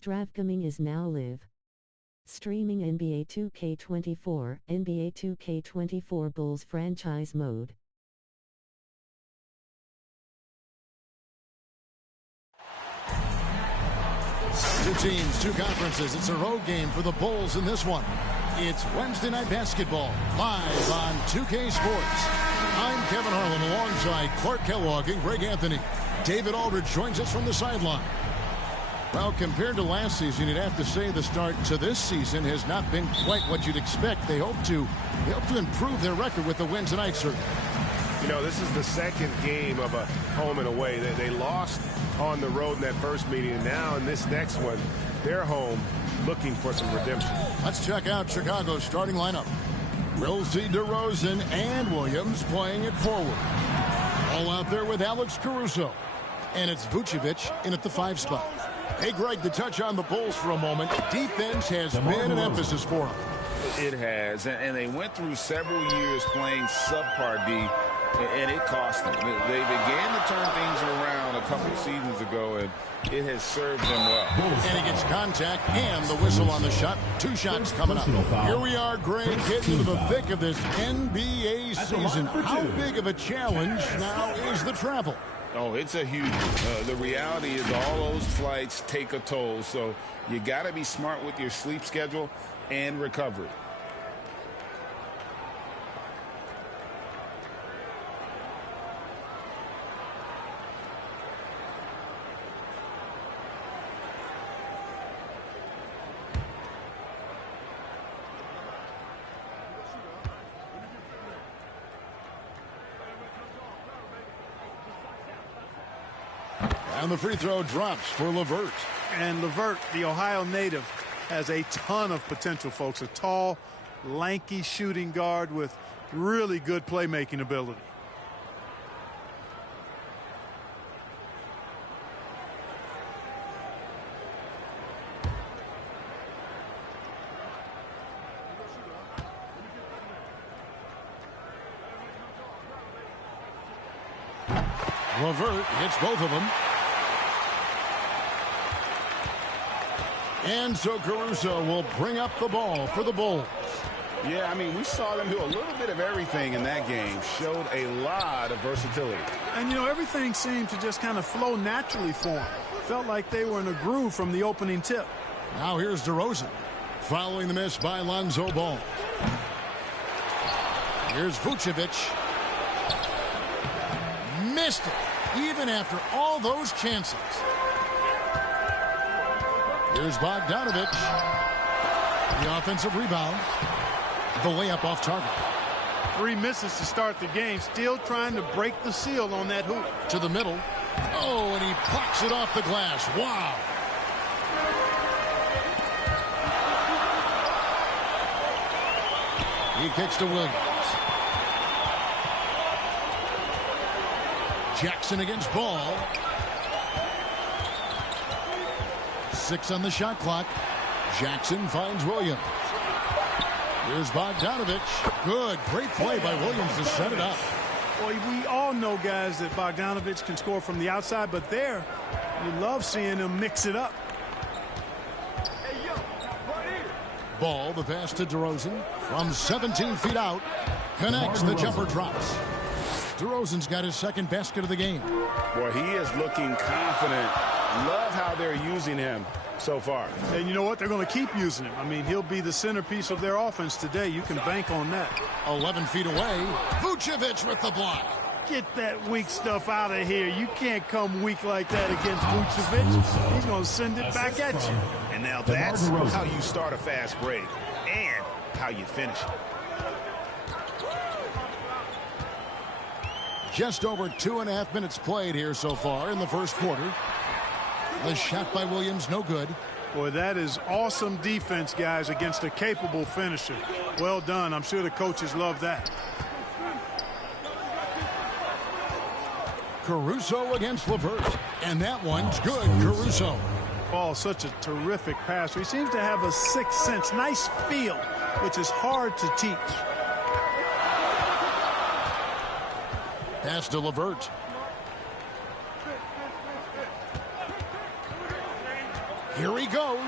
DraftKings is now live. Streaming NBA 2K24, NBA 2K24 Bulls franchise mode. Two teams, two conferences. It's a road game for the Bulls in this one. It's Wednesday Night Basketball, live on 2K Sports. I'm Kevin Harlan alongside Clark Kellogg and Greg Anthony. David Aldridge joins us from the sideline. Well, compared to last season, you'd have to say the start to this season has not been quite what you'd expect. They hope to improve their record with the win tonight, sir. You know, this is the second game of a home and away. They lost on the road in that first meeting, and now in this next one, they're home looking for some redemption. Let's check out Chicago's starting lineup. We'll see DeRozan and Williams playing it forward. All out there with Alex Caruso. And it's Vucevic in at the 5 spot. Hey, Greg, to touch on the Bulls for a moment, defense has been an emphasis for them. It has, and they went through several years playing subpar D, and it cost them. They began to turn things around a couple seasons ago, and it has served them well. And he gets contact and the whistle on the shot. 2 shots coming up. Here we are, Greg, getting into the thick of this NBA season. How big of a challenge now is the travel? Oh, it's a huge one. The reality is all those flights take a toll, so you got to be smart with your sleep schedule and recovery. And the free throw drops for LeVert. And LeVert, the Ohio native, has a ton of potential, folks. A tall, lanky shooting guard with really good playmaking ability. LeVert hits both of them. And so Caruso will bring up the ball for the Bulls. Yeah, I mean, we saw them do a little bit of everything in that game. Showed a lot of versatility. And, you know, everything seemed to just kind of flow naturally for them. Felt like they were in a groove from the opening tip. Now here's DeRozan. Following the miss by Lonzo Ball. Here's Vucevic. Missed it, even after all those chances. Here's Bogdanovic. The offensive rebound. The layup off target. 3 misses to start the game. Still trying to break the seal on that hoop. To the middle. Oh, and he pops it off the glass. Wow. He kicks to Williams. Jackson against Ball. 6 on the shot clock. Jackson finds Williams. Here's Bogdanovic. Good. Great play by Williams to set it up. Boy, we all know, guys, that Bogdanovic can score from the outside, but there, you love seeing him mix it up. Ball, the pass to DeRozan. From 17 feet out. Connects. The jumper drops. DeRozan's got his second basket of the game. Boy, he is looking confident. Love how they're using him so far. And you know what? They're going to keep using him. I mean, he'll be the centerpiece of their offense today. You can bank on that. 11 feet away. Vucevic with the block. Get that weak stuff out of here. You can't come weak like that against Vucevic. He's going to send it back at you. And now that's how you start a fast break and how you finish it. Just over 2.5 minutes played here so far in the first quarter. The shot by Williams, no good. Boy, that is awesome defense, guys, against a capable finisher. Well done. I'm sure the coaches love that. Caruso against LeVert. And that one's good. Caruso. Oh, such a terrific passer. He seems to have a sixth sense. Nice feel, which is hard to teach. Pass to LeVert. Here he goes.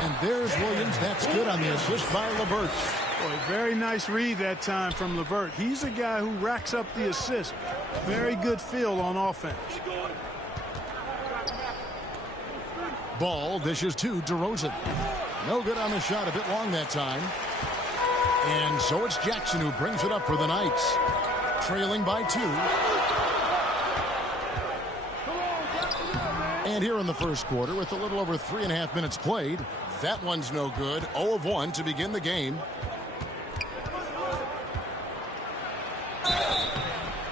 And there's Williams. That's good on the assist by LeVert. Boy, very nice read that time from LeVert. He's a guy who racks up the assist. Very good feel on offense. Ball dishes to DeRozan. No good on the shot, a bit long that time. And so it's Jackson who brings it up for the Knights. Trailing by 2. And here in the first quarter, with a little over 3.5 minutes played, that one's no good. 0 of 1 to begin the game.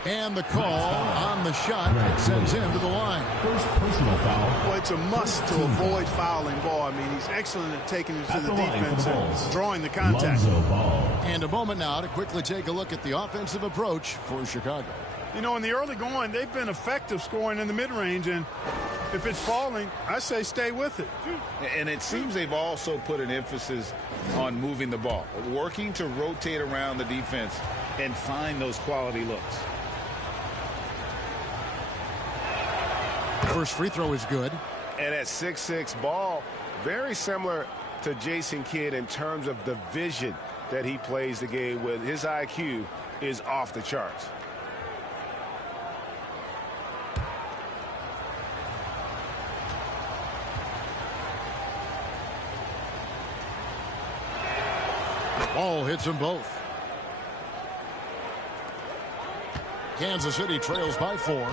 And the call on the shot sends him to the line. First personal foul. Well, it's a must to avoid fouling Ball. I mean, he's excellent at taking it to the defense and drawing the contact. And a moment now to quickly take a look at the offensive approach for Chicago. You know, in the early going, they've been effective scoring in the mid-range, and if it's falling, I say stay with it. And it seems they've also put an emphasis on moving the ball, working to rotate around the defense and find those quality looks. First free throw is good. And at 6'6", Ball, very similar to Jason Kidd in terms of the vision that he plays the game with. His IQ is off the charts. Ball hits them both. Kansas City trails by 4.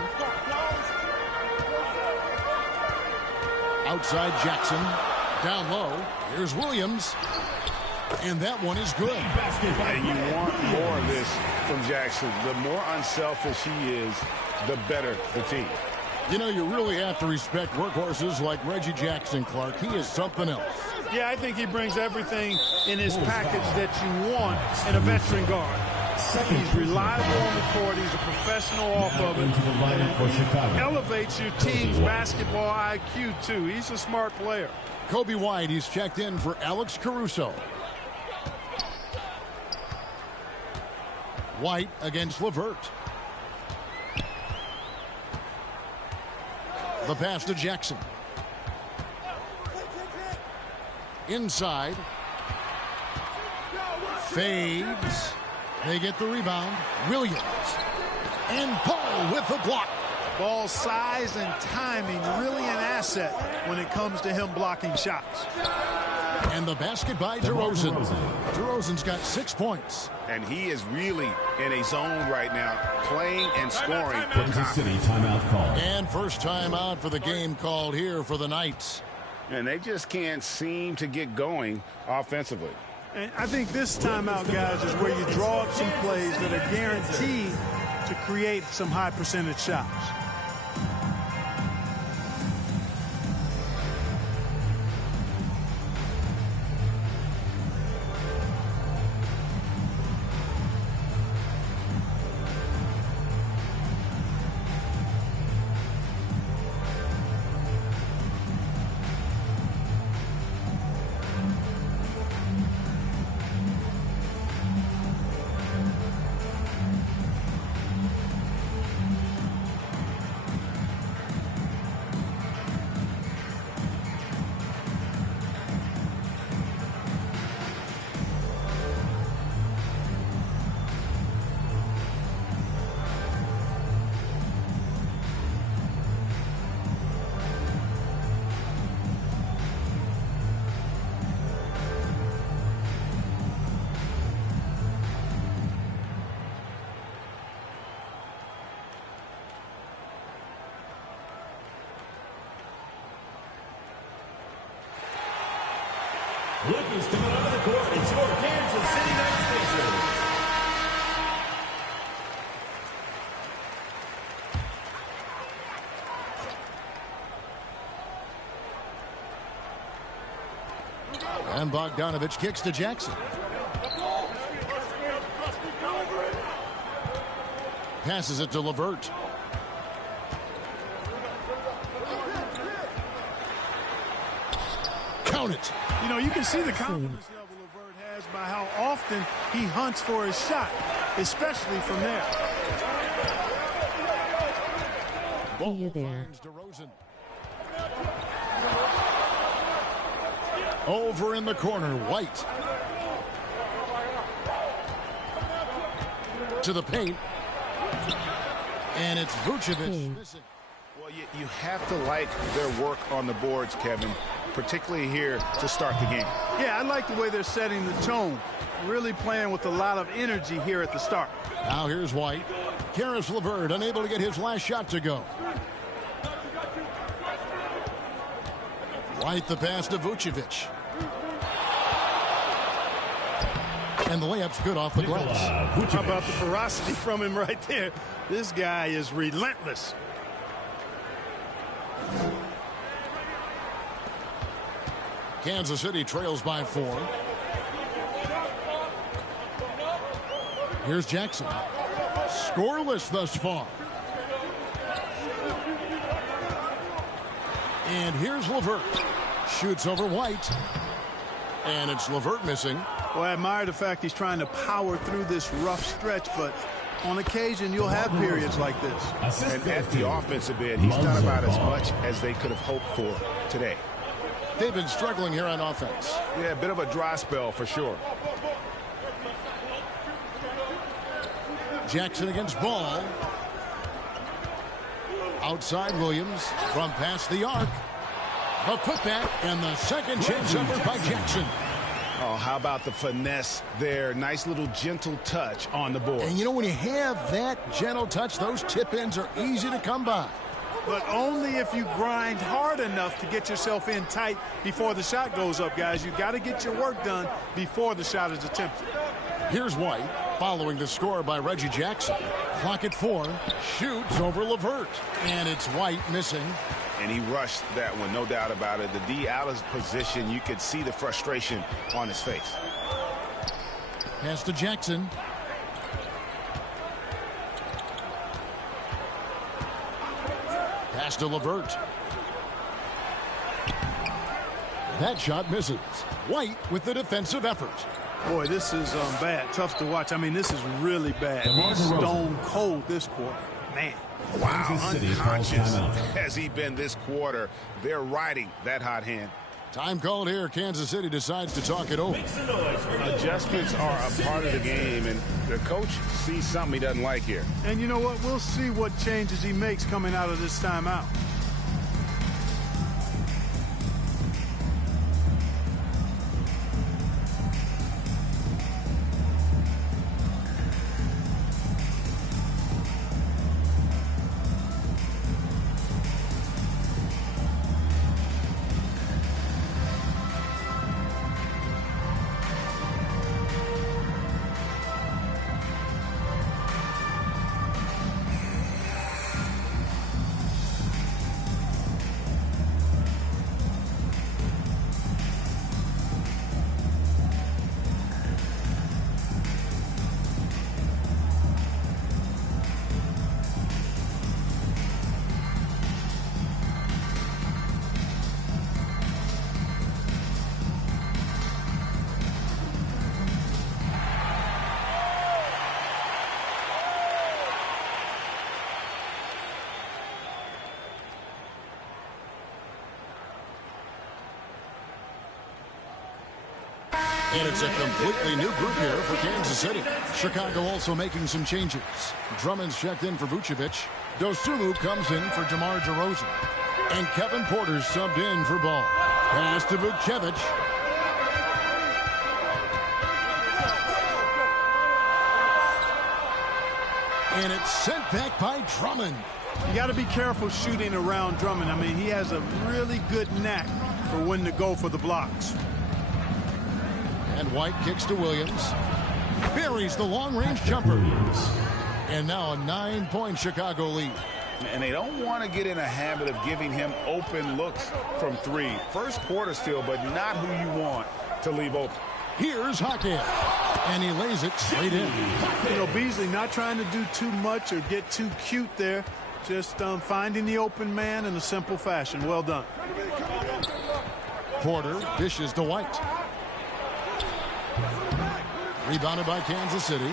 Outside Jackson. Down low. Here's Williams. And that one is good. And you want more of this from Jackson. The more unselfish he is, the better the team. You know, you really have to respect workhorses like Reggie Jackson, Clark. He is something else. Yeah, I think he brings everything in his package that you want in a veteran guard. He's reliable on the court. He's a professional off of it. Elevates your team's basketball IQ, too. He's a smart player. Kobe White, he's checked in for Alex Caruso. White against LeVert. The pass to Jackson. Inside. Fades. They get the rebound. Williams. And Paul with the block. Ball's size and timing really an asset when it comes to him blocking shots. And the basket by DeRozan. DeRozan's got 6 points. And he is really in a zone right now, playing and scoring. Kansas City timeout call. And first timeout for the game called here for the Knights. And they just can't seem to get going offensively. And I think this timeout, guys, is where you draw up some plays that are guaranteed to create some high percentage shots. Lucas coming onto the court. It's your Kansas City Knights Pacers. And Bogdanovich kicks to Jackson. Passes it to LeVert. Count it. You know, you can see the confidence level LeVert has by how often he hunts for his shot, especially from there. See you there. DeRozan. Over in the corner, White. To the paint. And it's Vucevic missing. Well, you have to like their work on the boards, Kevin, particularly here to start the game. Yeah, I like the way they're setting the tone. Really playing with a lot of energy here at the start. Now here's White. Caris LeVert unable to get his last shot to go. White the pass to Vucevic. And the layup's good off the glass. How about the ferocity from him right there? This guy is relentless. Kansas City trails by 4. Here's Jackson. Scoreless thus far. And here's LeVert. Shoots over White. And it's LeVert missing. Well, I admire the fact he's trying to power through this rough stretch, but on occasion you'll have periods like this. And at the offensive end, he's done about as much as they could have hoped for today. They've been struggling here on offense. Yeah, a bit of a dry spell for sure. Jackson against Ball. Outside Williams from past the arc. A putback and the second chance effort by Jackson. Oh, how about the finesse there? Nice little gentle touch on the board. And you know, when you have that gentle touch, those tip-ins are easy to come by. But only if you grind hard enough to get yourself in tight before the shot goes up, guys. You got to get your work done before the shot is attempted. Here's White following the score by Reggie Jackson. Clock at 4. Shoots over LeVert. And it's White missing. And he rushed that one, no doubt about it. The D out of position, you could see the frustration on his face. Pass to Jackson. Pass to LeVert. That shot misses. White with the defensive effort. Boy, this is bad. Tough to watch. I mean, this is really bad. He's stone cold this quarter. Man. Wow, unconscious has he been this quarter. They're riding that hot hand. Time called here. Kansas City decides to talk it over. Adjustments are a part of the game, and the coach sees something he doesn't like here. And you know what? We'll see what changes he makes coming out of this timeout. And it's a completely new group here for Kansas City. Chicago also making some changes. Drummond's checked in for Vucevic. Dosunmu comes in for DeMar DeRozan. And Kevin Porter's subbed in for Ball. Pass to Vucevic. And it's sent back by Drummond. You got to be careful shooting around Drummond. I mean, he has a really good knack for when to go for the blocks. And White kicks to Williams. Buries the long-range jumper. And now a 9-point Chicago lead. And they don't want to get in a habit of giving him open looks from 3. First quarter still, but not who you want to leave open. Here's Hackett. And he lays it straight in. You know, Beasley not trying to do too much or get too cute there. Just finding the open man in a simple fashion. Well done. Porter dishes to White. Rebounded by Kansas City.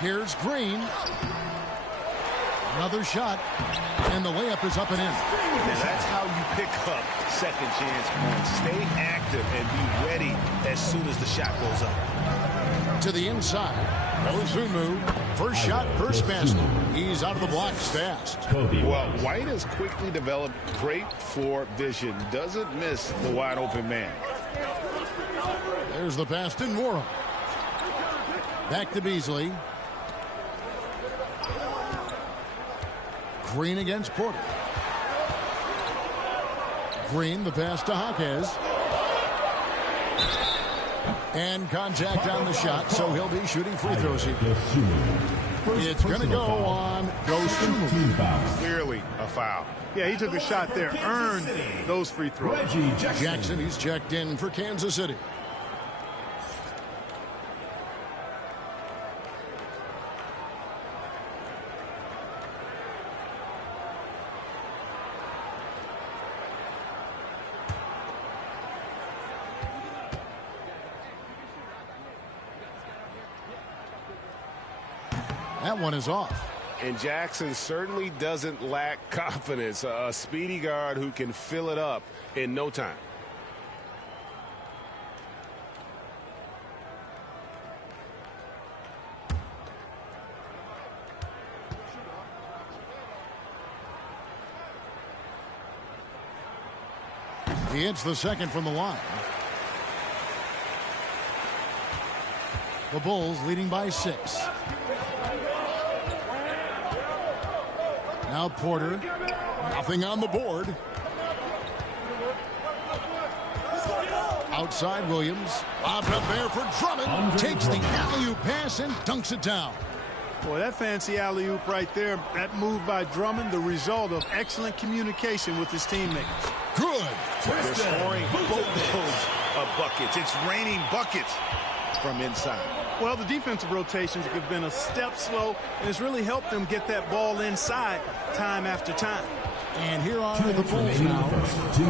Here's Green. Another shot, and the layup is up and in. And that's how you pick up second chance points. Stay active and be ready as soon as the shot goes up. To the inside. Dosunmu. First shot, first basket. He's out of the blocks fast. Well, White has quickly developed great floor vision. Doesn't miss the wide open man. There's the pass to Nwora. Back to Beasley. Green against Porter. Green, the pass to Jaquez. And contact on the shot, so he'll be shooting free throws here. It's going to go on Dosunmu. Clearly a foul. Yeah, he took a shot there, earned those free throws. Jackson, he's checked in for Kansas City. That one is off. And Jackson certainly doesn't lack confidence. A speedy guard who can fill it up in no time. He hits the second from the line. The Bulls leading by 6. Now Porter, nothing on the board. Outside Williams, lobbed up there for Drummond. Takes the alley-oop pass and dunks it down. Boy, that fancy alley-oop right there, that move by Drummond, the result of excellent communication with his teammates. Good. They're scoring boatloads of buckets. It's raining buckets from inside. Well, the defensive rotations have been a step slow, and it's really helped them get that ball inside time after time. And here are the Bulls now.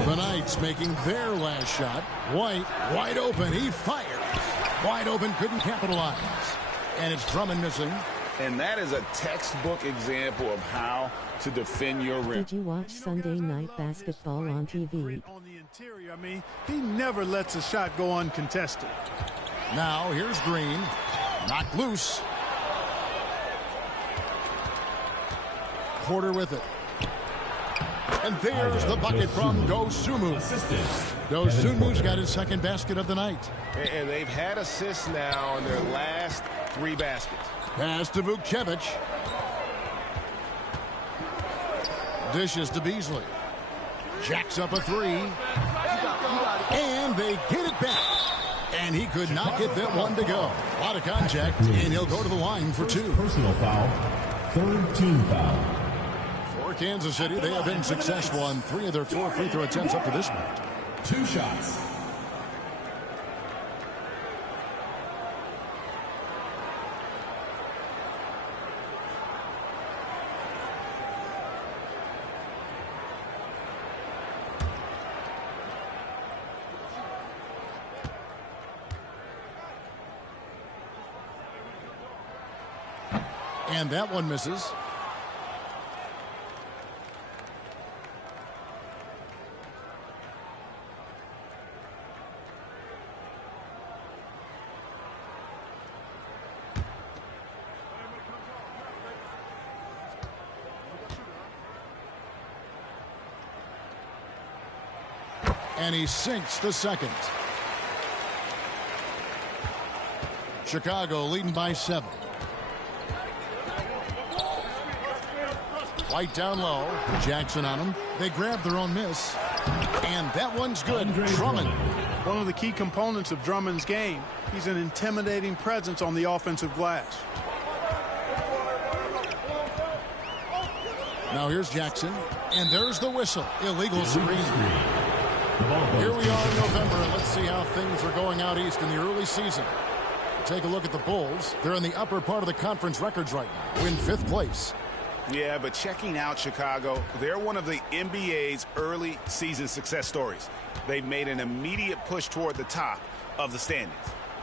The Knights making their last shot. White, wide open. He fired. Wide open, couldn't capitalize. And it's Drummond missing. And that is a textbook example of how to defend your rim. Did you watch Sunday Night Basketball on TV? On the interior, I mean, he never lets a shot go uncontested. Now here's Green. Knocked loose. Porter with it. And there's the bucket from Dosunmu. Dosunmu's got his second basket of the night. And they've had assists now in their last 3 baskets. Pass to Vukcevic. Dishes to Beasley. Jacks up a 3. And they get it back. And he could not get that one to go. A lot of contact, and he'll go to the line for 2. Personal foul. Third team foul. For Kansas City, they have been successful on 3 of their 4 free throw attempts up to this point. 2 shots. And that one misses. And he sinks the second. Chicago leading by 7. White down low. Jackson on him. They grab their own miss. And that one's good. Drummond. One of the key components of Drummond's game. He's an intimidating presence on the offensive glass. Now here's Jackson. And there's the whistle. Illegal screen. Here we are in November, and let's see how things are going out east in the early season. Take a look at the Bulls. They're in the upper part of the conference records right now. In 5th place. Yeah, but checking out Chicago, they're one of the NBA's early season success stories. They've made an immediate push toward the top of the standings.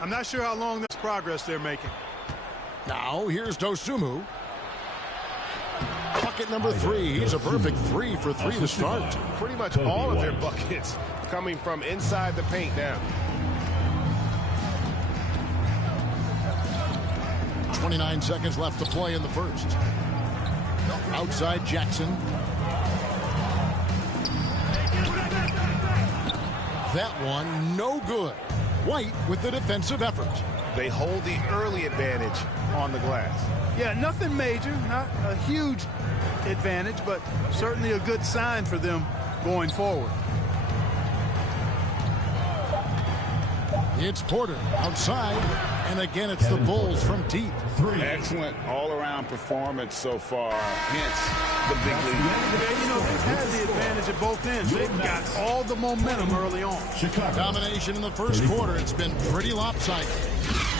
I'm not sure how long this progress they're making. Now here's Dosunmu. bucket number 3. He's a perfect 3 for 3 to start. Pretty much all of their buckets coming from inside the paint now. 29 seconds left to play in the first. Outside Jackson. That one no good. White with the defensive effort. They hold the early advantage on the glass. Yeah, nothing major, not a huge advantage, but certainly a good sign for them going forward. It's Porter outside, and again it's the Bulls from deep. Excellent all-around performance so far, hence the big lead. Yeah, you know, they've had the advantage at both ends. They've got all the momentum early on. Domination in the first quarter. It's been pretty lopsided.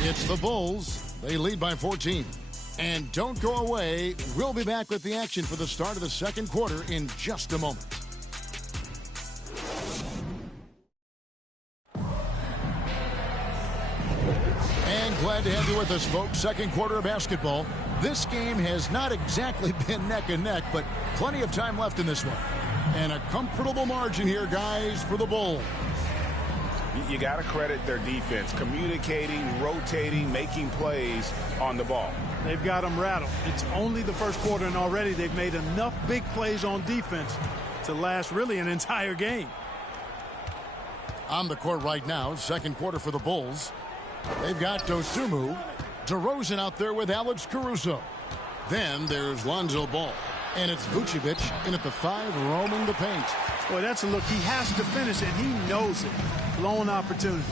It's the Bulls. They lead by 14. And don't go away. We'll be back with the action for the start of the second quarter in just a moment. And glad to have you with us, folks. Second quarter of basketball. This game has not exactly been neck and neck, but plenty of time left in this one. And a comfortable margin here, guys, for the Bulls. You got to credit their defense, communicating, rotating, making plays on the ball. They've got them rattled. It's only the first quarter, and already they've made enough big plays on defense to last really an entire game. On the court right now, second quarter for the Bulls. They've got Dosunmu, DeRozan out there with Alex Caruso. Then there's Lonzo Ball. And it's Vucevic in at the 5, roaming the paint. Boy, that's a look. He has to finish it. He knows it. Blown opportunity.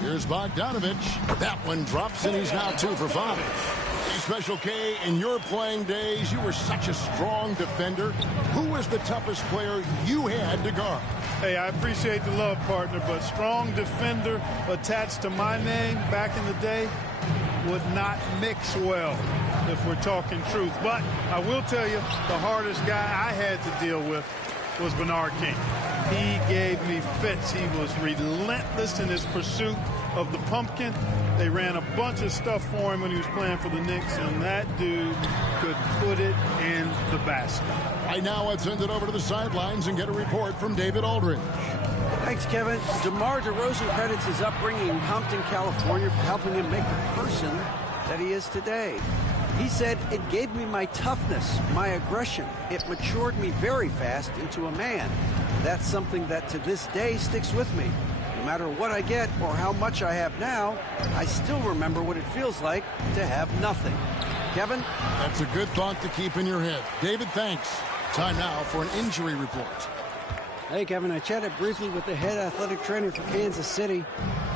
Here's Bogdanovic. That one drops, and he's now 2 for 5. Hey, Special K, in your playing days, you were such a strong defender. Who was the toughest player you had to guard? Hey, I appreciate the love, partner, but strong defender attached to my name back in the day would not mix well, if we're talking truth. But I will tell you, the hardest guy I had to deal with was Bernard King. He gave me fits. He was relentless in his pursuit of the pumpkin. They ran a bunch of stuff for him when he was playing for the Knicks, and that dude could put it in the basket. Right now, let's send it over to the sidelines and get a report from David Aldridge. Thanks, Kevin. DeMar DeRozan credits his upbringing in Compton, California for helping him make the person that he is today. He said, "It gave me my toughness, my aggression. It matured me very fast into a man. That's something that to this day sticks with me. No matter what I get or how much I have now, I still remember what it feels like to have nothing." Kevin? That's a good thought to keep in your head. David, thanks. Time now for an injury report. Hey, Kevin, I chatted briefly with the head athletic trainer for Kansas City.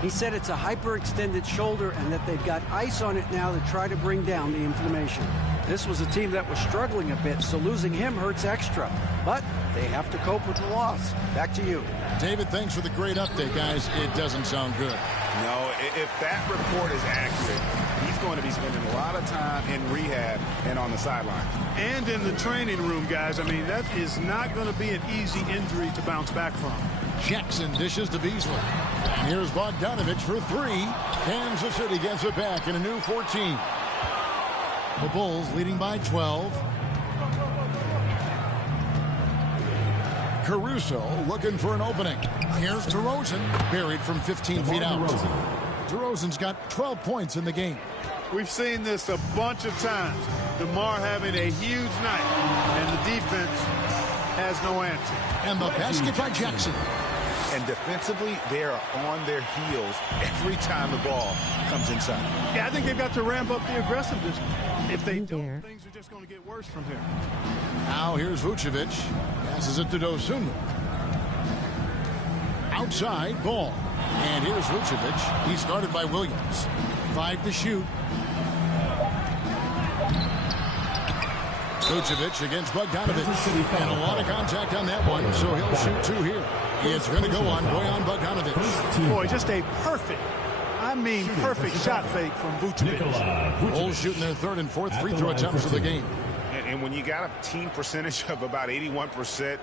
He said it's a hyperextended shoulder and that they've got ice on it now to try to bring down the inflammation. This was a team that was struggling a bit, so losing him hurts extra. But they have to cope with the loss. Back to you. David, thanks for the great update, guys. It doesn't sound good. No, if that report is accurate, he's going to be spending a lot of time in rehab and on the sideline. And in the training room, guys. I mean, that is not going to be an easy injury to bounce back from. Jackson dishes to Beasley. And here's Bogdanovic for 3. Kansas City gets it back in a new 14. The Bulls leading by 12. Caruso looking for an opening. Here's DeRozan, buried from 15 feet out. DeRozan's got 12 points in the game. We've seen this a bunch of times. DeMar having a huge night, and the defense has no answer. And the basket by Jackson. And defensively, they are on their heels every time the ball comes inside. Yeah, I think they've got to ramp up the aggressiveness. If they don't, There. things are just going to get worse from here. Now here's Vucevic. Passes it to Dosunmu. Outside, Ball. And here's Vucevic. He's guarded by Williams. 5 to shoot. Vucevic against Bogdanovic. And a lot of contact on that one, so he'll shoot 2 here. It's going to go on Bojan Bogdanovic. Boy, just a perfect, I mean perfect shot fake from Vucevic. Bulls shooting their 3rd and 4th free throw attempts of the game. And when you got a team percentage of about 81%,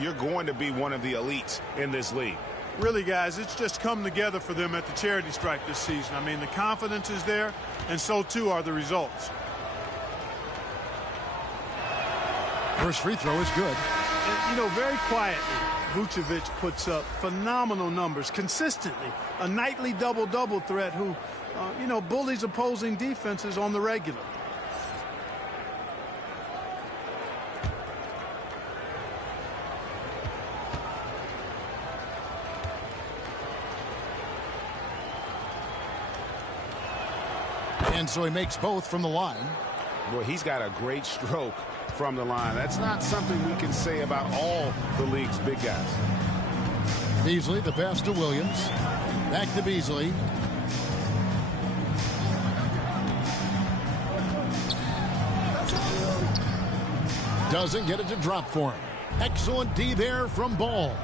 you're going to be one of the elites in this league. Really, guys, it's just come together for them at the charity stripe this season. I mean, the confidence is there, and so too are the results. First free throw is good. And, you know, very quietly, Vucevic puts up phenomenal numbers consistently. A nightly double-double threat who, you know, bullies opposing defenses on the regular. And so he makes both from the line. Boy, he's got a great stroke from the line. That's not something we can say about all the league's big guys. Beasley, the pass to Williams. Back to Beasley. Doesn't get it to drop for him. Excellent D there from Ball.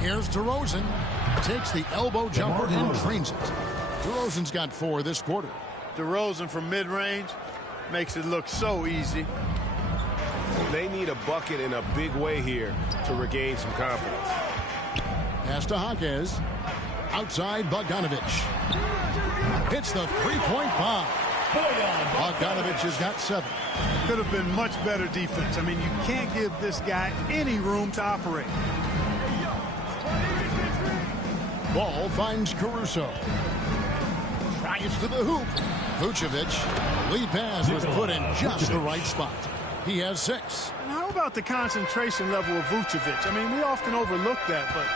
Here's DeRozan. Takes the elbow jumper and drains it. DeRozan's got 4 this quarter. DeRozan from mid-range makes it look so easy. They need a bucket in a big way here to regain some confidence. Pass to Hawkes. Outside Bogdanovic. Hits the three-point bomb. Bogdanovic has got 7. Could have been much better defense. I mean, you can't give this guy any room to operate. Ball finds Caruso. Tries to the hoop. Vucevic. Lead pass was put in just the right spot. He has 6. And how about the concentration level of Vucevic? I mean, we often overlook that, but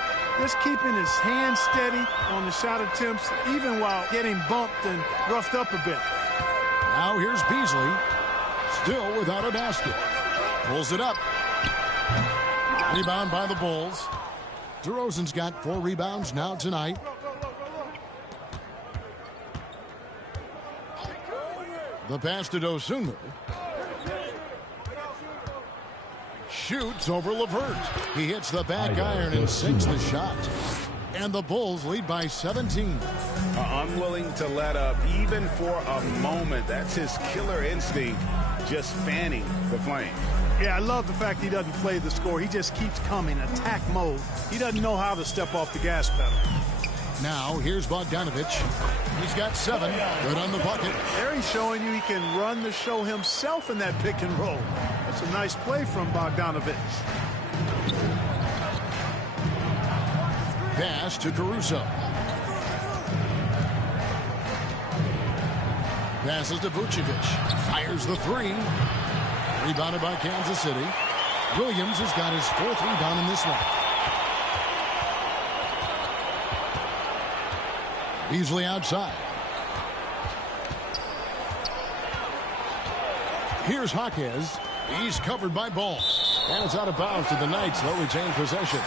just keeping his hands steady on the shot attempts, even while getting bumped and roughed up a bit. Now here's Beasley. Still without a basket. Pulls it up. Rebound by the Bulls. DeRozan's got 4 rebounds now tonight. The pass to Dosunmu. Shoots over LeVert. He hits the back iron and sinks the shot. And the Bulls lead by 17. Unwilling to let up even for a moment. That's his killer instinct, just fanning the flame. Yeah, I love the fact he doesn't play the score. He just keeps coming, attack mode. He doesn't know how to step off the gas pedal. Now here's Bogdanovic. He's got 7. Good on the bucket. There he's showing you he can run the show himself in that pick and roll. That's a nice play from Bogdanovic. Pass to Caruso. Passes to Vucevic. Fires the 3. Rebounded by Kansas City. Williams has got his 4th rebound in this one. Beasley outside. Here's Hawkes. He's covered by Ball. And it's out of bounds to the Knights. They'll retain possession.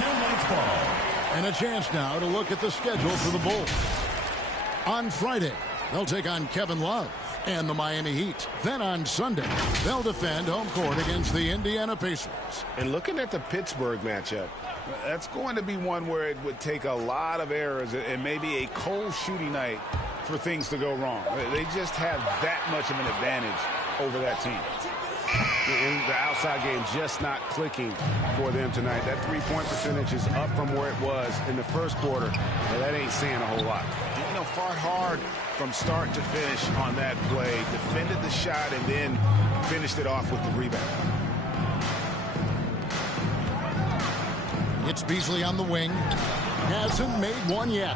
And a chance now to look at the schedule for the Bulls. On Friday, they'll take on Kevin Love and the Miami Heat. Then on Sunday, they'll defend home court against the Indiana Pacers. And looking at the Pittsburgh matchup, that's going to be one where it would take a lot of errors and maybe a cold shooting night for things to go wrong. They just have that much of an advantage over that team. And the outside game just not clicking for them tonight. That three-point percentage is up from where it was in the first quarter. Well, that ain't saying a whole lot. You know, fought hard from start to finish on that play. Defended the shot and then finished it off with the rebound. It's Beasley on the wing. Hasn't made one yet.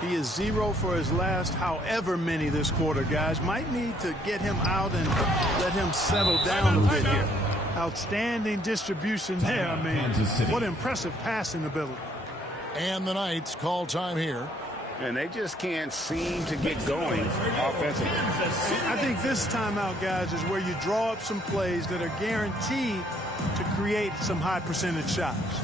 He is 0 for his last however many this quarter, guys. Might need to get him out and let him settle down a bit here. Outstanding distribution there. I mean, what impressive passing ability. And the Knights call time here. And they just can't seem to get going offensively. I think this timeout, guys, is where you draw up some plays that are guaranteed to create some high percentage shots.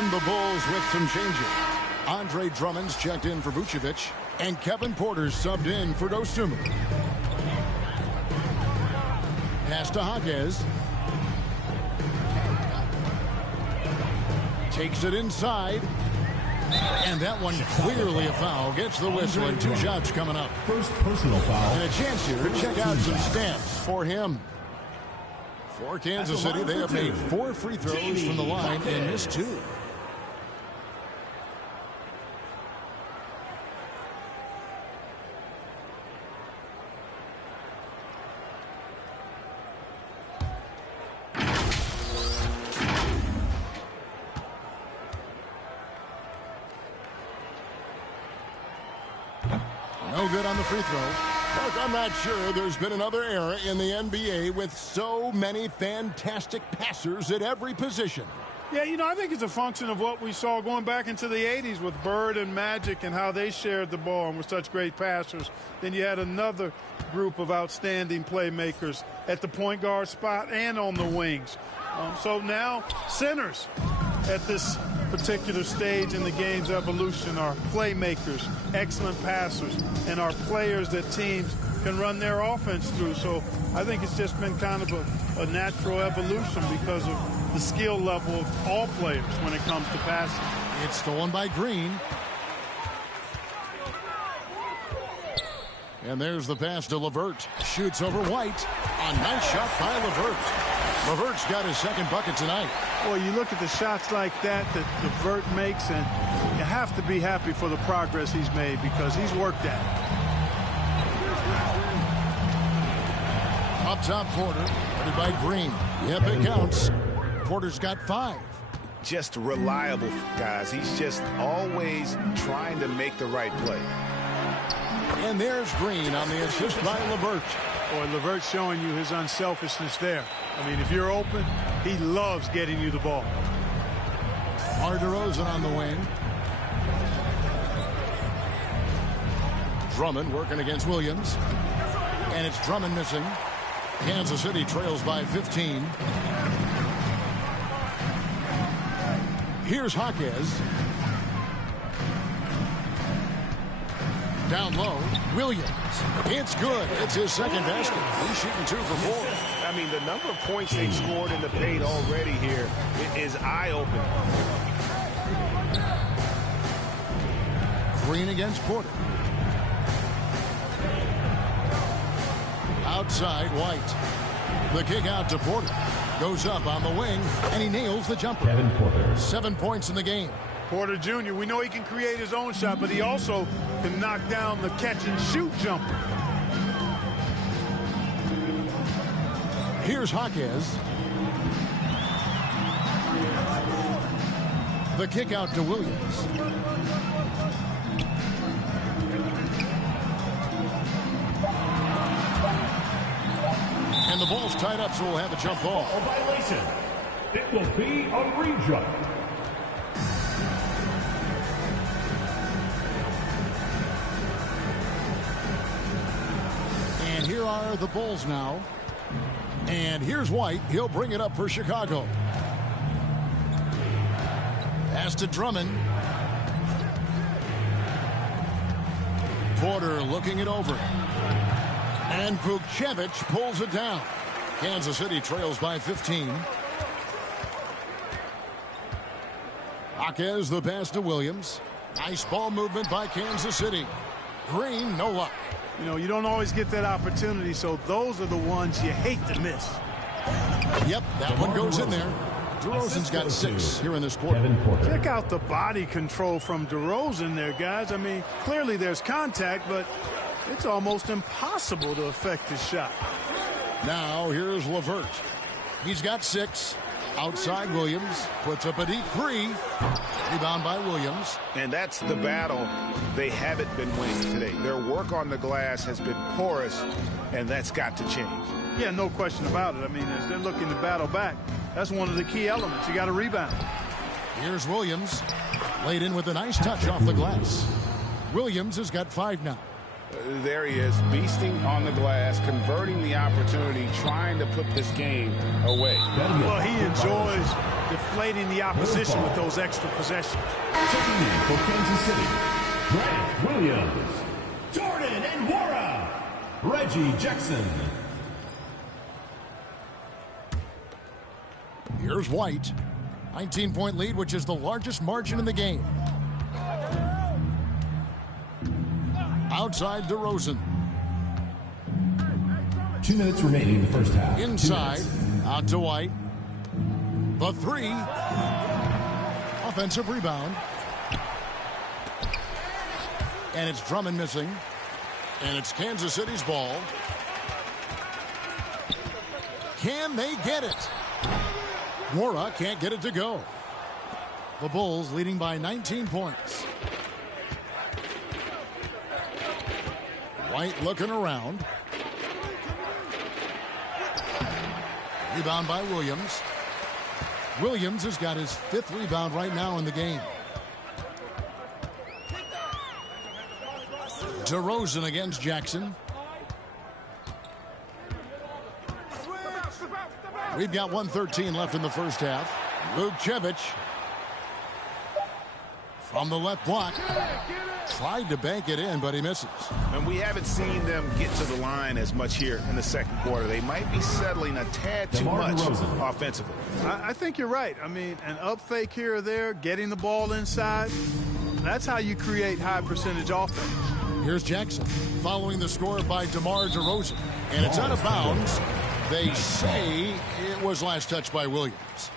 And the Bulls with some changes. Andre Drummond's checked in for Vucevic, and Kevin Porter's subbed in for Dosunmu. Pass to Jaquez. Takes it inside. And that one clearly a foul. Gets the whistle and 2 shots coming up. First personal foul. And a chance here to check out some stats for him. For Kansas City, they have made 4 free throws from the line and missed 2. No good on the free throw. Look, I'm not sure there's been another era in the NBA with so many fantastic passers at every position. Yeah, you know, I think it's a function of what we saw going back into the 80s with Bird and Magic and how they shared the ball and were such great passers. Then you had another group of outstanding playmakers at the point guard spot and on the wings. So now centers at this particular stage in the game's evolution are playmakers, excellent passers, and are players that teams can run their offense through. So I think it's just been kind of a natural evolution because of the skill level of all players when it comes to passing. It's stolen by Green. And there's the pass to LeVert. Shoots over White. A nice shot by LeVert. LeVert's got his second bucket tonight. Boy, you look at the shots like that LeVert makes, and you have to be happy for the progress he's made because he's worked at it. Up top, Porter. Headed by Green. Yep, it counts. Porter's got 5. Just reliable, guys. He's just always trying to make the right play. And there's Green on the assist by LeVert. Boy, LeVert showing you his unselfishness there. I mean, if you're open, he loves getting you the ball. DeMar DeRozan on the wing. Drummond working against Williams. And it's Drummond missing. Kansas City trails by 15. Here's Jaquez. Down low, Williams. It's good. It's his second basket. He's shooting 2 for 4. I mean, the number of points they've scored in the paint already here is eye-opening. Green against Porter. Outside, White. The kick out to Porter. Goes up on the wing, and he nails the jumper. Kevin Porter. 7 points in the game. Porter Jr., we know he can create his own shot, but he also can knock down the catch-and-shoot jumper. Here's Jaquez. The kick out to Williams. And the ball's tied up, so we'll have a jump ball. A violation. It will be a re-jump. And here are the Bulls now. And here's White. He'll bring it up for Chicago. Pass to Drummond. Porter looking it over. And Vucevic pulls it down. Kansas City trails by 15. Jaquez the pass to Williams. Nice ball movement by Kansas City. Green, no luck. You know, you don't always get that opportunity, so those are the ones you hate to miss. Yep, that one goes in there. DeRozan's got 6 here in this quarter. Check out the body control from DeRozan there, guys. I mean, clearly there's contact, but it's almost impossible to affect his shot. Now here's LeVert. He's got 6. Outside Williams. Puts up a deep 3. Rebound by Williams. And that's the battle they haven't been winning today. Their work on the glass has been porous, and that's got to change. Yeah, no question about it. I mean, as they're looking to battle back, that's one of the key elements. You got to rebound. Here's Williams. Laid in with a nice touch off the glass. Williams has got 5 now. There he is, beasting on the glass, converting the opportunity, trying to put this game away. Well, he enjoys deflating the opposition with those extra possessions. Checking in for Kansas City, Grant Williams. Jordan Nwora. Reggie Jackson. Here's White. 19-point lead, which is the largest margin in the game. Outside DeRozan. 2 minutes remaining in the first half. Inside, out to White. The three. Offensive rebound. And it's Drummond missing. And it's Kansas City's ball. Can they get it? Nwora can't get it to go. The Bulls leading by 19 points. White looking around. Rebound by Williams. Williams has got his 5th rebound right now in the game. DeRozan against Jackson. We've got 1:13 left in the first half. Vukcevic from the left block. Tried to bank it in, but he misses. And we haven't seen them get to the line as much here in the second quarter. They might be settling a tad too much offensively. I think you're right. I mean, an up fake here or there, getting the ball inside, that's how you create high percentage offense. Here's Jackson following the score by DeMar DeRozan. And it's out of bounds. They say it was last touched by Williams.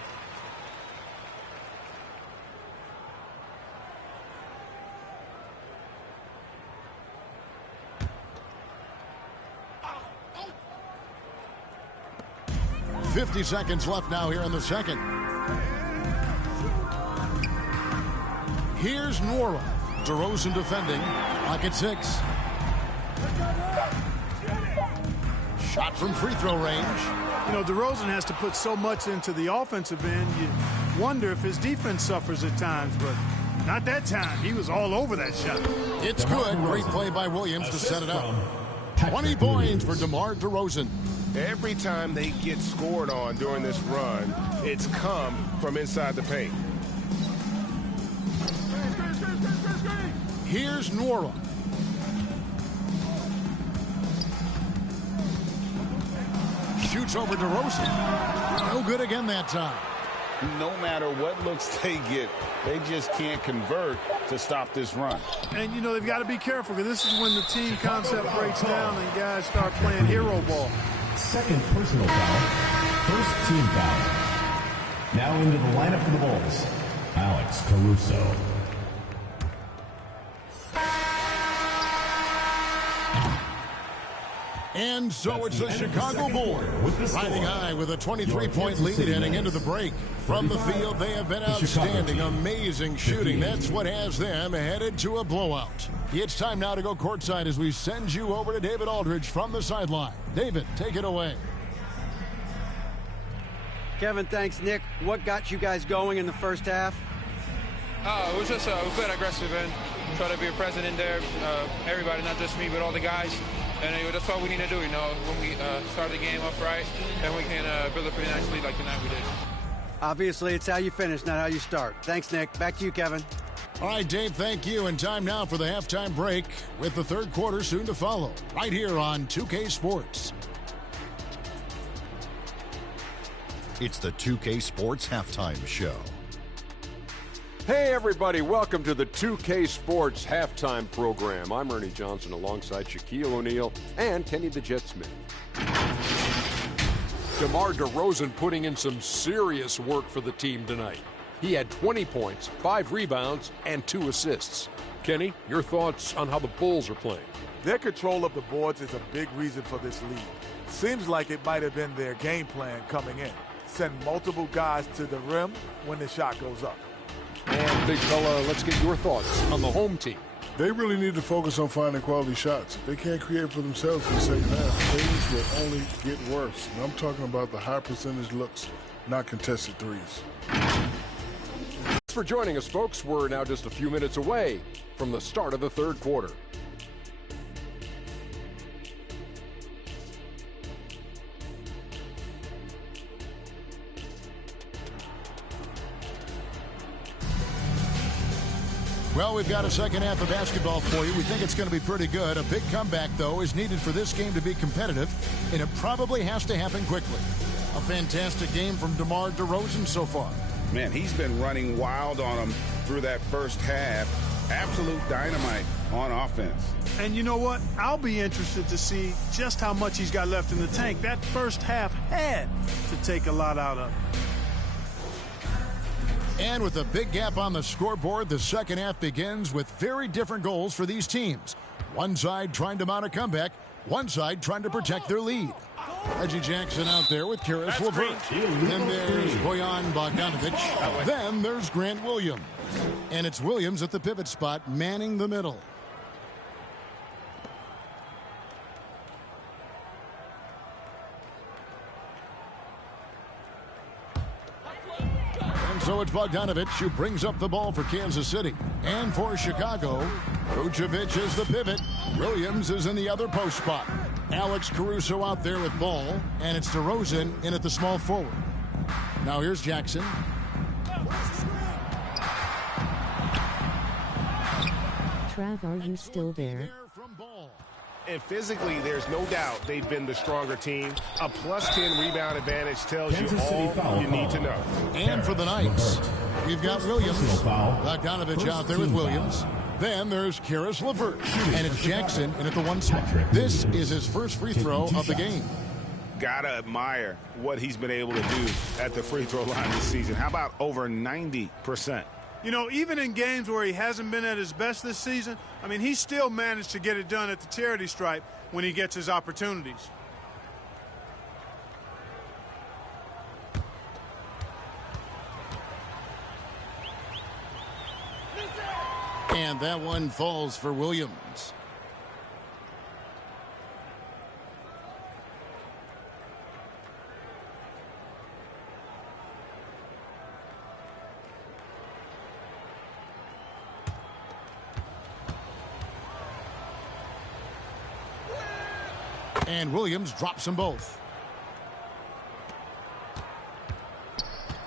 .50 seconds left now here in the second. Here's Nwora. DeRozan defending. Clock at 6. Shot from free throw range. You know, DeRozan has to put so much into the offensive end. You wonder if his defense suffers at times, but not that time. He was all over that shot. It's good. Great play by Williams to set it up. 20 points for DeMar DeRozan. Every time they get scored on during this run, it's come from inside the paint. Here's Nwora. Shoots over DeRozan. No good again that time. No matter what looks they get, they just can't convert to stop this run. And, you know, they've got to be careful because this is when the team concept breaks down and guys start playing hero ball. Second personal foul. First team foul. Now into the lineup for the Bulls, Alex Caruso. And so it's the Chicago Bulls riding high with a 23-point lead heading into the break. From the field, they have been outstanding, amazing shooting. That's what has them headed to a blowout. It's time now to go courtside as we send you over to David Aldridge from the sideline. David, take it away. Kevin, thanks, Nick. What got you guys going in the first half? It was just we played aggressive and try to be a presence in there. Everybody, not just me, but all the guys. And that's all we need to do, you know, when we start the game up right, and we can build a pretty nice lead like tonight we did. Obviously, it's how you finish, not how you start. Thanks, Nick. Back to you, Kevin. All right, Dave, thank you. And time now for the halftime break with the third quarter soon to follow right here on 2K Sports. It's the 2K Sports Halftime Show. Hey everybody, welcome to the 2K Sports Halftime Program. I'm Ernie Johnson alongside Shaquille O'Neal and Kenny the Jet Smith. DeMar DeRozan putting in some serious work for the team tonight. He had 20 points, 5 rebounds, and 2 assists. Kenny, your thoughts on how the Bulls are playing? Their control of the boards is a big reason for this lead. Seems like it might have been their game plan coming in. Send multiple guys to the rim when the shot goes up. And big fella, let's get your thoughts on the home team. They really need to focus on finding quality shots. If they can't create for themselves in the second half, things will only get worse. And I'm talking about the high percentage looks, not contested threes. Thanks for joining us, folks. We're now just a few minutes away from the start of the third quarter. Well, we've got a second half of basketball for you. We think it's going to be pretty good. A big comeback, though, is needed for this game to be competitive, and it probably has to happen quickly. A fantastic game from DeMar DeRozan so far. Man, he's been running wild on them through that first half. Absolute dynamite on offense. And you know what? I'll be interested to see just how much he's got left in the tank. That first half had to take a lot out of him. And with a big gap on the scoreboard, the second half begins with very different goals for these teams. One side trying to mount a comeback, one side trying to protect their lead. Reggie Jackson out there with Caris LeVert. Then there's Bojan Bogdanovic. Then there's Grant Williams. And it's Williams at the pivot spot, manning the middle. So it's Bogdanovic who brings up the ball for Kansas City. And for Chicago, Vucevic is the pivot. Williams is in the other post spot. Alex Caruso out there with ball. And it's DeRozan in at the small forward. Now here's Jackson. Trav, are you still there? And physically, there's no doubt they've been the stronger team. A +10 rebound advantage tells you all you need to know. And for the Knights, we've got Williams. Bogdanovic out there with Williams. Then there's Caris LeVert. And it's Jackson in at the one spot. This is his first free throw of the game. Gotta admire what he's been able to do at the free throw line this season. How about over 90%? You know, even in games where he hasn't been at his best this season, I mean, he still managed to get it done at the charity stripe when he gets his opportunities. And that one falls for Williams. And Williams drops them both.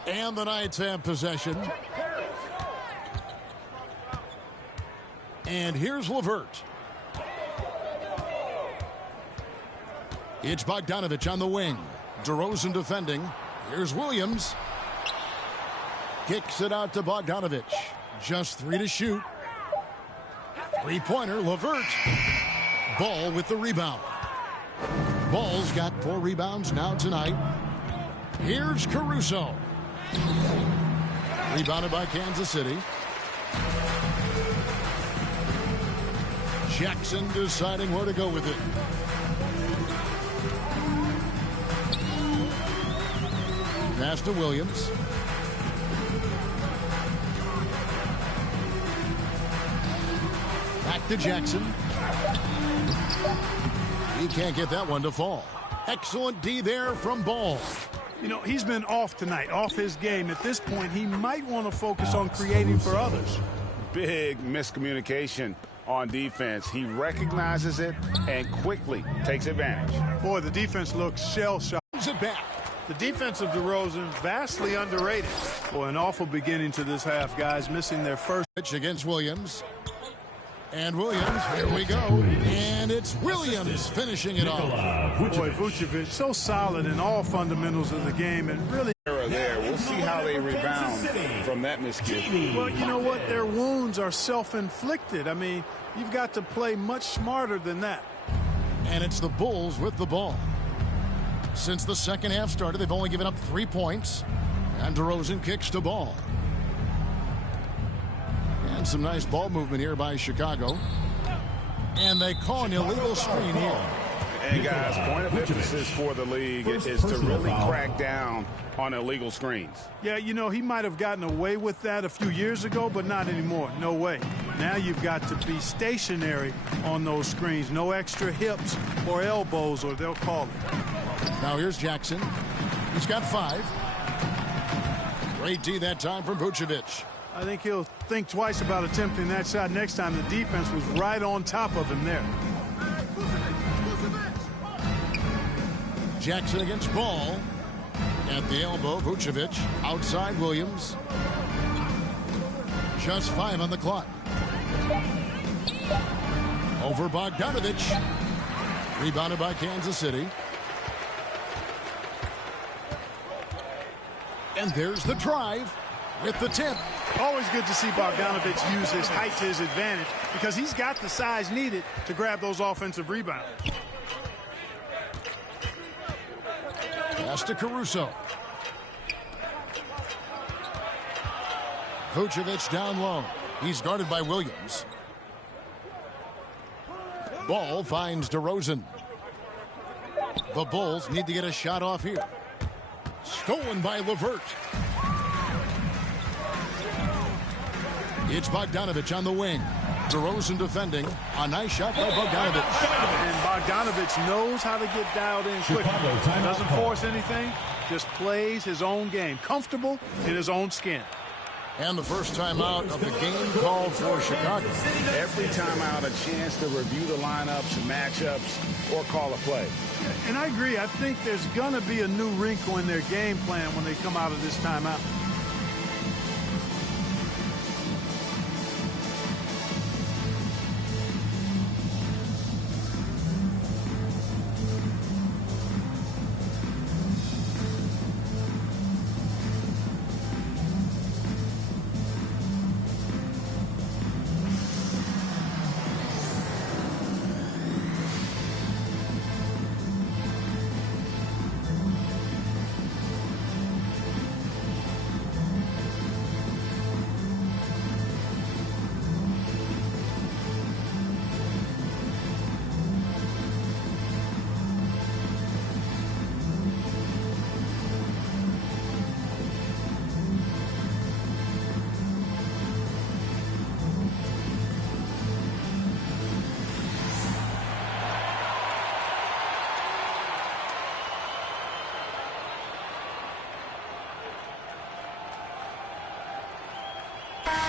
And the Knights have possession. And here's LeVert. It's Bogdanovic on the wing. DeRozan defending. Here's Williams. Kicks it out to Bogdanovic. Just 3 to shoot. Three-pointer, LeVert. Ball with the rebound. Ball's got 4 rebounds now tonight. Here's Caruso. Rebounded by Kansas City. Jackson deciding where to go with it. Pass to Williams. Back to Jackson. He can't get that one to fall. Excellent D there from Ball. You know, he's been off tonight, off his game. At this point, he might want to focus on creating for others. Big miscommunication on defense. He recognizes it and quickly takes advantage. Boy, the defense looks shell-shocked. It back. The defense of DeRozan, vastly underrated. Boy, an awful beginning to this half, guys, missing their first pitch against Williams. And Williams, here we go. And it's Williams finishing it off. Boy, Vucevic, so solid in all fundamentals of the game, and really there. We'll see how they rebound from that miscue. Well, you know what? Their wounds are self-inflicted. I mean, you've got to play much smarter than that. And it's the Bulls with the ball. Since the second half started, they've only given up 3 points. And DeRozan kicks to Ball. And some nice ball movement here by Chicago. And they call an illegal screen here. And guys, point of emphasis for the league is to really crack down on illegal screens. Yeah, you know, he might have gotten away with that a few years ago, but not anymore. No way. Now you've got to be stationary on those screens. No extra hips or elbows, or they'll call it. Now here's Jackson. He's got 5. Great D that time from Vucevic. I think he'll think twice about attempting that shot next time. The defense was right on top of him there. Jackson against Ball. At the elbow, Vucevic. Outside Williams. Just 5 on the clock. Over Bogdanovich. Rebounded by Kansas City. And there's the drive with the tip. Always good to see Bogdanovich use his height to his advantage because he's got the size needed to grab those offensive rebounds. Pass to Caruso. Vucevic down low. He's guarded by Williams. Ball finds DeRozan. The Bulls need to get a shot off here. Stolen by LeVert. It's Bogdanovich on the wing. DeRozan defending. A nice shot by Bogdanovich. And Bogdanovich knows how to get dialed in quickly. Doesn't force anything, just plays his own game. Comfortable in his own skin. And the first time out of the game called for Chicago. Every time out, a chance to review the lineups, matchups, or call a play. And I agree. I think there's going to be a new wrinkle in their game plan when they come out of this timeout.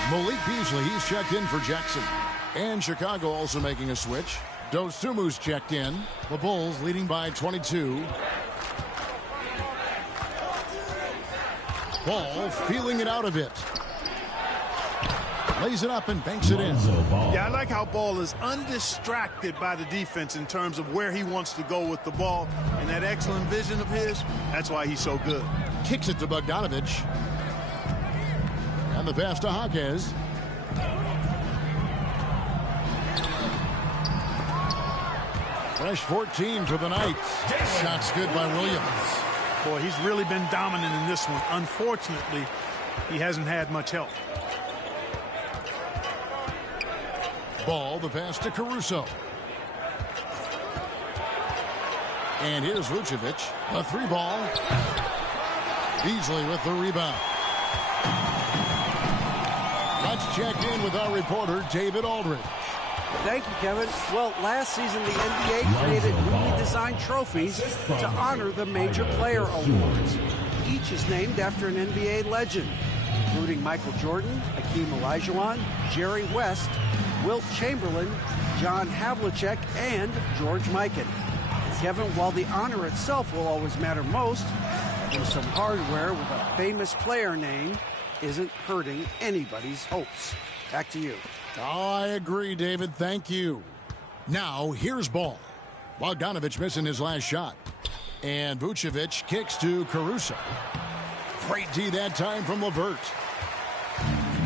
Malik Beasley, he's checked in for Jackson. And Chicago also making a switch. Dosumu's checked in. The Bulls leading by 22. Ball feeling it out a bit. Lays it up and banks it in. Yeah, I like how Ball is undistracted by the defense in terms of where he wants to go with the ball. And that excellent vision of his, that's why he's so good. Kicks it to Bogdanovich. And the pass to Jaquez. Fresh 14 for the Knights. Shots good by Williams. Boy, he's really been dominant in this one. Unfortunately, he hasn't had much help. Ball, the pass to Caruso. And here's Vucevic. A three ball. Beasley with the rebound. Let's check in with our reporter, David Aldridge. Thank you, Kevin. Well, last season, the NBA created newly designed trophies to honor the major player awards. Each is named after an NBA legend, including Michael Jordan, Hakeem Olajuwon, Jerry West, Wilt Chamberlain, John Havlicek, and George Mikan. Kevin, while the honor itself will always matter most, there's some hardware with a famous player name isn't hurting anybody's hopes. Back to you. Oh, I agree, David. Thank you. Now, here's Ball. Bogdanovich missing his last shot. And Vucevic kicks to Caruso. Great D that time from LeVert.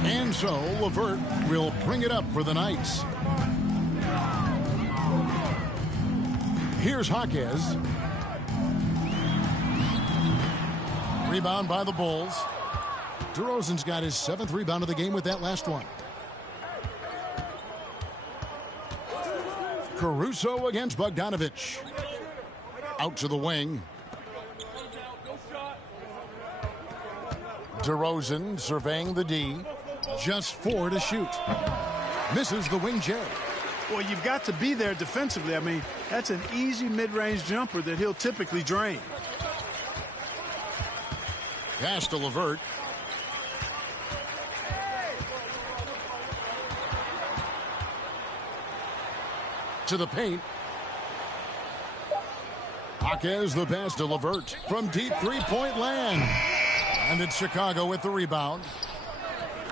And so, LeVert will bring it up for the Knights. Here's Jaquez. Rebound by the Bulls. DeRozan's got his 7th rebound of the game with that last one. Caruso against Bogdanovich. Out to the wing. DeRozan surveying the D. Just 4 to shoot. Misses the wing J. Well, you've got to be there defensively. I mean, that's an easy mid-range jumper that he'll typically drain. Pass to LeVert. To the paint. Jaquez the pass to LeVert from deep three-point land. And it's Chicago with the rebound.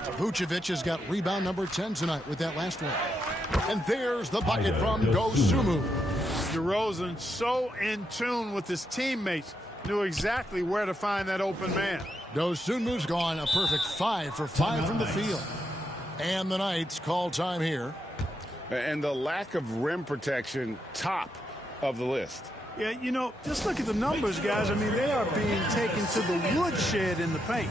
Vucevic has got rebound number 10 tonight with that last one. And there's the bucket from Dosunmu. DeRozan, so in tune with his teammates, knew exactly where to find that open man. Dosunmu's gone a perfect 5 for 5 from the field. And the Knights call time here. And the lack of rim protection, top of the list. Yeah, you know, just look at the numbers, guys. I mean, they are being taken to the woodshed in the paint.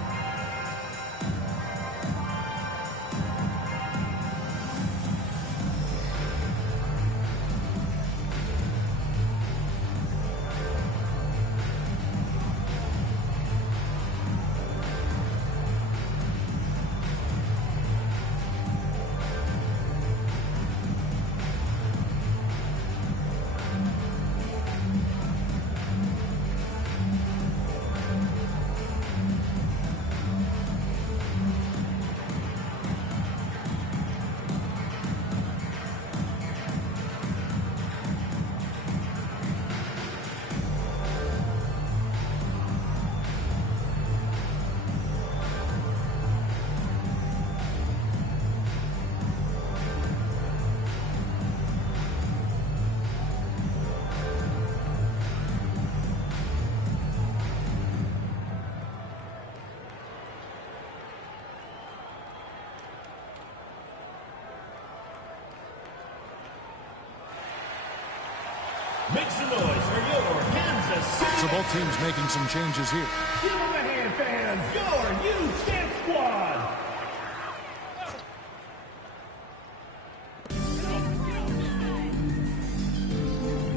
Make some noise for your Kansas City. So both teams making some changes here. Give them a hand, fans. Your youth dance squad.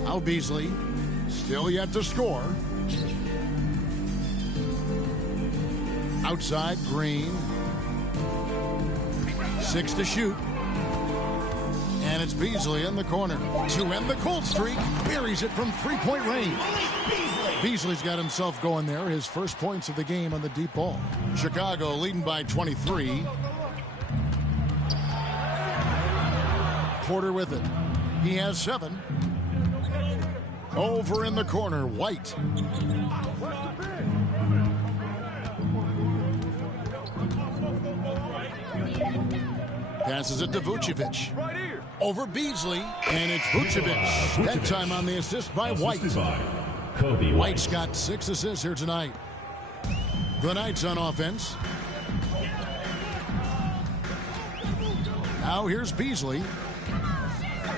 Al Beasley, still yet to score. Outside, Green. 6 to shoot. And it's Beasley in the corner. To end the cold streak, buries it from three-point range. Beasley's got himself going there. His first points of the game on the deep ball. Chicago leading by 23. Porter with it. He has 7. Over in the corner, White. Passes it to Vucevic. Over Beasley, and it's Vucevic. That time on the assist by White. White's got 6 assists here tonight. The Knights on offense. Now here's Beasley.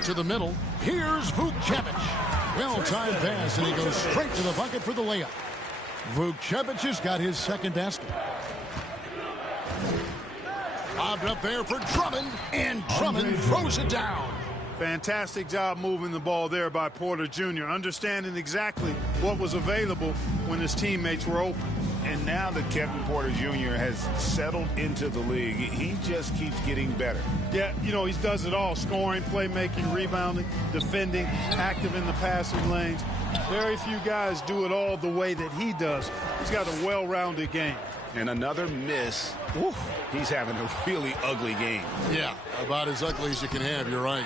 To the middle. Here's Vucevic. Well-timed pass, and he goes straight to the bucket for the layup. Vucevic has got his second basket. Lobbed up there for Drummond, and Drummond throws it down. Fantastic job moving the ball there by Porter Jr., understanding exactly what was available when his teammates were open. And now that Kevin Porter Jr. has settled into the league, he just keeps getting better. Yeah, you know, he does it all. Scoring, playmaking, rebounding, defending, active in the passing lanes. Very few guys do it all the way that he does. He's got a well-rounded game. And another miss. Oof, he's having a really ugly game. Yeah, about as ugly as you can have, you're right.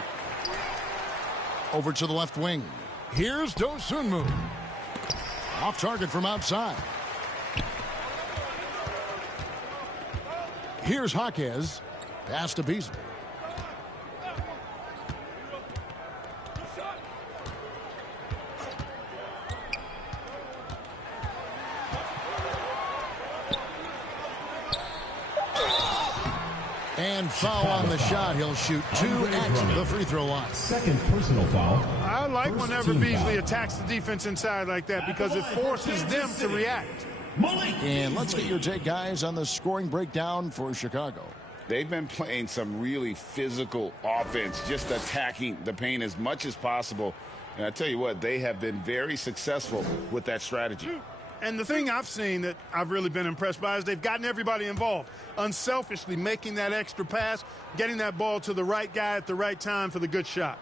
Over to the left wing. Here's Dosunmu. Off target from outside. Here's Jaquez. Pass to Beasley. And foul on the shot. He'll shoot 2 at the free throw line. Second personal foul. I like First whenever team Beasley foul. attacks the defense inside like that because it forces them to react. And let's get your take, guys, on the scoring breakdown for Chicago. They've been playing some really physical offense, just attacking the paint as much as possible. And I tell you what, they have been very successful with that strategy. And the thing I've seen that I've really been impressed by is they've gotten everybody involved, unselfishly making that extra pass, getting that ball to the right guy at the right time for the good shot.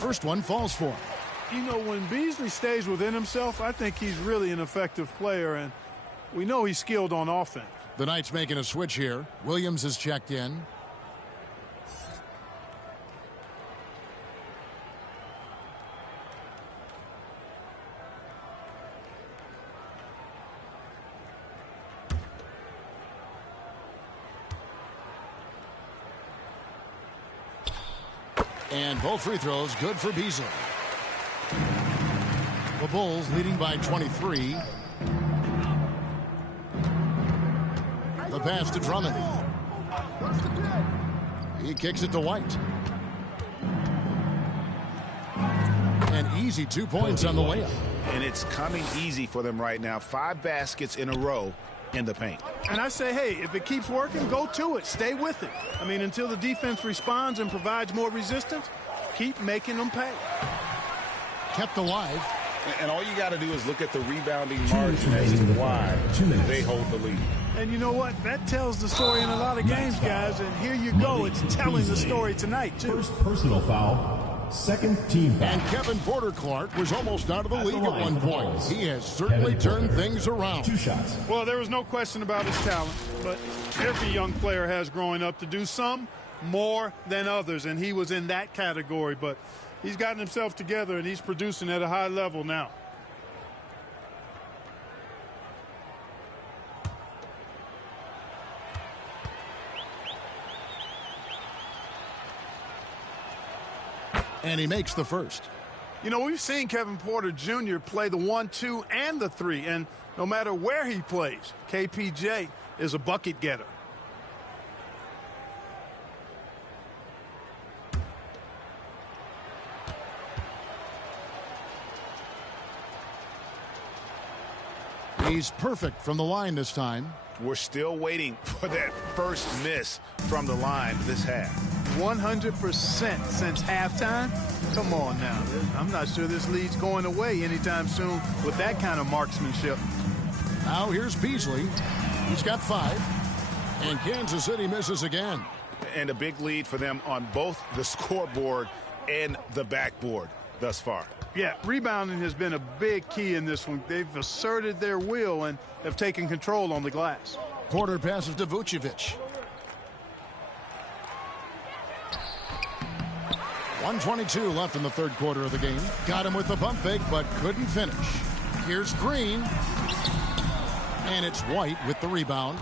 First one falls for him. You know, when Beasley stays within himself, I think he's really an effective player, and we know he's skilled on offense. The Knights making a switch here. Williams is checked in. And both free throws good for Beasley. The Bulls leading by 23. The pass to Drummond. He kicks it to White. An easy 2 points on the way up. And it's coming easy for them right now. 5 baskets in a row in the paint. And I say, hey, if it keeps working, go to it. Stay with it. I mean, until the defense responds and provides more resistance, keep making them pay. Kept alive. And all you got to do is look at the rebounding margin as to why they hold the lead. And you know what? That tells the story in a lot of games, guys. And here you go. It's telling the story tonight, too. First personal foul, second team foul. And Kevin Porter Clark was almost out of the league at one point. He has certainly turned things around. 2 shots. Well, there was no question about his talent, but every young player has growing up to do some more than others, and he was in that category. But he's gotten himself together, and he's producing at a high level now. And he makes the first. You know, we've seen Kevin Porter Jr. play the 1, 2, and the 3, and no matter where he plays, KPJ is a bucket getter. He's perfect from the line this time. We're still waiting for that first miss from the line this half. 100% since halftime? Come on now. I'm not sure this lead's going away anytime soon with that kind of marksmanship. Now here's Beasley. He's got 5. And Kansas City misses again. And a big lead for them on both the scoreboard and the backboard thus far. Yeah, rebounding has been a big key in this one. They've asserted their will and have taken control on the glass. Porter passes to Vucevic. 1:22 left in the third quarter of the game. Got him with the pump fake, but couldn't finish. Here's Green. And it's White with the rebound.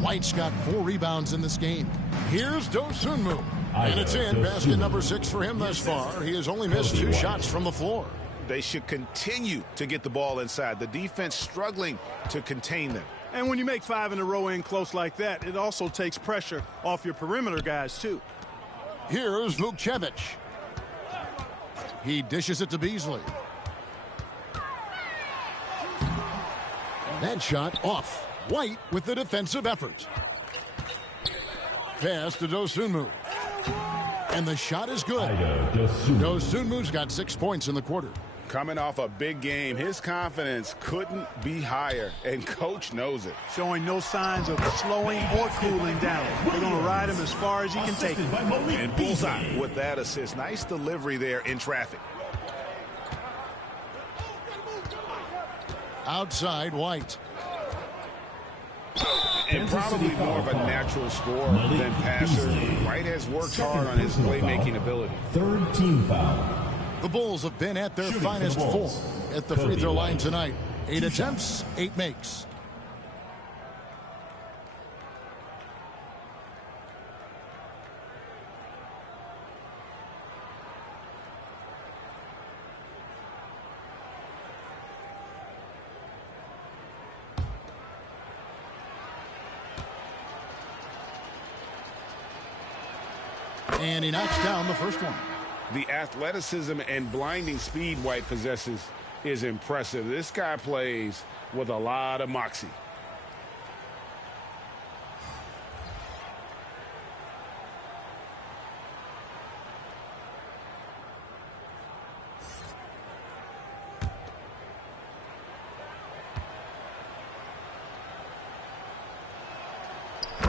White's got 4 rebounds in this game. Here's Dosunmu. And it's in. Basket number 6 for him thus far. He has only missed 2 shots from the floor. They should continue to get the ball inside. The defense struggling to contain them. And when you make 5 in a row in close like that, it also takes pressure off your perimeter guys, too. Here's Vucevic. He dishes it to Beasley. That shot off. White with the defensive effort. Pass to Dosunmu. And the shot is good. Dosunmu's got 6 points in the quarter. Coming off a big game, his confidence couldn't be higher, and coach knows it. Showing no signs of slowing or cooling down. They're going to ride him as far as he can take him. And bullseye with that assist. Nice delivery there in traffic. Outside, White. And probably more of a natural scorer than passer. White has worked hard on his playmaking ability. Third team foul. The Bulls have been at their finest form at the free throw line tonight. 8 attempts, 8 makes. And he knocks down the first one. The athleticism and blinding speed White possesses is impressive. This guy plays with a lot of moxie.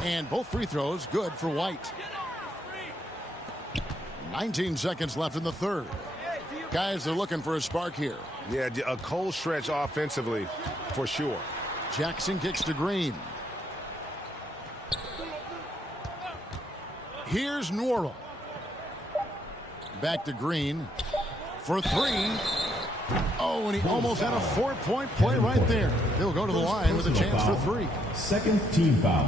And both free throws good for White. 19 seconds left in the third. Guys are looking for a spark here. Yeah, a cold stretch offensively for sure. Jackson kicks to Green. Here's Norrell. Back to Green for 3. Oh, and he almost had a 4-point play right there. He'll go to the line with a chance for 3. Second team foul.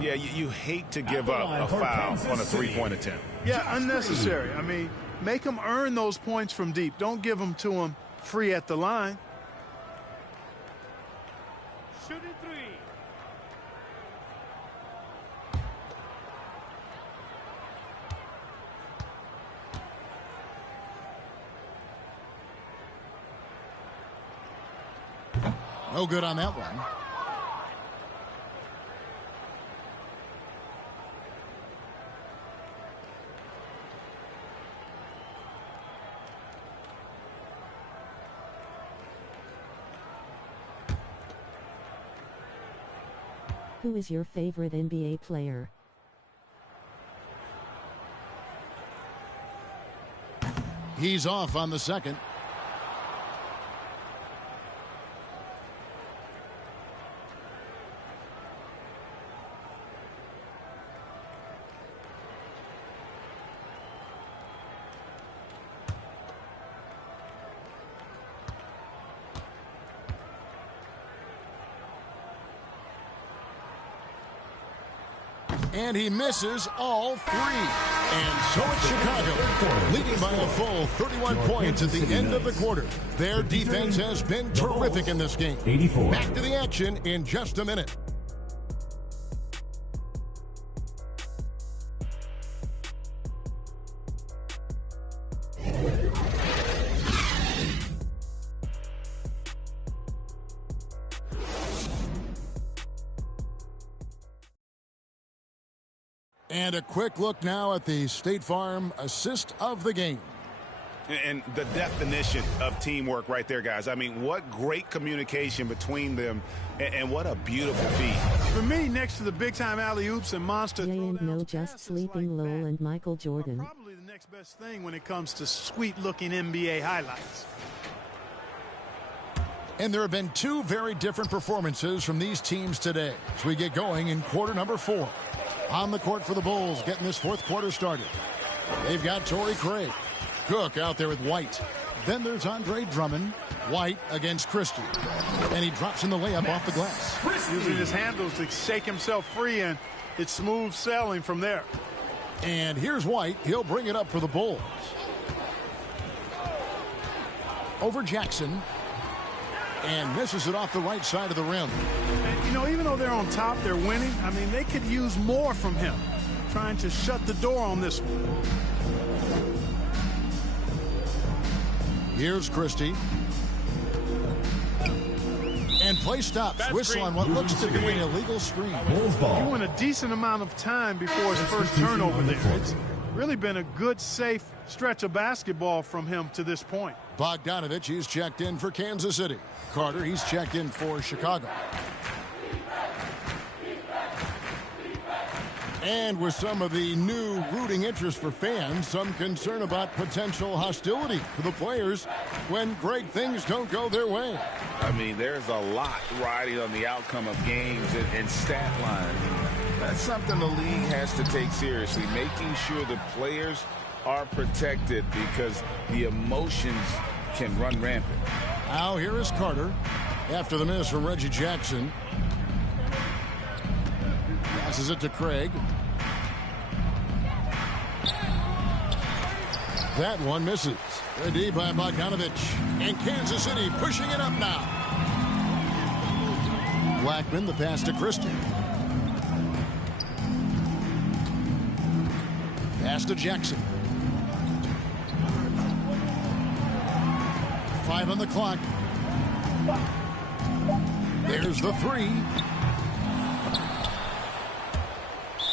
Yeah, you hate to give up a foul on a three-point attempt. Yeah, unnecessary. I mean, make them earn those points from deep. Don't give them to them free at the line. Shooting three. No good on that one. Who is your favorite NBA player? He's off on the second. And he misses all three. And so it's Chicago, leading by a full 31 points at the end of the quarter. Their defense has been terrific in this game. 84. Back to the action in just a minute. And a quick look now at the State Farm assist of the game. And the definition of teamwork right there, guys. I mean, what great communication between them, and what a beautiful feat. For me, next to the big-time alley-oops and monster Jay and throwdowns, No Just Sleeping like Lowell that and Michael are Jordan. probably the next best thing when it comes to sweet-looking NBA highlights. And there have been two very different performances from these teams today as we get going in quarter number 4. On the court for the Bulls, getting this fourth quarter started. They've got Torrey Craig. Cook out there with White. Then there's Andre Drummond. White against Christie. And he drops in the layup off the glass. Using his handles to shake himself free, and it's smooth sailing from there. And here's White. He'll bring it up for the Bulls. Over Jackson. And misses it off the right side of the rim. And, you know, even though they're on top, they're winning. I mean, they could use more from him. Trying to shut the door on this one. Here's Christie. And play stops. Whistle on what looks to be an illegal screen. Bulls ball. He went a decent amount of time before his first turnover there. It's really been a good, safe stretch of basketball from him to this point. Bogdanovich, he's checked in for Kansas City. Carter, he's checked in for Chicago. And with some of the new rooting interest for fans, some concern about potential hostility for the players when great things don't go their way. I mean, there's a lot riding on the outcome of games and stat lines. That's something the league has to take seriously, making sure the players are protected because the emotions can run rampant. Now here is Carter after the miss from Reggie Jackson. Passes it to Craig. That one misses. Ready by Bogdanovich. And Kansas City pushing it up now. Blackman, the pass to Christie. Pass to Jackson. 5 on the clock. There's the three.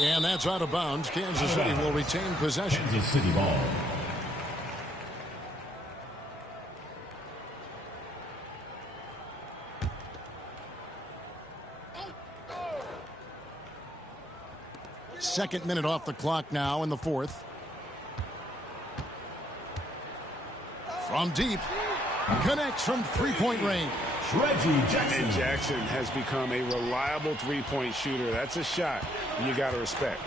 And that's out of bounds. Kansas City will retain possession. Kansas City ball. Second minute off the clock now in the fourth. From deep. Connects from three-point range. Reggie Jackson. And Jackson has become a reliable three-point shooter. That's a shot you got to respect.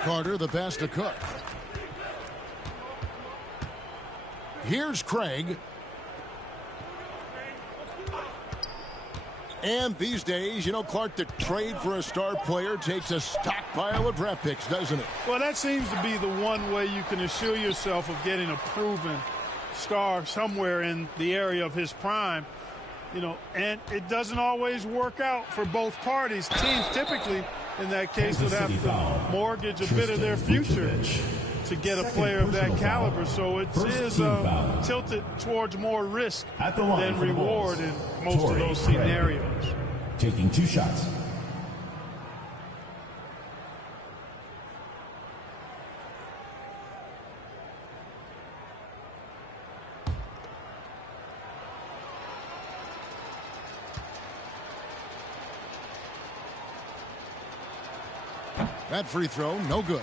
Carter, the pass to Cook. Here's Craig. And these days, you know, Clark, the trade for a star player takes a stockpile of draft picks, doesn't it? Well, that seems to be the one way you can assure yourself of getting a proven star somewhere in the area of his prime. You know, and it doesn't always work out for both parties. Teams typically, in that case, would have to mortgage a bit of their future to get a player of that caliber. So it is tilted towards more risk than reward in most of those scenarios. Taking 2 shots. That free throw, no good.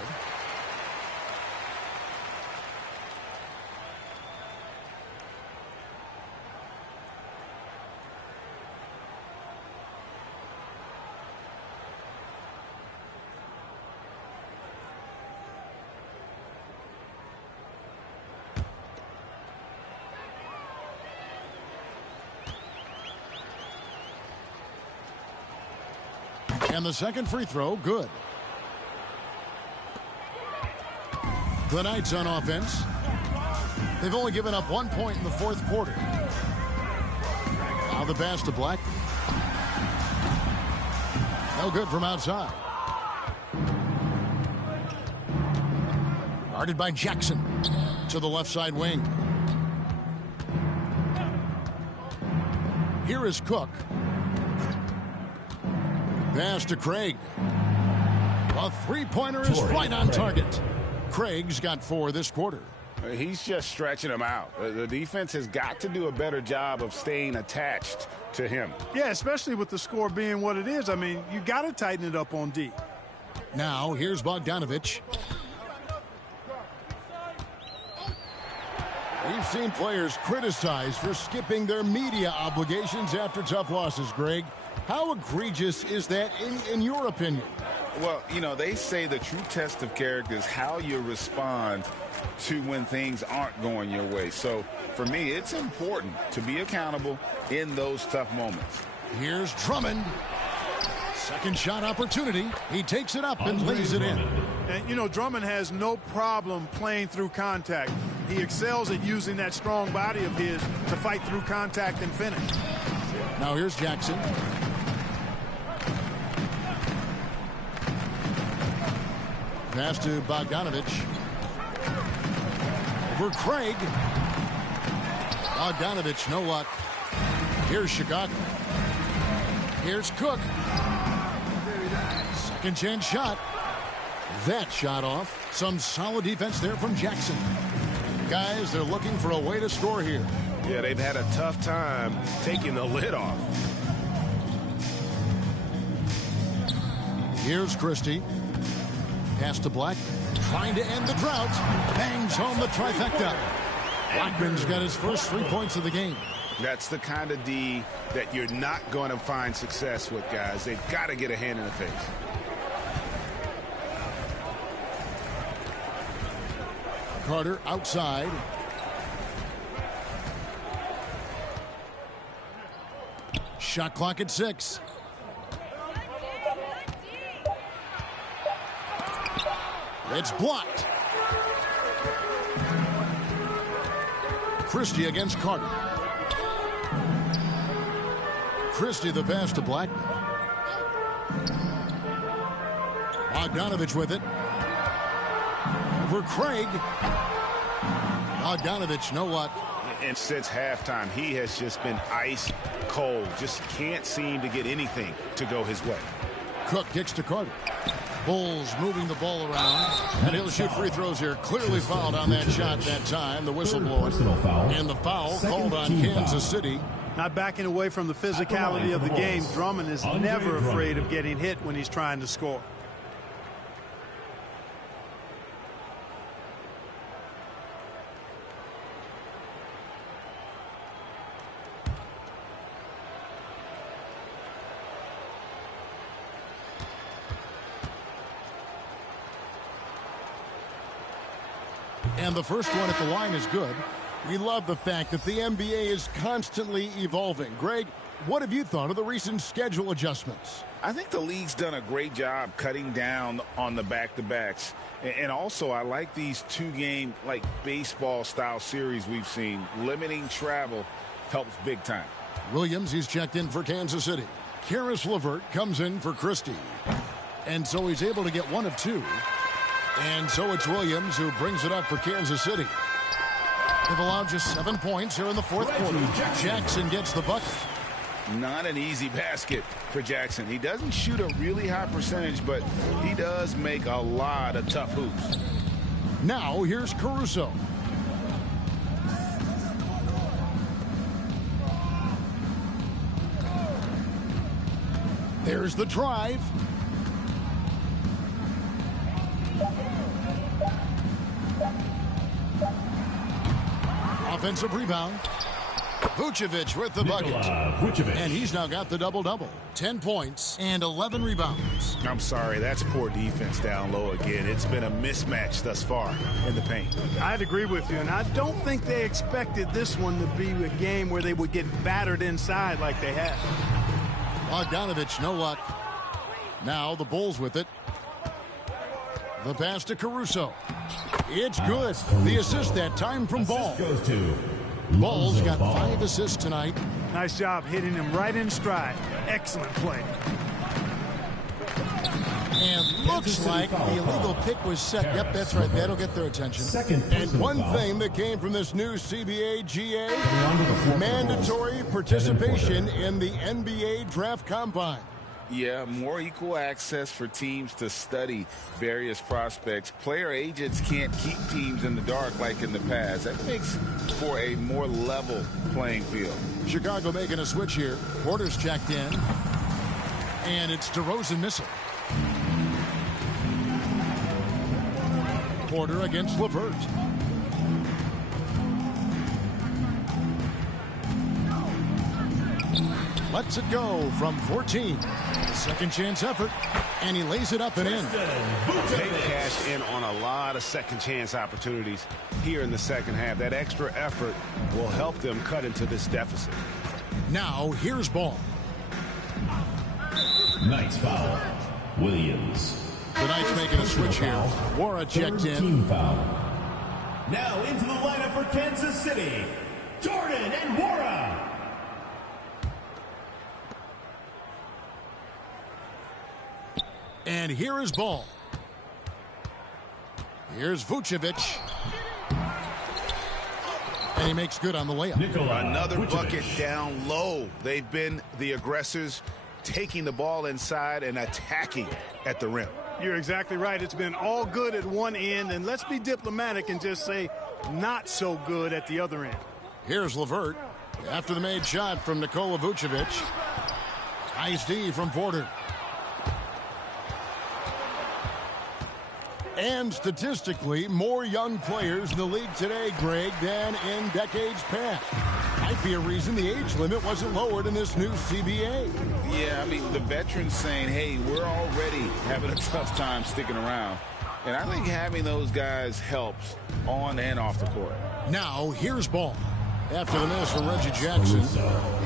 And the second free throw, good. The Knights on offense. They've only given up 1 point in the fourth quarter. Now the pass to Black. No good from outside. Guarded by Jackson to the left side wing. Here is Cook. Pass to Craig. A three-pointer is right on target. Craig's got 4 this quarter. He's just stretching him out. The defense has got to do a better job of staying attached to him. Yeah, especially with the score being what it is. I mean, you got to tighten it up on D. Now, here's Bogdanovich. We've seen players criticized for skipping their media obligations after tough losses, Greg. How egregious is that in your opinion? Well, you know, they say the true test of character is how you respond to when things aren't going your way. So, for me, it's important to be accountable in those tough moments. Here's Drummond. Second shot opportunity. He takes it up and lays it in. And, you know, Drummond has no problem playing through contact. He excels at using that strong body of his to fight through contact and finish. Now here's Jackson. Pass to Bogdanovich. Over Craig. Bogdanovich, no luck. Here's Chicago. Here's Cook. Second chance shot. That shot off. Some solid defense there from Jackson. Guys, they're looking for a way to score here. Yeah, they've had a tough time taking the lid off. Here's Christie. Pass to Black. Trying to end the drought. Bangs home the trifecta. Blackman's got his first 3 points of the game. That's the kind of D that you're not going to find success with, guys. They've got to get a hand in the face. Carter outside. Shot clock at 6. It's blocked. Christie against Carter. Christie the pass to Black. Bogdanovich with it. Over Craig. Bogdanovich, no luck. And since halftime, he has just been ice cold. Just can't seem to get anything to go his way. Cook kicks to Carter. Bulls moving the ball around. And he'll shoot free throws here. Clearly fouled on that shot that time. The whistle blowing. And the foul called on Kansas City. Not backing away from the physicality of the game. Drummond is never afraid of getting hit when he's trying to score. And the first one at the line is good. We love the fact that the NBA is constantly evolving. Greg, what have you thought of the recent schedule adjustments? I think the league's done a great job cutting down on the back-to-backs. And also, I like these two-game, like, baseball-style series we've seen. Limiting travel helps big time. Williams, he's checked in for Kansas City. Karis LeVert comes in for Christie. And so he's able to get one of two. And so it's Williams who brings it up for Kansas City. They've allowed just 7 points here in the fourth quarter. Jackson gets the bucket. Not an easy basket for Jackson. He doesn't shoot a really high percentage, but he does make a lot of tough hoops. Now here's Caruso. There's the drive. Offensive rebound. Vucevic with the bucket. And he's now got the double-double. 10 points and 11 rebounds. I'm sorry, that's poor defense down low again. It's been a mismatch thus far in the paint. I'd agree with you, and I don't think they expected this one to be a game where they would get battered inside like they have. Bogdanovich, no luck. Now the Bulls with it. The pass to Caruso. It's good. The assist that time from Ball. Goes to Ball's got 5 assists tonight. Nice job hitting him right in stride. Excellent play. And looks like the illegal pick was set. Yep, that's right. That'll get their attention. And one thing that came from this new CBA GA, mandatory participation in the NBA Draft Combine. Yeah, more equal access for teams to study various prospects. Player agents can't keep teams in the dark like in the past. That makes for a more level playing field. Chicago making a switch here. Porter's checked in. And it's DeRozan missing. Porter against LeVert. Lets it go from 14. Second chance effort, and he lays it up and in. They cash in on a lot of second chance opportunities here in the second half. That extra effort will help them cut into this deficit. Now here's Ball. Nice foul. Williams. The Knights making a switch here. Wara checked in. Team foul. Now into the lineup for Kansas City, Jordan and Wara. And here is Ball. Here's Vucevic. And he makes good on the layup. Another bucket down low. They've been the aggressors, taking the ball inside and attacking at the rim. You're exactly right. It's been all good at one end, and let's be diplomatic and just say not so good at the other end. Here's LeVert after the made shot from Nikola Vucevic. Nice D from Porter. And statistically, more young players in the league today, Greg, than in decades past. Might be a reason the age limit wasn't lowered in this new CBA. Yeah, I mean, the veterans saying, hey, we're already having a tough time sticking around. And I think having those guys helps on and off the court. Now, here's Ball. After the miss from Reggie Jackson.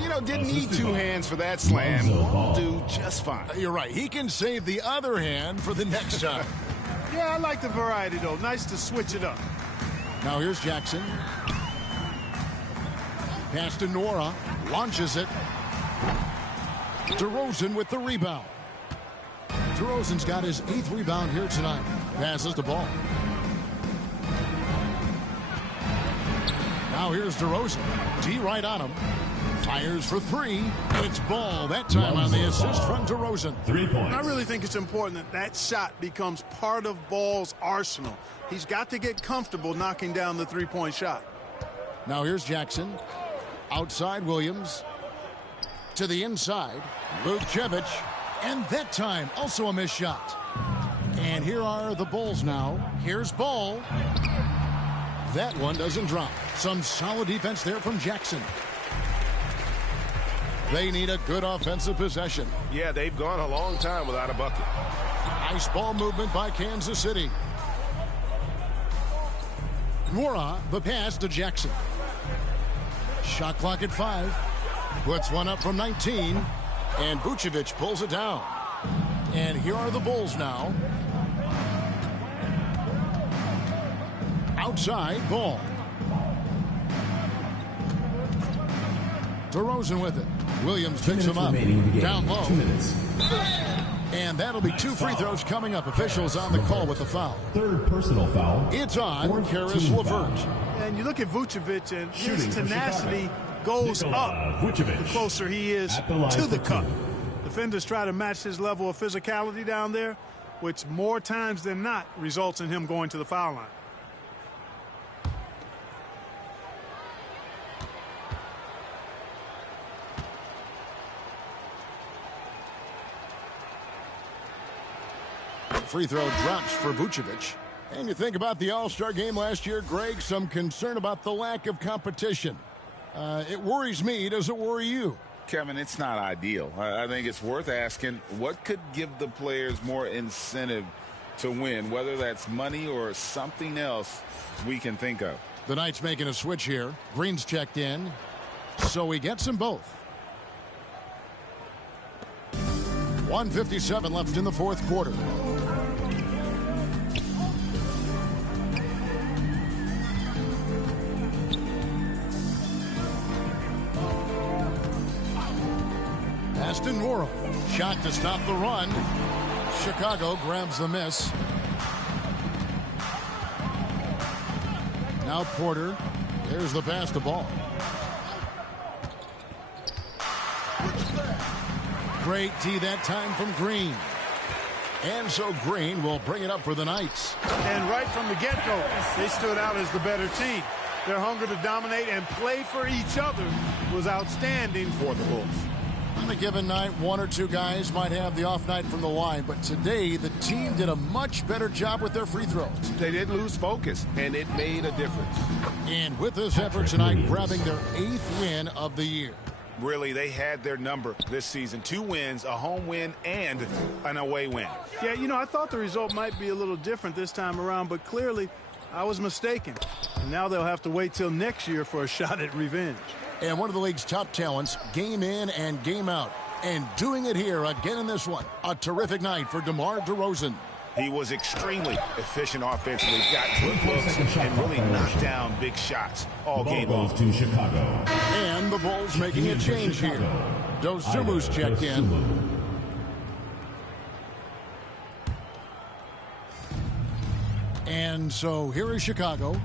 You know, didn't need two hands for that slam. Won't do just fine. You're right. He can save the other hand for the next time. Yeah, I like the variety, though. Nice to switch it up. Now here's Jackson. Pass to Nora. Launches it. DeRozan with the rebound. DeRozan's got his 8th rebound here tonight. Passes the ball. Now here's DeRozan. D right on him. Fires for 3. And it's Ball that time on the assist from DeRozan. 3 points. I really think it's important that that shot becomes part of Ball's arsenal. He's got to get comfortable knocking down the three-point shot. Now here's Jackson. Outside Williams. To the inside. Vucevic. And that time also a missed shot. And here are the Bulls now. Here's Ball. That one doesn't drop. Some solid defense there from Jackson. They need a good offensive possession. Yeah, they've gone a long time without a bucket. Nice ball movement by Kansas City. Nora, the pass to Jackson. Shot clock at 5. Puts one up from 19, and Vucevic pulls it down. And here are the Bulls now. Outside, Ball. DeRozan with it. Williams picks him up. Down low. 2 minutes. And that'll be 2 free throws coming up. Officials on the call with the foul. Third personal foul. It's on Caris LeVert. And you look at Vucevic, and his tenacity goes up the closer he is to the cup. Defenders try to match his level of physicality down there, which more times than not results in him going to the foul line. Free throw drops for Vucevic. And you think about the All-Star game last year, Greg, some concern about the lack of competition. It worries me. Does it worry you? Kevin, it's not ideal. I think it's worth asking what could give the players more incentive to win, whether that's money or something else we can think of. The Knights making a switch here. Green's checked in, so he gets them both. 1:57 left in the fourth quarter. Aston Worrell, shot to stop the run. Chicago grabs the miss. Now Porter, there's the pass to Ball. Great D that time from Green. And so Green will bring it up for the Knights. And right from the get-go, they stood out as the better team. Their hunger to dominate and play for each other was outstanding for the Bulls. On a given night, 1 or 2 guys might have the off night from the line, but today the team did a much better job with their free throws. They didn't lose focus, and it made a difference. And with this effort tonight, grabbing their 8th win of the year. Really, they had their number this season. 2 wins, a home win, and an away win. Yeah, you know, I thought the result might be a little different this time around, but clearly I was mistaken. And now they'll have to wait till next year for a shot at revenge. And one of the league's top talents, game in and game out. And doing it here again in this one. A terrific night for DeMar DeRozan. He was extremely efficient offensively, got good looks, and really knocked down big shots all game long. To Chicago. And the Bulls making a change here. Dosumu's checked in. And so here is Chicago.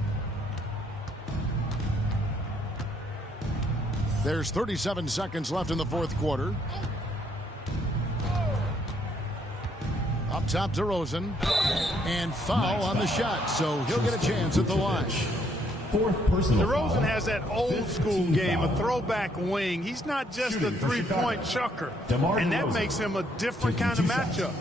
There's 37 seconds left in the fourth quarter. Up top, DeRozan. And foul on the shot, so he'll get a chance at the line. Fourth personal DeRozan foul. has that old school game, a throwback wing. He's not just a three-point chucker, and that makes him a different kind of matchup.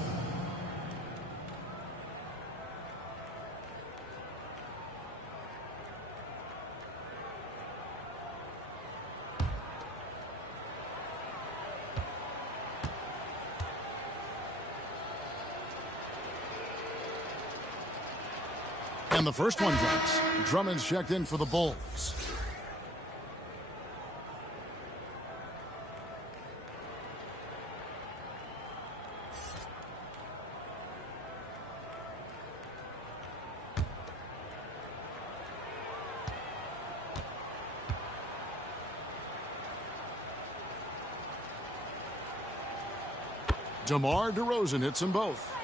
And the first one drops. Drummond's checked in for the Bulls. DeMar DeRozan hits them both.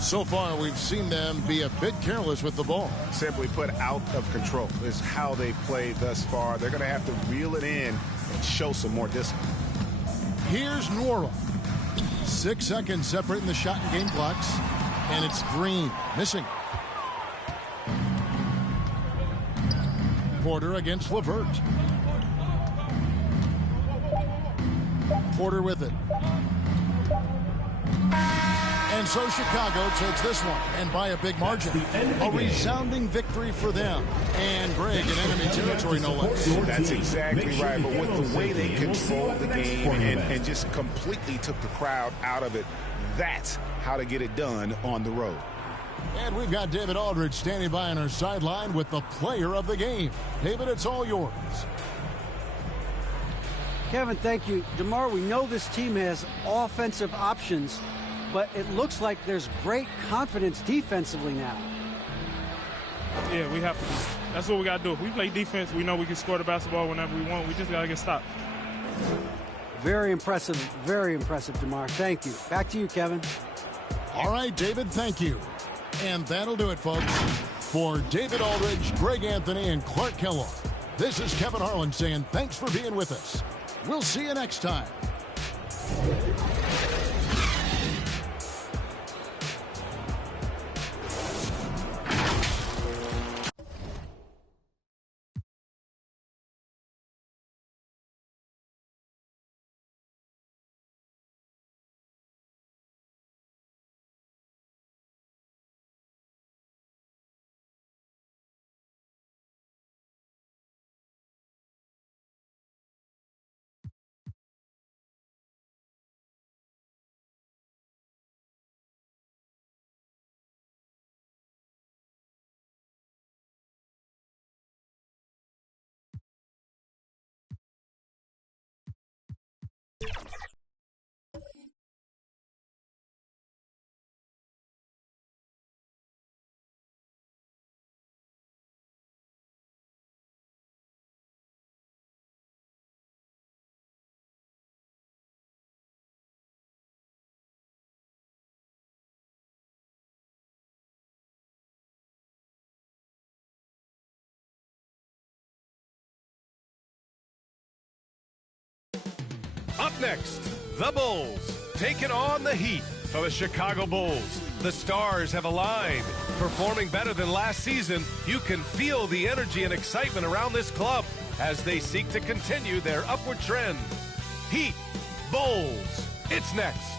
So far, we've seen them be a bit careless with the ball. Simply put, out of control is how they played thus far. They're going to have to reel it in and show some more discipline. Here's Norrell. 6 seconds separating the shot and game clocks. And it's Green missing. Porter against LeVert. Porter with it. And so Chicago takes this one, and by a big margin. A resounding victory for them. And Greg in enemy territory, no less. That's exactly right. But with the way they controlled the game and just completely took the crowd out of it, that's how to get it done on the road. And we've got David Aldridge standing by on our sideline with the player of the game. David, it's all yours. Kevin, thank you. DeMar, we know this team has offensive options, but it looks like there's great confidence defensively now. Yeah, we have to. That's what we got to do. If we play defense, we know we can score the basketball whenever we want. We just got to get stopped. Very impressive, DeMar. Thank you. Back to you, Kevin. All right, David, thank you. And that'll do it, folks. For David Aldridge, Greg Anthony, and Clark Kellogg, this is Kevin Harlan saying thanks for being with us. We'll see you next time. Up next, the Bulls taking on the Heat. For the Chicago Bulls, the stars have aligned. Performing better than last season, you can feel the energy and excitement around this club as they seek to continue their upward trend. Heat, Bulls, it's next.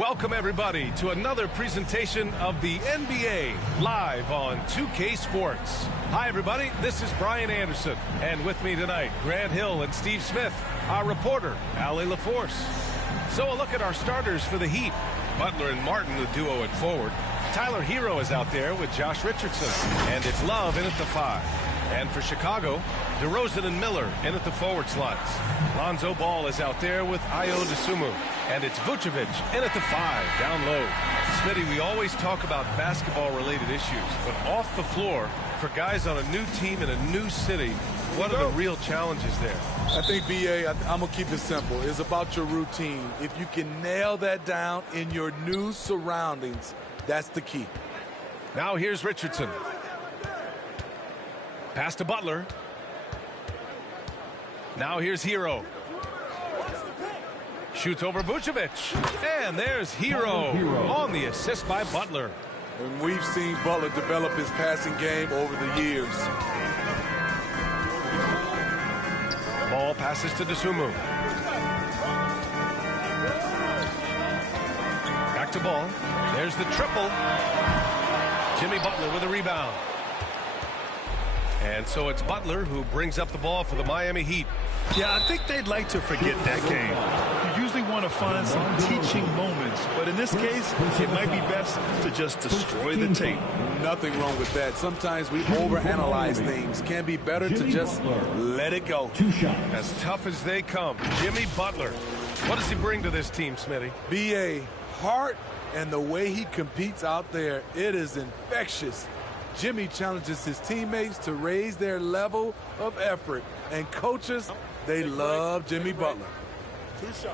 Welcome, everybody, to another presentation of the NBA live on 2K Sports. Hi, everybody. This is Brian Anderson. And with me tonight, Grant Hill and Steve Smith, our reporter, Allie LaForce. So a look at our starters for the Heat. Butler and Martin, the duo at forward. Tyler Hero is out there with Josh Richardson. And it's Love in at the 5. And for Chicago, DeRozan and Miller in at the forward slots. Lonzo Ball is out there with Ayo Dosunmu. And it's Vucevic in at the 5, down low. Smitty, we always talk about basketball-related issues, but off the floor, for guys on a new team in a new city, what are the real challenges there? I think, B.A., I'm going to keep it simple. It's about your routine. If you can nail that down in your new surroundings, that's the key. Now here's Richardson. Pass to Butler. Now here's Hero. Shoots over Vucevic. And there's Hero on the assist by Butler. And we've seen Butler develop his passing game over the years. Ball passes to Dosunmu. Back to Ball. There's the triple. Jimmy Butler with a rebound. And so it's Butler who brings up the ball for the Miami Heat. Yeah, I think they'd like to forget that game. You usually want to find some teaching moments, but in this case, it might be best to just destroy the tape. Nothing wrong with that. Sometimes we overanalyze things. Can be better to just let it go. As tough as they come, Jimmy Butler. What does he bring to this team, Smitty? B.A. heart and the way he competes out there, it is infectious. Jimmy challenges his teammates to raise their level of effort. And coaches, they love Jimmy Butler. 2 shots.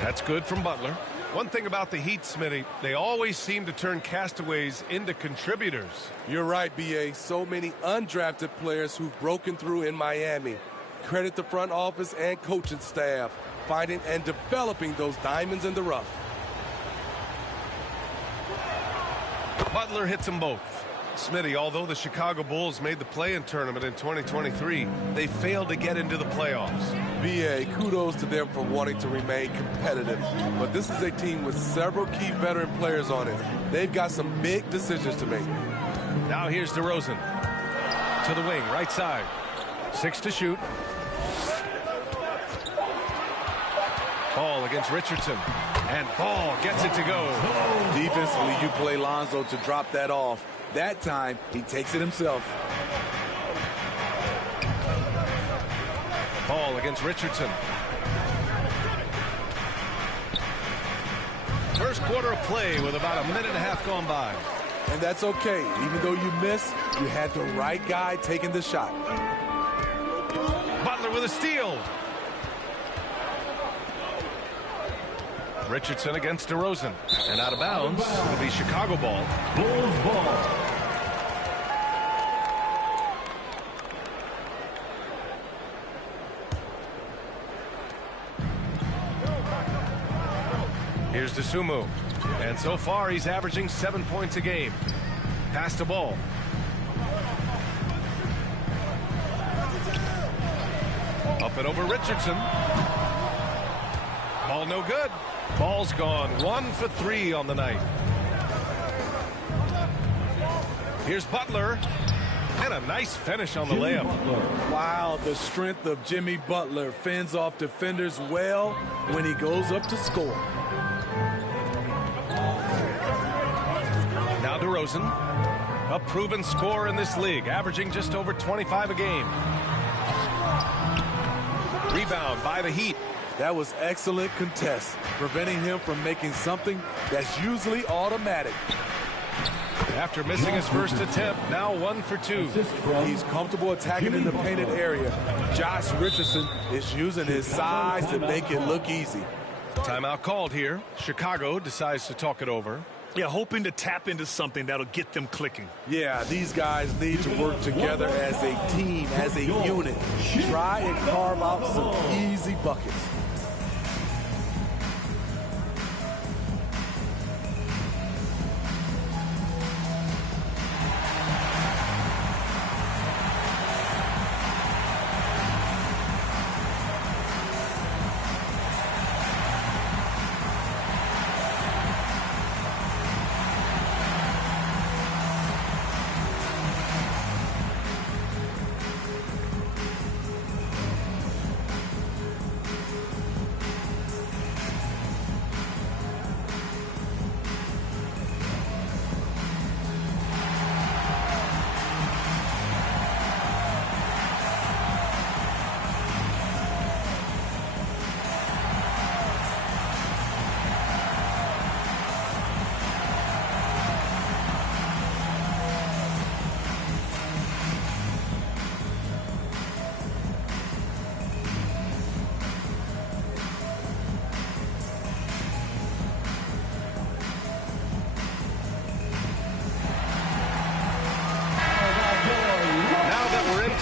That's good from Butler. One thing about the Heat, Smitty, they always seem to turn castaways into contributors. You're right, B.A. So many undrafted players who've broken through in Miami. Credit the front office and coaching staff, finding and developing those diamonds in the rough. Butler hits them both. Smitty, although the Chicago Bulls made the play-in tournament in 2023, they failed to get into the playoffs. B.A., kudos to them for wanting to remain competitive. But this is a team with several key veteran players on it. They've got some big decisions to make. Now here's DeRozan. To the wing, right side. 6 to shoot. Ball against Richardson. And Ball gets it to go. Defensively, you play Lonzo to drop that off. That time, he takes it himself. Ball against Richardson. First quarter of play with about a minute and a half gone by. And that's okay. Even though you miss, you had the right guy taking the shot. Butler with a steal. Richardson against DeRozan. And out of bounds. It'll be Chicago ball. Bulls ball. Here's DeSumo. And so far, he's averaging 7 points a game. Pass the ball. Up and over Richardson. Ball no good. Ball's gone. 1 for 3 on the night. Here's Butler. And a nice finish on the layup. Wow, the strength of Jimmy Butler fends off defenders well when he goes up to score. Now DeRozan, a proven scorer in this league, averaging just over 25 a game. Rebound by the Heat. That was excellent contest, preventing him from making something that's usually automatic. After missing his first attempt, now 1 for 2. He's comfortable attacking in the painted area. Josh Richardson is using his size to make it look easy. Timeout called here. Chicago decides to talk it over. Yeah, hoping to tap into something that'll get them clicking. Yeah, these guys need to work together as a team, as a unit. Try and carve out some easy buckets.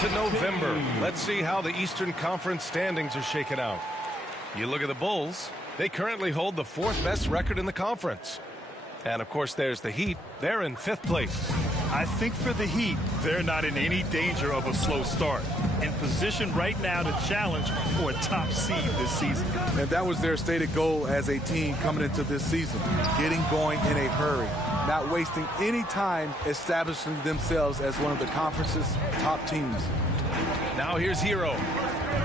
To November. Let's see how the Eastern Conference standings are shaken out. You look at the Bulls, they currently hold the 4th best record in the conference. And of course there's the Heat. They're in 5th place. I think for the Heat, they're not in any danger of a slow start. In position right now to challenge for a top seed this season. And that was their stated goal as a team coming into this season. Getting going in a hurry. Not wasting any time establishing themselves as one of the conference's top teams. Now here's Hero.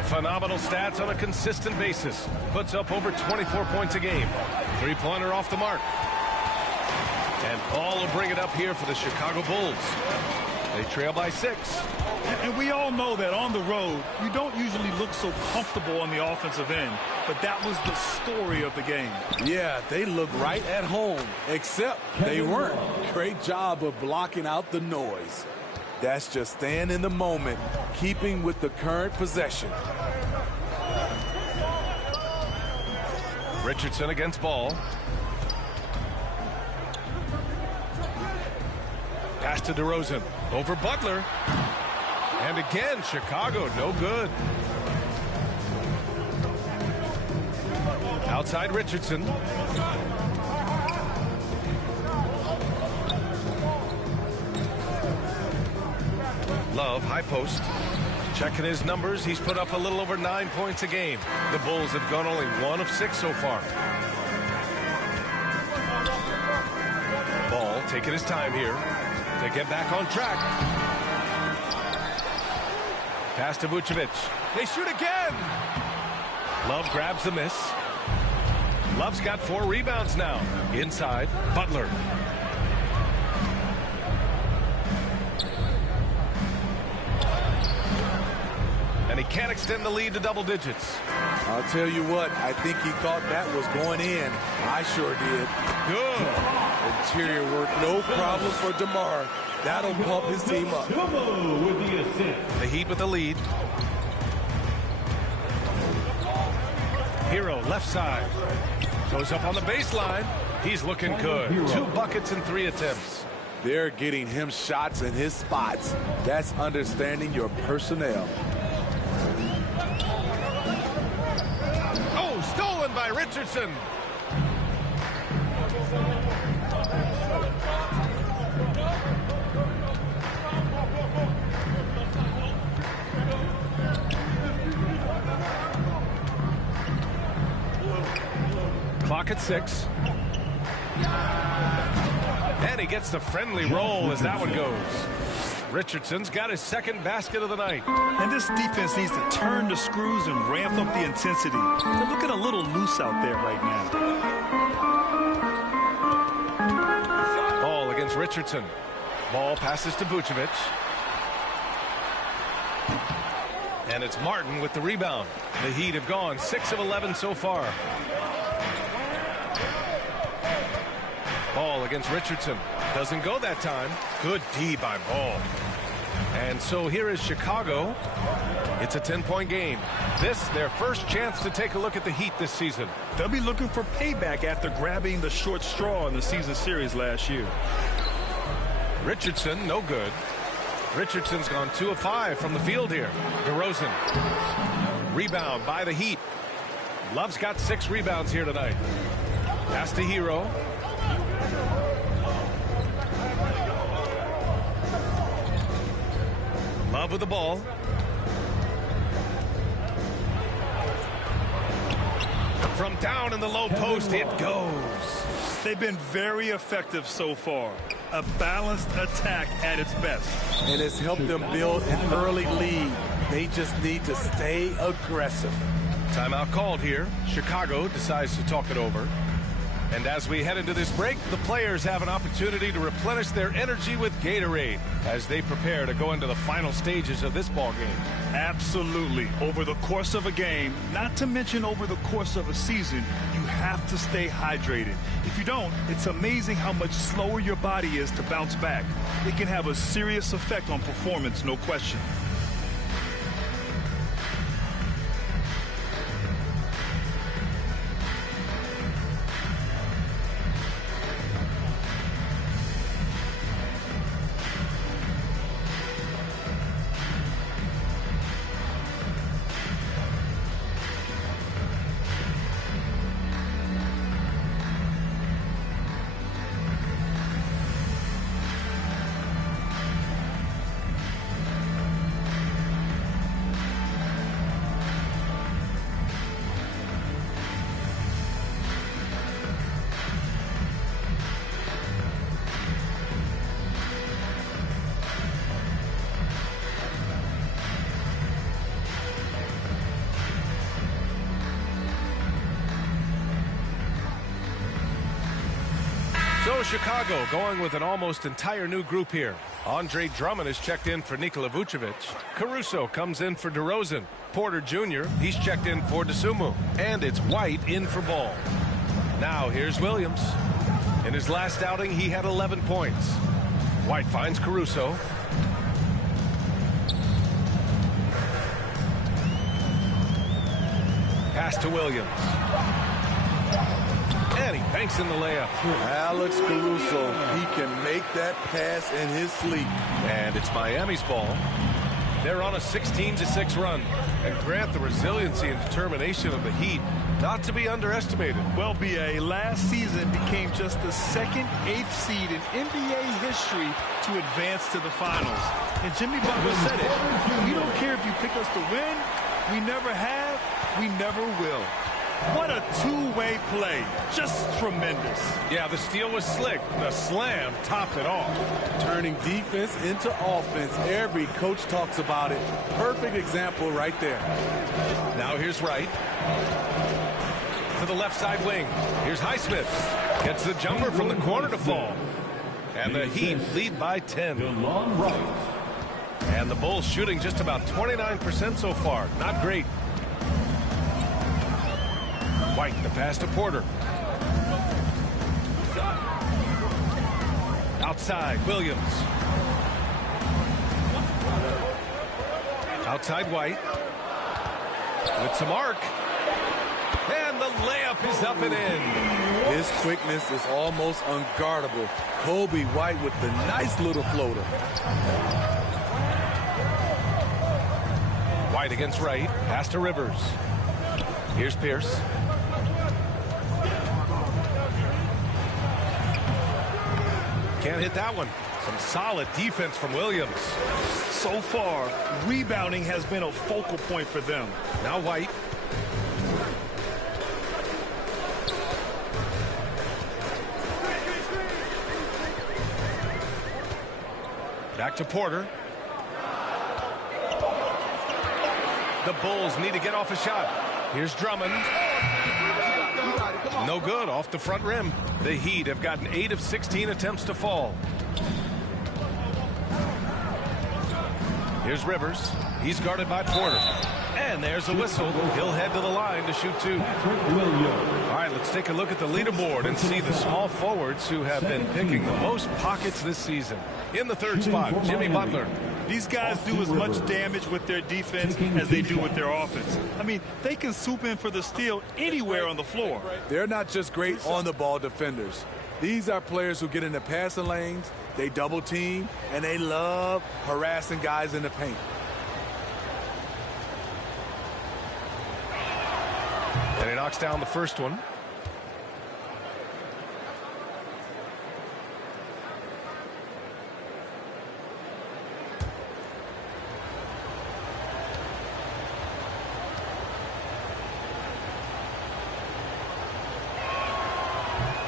Phenomenal stats on a consistent basis. Puts up over 24 points a game. 3-pointer off the mark. And Paul will bring it up here for the Chicago Bulls. They trail by 6. And we all know that on the road, you don't usually look so comfortable on the offensive end. But that was the story of the game. Yeah, they look right at home, except they weren't. Great job of blocking out the noise. That's just staying in the moment, keeping with the current possession. Richardson against Ball. Pass to DeRozan. Over Butler. And again, Chicago, no good. Outside Richardson. Love, high post. Checking his numbers, he's put up a little over 9 points a game. The Bulls have gone only 1 of 6 so far. Ball taking his time here to get back on track. Pass to Vucevic. They shoot again. Love grabs the miss. Love's got 4 rebounds now. Inside, Butler. And he can't extend the lead to double digits. I'll tell you what, I think he thought that was going in. I sure did. Good. Interior work, no problem for DeMar. That'll pump his team up. The Heat with the lead. Hero left side. Goes up on the baseline. He's looking good. 2 buckets in 3 attempts. They're getting him shots in his spots. That's understanding your personnel. Stolen by Richardson. Clock at 6. And he gets the friendly roll as that one goes. Richardson's got his 2nd basket of the night. And this defense needs to turn the screws and ramp up the intensity. They're looking a little loose out there right now. Ball against Richardson. Ball passes to Vucevic. And it's Martin with the rebound. The Heat have gone 6 of 11 so far. Ball against Richardson. Doesn't go that time. Good D by Ball. And so here is Chicago. It's a 10-point game. This, their first chance to take a look at the Heat this season. They'll be looking for payback after grabbing the short straw in the season series last year. Richardson, no good. Richardson's gone 2 of 5 from the field here. DeRozan. Rebound by the Heat. Love's got 6 rebounds here tonight. Pass to Hero. Love with the ball. From down in the low post, it goes. They've been very effective so far. A balanced attack at its best. And it's helped them build an early lead. They just need to stay aggressive. Timeout called here. Chicago decides to talk it over. And as we head into this break, the players have an opportunity to replenish their energy with Gatorade as they prepare to go into the final stages of this ball game. Absolutely. Over the course of a game, not to mention over the course of a season, you have to stay hydrated. If you don't, it's amazing how much slower your body is to bounce back. It can have a serious effect on performance, no question. So Chicago going with an almost entire new group here. Andre Drummond is checked in for Nikola Vucevic. Caruso comes in for DeRozan. Porter Jr., he's checked in for DeSumo. And it's White in for Ball. Now here's Williams. In his last outing, he had 11 points. White finds Caruso. Pass to Williams. And he banks in the layup. Alex Caruso, he can make that pass in his sleep. And it's Miami's ball. They're on a 16-6 run. And Grant, the resiliency and determination of the Heat, not to be underestimated. Well, B.A., last season became just the second 8th seed in NBA history to advance to the finals. And Jimmy Butler said it. We don't care if you pick us to win. We never have. We never will. What a two-way play. Just tremendous. Yeah, the steal was slick. The slam topped it off. Turning defense into offense. Every coach talks about it. Perfect example right there. Now here's Wright. To the left side wing. Here's Highsmith. Gets the jumper from the corner to fall. And the Heat lead by 10. And the Bulls shooting just about 29% so far. Not great. White, the pass to Porter. Outside, Williams. Outside, White. With some arc. And the layup is up and in. His quickness is almost unguardable. Coby White with the nice little floater. White against Wright. Pass to Rivers. Here's Pierce. Can't hit that one. Some solid defense from Williams. So far, rebounding has been a focal point for them. Now White. Back to Porter. The Bulls need to get off a shot. Here's Drummond. No good, off the front rim. The Heat have gotten 8 of 16 attempts to fall. Here's Rivers. He's guarded by Porter. And there's a whistle. He'll head to the line to shoot 2. All right, let's take a look at the leaderboard and see the small forwards who have been picking the most pockets this season. In the third spot, Jimmy Butler. These guys do as much damage with their defense as they do with their offense. I mean, they can swoop in for the steal anywhere on the floor. They're not just great on-the-ball defenders. These are players who get in the passing lanes, they double team, and they love harassing guys in the paint. And he knocks down the first one.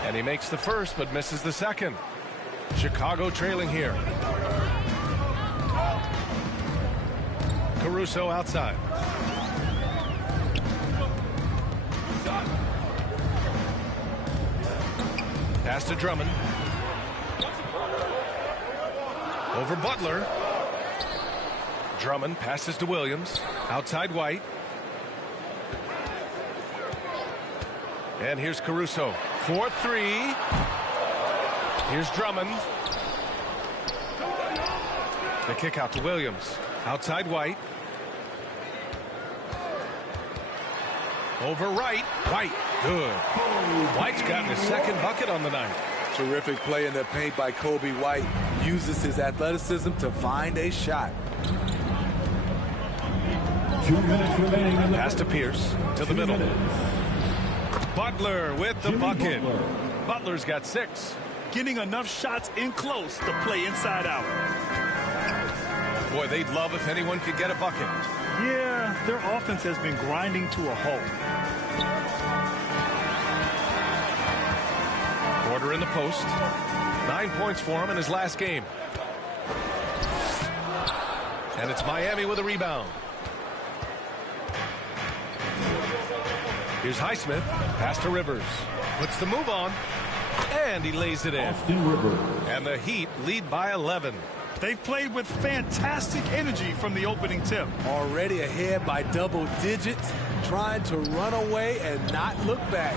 And he makes the first, but misses the second. Chicago trailing here. Caruso outside. Pass to Drummond. Over Butler. Drummond passes to Williams. Outside White. And here's Caruso. 4-3. Here's Drummond. The kick out to Williams. Outside White. Over Wright. White. Good. White's gotten his second bucket on the night. Terrific play in the paint by Coby White. Uses his athleticism to find a shot. 2 minutes remaining. Pass to Pierce. To the middle. Butler with the bucket. Butler's got 6. Getting enough shots in close to play inside out. Boy, they'd love if anyone could get a bucket. Yeah, their offense has been grinding to a halt. Porter in the post. 9 points for him in his last game. And it's Miami with a rebound. Here's Highsmith. Pass to Rivers. Puts the move on. And he lays it in. And the Heat lead by 11. They've played with fantastic energy from the opening tip. Already ahead by double digits, trying to run away and not look back.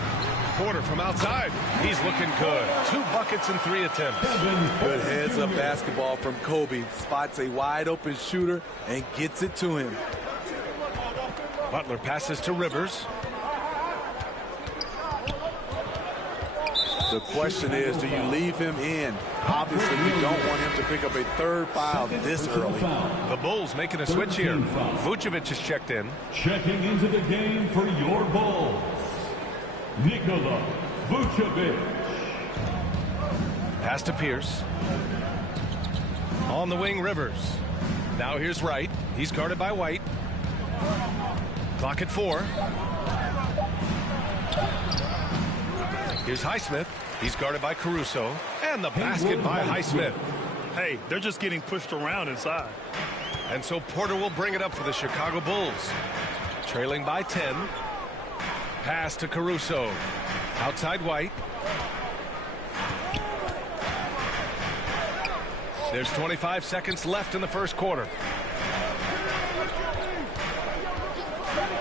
Porter from outside. He's looking good. 2 buckets in 3 attempts. Good heads-up basketball from Coby. Spots a wide-open shooter and gets it to him. Butler passes to Rivers. The question is, do you leave him in? Obviously, you don't want him to pick up a third foul this early. The Bulls making a switch here. Vucevic is checked in. Checking into the game for your Bulls, Nikola Vucevic. Pass to Pierce. On the wing, Rivers. Now here's Wright. He's guarded by White. Clock at 4. Here's Highsmith. He's guarded by Caruso. And the basket by Highsmith. Hey, they're just getting pushed around inside. And so Porter will bring it up for the Chicago Bulls. Trailing by 10. Pass to Caruso. Outside White. There's 25 seconds left in the first quarter.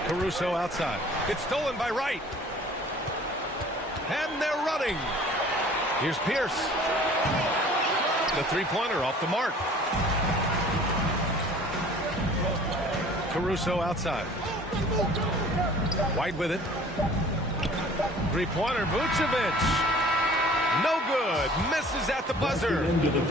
Caruso outside. It's stolen by Wright. And they're running. Here's Pierce. The three-pointer off the mark. Caruso outside. White with it. Three-pointer, Vucevic. No good. Misses at the buzzer.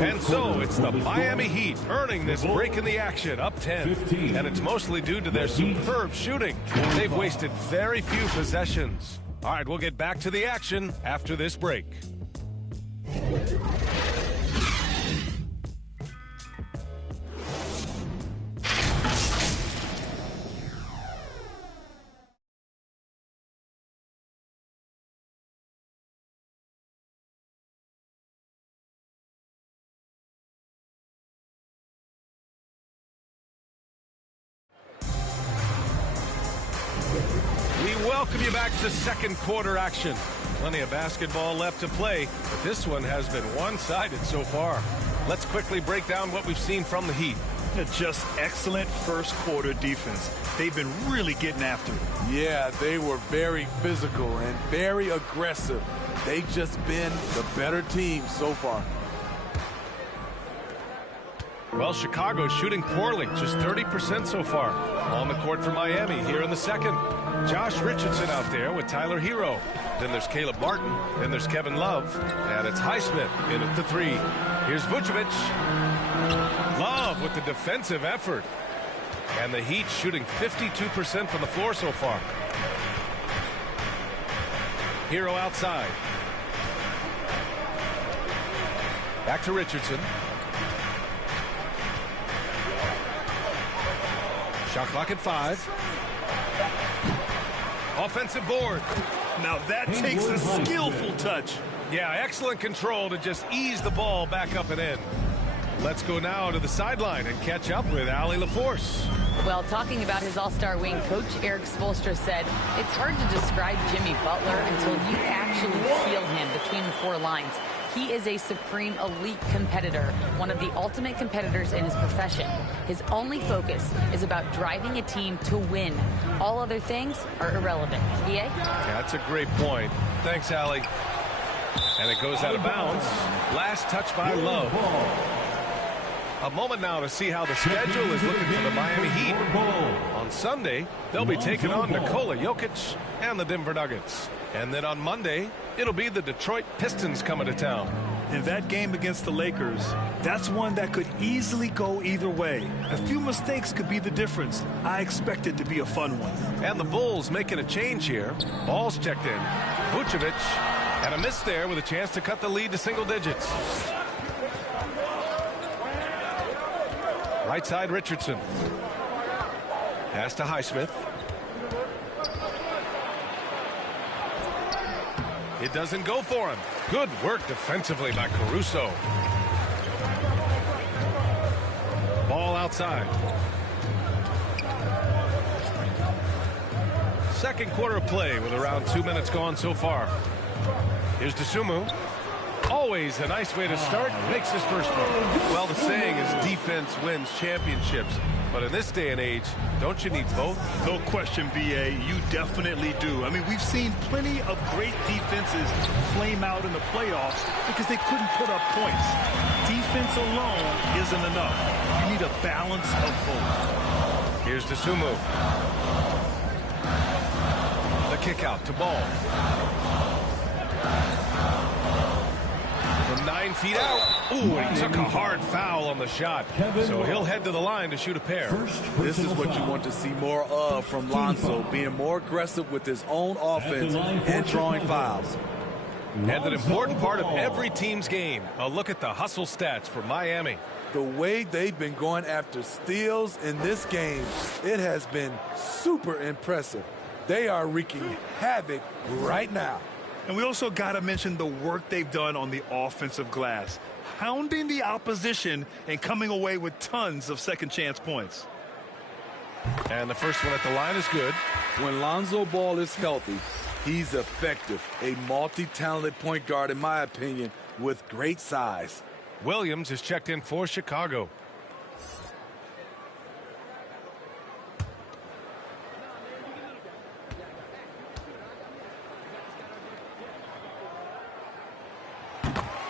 And so it's the Miami Heat earning this break in the action, up 10. And it's mostly due to their superb shooting. They've wasted very few possessions. All right, we'll get back to the action after this break. Welcome you back to second quarter action. Plenty of basketball left to play, but this one has been one-sided so far. Let's quickly break down what we've seen from the Heat. Just excellent first quarter defense. They've been really getting after it. Yeah, they were very physical and very aggressive. They've just been the better team so far. Well, Chicago's shooting poorly, just 30% so far. On the court for Miami here in the second. Josh Richardson out there with Tyler Hero. Then there's Caleb Martin. Then there's Kevin Love. And it's Highsmith in at the 3. Here's Vucevic. Love with the defensive effort. And the Heat shooting 52% from the floor so far. Hero outside. Back to Richardson. Shot clock at 5. Offensive board. Now that takes a skillful touch. Yeah, excellent control to just ease the ball back up and in. Let's go now to the sideline and catch up with Allie LaForce. Well, talking about his all-star wing, Coach Eric Spoelstra said, it's hard to describe Jimmy Butler until you actually feel him between the 4 lines. He is a supreme elite competitor, one of the ultimate competitors in his profession. His only focus is about driving a team to win. All other things are irrelevant. BA? Yeah, that's a great point. Thanks, Allie. And it goes out of bounds. Last touch by Love. A moment now to see how the schedule is looking for the Miami Heat. On Sunday, they'll be taking on Nikola Jokic and the Denver Nuggets. And then on Monday, it'll be the Detroit Pistons coming to town. In that game against the Lakers, that's one that could easily go either way. A few mistakes could be the difference. I expect it to be a fun one. And the Bulls making a change here. Ball's checked in. Vucevic and a miss there with a chance to cut the lead to single digits. Right side, Richardson. Pass to Highsmith. It doesn't go for him. Good work defensively by Caruso. Ball outside. Second quarter of play with around 2 minutes gone so far. Here's Dosunmu. Always a nice way to start. Makes his first one. Well, the saying is defense wins championships. But in this day and age, don't you need both? No question, B.A. You definitely do. I mean, we've seen plenty of great defenses flame out in the playoffs because they couldn't put up points. Defense alone isn't enough. You need a balance of both. Here's Dosunmu. The kick out to Ball. From 9 feet out. Ooh, and he took a hard foul on the shot. So he'll head to the line to shoot a pair. This is what you want to see more of from Lonzo, being more aggressive with his own offense and drawing fouls. And an important part of every team's game. A look at the hustle stats for Miami. The way they've been going after steals in this game, it has been super impressive. They are wreaking havoc right now. And we also got to mention the work they've done on the offensive glass, hounding the opposition and coming away with tons of second chance points. And the first one at the line is good. When Lonzo Ball is healthy, he's effective. A multi-talented point guard, in my opinion, with great size. Williams is checked in for Chicago.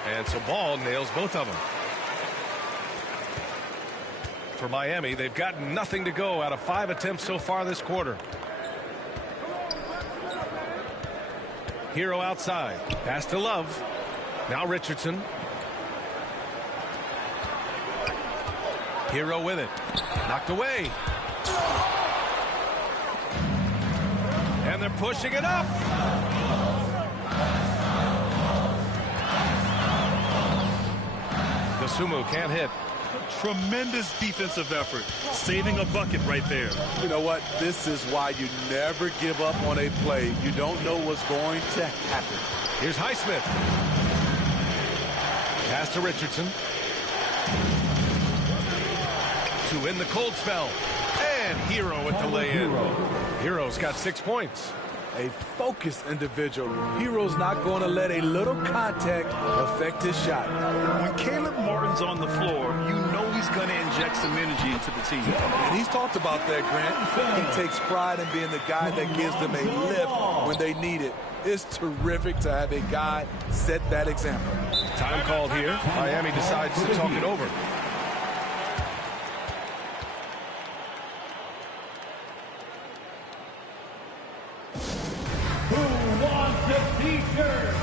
And so Ball nails both of them. For Miami, they've got nothing to go out of 5 attempts so far this quarter. Hero outside. Pass to Love. Now Richardson. Hero with it. Knocked away. And they're pushing it up. Dosunmu can't hit. Tremendous defensive effort, saving a bucket right there. You know what? This is why you never give up on a play. You don't know what's going to happen. Here's Highsmith. Pass to Richardson. To end the cold spell. And Hero with the lay-in. Hero's got 6 points. A focused individual. Hero's not going to let a little contact affect his shot. When Caleb Martin's on the floor, you know he's going to inject some energy into the team. And he's talked about that, Grant. He takes pride in being the guy that gives them a lift when they need it. It's terrific to have a guy set that example. Time called here. Miami decides to talk it over. Who wants a t-shirt?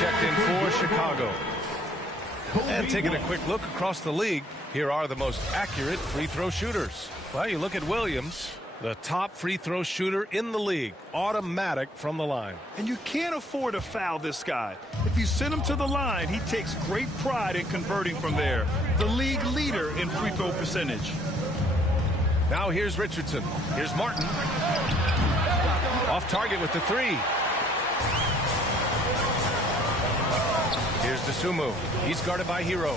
Checked in for Chicago. And taking a quick look across the league, here are the most accurate free throw shooters. Well, you look at Williams, the top free throw shooter in the league, automatic from the line. And you can't afford to foul this guy. If you send him to the line, he takes great pride in converting from there. The league leader in free throw percentage. Now here's Richardson. Here's Martin. Off target with the three. Here's Dosunmu. He's guarded by Hero.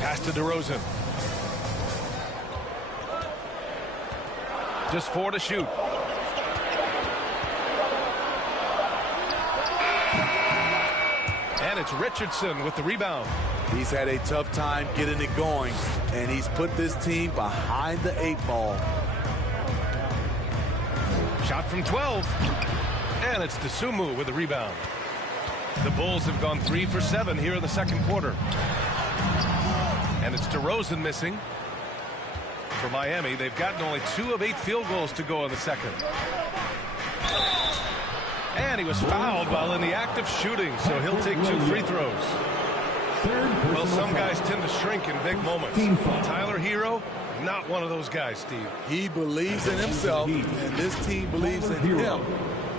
Pass to DeRozan. Just 4 to shoot. And it's Richardson with the rebound. He's had a tough time getting it going, and he's put this team behind the 8 ball. Shot from 12. And it's Dosunmu with the rebound. The Bulls have gone 3 for 7 here in the second quarter. And it's DeRozan missing. For Miami, they've gotten only 2 of 8 field goals to go in the second. And he was fouled while in the act of shooting, so he'll take 2 free throws. Well, some guys tend to shrink in big moments. Tyler Herro, not one of those guys, Steve. He believes in himself, and this team believes in him.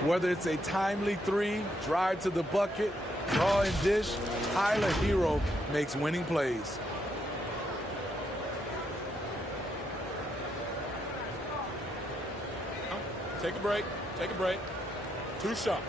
Whether it's a timely 3, drive to the bucket, draw and dish, Tyler Herro makes winning plays. Take a break. Take a break. 2 shots.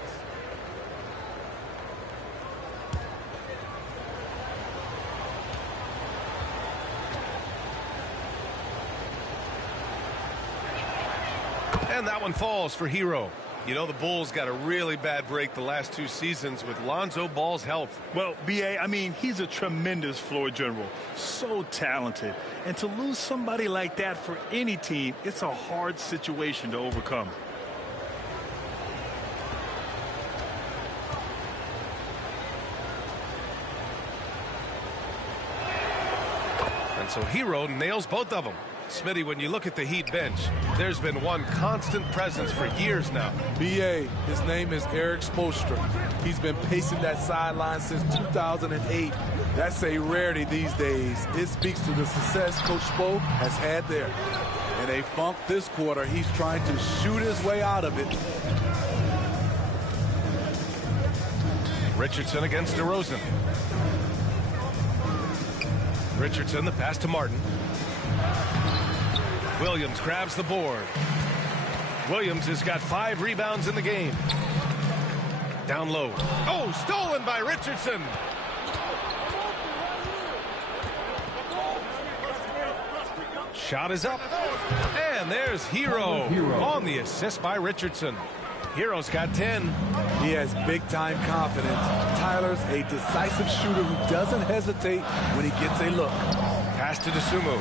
And that one falls for Herro. You know, the Bulls got a really bad break the last 2 seasons with Lonzo Ball's health. Well, B.A., I mean, he's a tremendous floor general. So talented. And to lose somebody like that for any team, it's a hard situation to overcome. And so Herro nails both of them. Smitty, when you look at the Heat bench, there's been one constant presence for years now. B.A., his name is Erik Spoelstra. He's been pacing that sideline since 2008. That's a rarity these days. It speaks to the success Coach Spo has had there. In a funk this quarter, he's trying to shoot his way out of it. Richardson against DeRozan. Richardson, the pass to Martin. Williams grabs the board. Williams has got 5 rebounds in the game. Down low. Oh, stolen by Richardson. Shot is up. And there's Herro on the assist by Richardson. Herro's got 10. He has big-time confidence. Tyler's a decisive shooter who doesn't hesitate when he gets a look. Pass to Dosunmu.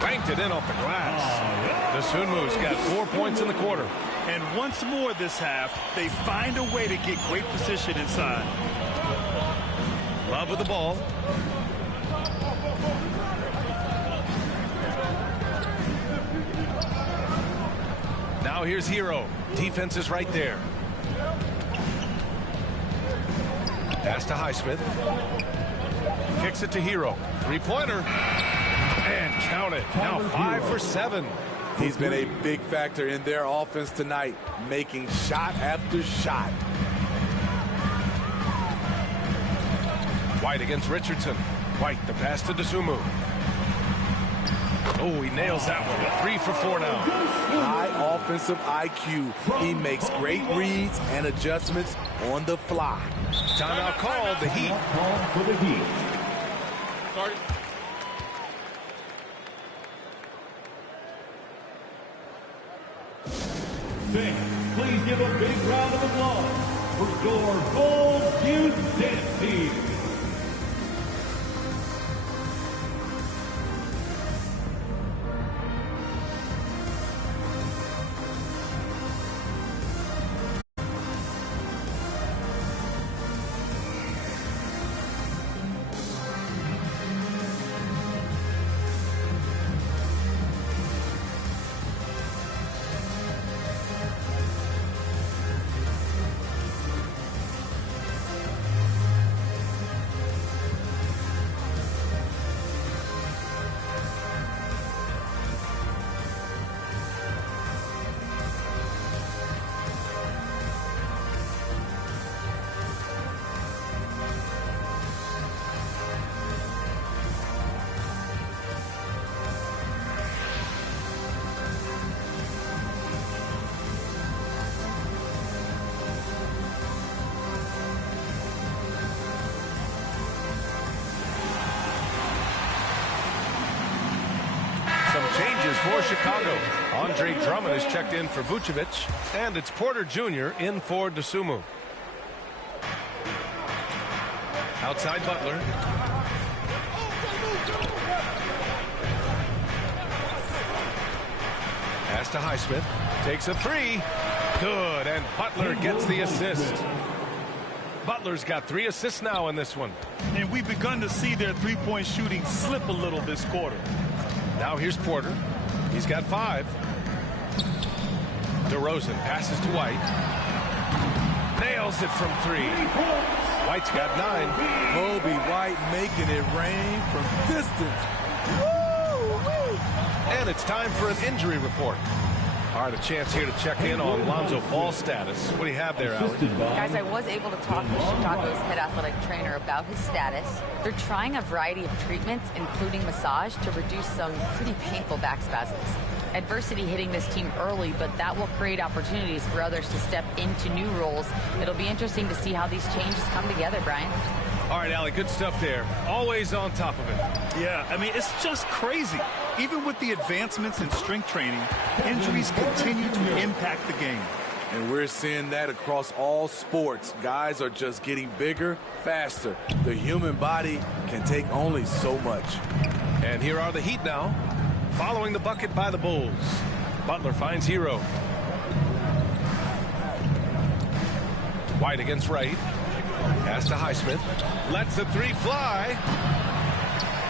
Banked it in off the glass. Dosunmu's got 4 points in the quarter. And once more this half, they find a way to get great position inside. Love with the ball. Now here's Herro. Defense is right there. Pass to Highsmith. Kicks it to Herro. 3-pointer. And count it. Now 5 for 7. He's been a big factor in their offense tonight, making shot after shot. White against Richardson. White, the pass to Dosunmu. Oh, he nails that one. 3 for 4 now. High offensive IQ. He makes great reads and adjustments on the fly. Timeout called. The Heat. For the Heat. Sorry. Please give a big round of applause for your Bulls Youth Dance Team. Changes for Chicago. Andre Drummond is checked in for Vucevic, and it's Porter Jr. in for Dosunmu. Outside Butler. Pass to Highsmith. Takes a 3. Good, and Butler gets the assist. Butler's got 3 assists now in this one. And we've begun to see their three-point shooting slip a little this quarter. Now here's Porter. He's got 5. DeRozan passes to White. Nails it from 3. White's got 9. Kobe White making it rain from distance. Woo-wee. And it's time for an injury report. All right, a chance here to check in on Lonzo Ball's status. What do you have there, Allie? Guys, I was able to talk with Chicago's head athletic trainer about his status. They're trying a variety of treatments, including massage, to reduce some pretty painful back spasms. Adversity hitting this team early, but that will create opportunities for others to step into new roles. It'll be interesting to see how these changes come together, Brian. All right, Allie, good stuff there. Always on top of it. Yeah, I mean, it's just crazy. Even with the advancements in strength training, injuries continue to impact the game. And we're seeing that across all sports. Guys are just getting bigger, faster. The human body can take only so much. And here are the Heat now, following the bucket by the Bulls. Butler finds Hero. White against Wright. Pass to Highsmith. Lets the 3 fly.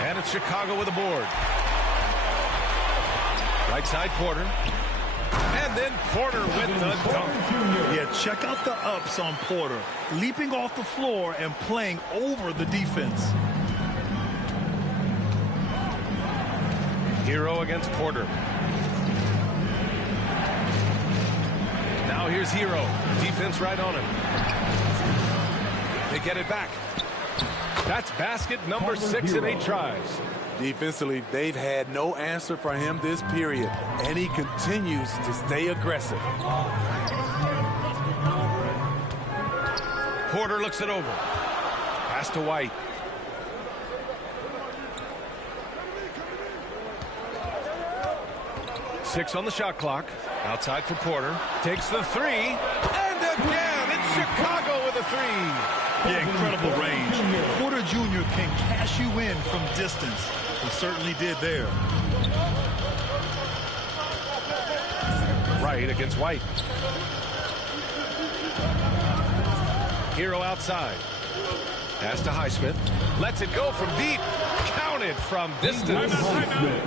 And it's Chicago with a board. Right side, Porter. And then Porter with the dunk. Yeah, check out the ups on Porter. Leaping off the floor and playing over the defense. Hero against Porter. Now here's Hero. Defense right on him. They get it back. That's basket number 6 in 8 tries. Defensively, they've had no answer for him this period, and he continues to stay aggressive. Porter looks it over. Pass to White. Six on the shot clock. Outside for Porter. Takes the 3. And again, it's Chicago with a 3. Yeah, incredible range. Porter Jr. can cash you in from distance. He certainly did there. Right against White. Hero outside. Pass to Highsmith. Lets it go from deep. Counted from distance.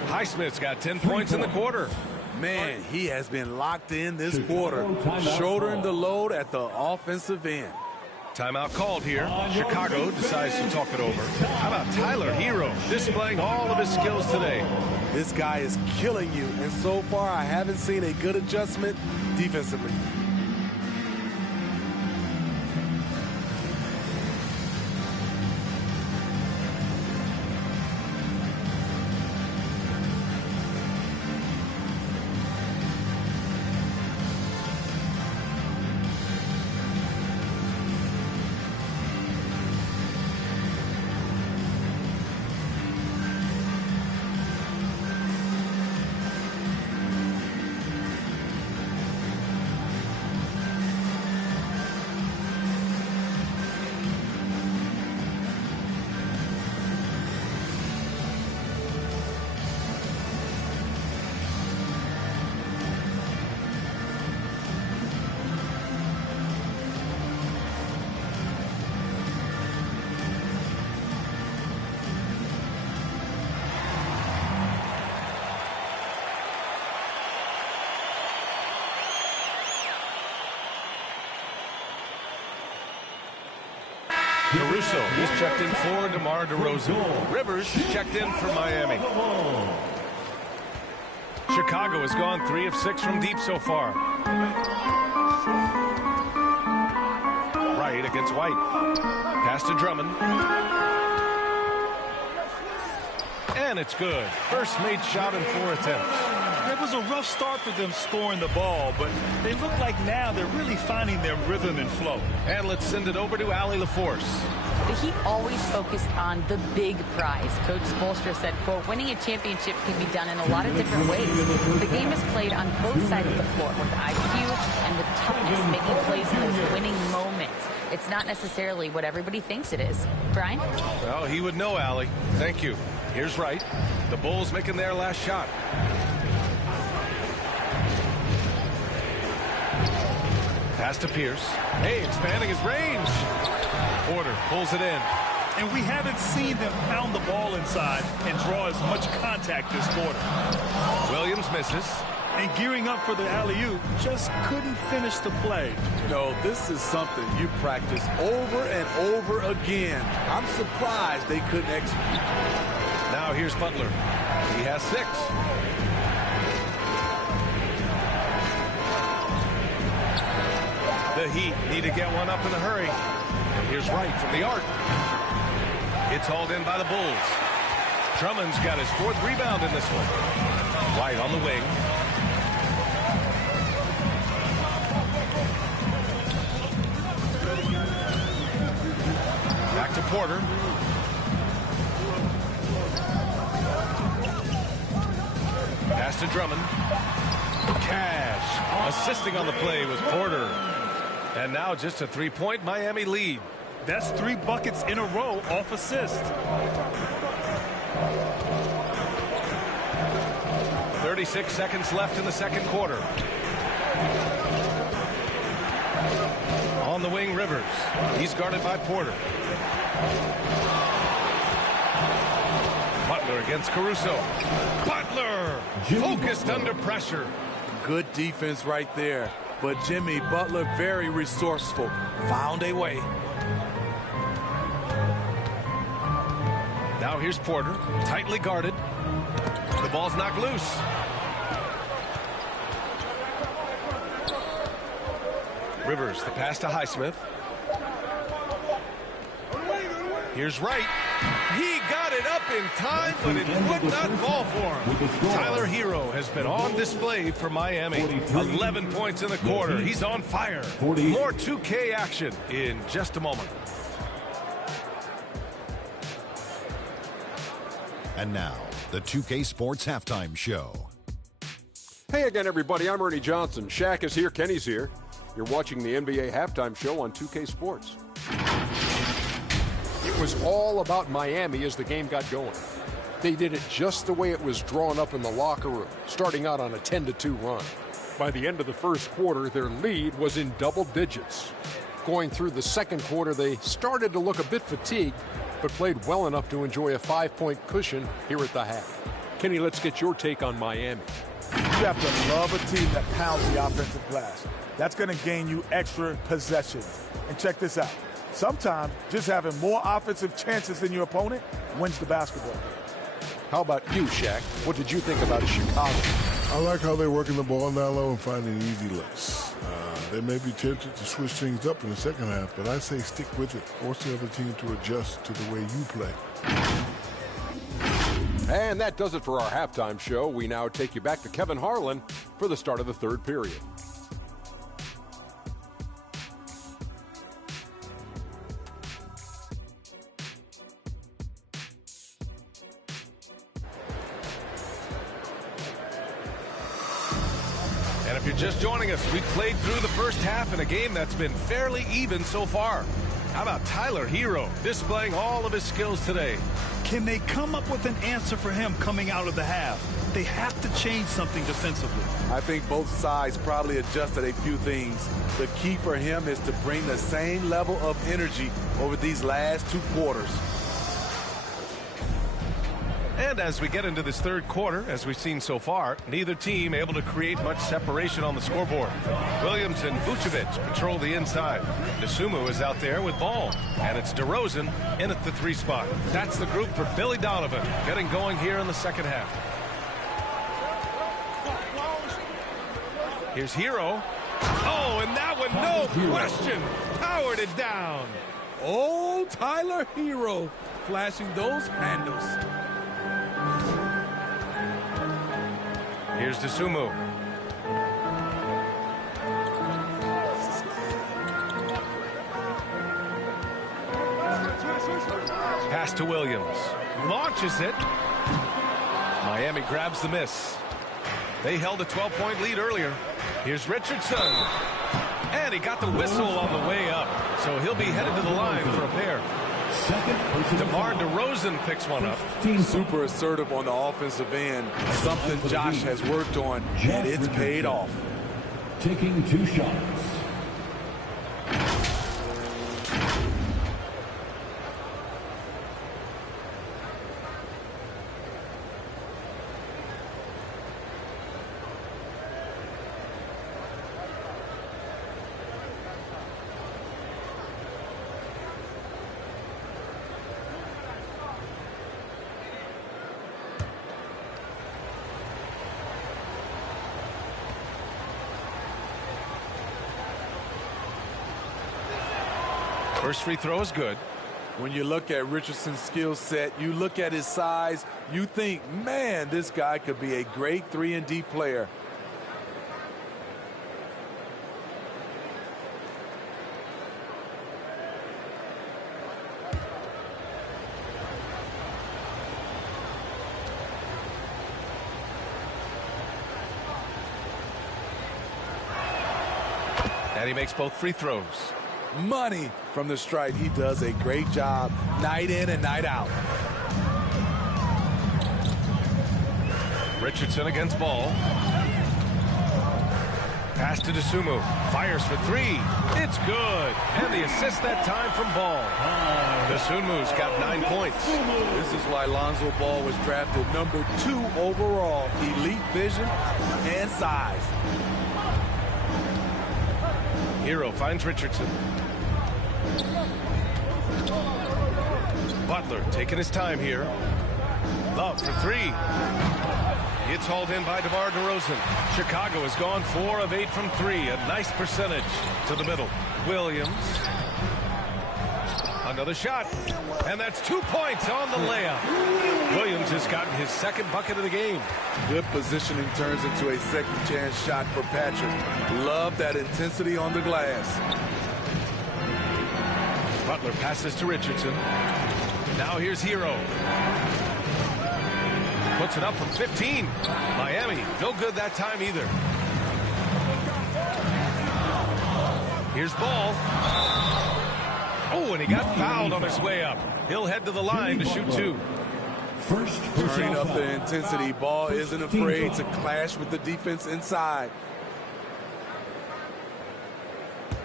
Highsmith's got 10 points in the quarter. Man, he has been locked in this quarter, shouldering the load at the offensive end. Timeout called here. Chicago decides to talk it over. How about Tyler Hero displaying all of his skills today? This guy is killing you, and so far I haven't seen a good adjustment defensively. Caruso, he's checked in for DeMar DeRozan. Rivers checked in for Miami. Chicago has gone 3 of 6 from deep so far. Right against White. Pass to Drummond. And it's good. First made shot in 4 attempts. It was a rough start for them scoring the ball, but they look like now they're really finding their rhythm and flow. And let's send it over to Allie LaForce. The Heat always focused on the big prize. Coach Spoelstra said, quote, winning a championship can be done in a lot of different ways. The game is played on both sides of the floor with IQ and with toughness, making plays in those winning moments. It's not necessarily what everybody thinks it is. Brian? Well, he would know, Allie. Thank you. Here's Wright. The Bulls making their last shot. Pass to Pierce. Hey, expanding his range. Porter pulls it in. and we haven't seen them pound the ball inside and draw as much contact this quarter. Williams misses. And gearing up for the alley-oop, just couldn't finish the play. You know, this is something you practice over and over again. I'm surprised they couldn't execute. Now here's Butler. He has 6. The Heat need to get one up in a hurry. And here's Wright from the arc. It's hauled in by the Bulls. Drummond's got his 4th rebound in this one. White on the wing. Back to Porter. Pass to Drummond. Cash assisting on the play was Porter. And now just a 3-point Miami lead. That's 3 buckets in a row off assist. 36 seconds left in the second quarter. On the wing, Rivers. He's guarded by Porter. Butler against Caruso. Butler focused under pressure. Good defense right there. But Jimmy Butler, very resourceful. Found a way. Now here's Porter, tightly guarded. The ball's knocked loose. Rivers, the pass to Highsmith. Here's Wright. He got it up in time, but it would not fall for him. Tyler Hero has been on display for Miami. 11 points in the quarter. He's on fire. More 2K action in just a moment. And now, the 2K Sports Halftime Show. Hey again, everybody. I'm Ernie Johnson. Shaq is here. Kenny's here. You're watching the NBA Halftime Show on 2K Sports. It was all about Miami as the game got going. They did it just the way it was drawn up in the locker room, starting out on a 10-2 run. By the end of the first quarter, their lead was in double digits. Going through the second quarter, they started to look a bit fatigued, but played well enough to enjoy a 5-point cushion here at the half. Kenny, let's get your take on Miami. You have to love a team that pounds the offensive glass. That's going to gain you extra possession. And check this out. Sometimes just having more offensive chances than your opponent wins the basketball game. How about you, Shaq? What did you think about Chicago? I like how they're working the ball down low and finding easy looks. They may be tempted to switch things up in the second half, but I say stick with it. Force the other team to adjust to the way you play. And that does it for our halftime show. We now take you back to Kevin Harlan for the start of the third period. And if you're just joining us, we played through the first half in a game that's been fairly even so far. How about Tyler Hero displaying all of his skills today? Can they come up with an answer for him coming out of the half? They have to change something defensively. I think both sides probably adjusted a few things. The key for him is to bring the same level of energy over these last 2 quarters. And as we get into this third quarter, as we've seen so far, neither team able to create much separation on the scoreboard. Williams and Vucevic patrol the inside. Dosunmu is out there with ball. And it's DeRozan in at the 3 spot. That's the group for Billy Donovan getting going here in the second half. Here's Hero. Oh, and that one, no question, powered it down. Oh, Tyler Hero flashing those handles. Here's Dosunmu. Pass to Williams. Launches it. Miami grabs the miss. They held a 12-point lead earlier. Here's Richardson. And he got the whistle on the way up. So he'll be headed to the line for a pair. DeMar DeRozan picks one up. Super assertive on the offensive end. Something Josh has worked on, and it's paid off. Taking 2 shots. First free throw is good. When you look at Richardson's skill set, you look at his size, you think, man, this guy could be a great 3-and-D player. And he makes both free throws. Money from the stripe. He does a great job night in and night out. Richardson against Ball. Pass to Dosunmu. Fires for three. It's good. And the assist that time from Ball. Dosunmu's got 9 points. This is why Lonzo Ball was drafted number 2 overall. Elite vision and size. Hero finds Richardson. Butler taking his time here. Love for three. It's hauled in by DeMar DeRozan. Chicago has gone 4 of 8 from 3. A nice percentage to the middle. Williams. Another shot. And that's 2 points on the layup. Williams has gotten his second bucket of the game. Good positioning turns into a second chance shot for Patrick. Love that intensity on the glass. Butler passes to Richardson. Now here's Hero. Puts it up from 15. Miami, no good that time either. Here's Ball. Oh, and he got fouled on his way up. He'll head to the line to shoot 2. Turning up the intensity. Ball isn't afraid to clash with the defense inside.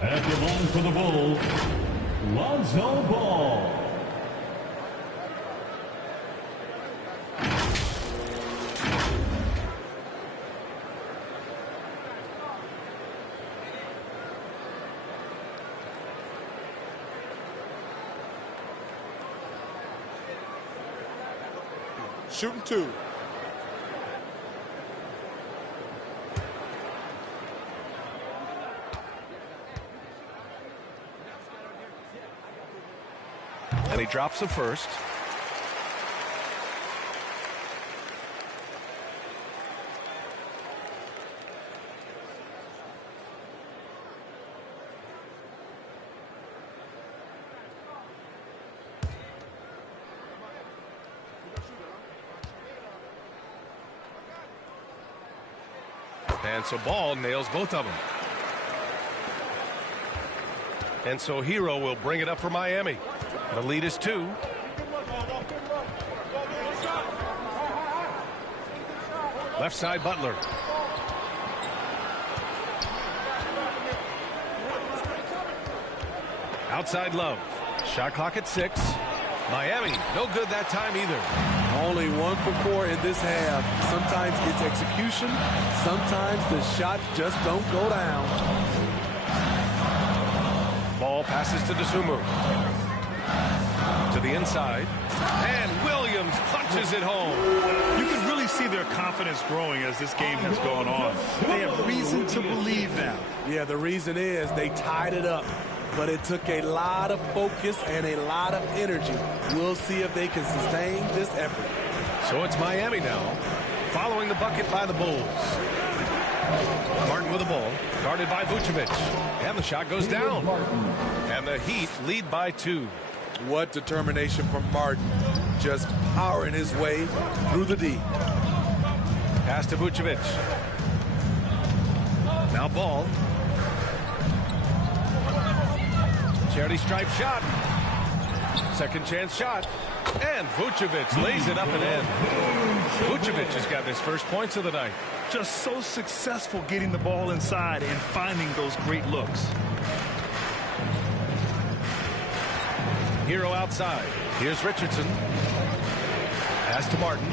At the line for the Bulls, Lonzo Ball. Shooting 2. And he drops the first. And so Ball nails both of them. And so Hero will bring it up for Miami. The lead is 2. Left side Butler. Outside Love. Shot clock at 6. Miami, no good that time either. Only 1 for 4 in this half. Sometimes it's execution. Sometimes the shots just don't go down. Ball passes to Dosunmu. To the inside. And Williams punches it home. You can really see their confidence growing as this game has gone on. They have reason to believe now. Yeah, the reason is they tied it up. But it took a lot of focus and a lot of energy. We'll see if they can sustain this effort. So it's Miami now, following the bucket by the Bulls. Martin with the ball, guarded by Vucevic. And the shot goes down. And the Heat lead by 2. What determination from Martin. Just powering his way through the D. Pass to Vucevic. Now Ball. Charity stripe shot. Second chance shot. And Vucevic lays it up and in. Vucevic has got his first points of the night. Just so successful getting the ball inside and finding those great looks. Hero outside. Here's Richardson. Pass to Martin.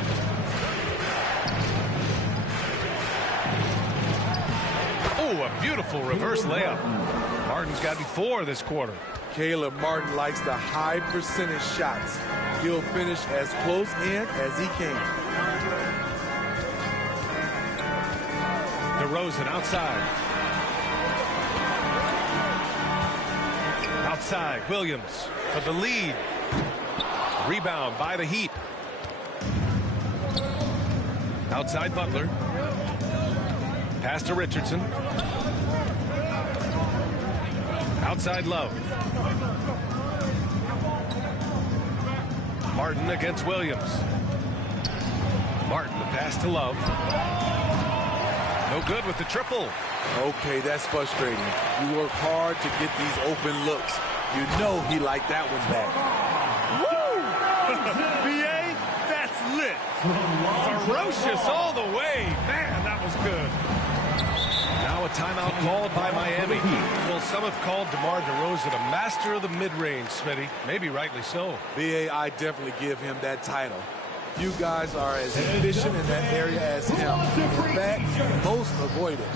Oh, a beautiful reverse layup. Martin's gotten 4 this quarter. Caleb Martin likes the high percentage shots. He'll finish as close in as he can. DeRozan outside. outside. Williams for the lead. Rebound by the Heat. Outside Butler. Pass to Richardson. Outside Love. Martin against Williams. Martin, the pass to Love. No good with the triple. Okay, that's frustrating. You work hard to get these open looks. You know he liked that one back. Woo! BA, that's lit. Ferocious all the way. Man, that was good. Now a timeout called by Miami. Well, some have called DeMar DeRozan a master of the mid-range, Smitty. Maybe rightly so. BA, I definitely give him that title. You guys are as efficient in that area as him. In fact, most avoid it.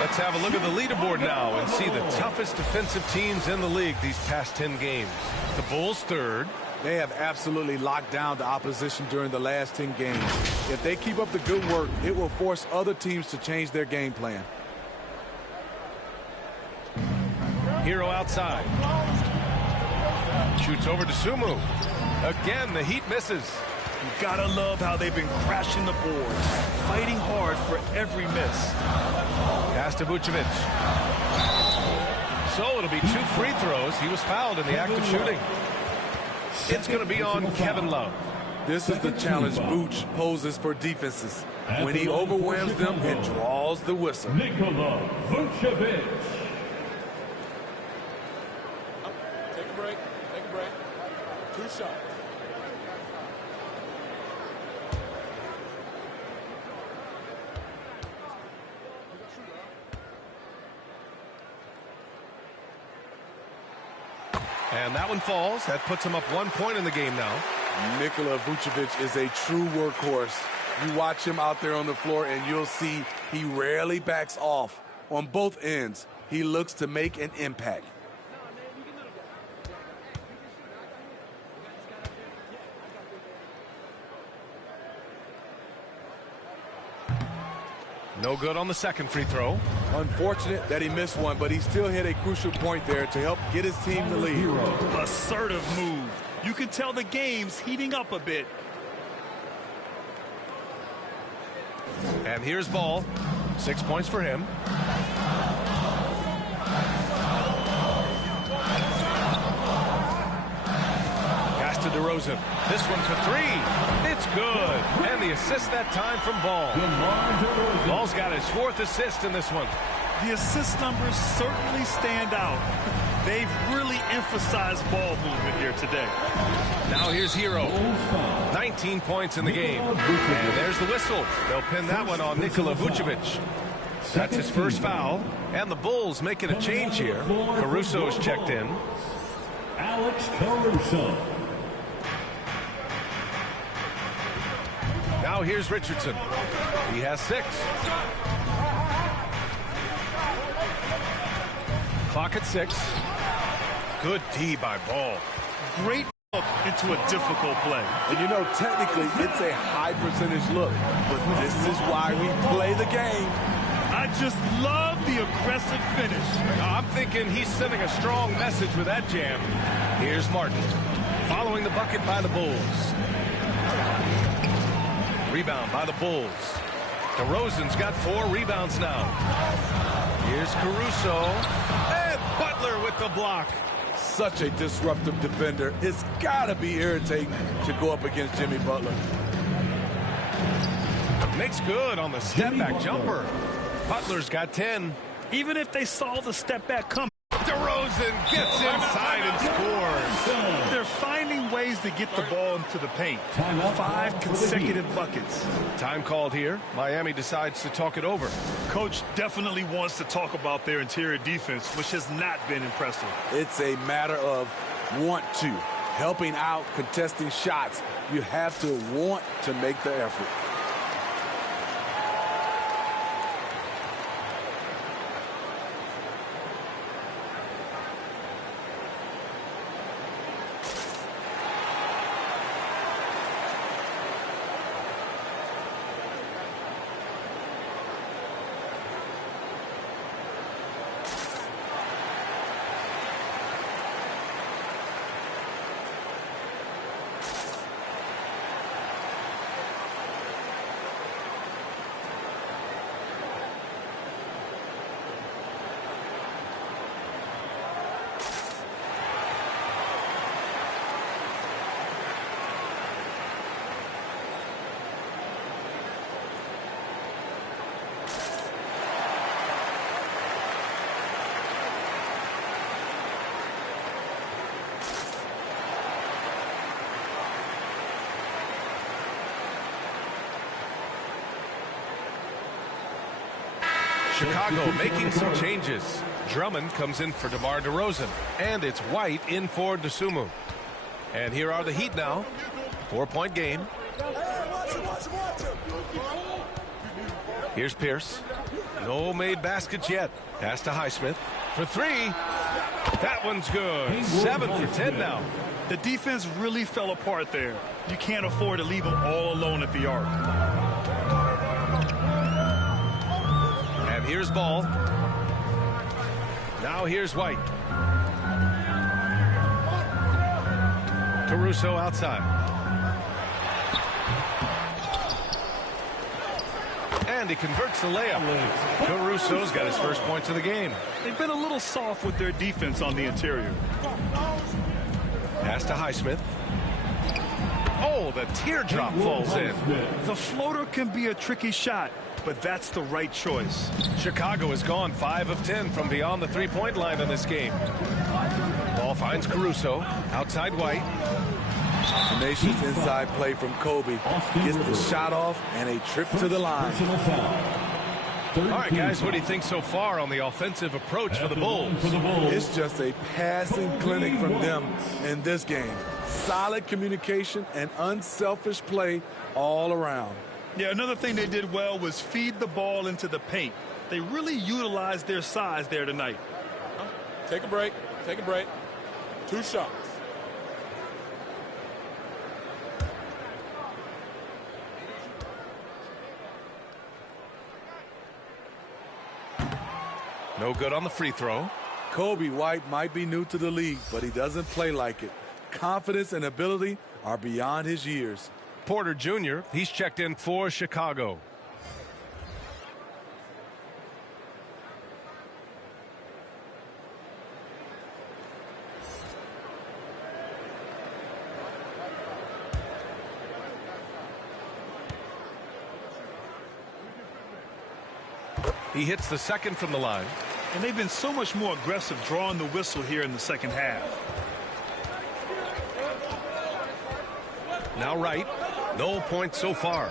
Let's have a look at the leaderboard now and see the toughest defensive teams in the league these past 10 games. The Bulls third. They have absolutely locked down the opposition during the last 10 games. If they keep up the good work, it will force other teams to change their game plan. Hero outside. Shoots over to Sumu. Again, the Heat misses. You gotta love how they've been crashing the boards, fighting hard for every miss. Pass to Vucevic. So it'll be 2 free throws. He was fouled in the act of shooting. It's going to be on Kevin Love. This is the challenge Vooch poses for defenses. When he overwhelms them and draws the whistle. Nikola Vucevic. Take a break. Take a break. 2 shots. And that one falls. That puts him up 1 point in the game now. Nikola Vucevic is a true workhorse. You watch him out there on the floor and you'll see he rarely backs off. On both ends, he looks to make an impact. No good on the second free throw. Unfortunate that he missed one, but he still hit a crucial point there to help get his team the lead. Assertive move. You can tell the game's heating up a bit. And here's Ball. 6 points for him. Pass to DeRozan. This one for 3. It's good. And the assist that time from Ball. Ball's got his 4th assist in this one. The assist numbers certainly stand out. They've really emphasized ball movement here today. Now here's Hero. 19 points in the game. And there's the whistle. They'll pin that one on Nikola Vucevic. That's his first foul. And the Bulls making a change here. Caruso's checked in. Alex Caruso. Now here's Richardson. He has 6. Clock at 6. Good D by Ball. Great look into a difficult play. And you know, technically, it's a high percentage look. But this is why we play the game. I just love the aggressive finish. I'm thinking he's sending a strong message with that jam. Here's Martin. Following the bucket by the Bulls. Rebound by the Bulls. DeRozan's got 4 rebounds now. Here's Caruso. And Butler with the block. Such a disruptive defender. It's got to be irritating to go up against Jimmy Butler. Makes good on the step-back jumper. Butler's got 10. Even if they saw the step-back come, DeRozan gets inside and scores. They're finding ways to get the ball into the paint. 5 consecutive buckets. Time called here. Miami decides to talk it over. Coach definitely wants to talk about their interior defense, which has not been impressive. It's a matter of want to. Helping out, contesting shots. You have to want to make the effort. Chicago making some changes. Drummond comes in for DeMar DeRozan. And it's White in for Dosunmu. And here are the Heat now. 4-point game. Here's Pierce. No made baskets yet. Pass to Highsmith for 3. That one's good. 7 for 10 now. The defense really fell apart there. You can't afford to leave them all alone at the arc. And here's Ball. Now here's White. Caruso outside. And he converts the layup. Caruso's got his first points of the game. They've been a little soft with their defense on the interior. Pass to Highsmith. Oh, the teardrop falls in. The floater can be a tricky shot, but that's the right choice. Chicago has gone 5 of 10 from beyond the three-point line in this game. Ball finds Caruso. Outside White. Tenacious inside play from Kobe. Gets the shot off and a trip to the line. All right, guys, what do you think so far on the offensive approach for the Bulls? It's just a passing clinic from them in this game. Solid communication and unselfish play all around. Yeah, another thing they did well was feed the ball into the paint. They really utilized their size there tonight. Take a break. Take a break. 2 shots. No good on the free throw. Kobe White might be new to the league, but he doesn't play like it. Confidence and ability are beyond his years. Porter Jr., he's checked in for Chicago. He hits the second from the line. And they've been so much more aggressive drawing the whistle here in the second half. Now Wright. No points so far.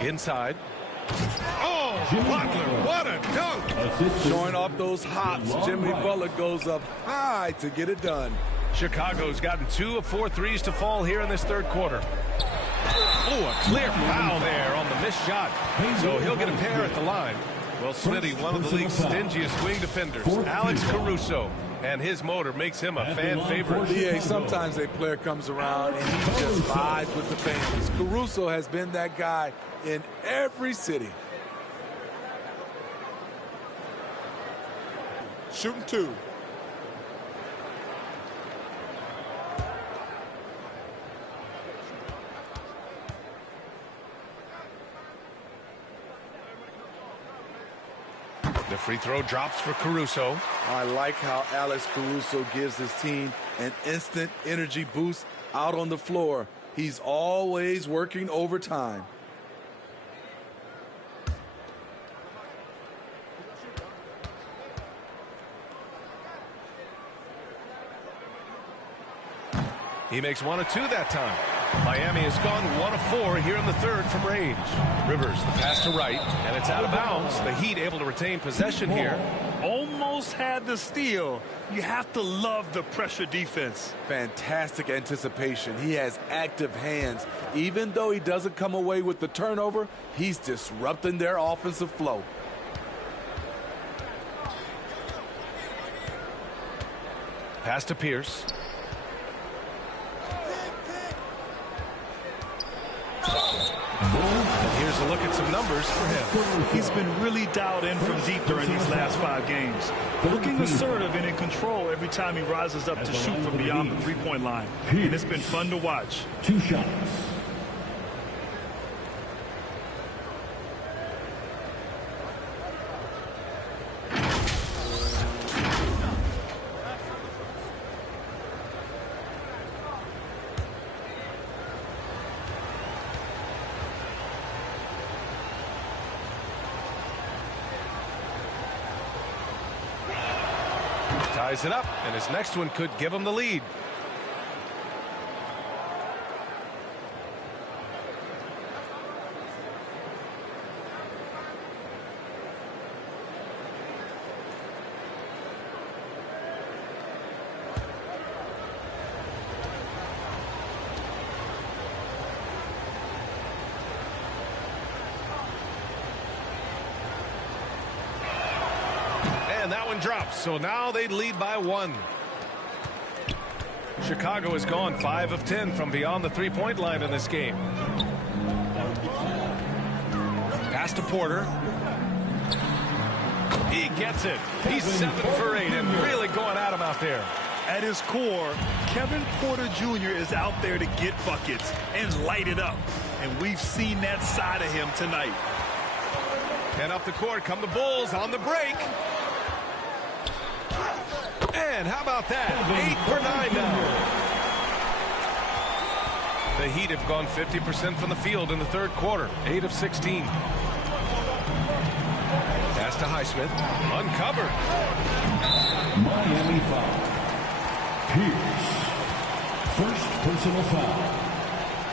Inside. Oh, Butler, what a dunk! Showing off those hops, Jimmy Butler goes up high to get it done. Chicago's gotten 2 of 4 threes to fall here in this third quarter. Oh, a clear foul there on the missed shot. So he'll get a pair at the line. Well, Smitty, one of the league's stingiest wing defenders, Alex Caruso, and his motor makes him a fan favorite. Yeah, sometimes a player comes around and he just vibes with the fans. Caruso has been that guy in every city. Shooting 2. The free throw drops for Caruso. I like how Alex Caruso gives his team an instant energy boost out on the floor. He's always working overtime. He makes 1 of 2 that time. Miami has gone 1 of 4 here in the third from range. Rivers, the pass to right, and it's out of bounds. The Heat able to retain possession here. Almost had the steal. You have to love the pressure defense. Fantastic anticipation. He has active hands. Even though he doesn't come away with the turnover, he's disrupting their offensive flow. Pass to Pierce. And here's a look at some numbers for him. He's been really dialed in from deep during these last 5 games. Looking assertive and in control every time he rises up to shoot from beyond the three-point line. And it's been fun to watch. 2 shots. Ties it up, and his next one could give him the lead. And that one drops, so now they lead by 1. Chicago has gone 5 of 10 from beyond the three-point line in this game. Pass to Porter. He gets it. He's 7 for 8 and really going at him out there. At his core, Kevin Porter Jr. is out there to get buckets and light it up. And we've seen that side of him tonight. And up the court come the Bulls on the break. And how about that? 8 for 9 now. The Heat have gone 50% from the field in the third quarter. 8 of 16. Pass to Highsmith. Uncovered. Miami foul. Pierce. First personal foul.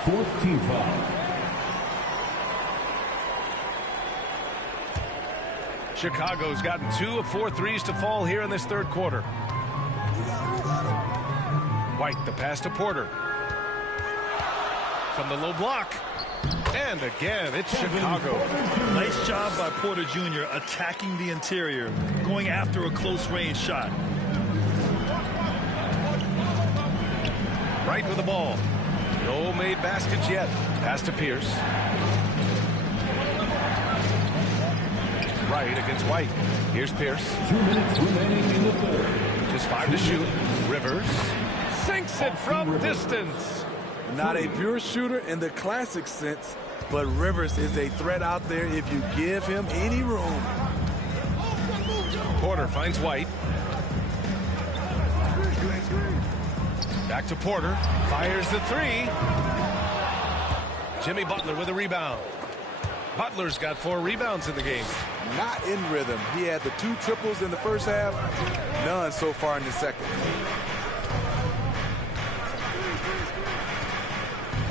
4th team foul. Chicago's gotten 2 of 4 threes to fall here in this third quarter. White, the pass to Porter. From the low block. And again, it's Chicago. Nice job by Porter Jr. attacking the interior, going after a close-range shot. Right with the ball. No made baskets yet. Pass to Pierce. Right against White. Here's Pierce. 2 minutes remaining in the third. Just 5 to shoot. Rivers sinks it from distance. Not a pure shooter in the classic sense, but Rivers is a threat out there if you give him any room. Porter finds White. Back to Porter. Fires the 3. Jimmy Butler with a rebound. Butler's got 4 rebounds in the game. Not in rhythm. He had the 2 triples in the first half. None so far in the second.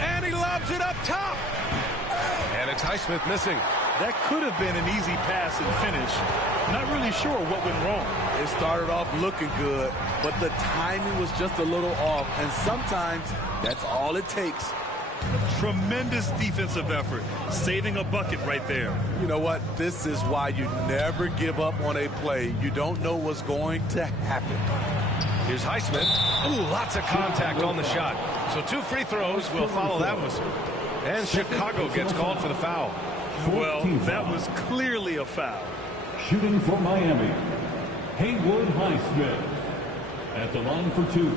And he lobs it up top. And it's Highsmith missing. That could have been an easy pass and finish. Not really sure what went wrong. It started off looking good, but the timing was just a little off. And sometimes that's all it takes. Tremendous defensive effort, saving a bucket right there. You know what? This is why you never give up on a play. You don't know what's going to happen. Here's Highsmith. Ooh, lots of contact on the shot. So 2 free throws will follow that whistle. And Chicago gets called for the foul. Well, that was clearly a foul. Shooting for Miami, Haywood Highsmith. At the line for 2.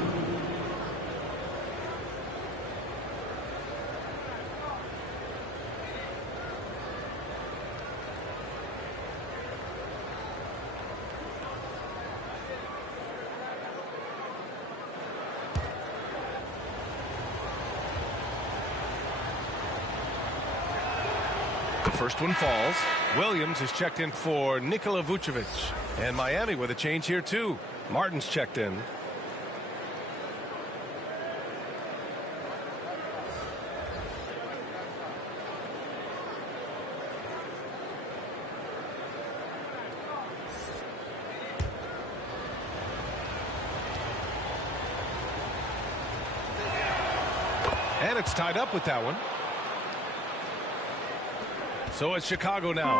The first one falls. Williams is checked in for Nikola Vucevic. And Miami with a change here, too. Martin's checked in. And it's tied up with that one. So it's Chicago now.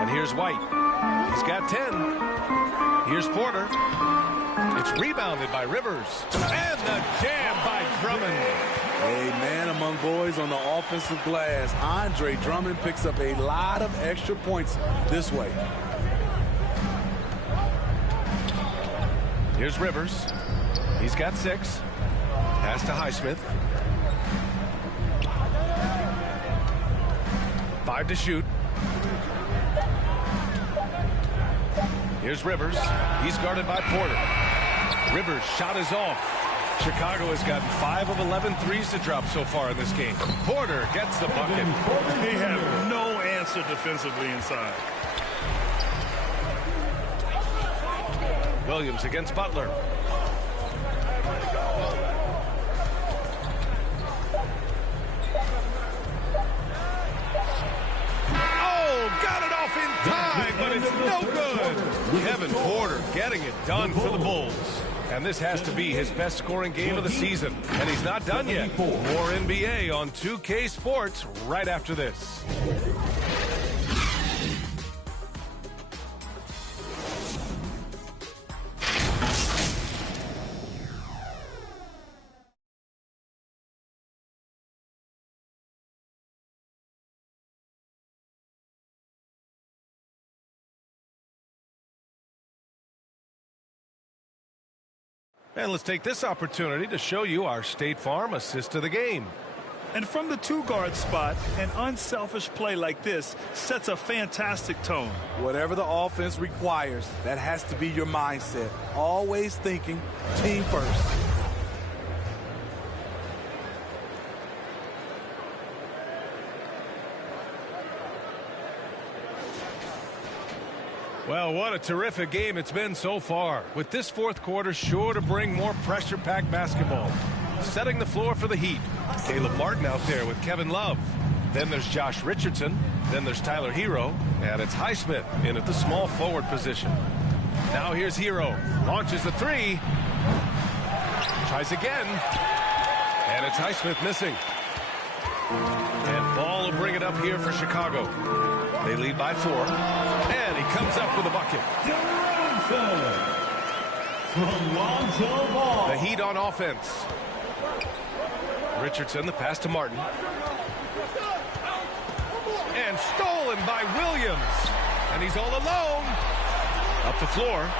And here's White. He's got 10. Here's Porter. It's rebounded by Rivers. And the jam by Drummond. A man among boys on the offensive glass. Andre Drummond picks up a lot of extra points this way. Here's Rivers. He's got 6. Pass to Highsmith. 5 to shoot. Here's Rivers. He's guarded by Porter. Rivers' shot is off. Chicago has gotten 5 of 11 threes to drop so far in this game. Porter gets the bucket. They have no answer defensively inside. Williams against Butler. Got it off in time, but it's no good. Kevin Porter getting it done for the Bulls. And this has to be his best scoring game of the season. And he's not done yet. More NBA on 2K Sports right after this. And let's take this opportunity to show you our State Farm assist of the game. And from the 2-guard spot, an unselfish play like this sets a fantastic tone. Whatever the offense requires, that has to be your mindset. Always thinking team first. Well, what a terrific game it's been so far, with this fourth quarter sure to bring more pressure-packed basketball. Setting the floor for the Heat. Caleb Martin out there with Kevin Love. Then there's Josh Richardson. Then there's Tyler Hero. And it's Highsmith in at the small forward position. Now here's Hero. Launches the 3. Tries again. And it's Highsmith missing. And Ball will bring it up here for Chicago. They lead by 4. And he comes up with a bucket. From Lonzo Ball. The Heat on offense. Richardson, the pass to Martin. And stolen by Williams. And he's all alone. Up the floor.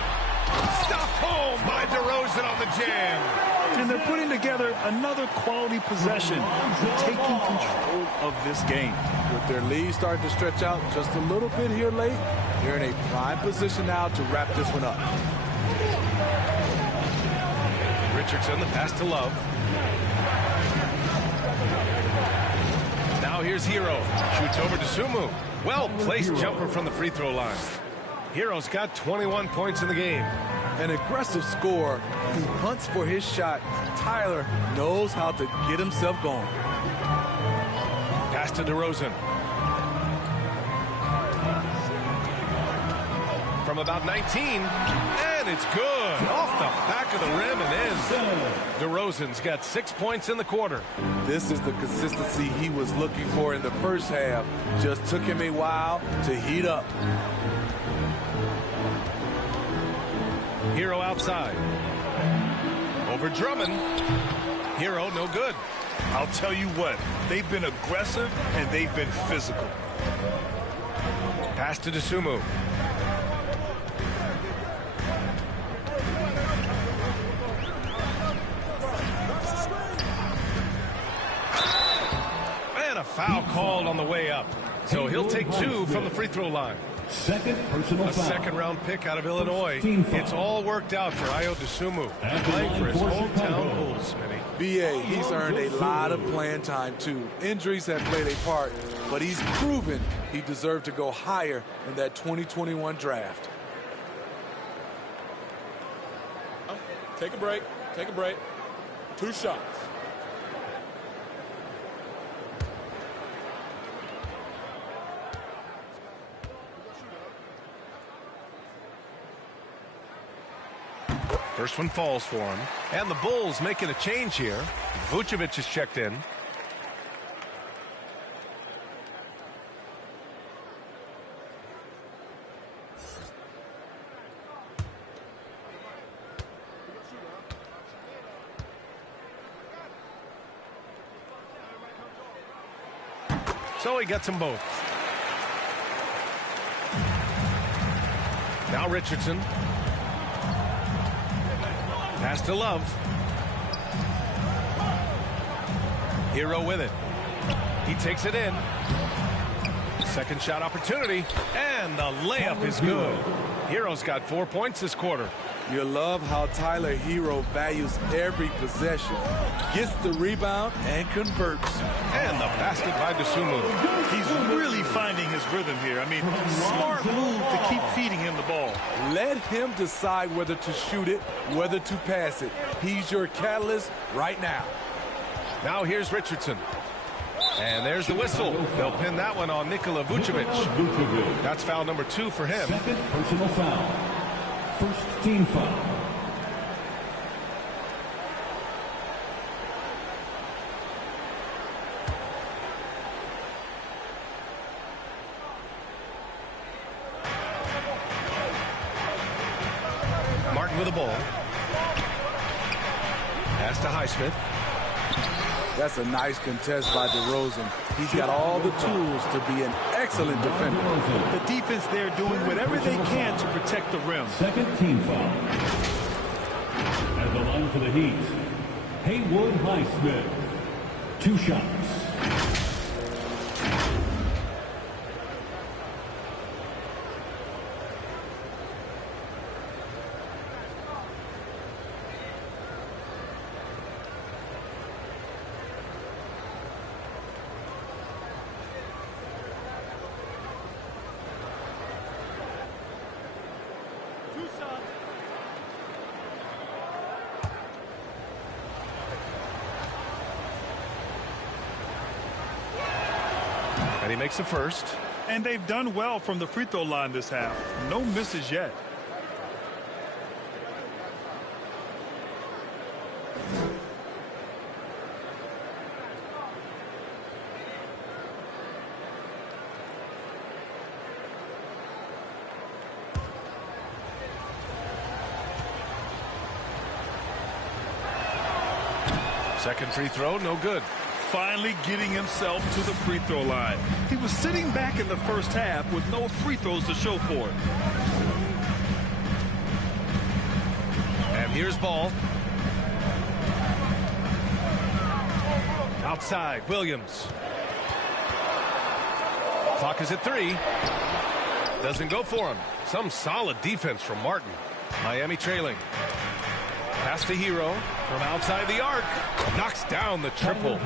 Stopped home by DeRozan on the jam. And they're putting together another quality possession, taking control of this game. With their lead starting to stretch out just a little bit here late, they're in a prime position now to wrap this one up. Richardson, the pass to Love. Now here's Hero. Shoots over to Sumu. Well-placed jumper from the free throw line. Hero's got 21 points in the game. An aggressive scorer who hunts for his shot. Tyler knows how to get himself going. Pass to DeRozan. From about 19, and it's good. Off the back of the rim and in. DeRozan's got 6 points in the quarter. This is the consistency he was looking for in the first half. Just took him a while to heat up. Hero outside. Over Drummond. Hero no good. I'll tell you what, they've been aggressive and they've been physical. Pass to Dosunmu. And a foul called on the way up. So he'll take 2 from the free throw line. Second personal foul. A second-round pick out of Illinois. It's all worked out for Ayo Dosunmu, playing for his hometown Bulls, Smitty. B.A., he's earned a lot of playing time, too. Injuries have played a part, but he's proven he deserved to go higher in that 2021 draft. Take a break. Take a break. 2 shots. First one falls for him. And the Bulls making a change here. Vucevic is checked in. So he gets them both. Now Richardson. Pass to Love. Hero with it. He takes it in. Second shot opportunity. And the layup is good. Hero's got 4 points this quarter. You love how Tyler Hero values every possession. Gets the rebound and converts. And the basket by Dosunmu. He's really finding his rhythm here. I mean, smart move to keep feeding him the ball. Let him decide whether to shoot it, whether to pass it. He's your catalyst right now. Now here's Richardson. And there's the whistle. They'll pin that one on Nikola Vucevic. That's foul number 2 for him. Second personal foul. First team foul. Martin with the ball. Pass to Highsmith. That's a nice contest by DeRozan. He's got all the tools to be an excellent defender. The defense there doing whatever they can to protect the rim. Second team foul. At the line for the Heat, Haywood Highsmith. 2 shots. And he makes the first. And they've done well from the free throw line this half. No misses yet. Second free throw, no good. Finally getting himself to the free throw line. He was sitting back in the first half with no free throws to show for it. And here's Ball. Outside, Williams. Clock is at 3. Doesn't go for him. Some solid defense from Martin. Miami trailing. Pass to Hero from outside the arc. Knocks down the triple.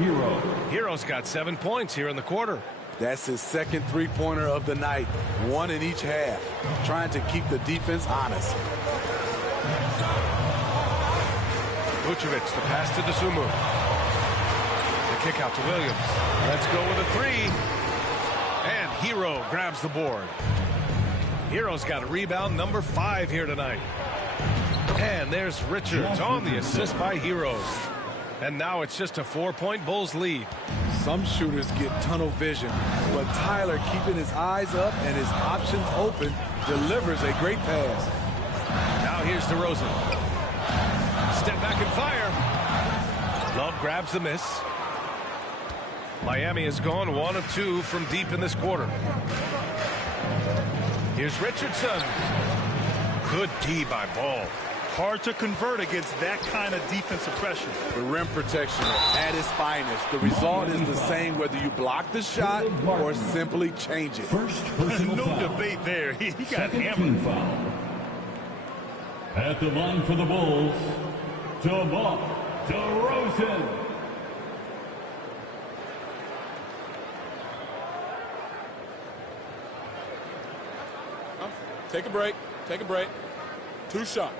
Hero's got 7 points here in the quarter. That's his second three-pointer of the night. 1 in each half. Trying to keep the defense honest. Vucevic, the pass to Dosunmu. The kick out to Williams. Let's go with a 3. And Hero grabs the board. Hero's got a rebound number 5 here tonight. And there's Richards on the assist by Hero. And now it's just a 4-point Bulls lead. Some shooters get tunnel vision, but Tyler, keeping his eyes up and his options open, delivers a great pass. Now here's DeRozan. Step back and fire. Love grabs the miss. Miami has gone 1 of 2 from deep in this quarter. Here's Richardson. Good D by Ball. Hard to convert against that kind of defensive pressure. The rim protection at its finest. The result is the same whether you block the shot or simply change it. First personal no foul. debate there. He got Second hammered. team foul. At the line for the Bulls, DeMar DeRozan. DeRozan. Take a break. Take a break. 2 shots.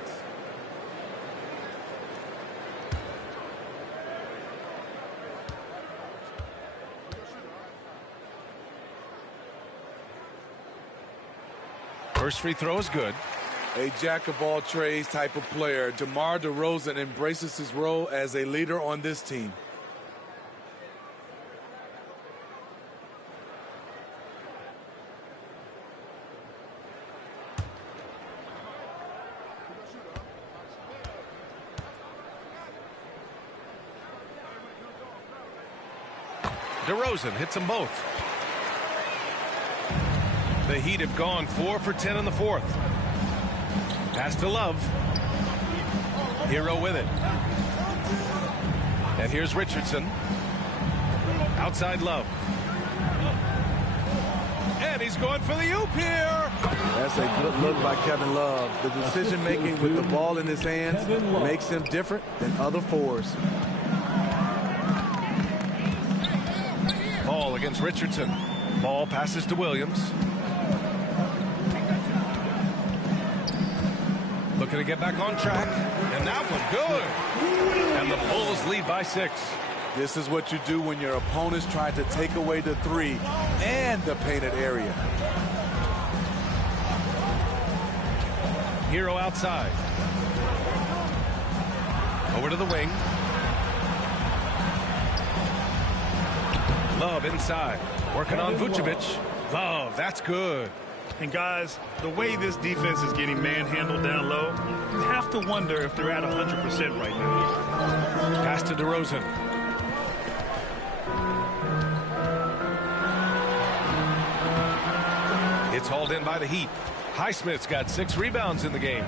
First free throw is good. A jack-of-all-trades type of player, DeMar DeRozan embraces his role as a leader on this team. DeRozan hits them both. The Heat have gone 4 for 10 in the fourth. Pass to Love. Hero with it. And here's Richardson. Outside Love. And he's going for the oop here. That's a good look by Kevin Love. The decision-making with the ball in his hands makes him different than other fours. Ball against Richardson. Ball passes to Williams. Looking to get back on track. And that one good. And the Bulls lead by 6. This is what you do when your opponents try to take away the 3 and the painted area. Hero outside. Over to the wing. Love inside. Working on Vucevic. Love, that's good. And guys, the way this defense is getting manhandled down low, you have to wonder if they're at 100% right now. Pass to DeRozan. It's hauled in by the Heat. Highsmith's got 6 rebounds in the game.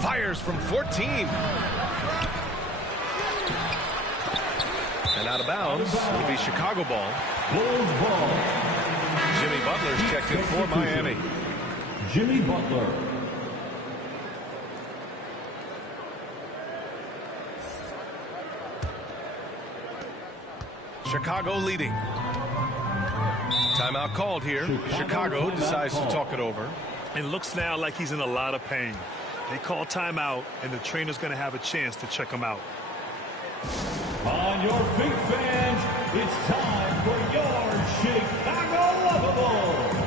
Fires from 14. And out of bounds. It'll be Chicago ball. Bulls ball. Jimmy Butler's checked in for Miami. Jimmy Butler. Chicago leading. Timeout called here. Chicago decides to talk it over. It looks now like he's in a lot of pain. They call timeout, and the trainer's going to have a chance to check him out. On your feet, fans, it's time for your Chicago Lovable.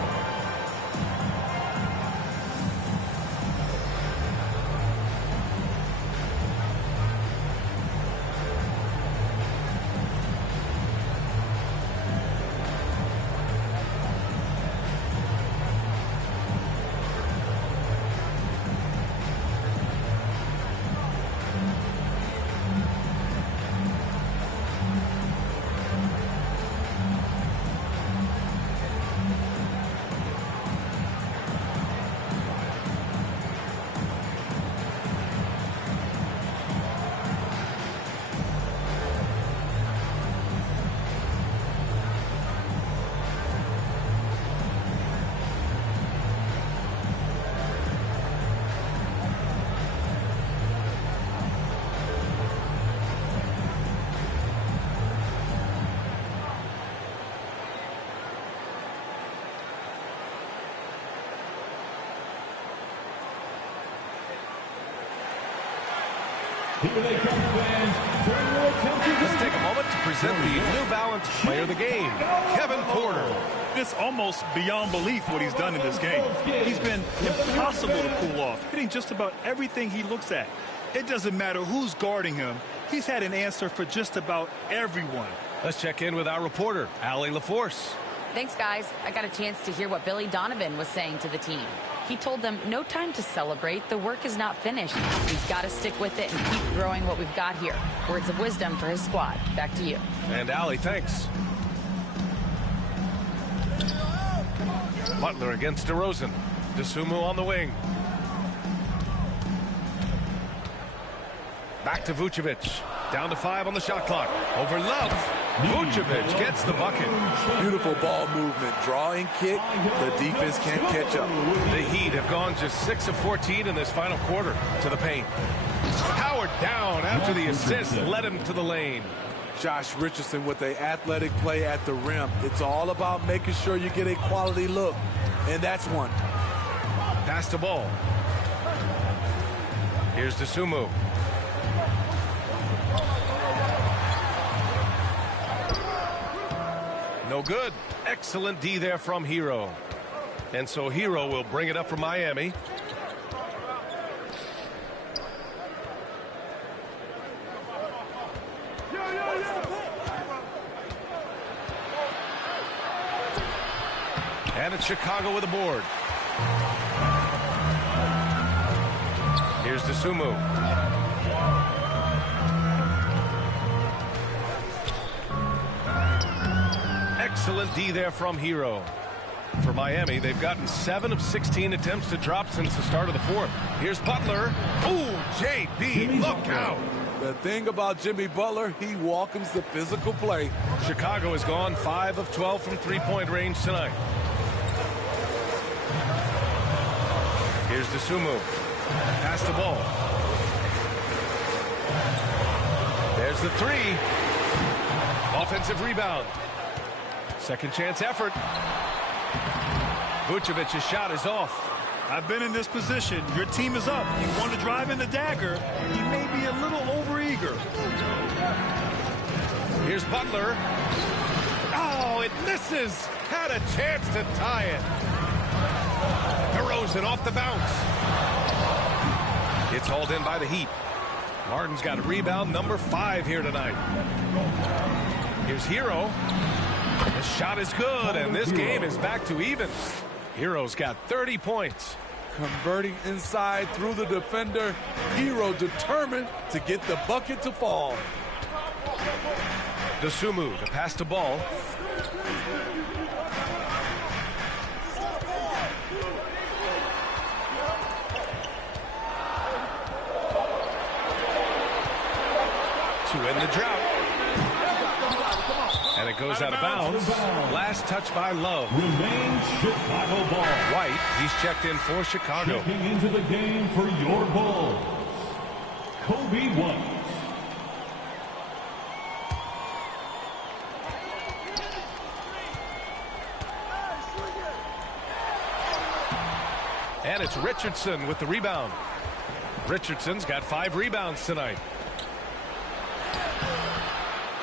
Here they come, fans. Turn your attention. Let's take a moment to present the New Balance Player of the Game, Kevin Porter. It's almost beyond belief what he's done in this game. He's been impossible to pull off, hitting just about everything he looks at. It doesn't matter who's guarding him. He's had an answer for just about everyone. Let's check in with our reporter, Allie LaForce. Thanks, guys. I got a chance to hear what Billy Donovan was saying to the team. He told them no time to celebrate. The work is not finished. We've got to stick with it and keep growing what we've got here. Words of wisdom for his squad. Back to you. And Allie, thanks. Butler against DeRozan. Dosunmu on the wing. Back to Vucevic. Down to 5 on the shot clock. Over Love. Vucevic gets the bucket. Beautiful ball movement. Drawing kick. The defense can't catch up. The Heat have gone just 6 of 14 in this final quarter to the paint. Powered down after the assist led him to the lane. Josh Richardson with an athletic play at the rim. It's all about making sure you get a quality look, and that's one. Pass the ball. Here's Dosunmu. No good. Excellent D there from Hero. And so Hero will bring it up for Miami. And it's Chicago with a board. Here's Dosunmu. Excellent D there from Hero. For Miami, they've gotten 7 of 16 attempts to drop since the start of the fourth. Here's Butler. Ooh, JB, look out. The thing about Jimmy Butler, he welcomes the physical play. Chicago has gone 5 of 12 from three-point range tonight. Here's Dosunmu. Pass the ball. There's the three. Offensive rebound. Second chance effort. Vucevic's shot is off. I've been in this position. Your team is up. You want to drive in the dagger. He may be a little overeager. Here's Butler. Oh, it misses. Had a chance to tie it. DeRozan off the bounce. It's hauled in by the Heat. Martin's got a rebound number 5 here tonight. Here's Hero. The shot is good, and this game is back to even. Hero's got 30 points. Converting inside through the defender. Hero determined to get the bucket to fall. Dosunmu to pass the ball. To end the drought. And it goes out of bounds. Last touch by Love. Remains Chicago ball. White, he's checked in for Chicago. Checking into the game for your Bulls, Kobe White. And it's Richardson with the rebound. Richardson's got 5 rebounds tonight.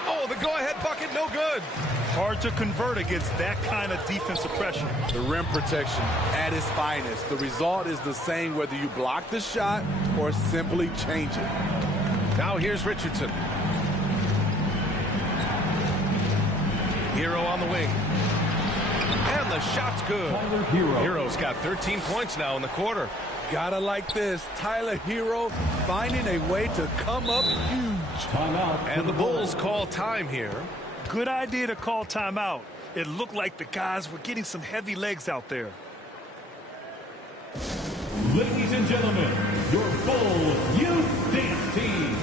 Oh, the go-ahead bucket, no good. Hard to convert against that kind of defensive pressure. The rim protection at its finest. The result is the same whether you block the shot or simply change it. Now here's Richardson. Hero on the wing. And the shot's good. Hero's got 13 points now in the quarter. Gotta like this. Tyler Hero finding a way to come up huge. And the Bulls call time here. Good idea to call timeout. It looked like the guys were getting some heavy legs out there. Ladies and gentlemen, your Bulls Youth Dance Team.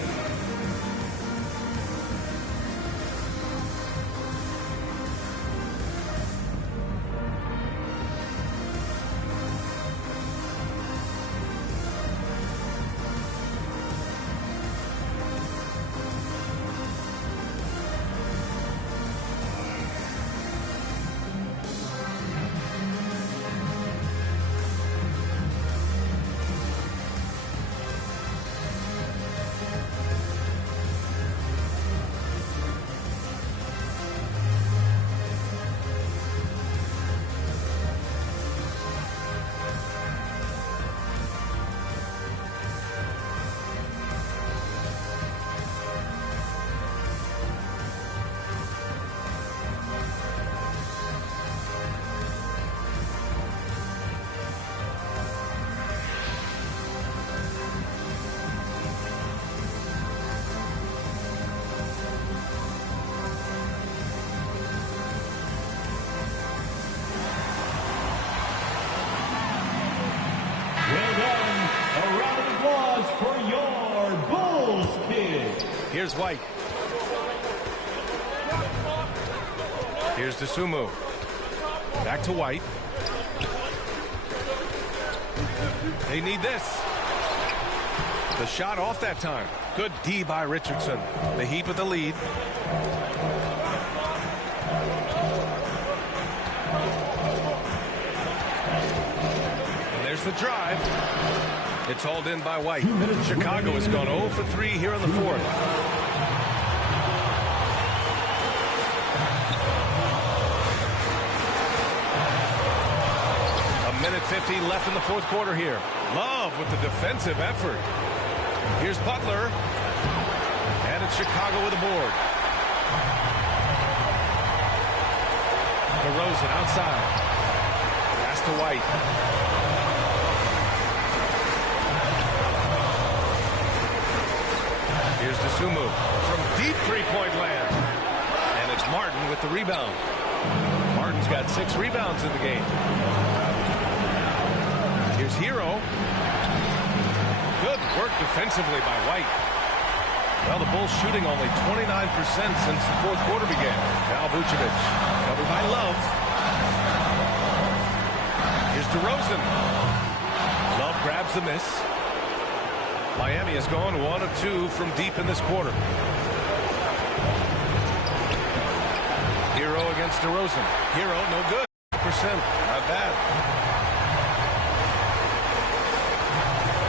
Here's White. Here's Dosunmu. Back to White. They need this. The shot off that time. Good D by Richardson. The Heat with the lead. And there's the drive. It's hauled in by White. Chicago has gone 0 for 3 here in the fourth. A minute 15 left in the fourth quarter here. Love with the defensive effort. Here's Butler. And it's Chicago with a board. DeRozan outside. Pass to White. Here's Dosunmu from deep three-point land. And it's Martin with the rebound. Martin's got 6 rebounds in the game. Here's Hero. Good work defensively by White. Well, the Bulls shooting only 29% since the fourth quarter began. Now Vucevic, covered by Love. Here's DeRozan. Love grabs the miss. Miami has gone 1 of 2 from deep in this quarter. Hero against DeRozan. Hero, no good. Percent, not bad.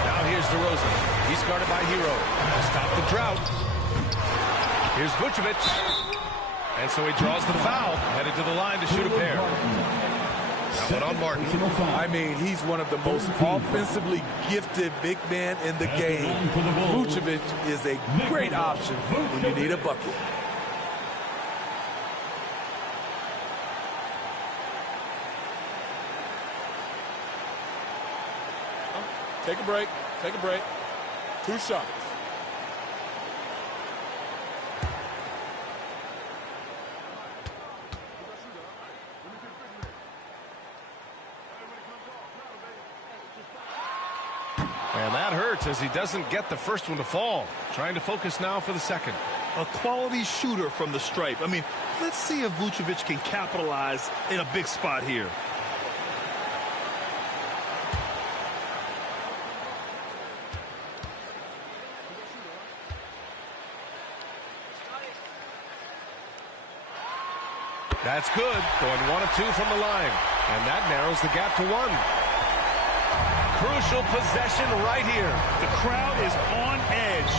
Now here's DeRozan. He's guarded by Hero to stop the drought. Here's Vucevic. And so he draws the foul, headed to the line to shoot a pair. That one on Martin. I mean, he's one of the most offensively gifted big men in the game. Vucevic is a great option when you need a bucket. Take a break. Take a break. 2 shots. And that hurts as he doesn't get the first one to fall. Trying to focus now for the second. A quality shooter from the stripe. I mean, let's see if Vucevic can capitalize in a big spot here. That's good. Going 1 of 2 from the line. And that narrows the gap to 1. Crucial possession right here. The crowd is on edge.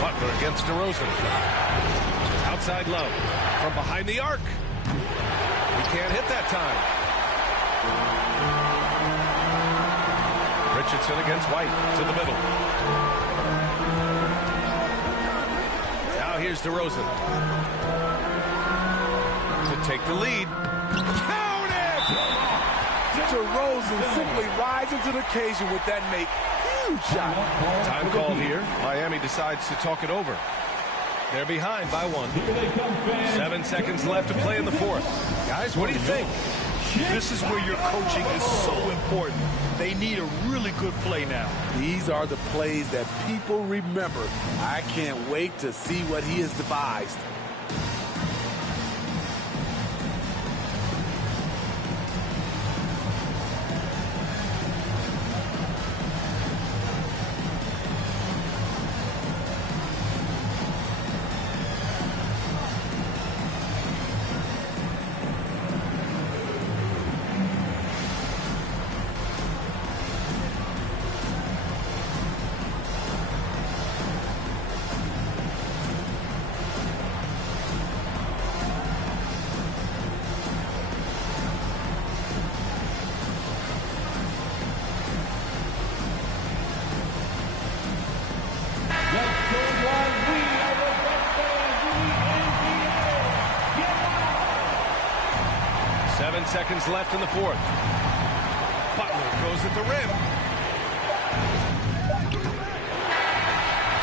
Butler against DeRozan. Outside Love. From behind the arc. He can't hit that time. Richardson against White to the middle. Now here's DeRozan. To take the lead. DeRozan simply rising to the occasion with that huge shot. Time called here. Miami decides to talk it over. They're behind by 1. 7 seconds left to play in the fourth. Guys, what do you think? This is where your coaching is so important. They need a really good play now. These are the plays that people remember. I can't wait to see what he has devised. Seconds left in the fourth. Butler goes at the rim.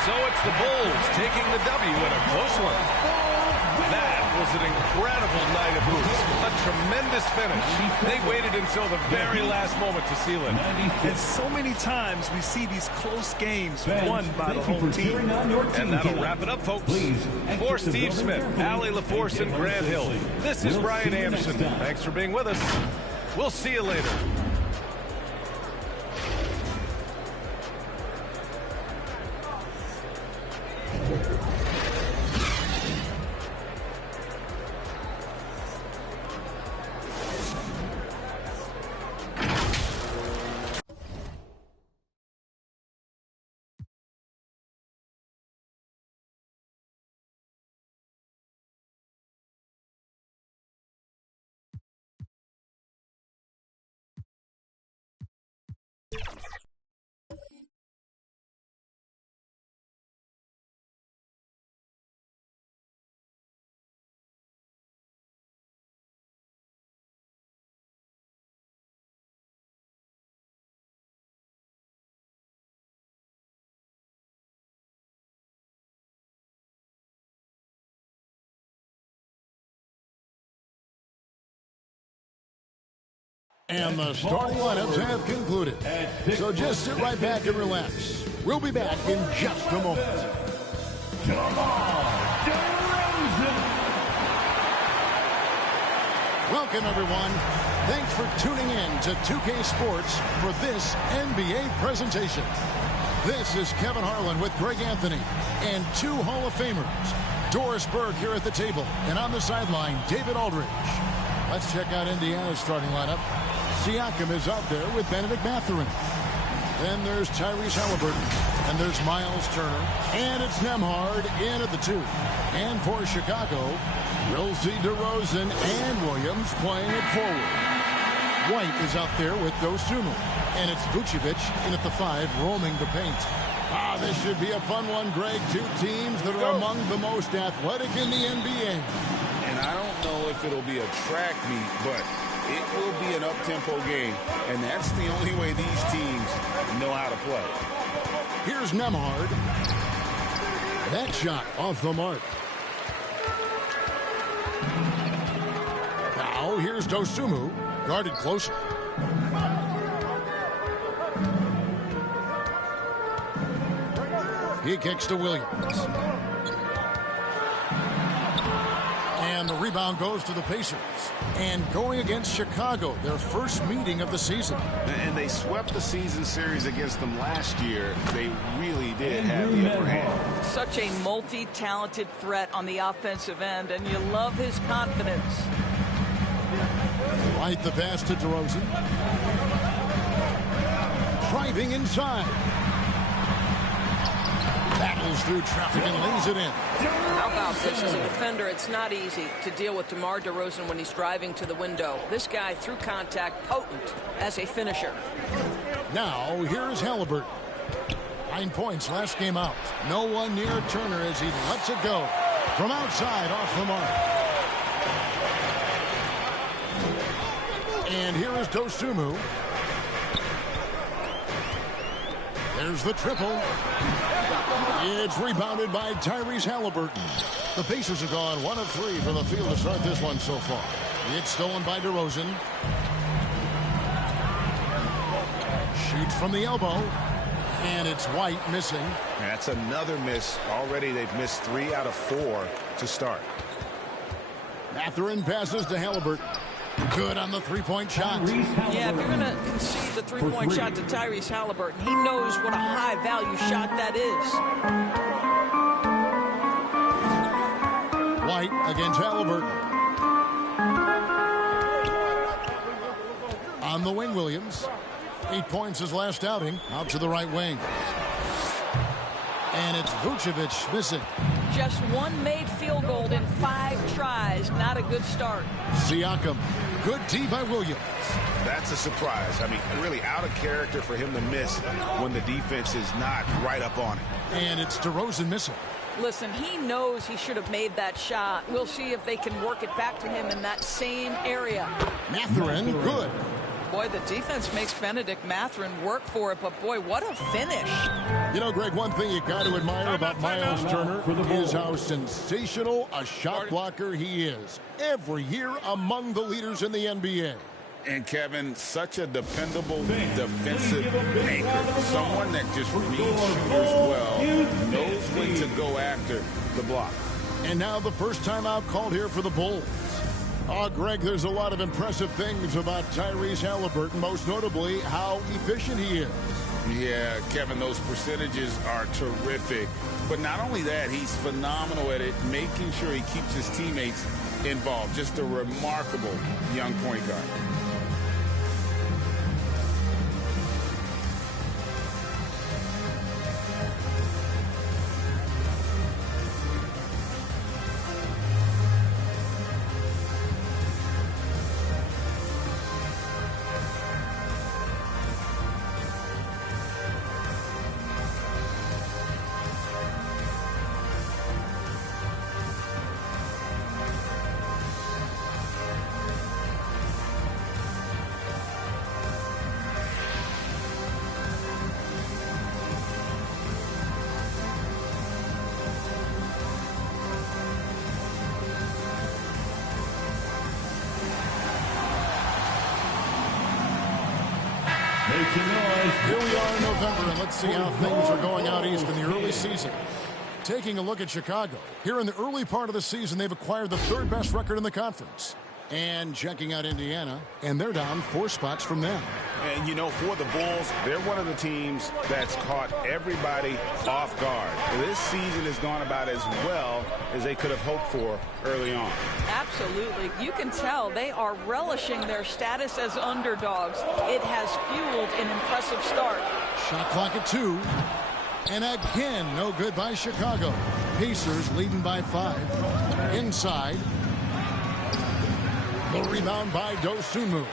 So it's the Bulls taking the W in a close one. That was an incredible night of hoops. A tremendous finish. They waited until the very last moment to seal it. And so many times we see these close games won by the home team. And that'll wrap it up, folks. For Steve Smith, Allie LaForce, and Grant Hill, this is Brian Anderson. Thanks for being with us. We'll see you later. And the starting lineups have concluded. So just sit right back and relax. We'll be back in just a moment. Welcome, everyone. Thanks for tuning in to 2K Sports for this NBA presentation. This is Kevin Harlan with Greg Anthony and two Hall of Famers. Doris Burke here at the table, and on the sideline, David Aldridge. Let's check out Indiana's starting lineup. Siakam is out there with Benedict Mathurin. Then there's Tyrese Halliburton. And there's Miles Turner. And it's Nembhard in at the 2. And for Chicago, we'll see DeRozan and Williams playing it forward. White is out there with Dosunmu. And it's Vucevic in at the 5, roaming the paint. This should be a fun one, Greg. Two teams that are among the most athletic in the NBA. And I don't know if it'll be a track meet, but it will be an up-tempo game, and that's the only way these teams know how to play. Here's Nembhard. That shot off the mark. Now here's Dosunmu, guarded closer. He kicks to Williams. And the rebound goes to the Pacers. And going against Chicago, their first meeting of the season. And they swept the season series against them last year. They really did have the upper hand. Such a multi-talented threat on the offensive end, and you love his confidence. Right, the pass to DeRozan. Driving inside. Battles through traffic and lays it in. How about this? As a defender, it's not easy to deal with DeMar DeRozan when he's driving to the window. This guy, through contact, potent as a finisher. Now, here's Halliburton. 9 points last game out. No one near Turner as he lets it go. From outside, off the mark. And here is Dosunmu. There's the triple. It's rebounded by Tyrese Halliburton. The Pacers have gone 1 of 3 from the field to start this one so far. It's stolen by DeRozan. Shoots from the elbow. And it's White missing. That's another miss. Already they've missed 3 out of 4 to start. Mathurin passes to Halliburton. Good on the three-point shot. Yeah, if you're going to concede the three-point shot to Tyrese Halliburton, he knows what a high-value shot that is. White against Halliburton. On the wing, Williams. 8 points his last outing. Out to the right wing. And it's Vucevic missing. Just one made field goal in 5 tries. Not a good start. Siakam. Good D by Williams. That's a surprise. I mean, really out of character for him to miss when the defense is not right up on it. And it's DeRozan missing. Listen, he knows he should have made that shot. We'll see if they can work it back to him in that same area. Mathurin, good. Boy, the defense makes Benedict Mathurin work for it, but boy, what a finish. You know, Greg, one thing you got to admire about Miles Turner is how sensational a shot blocker he is. Every year among the leaders in the NBA. And Kevin, such a dependable defensive anchor. Someone that just reads shooters well, knows when to go after the block. And now the first timeout called here for the Bulls. Greg, there's a lot of impressive things about Tyrese Haliburton, most notably how efficient he is. Yeah, Kevin, those percentages are terrific. But not only that, he's phenomenal at it, making sure he keeps his teammates involved. Just a remarkable young point guard. Here we are in November, and let's see how things are going out east in the early season. Taking a look at Chicago. Here in the early part of the season, they've acquired the third best record in the conference. And checking out Indiana, and they're down 4 spots from them. And, you know, for the Bulls, they're one of the teams that's caught everybody off guard. This season has gone about as well as they could have hoped for early on. Absolutely. You can tell they are relishing their status as underdogs. It has fueled an impressive start. Shot clock at 2. And again, no good by Chicago. Pacers leading by 5. Inside. The rebound by Dosunmu.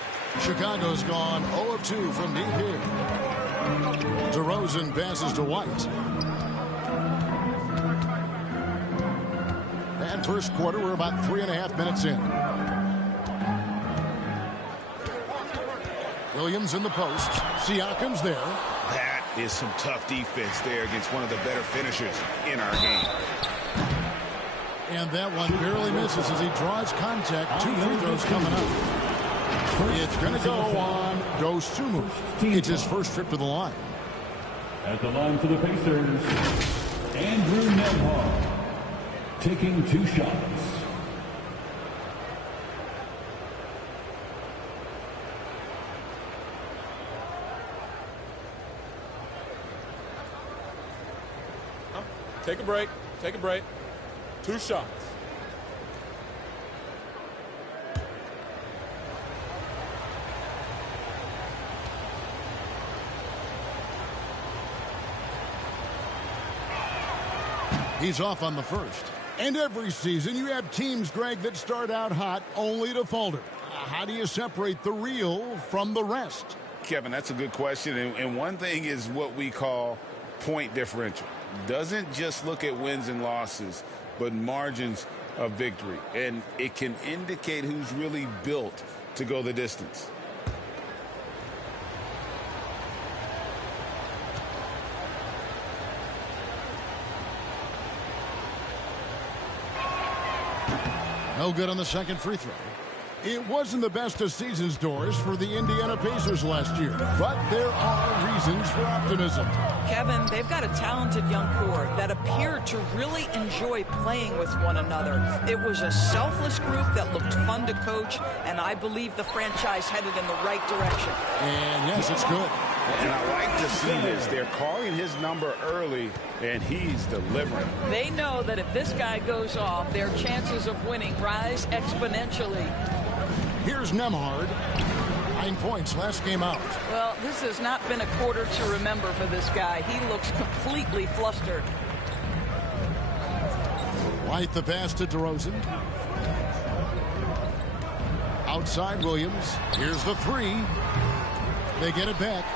Chicago's gone 0 of 2 from deep here. DeRozan passes to White. And first quarter, we're about 3.5 minutes in. Williams in the post. Siakam's there. That is some tough defense there against one of the better finishers in our game. And that one barely misses as he draws contact. 2 free throws coming up. It's going to go on Dosunmu. It's his first trip to the line. At the line for the Pacers, Andrew Nembhard, taking 2 shots. Take a break. Take a break. 2 shots. He's off on the first. And every season you have teams, Greg, that start out hot only to falter. How do you separate the real from the rest? Kevin, that's a good question. And one thing is what we call point differential. Doesn't just look at wins and losses, but margins of victory. And it can indicate who's really built to go the distance. No good on the second free throw. It wasn't the best of season's doors for the Indiana Pacers last year, but there are reasons for optimism. Kevin, they've got a talented young core that appeared to really enjoy playing with one another. It was a selfless group that looked fun to coach, and I believe the franchise headed in the right direction. And yes, it's good. And I like to see this. They're calling his number early, and he's delivering. They know that if this guy goes off, their chances of winning rise exponentially. Here's Nembhard. 9 points last game out. Well, this has not been a quarter to remember for this guy. He looks completely flustered. White the pass to DeRozan. Outside Williams. Here's the 3. They get it back.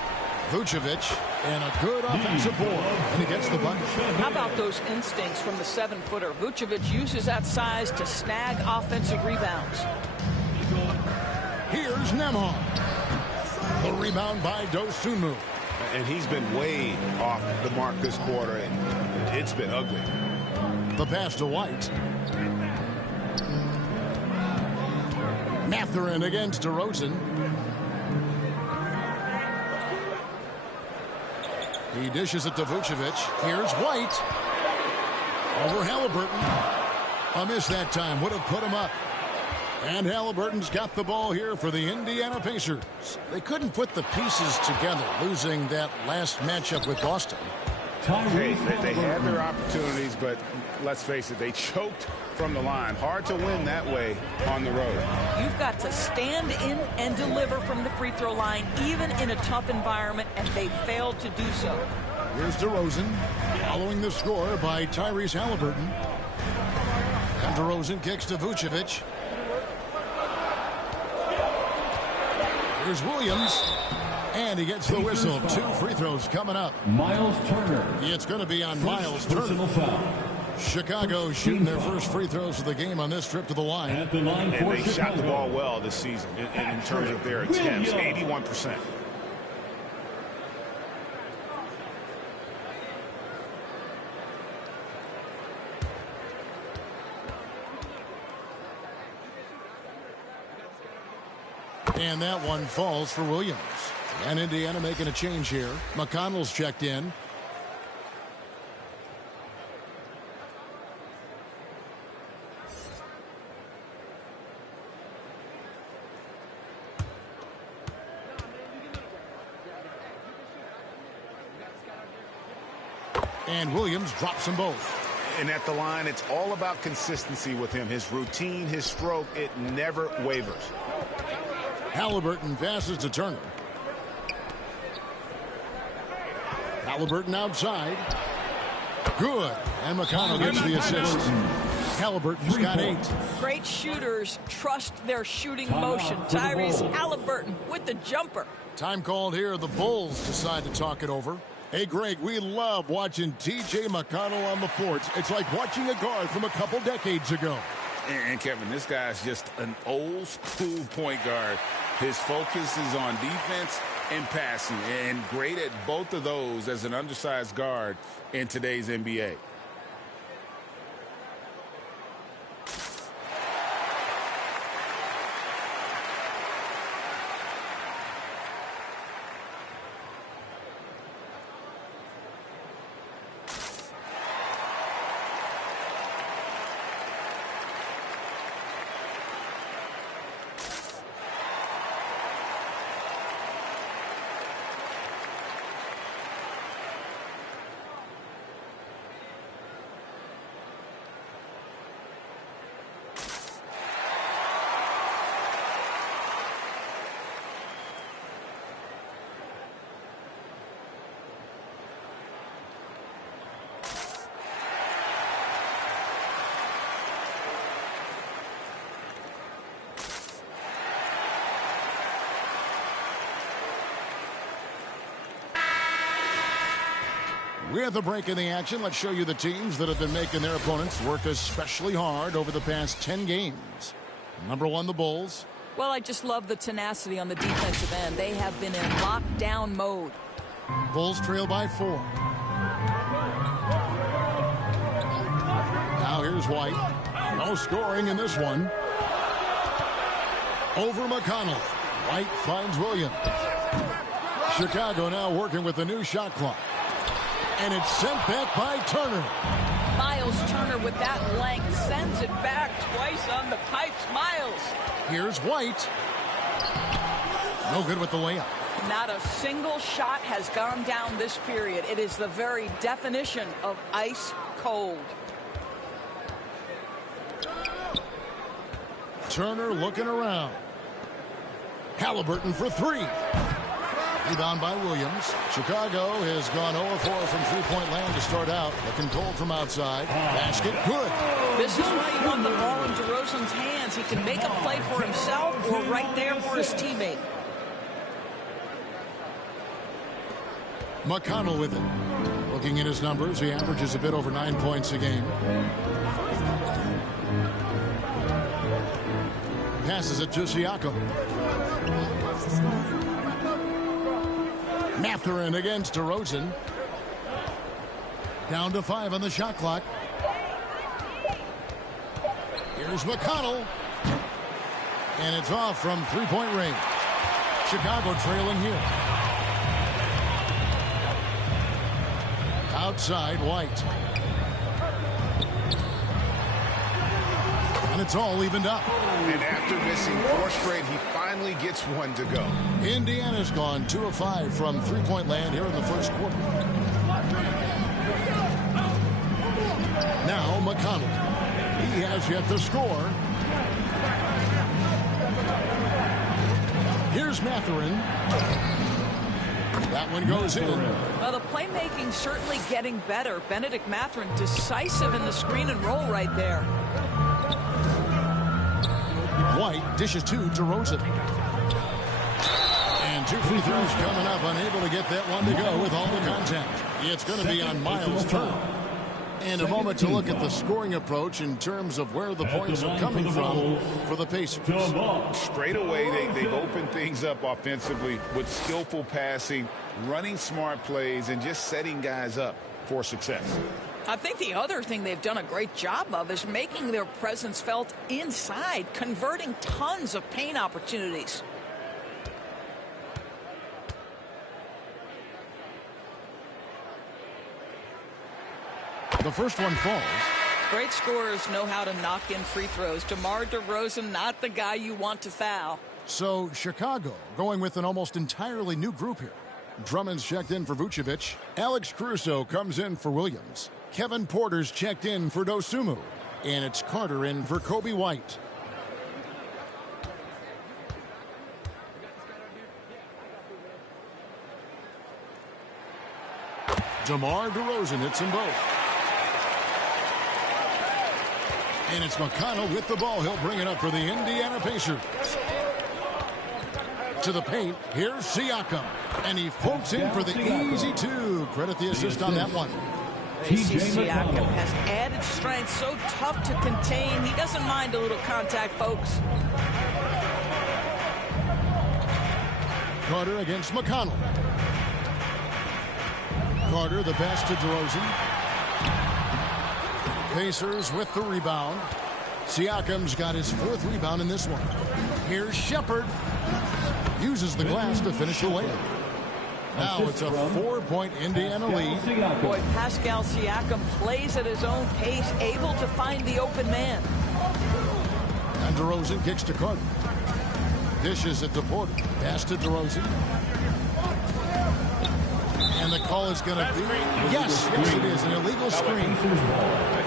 Vucevic, and a good offensive board, and he gets the bucket. How about those instincts from the 7-footer? Vucevic uses that size to snag offensive rebounds. Here's Nembhard. The rebound by Dosunmu. And he's been way off the mark this quarter, and it's been ugly. The pass to White. Mathurin against DeRozan. He dishes it to Vucevic. Here's White. Over Halliburton. A miss that time. Would have put him up. And Halliburton's got the ball here for the Indiana Pacers. They couldn't put the pieces together, losing that last matchup with Boston. Hey, they had their opportunities, but let's face it, they choked from the line. Hard to win that way on the road. You've got to stand in and deliver from the free throw line, even in a tough environment, and they failed to do so. Here's DeRozan, following the score by Tyrese Halliburton. And DeRozan kicks to Vucevic. Here's Williams. And he gets the whistle. 2 free throws coming up. Miles Turner. It's going to be on Miles Turner. Chicago shooting their first free throws of the game on this trip to the line. And they shot the ball well this season in terms of their attempts. 81%. And that one falls for Williams. And Indiana making a change here. McConnell's checked in. And Williams drops them both. And at the line, it's all about consistency with him. His routine, his stroke, it never wavers. Halliburton passes to Turner. Halliburton outside. Good. And McConnell gets the assist. Halliburton's got 8. Great shooters trust their shooting motion. Tyrese Halliburton with the jumper. Time called here. The Bulls decide to talk it over. Hey, Greg, we love watching T.J. McConnell on the floor. It's like watching a guard from a couple decades ago. And Kevin, this guy's just an old school point guard. His focus is on defense and passing, and great at both of those as an undersized guard in today's NBA. With a break in the action, let's show you the teams that have been making their opponents work especially hard over the past 10 games. Number 1, the Bulls. Well, I just love the tenacity on the defensive end. They have been in lockdown mode. Bulls trail by 4. Now here's White. No scoring in this one. Over McConnell. White finds Williams. Chicago now working with the new shot clock. And it's sent back by Turner. Miles Turner with that length sends it back twice on the pipes. Miles. Here's White. No good with the layup. Not a single shot has gone down this period. It is the very definition of ice cold. Turner looking around. Halliburton for 3. Rebound by Williams. Chicago has gone 0-4 from three-point land to start out. Looking cold from outside. Basket good. This is why you want the ball in DeRozan's hands. He can make a play for himself or right there for his teammate. McConnell with it. Looking at his numbers, he averages a bit over 9 points a game. Passes it to Siakam. Mathurin against DeRozan. Down to 5 on the shot clock. Here's McConnell. And it's off from three-point range. Chicago trailing here. Outside, White. And it's all evened up. And after missing 4 straight, he finally gets one to go. Indiana's gone 2 of 5 from three-point land here in the first quarter. Now McConnell. He has yet to score. Here's Mathurin. That one goes in. Well, the playmaking certainly getting better. Benedict Mathurin decisive in the screen and roll right there. White dishes to DeRozan. And 2 free throws coming up. Unable to get that one to go with all the contact. It's going to be on Miles' turn. And a moment to look at the scoring approach in terms of where the points are coming from for the Pacers. Straight away, they've opened things up offensively with skillful passing, running smart plays, and just setting guys up for success. I think the other thing they've done a great job of is making their presence felt inside, converting tons of paint opportunities. The first one falls. Great scorers know how to knock in free throws. DeMar DeRozan, not the guy you want to foul. So Chicago going with an almost entirely new group here. Drummond's checked in for Vucevic. Alex Caruso comes in for Williams. Kevin Porter's checked in for Dosunmu. And it's Carter in for Kobe White. DeMar DeRozan hits them both. And it's McConnell with the ball. He'll bring it up for the Indiana Pacers. To the paint. Here's Siakam. And he floats in for the easy 2. Credit the assist on that one. J.C. Siakam has added strength, so tough to contain. He doesn't mind a little contact, folks. Carter against McConnell. Carter, the pass to DeRozan. Pacers with the rebound. Siakam's got his 4th rebound in this one. Here's Shepherd. Uses the glass to finish the layup. Now it's a 4-point Indiana lead. Boy, Pascal Siakam plays at his own pace, able to find the open man. And DeRozan kicks to Carter. Dishes it to Porter. Pass to DeRozan. And the call is going to be, yes, it is, an illegal screen.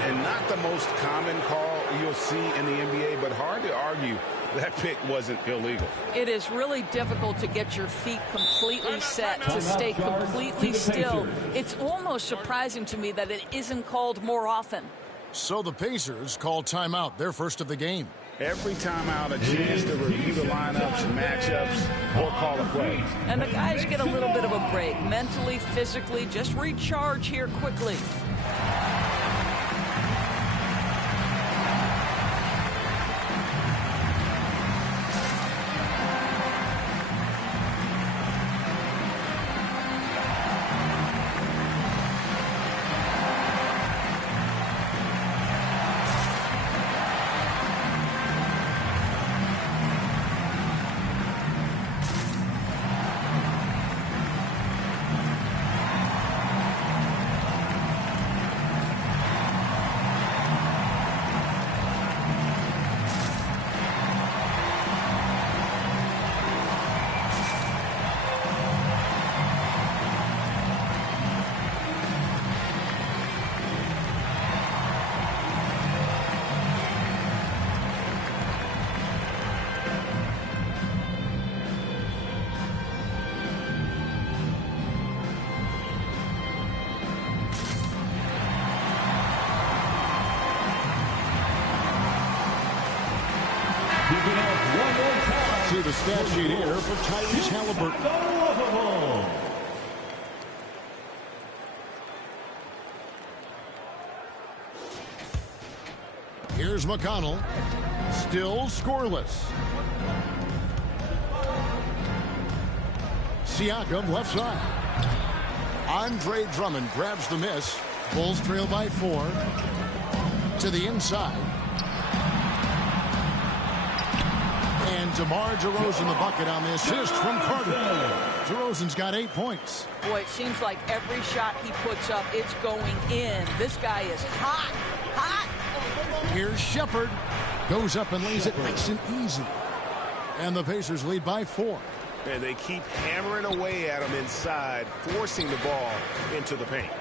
And not the most common call you'll see in the NBA, but hard to argue that pick wasn't illegal. It is really difficult to get your feet completely set, to stay completely still. It's almost surprising to me that it isn't called more often. So the Pacers call timeout, their first of the game. Every timeout, a chance to review the lineups, matchups, or call a play. And the guys get a little bit of a break, mentally, physically, just recharge here quickly. See the stat sheet here for Tyrese Halliburton. Here's McConnell. Still scoreless. Siakam left side. Andre Drummond grabs the miss. Bulls trail by 4. To the inside. And DeMar DeRozan the bucket on the assist from Carter. DeRozan's got 8 points. Boy, it seems like every shot he puts up, it's going in. This guy is hot, hot. Here's Shepherd. Goes up and lays it nice and easy. And the Pacers lead by 4. And they keep hammering away at him inside, forcing the ball into the paint.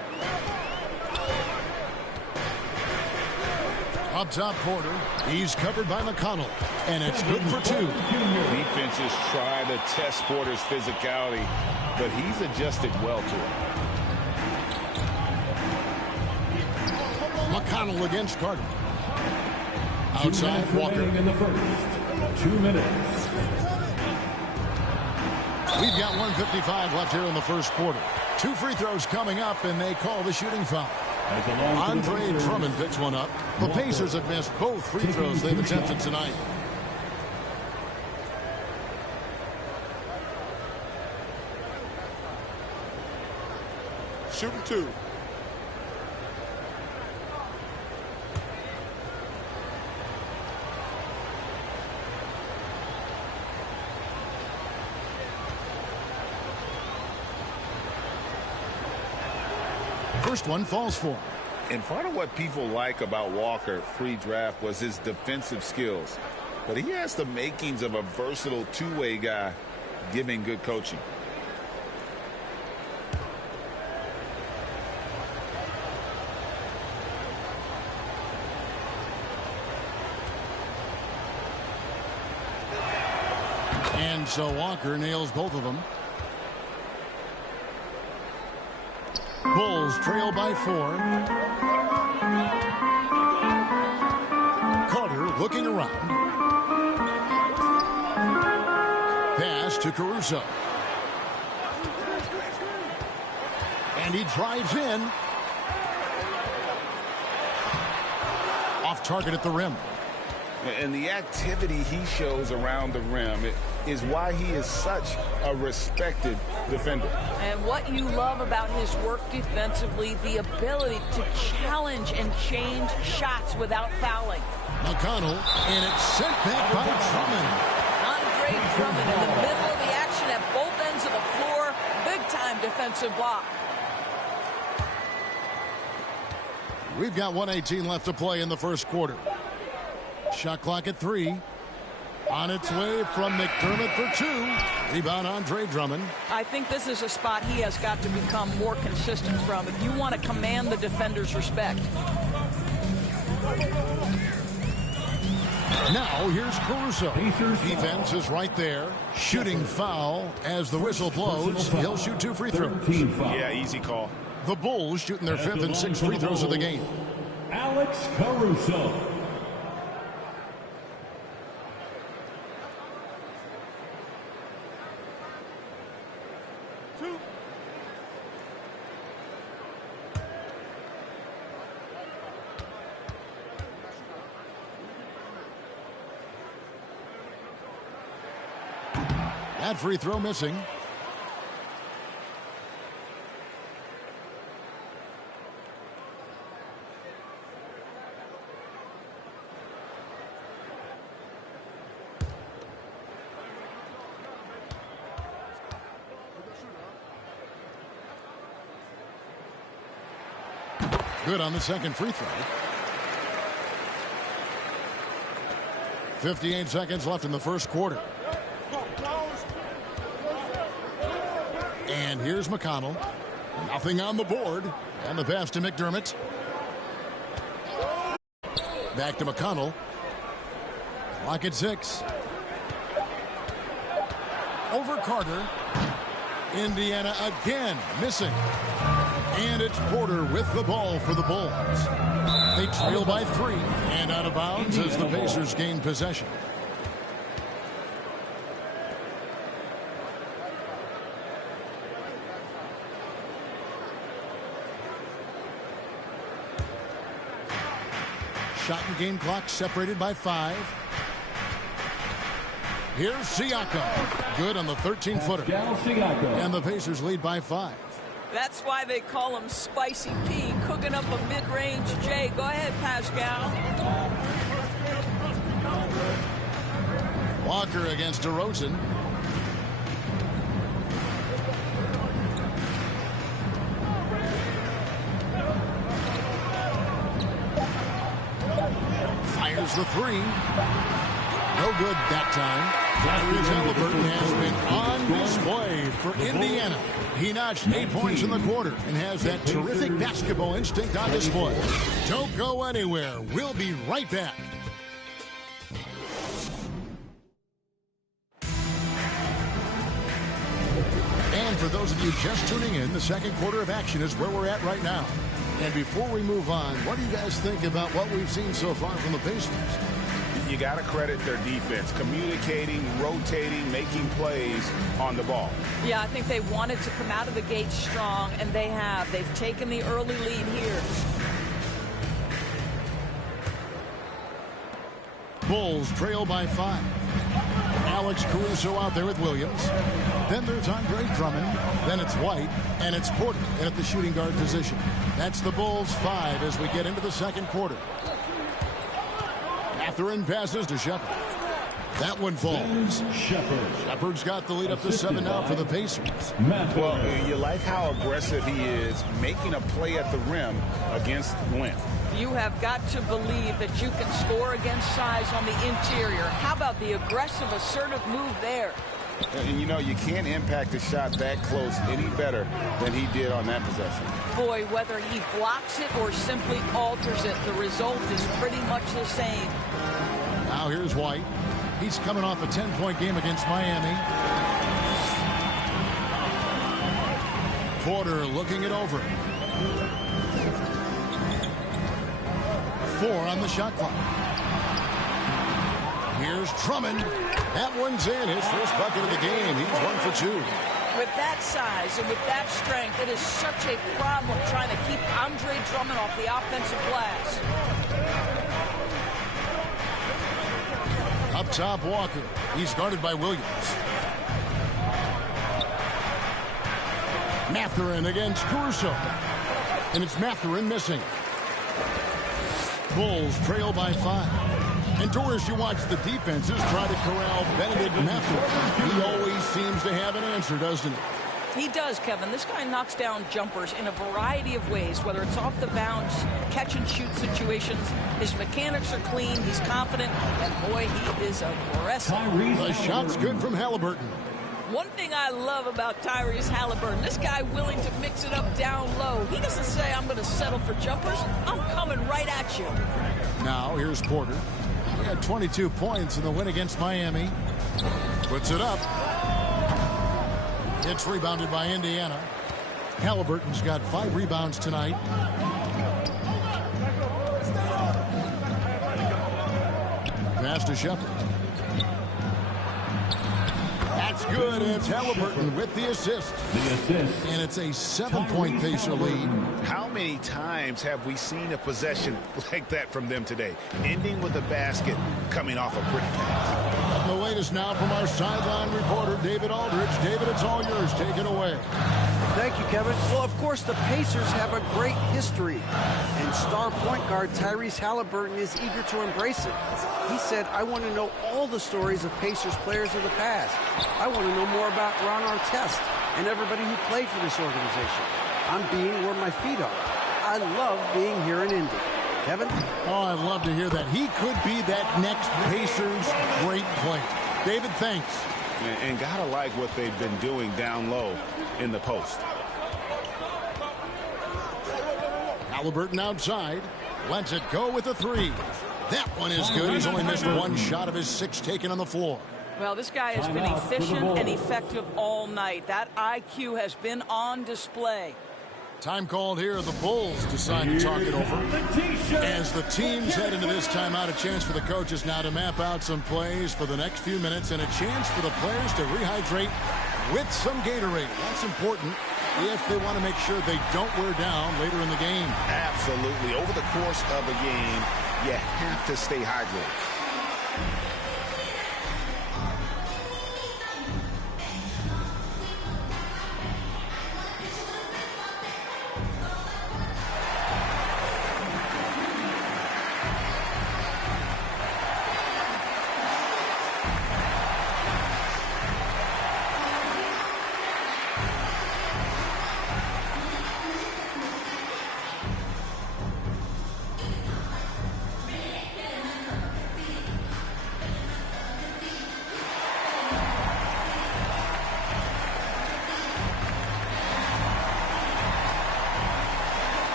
Up top, Porter. He's covered by McConnell. And it's good for 2. Defenses try to test Porter's physicality, but he's adjusted well to it. McConnell against Carter. Outside, Walker. In the first 2 minutes. We've got 1:55 left here in the first quarter. 2 free throws coming up, and they call the shooting foul. Andre Drummond picks one up. The Pacers have missed both free throws they've attempted tonight. Shooting 2. First one falls for him. And part of what people like about Walker pre-draft was his defensive skills. But he has the makings of a versatile two-way guy, giving good coaching. And so Walker nails both of them. Bulls trail by 4. Carter looking around. Pass to Caruso. And he drives in. Off target at the rim. And the activity he shows around the rim is why he is such a respected defender. And what you love about his work defensively, the ability to challenge and change shots without fouling. McConnell, and it's sent back by Drummond. Andre Drummond in the middle of the action at both ends of the floor. Big-time defensive block. We've got 1:18 left to play in the first quarter. Shot clock at 3. On its way from McDermott for 2. Rebound Andre Drummond. I think this is a spot he has got to become more consistent from if you want to command the defender's respect. Now here's Caruso. Defense is right there. Shooting foul as the whistle blows. He'll shoot 2 free throws. Yeah, easy call. The Bulls shooting their 5th and 6th free throws of the game. Alex Caruso. That free throw missing. Good on the second free throw. 58 seconds left in the first quarter. And here's McConnell. Nothing on the board. And the pass to McDermott. Back to McConnell. Clock at 6. Over Carter. Indiana again missing. And it's Porter with the ball for the Bulls. They trail by 3 and out of bounds as the Pacers gain possession. Shot and game clock separated by 5. Here's Siakam. Good on the 13-footer. And the Pacers lead by 5. That's why they call him Spicy P, cooking up a mid-range J. Go ahead, Pascal. Walker against DeRozan. Fires the 3. No good that time. Tyrese Haliburton has been on display for Indiana. He notched 8 points in the quarter and has that terrific basketball instinct on display. Don't go anywhere. We'll be right back. And for those of you just tuning in, the second quarter of action is where we're at right now. And before we move on, what do you guys think about what we've seen so far from the Pacers? You got to credit their defense, communicating, rotating, making plays on the ball. Yeah, I think they wanted to come out of the gate strong, and they have. They've taken the early lead here. Bulls trail by 5. Alex Caruso out there with Williams. Then there's Andre Drummond. Then it's White. And it's Porter in at the shooting guard position. That's the Bulls 5 as we get into the second quarter. Mathurin passes to Shepard. That one falls. Shepard's got the lead up to 7 now for the Pacers. Well, you like how aggressive he is, making a play at the rim against length. You have got to believe that you can score against size on the interior. How about the aggressive, assertive move there? And you know, you can't impact a shot that close any better than he did on that possession. Boy, whether he blocks it or simply alters it, the result is pretty much the same. Now here's White. He's coming off a 10-point game against Miami. Porter looking it over. 4 on the shot clock. Here's Drummond. That one's in. His first bucket of the game. He's 1 for 2. With that size and with that strength, it is such a problem trying to keep Andre Drummond off the offensive glass. Up top, Walker. He's guarded by Williams. Mathurin against Caruso. And it's Mathurin missing. Bulls trail by 5. And Doris, you watch the defenses try to corral Benedict Mathurin. He always seems to have an answer, doesn't he? He does, Kevin. This guy knocks down jumpers in a variety of ways, whether it's off the bounce, catch and shoot situations. His mechanics are clean. He's confident. And, boy, he is aggressive. The shot's good from Haliburton. One thing I love about Tyrese Haliburton, this guy willing to mix it up down low. He doesn't say, I'm going to settle for jumpers. I'm coming right at you. Now, here's Porter. He had 22 points in the win against Miami. Puts it up. It's rebounded by Indiana. Haliburton's got 5 rebounds tonight. Pass to Shepard. That's good. It's Haliburton with the assist. And it's a 7-point Pacer lead. How many times have we seen a possession like that from them today? Ending with a basket coming off a pretty pass. The latest now from our sideline reporter, David Aldridge. David, it's all yours. Take it away. Thank you, Kevin. Well, of course, the Pacers have a great history, and star point guard Tyrese Haliburton is eager to embrace it. He said, I want to know all the stories of Pacers players of the past. I want to know more about Ron Artest and everybody who played for this organization. I'm being where my feet are. I love being here in Indy. Kevin? Oh, I'd love to hear that. He could be that next Pacers great player. David, thanks. And gotta like what they've been doing down low in the post. Haliburton outside. Lets it go with a 3. That one is good. He's only missed 1 shot of his 6 taken on the floor. Well, this guy has been efficient and effective all night. That IQ has been on display. Time called here. The Bulls decide to talk it over. As the teams head into this timeout, a chance for the coaches now to map out some plays for the next few minutes and a chance for the players to rehydrate with some Gatorade. That's important if they want to make sure they don't wear down later in the game. Absolutely. Over the course of a game, you have to stay hydrated.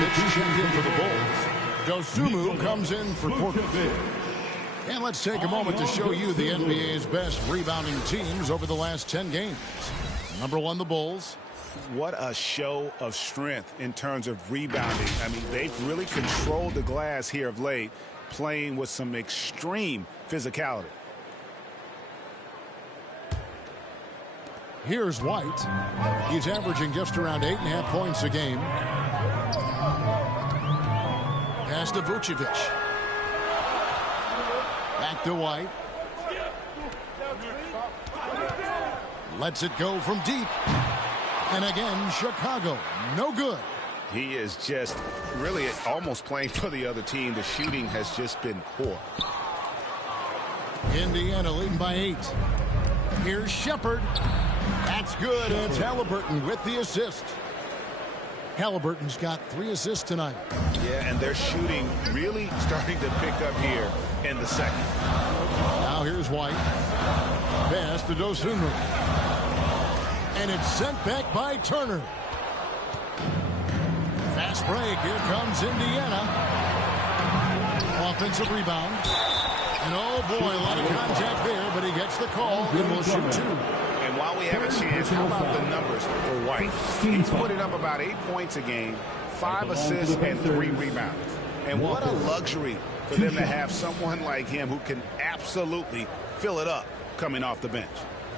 Vucevic checked in for the Bulls. Dosunmu comes in for Portis. And let's take a moment to show you the NBA's best rebounding teams over the last 10 games. Number 1, the Bulls. What a show of strength in terms of rebounding. I mean, they've really controlled the glass here of late, playing with some extreme physicality. Here's White. He's averaging just around 8.5 points a game. Pass to Vucevic. Back to White. Lets it go from deep. And again, Chicago, no good. He is just really almost playing for the other team. The shooting has just been poor. Indiana leading by 8. Here's Shepherd. That's good. It's Halliburton with the assist. Halliburton's got 3 assists tonight. Yeah, and they're shooting really starting to pick up here in the second. Now here's White. Pass to Dosunmu. And it's sent back by Turner. Fast break. Here comes Indiana. Offensive rebound. And oh boy, a lot of contact there, but he gets the call and will shoot 2. And while we have a chance, how about the numbers for White? He's putting up about 8 points a game, 5 assists, and 3 rebounds. And what a luxury for them to have someone like him who can absolutely fill it up coming off the bench.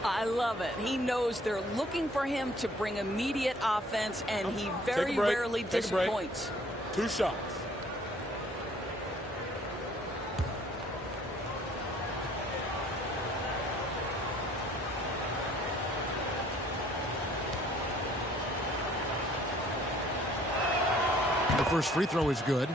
I love it. He knows they're looking for him to bring immediate offense, and he very rarely disappoints. 2 shots. The first free throw is good.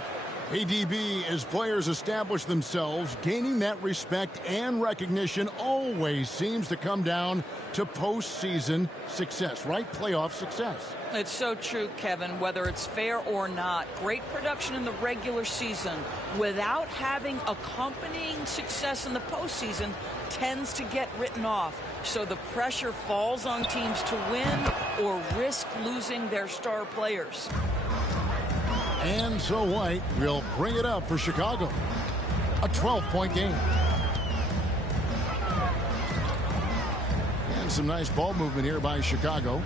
ADB, as players establish themselves, gaining that respect and recognition always seems to come down to postseason success, right? Playoff success. It's so true, Kevin, whether it's fair or not. Great production in the regular season without having accompanying success in the postseason tends to get written off. So the pressure falls on teams to win or risk losing their star players. And so White will bring it up for Chicago. A 12-point game. And some nice ball movement here by Chicago.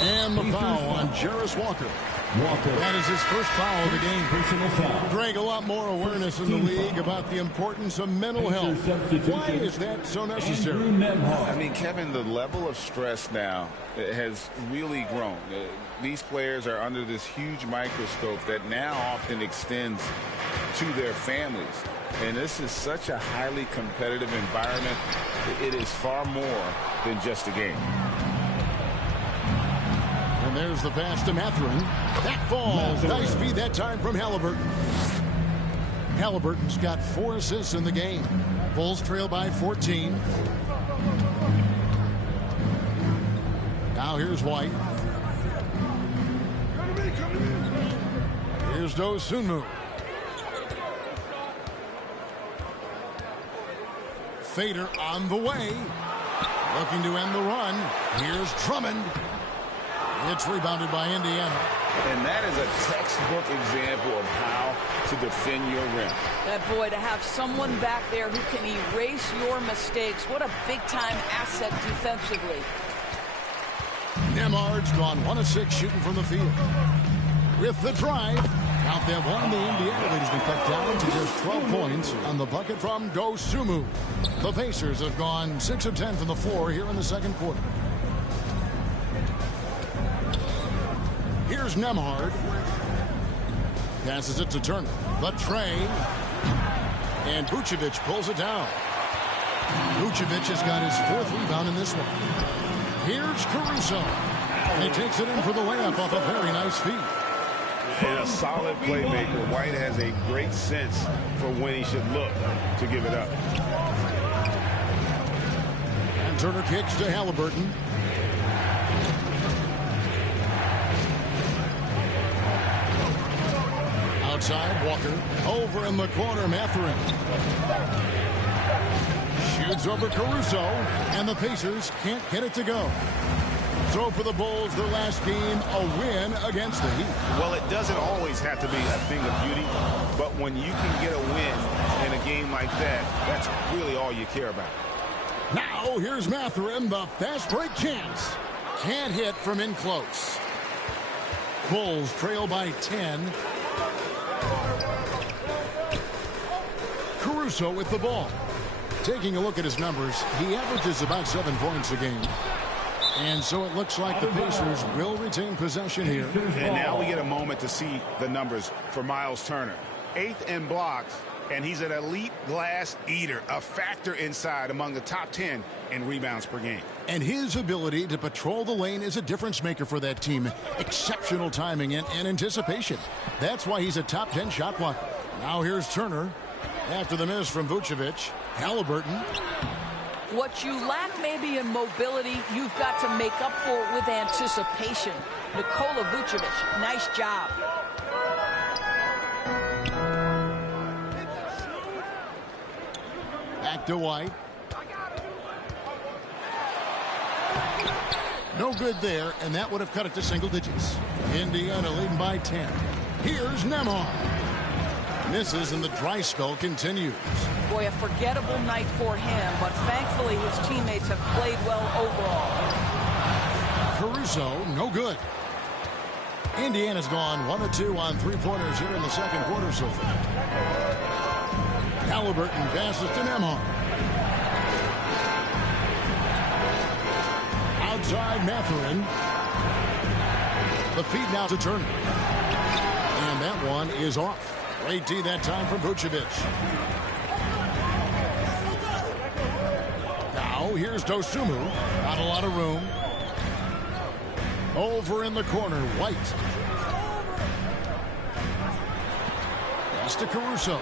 And the foul on Jarris Walker. That is his first foul of the game. Greg, a lot more awareness in the league about the importance of mental health. Why is that so necessary? I mean, Kevin, the level of stress now has really grown. These players are under this huge microscope that now often extends to their families. And this is such a highly competitive environment. It is far more than just a game. And there's the pass to Mathurin. That falls. Nice feed that time from Halliburton. Halliburton's got 4 assists in the game. Bulls trail by 14. Now here's White. Here's Dosunmu. Fader on the way. Looking to end the run. Here's Drummond. It's rebounded by Indiana. And that is a textbook example of how to defend your rim. That boy, to have someone back there who can erase your mistakes. What a big-time asset defensively. Nembhard's gone 1 of 6 shooting from the field. With the drive, count that one. The Indiana lead has been cut down to just 12 points on the bucket from Dosunmu. The Pacers have gone 6 of 10 from the floor here in the second quarter. Here's Nembhard. Passes it to Turner. The tray. And Vucevic pulls it down. Vucevic has got his 4th rebound in this one. Here's Caruso. And he takes it in for the layup off a very nice feed. And a solid playmaker. White has a great sense for when he should look to give it up. And Turner kicks to Halliburton. Outside, Walker. Over in the corner, Mathurin. Shoots over Caruso. And the Pacers can't get it to go. So for the Bulls, their last game, a win against the Heat. Well, it doesn't always have to be a thing of beauty, but when you can get a win in a game like that, that's really all you care about. Now, here's Mathurin, the fast break chance. Can't hit from in close. Bulls trail by 10. Caruso with the ball. Taking a look at his numbers, he averages about 7 points a game. And so it looks like the Pacers will retain possession here. And now we get a moment to see the numbers for Miles Turner. 8th in blocks, and he's an elite glass eater, a factor inside among the top 10 in rebounds per game. And his ability to patrol the lane is a difference maker for that team. Exceptional timing and anticipation. That's why he's a top 10 shot blocker. Now here's Turner. After the miss from Vucevic, Halliburton. What you lack maybe in mobility, you've got to make up for it with anticipation. Nikola Vucevic, nice job. Back to White. No good there, and that would have cut it to single digits. Indiana leading by 10. Here's Nembhard. Misses, and the dry spell continues. Boy, a forgettable night for him, but thankfully his teammates have played well overall. Caruso, no good. Indiana's gone 1 of 2 on three-pointers here in the second quarter so far. Halliburton passes to Nembhard. Outside Mathurin. The feed now to Turner. And that one is off. Great D that time from Vucevic. Now here's Dosunmu. Not a lot of room. Over in the corner, White. Pass to Caruso.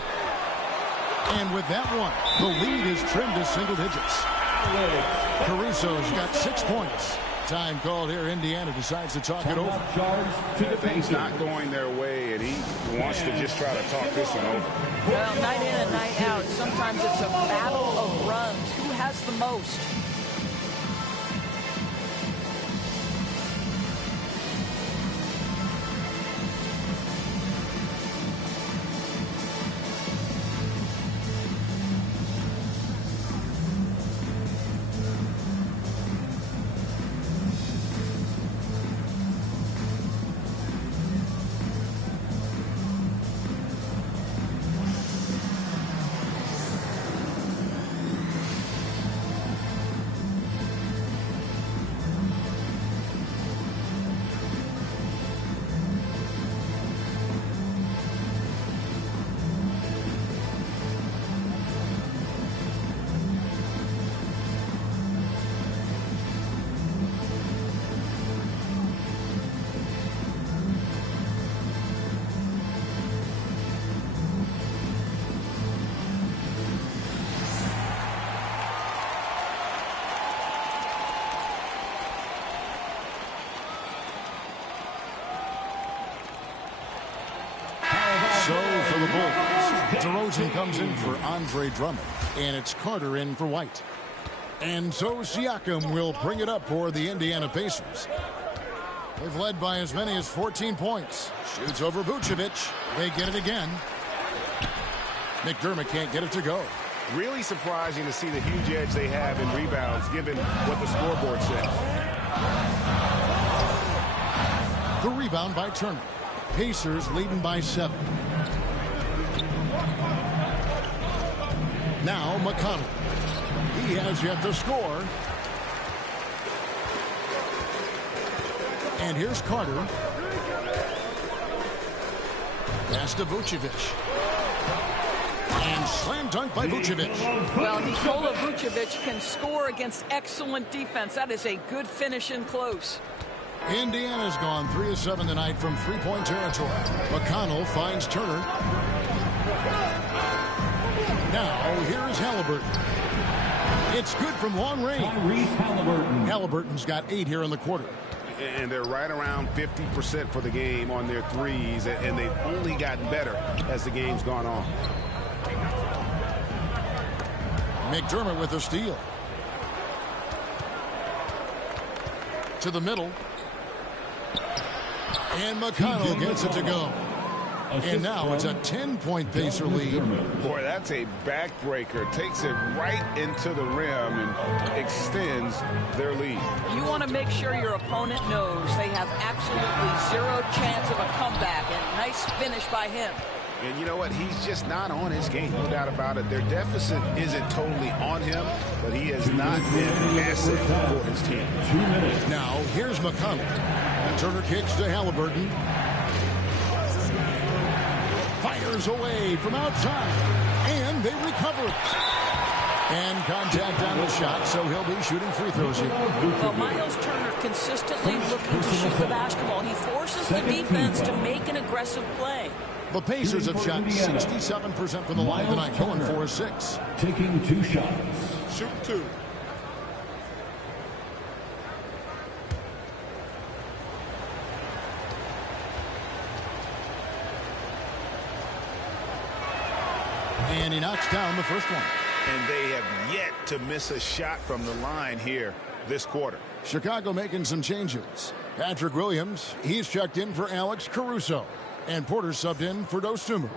And with that one, the lead is trimmed to single digits. Caruso's got 6 points. Time called here. Indiana decides to talk it over. Things not going their way, and he wants to just try to talk this one over. Well, night in and night out, sometimes it's a battle of runs. Who has the most? So for the Bulls, DeRozan comes in for Andre Drummond, and it's Carter in for White. And so Siakam will bring it up for the Indiana Pacers. They've led by as many as 14 points. Shoots over Vucevic. They get it again. McDermott can't get it to go. Really surprising to see the huge edge they have in rebounds, given what the scoreboard says. The rebound by Turner. Pacers leading by 7. Now McConnell. He has yet to score. And here's Carter. Pass to Vucevic. And slam dunk by Vucevic. Well, Nikola Vucevic can score against excellent defense. That is a good finish in close. Indiana's gone 3 of 7 tonight from three-point territory. McConnell finds Turner. Now, here's Halliburton. It's good from long range. Halliburton's got 8 here in the quarter. And they're right around 50% for the game on their threes, and they've only gotten better as the game's gone on. McDermott with a steal. to the middle. And McConnell gets it to go. And now it's a 10-point Pacer lead. Boy, that's a backbreaker. Takes it right into the rim and extends their lead. You want to make sure your opponent knows they have absolutely zero chance of a comeback. And nice finish by him. And you know what? He's just not on his game, no doubt about it. Their deficit isn't totally on him, but he has not been an asset for his team. Now, here's McConnell. And Turner kicks to Halliburton. Fires away from outside. And they recover it. And contact on the shot, so he'll be shooting free throws here. Well, Miles Turner consistently looking to shoot the basketball. He forces the defense to make an aggressive play. The Pacers have shot 67% from the line tonight, going 4-6. Taking 2 shots. Shoot 2. And he knocks down the first one. And they have yet to miss a shot from the line here this quarter. Chicago making some changes. Patrick Williams, he's checked in for Alex Caruso. And Porter subbed in for Dosunmu.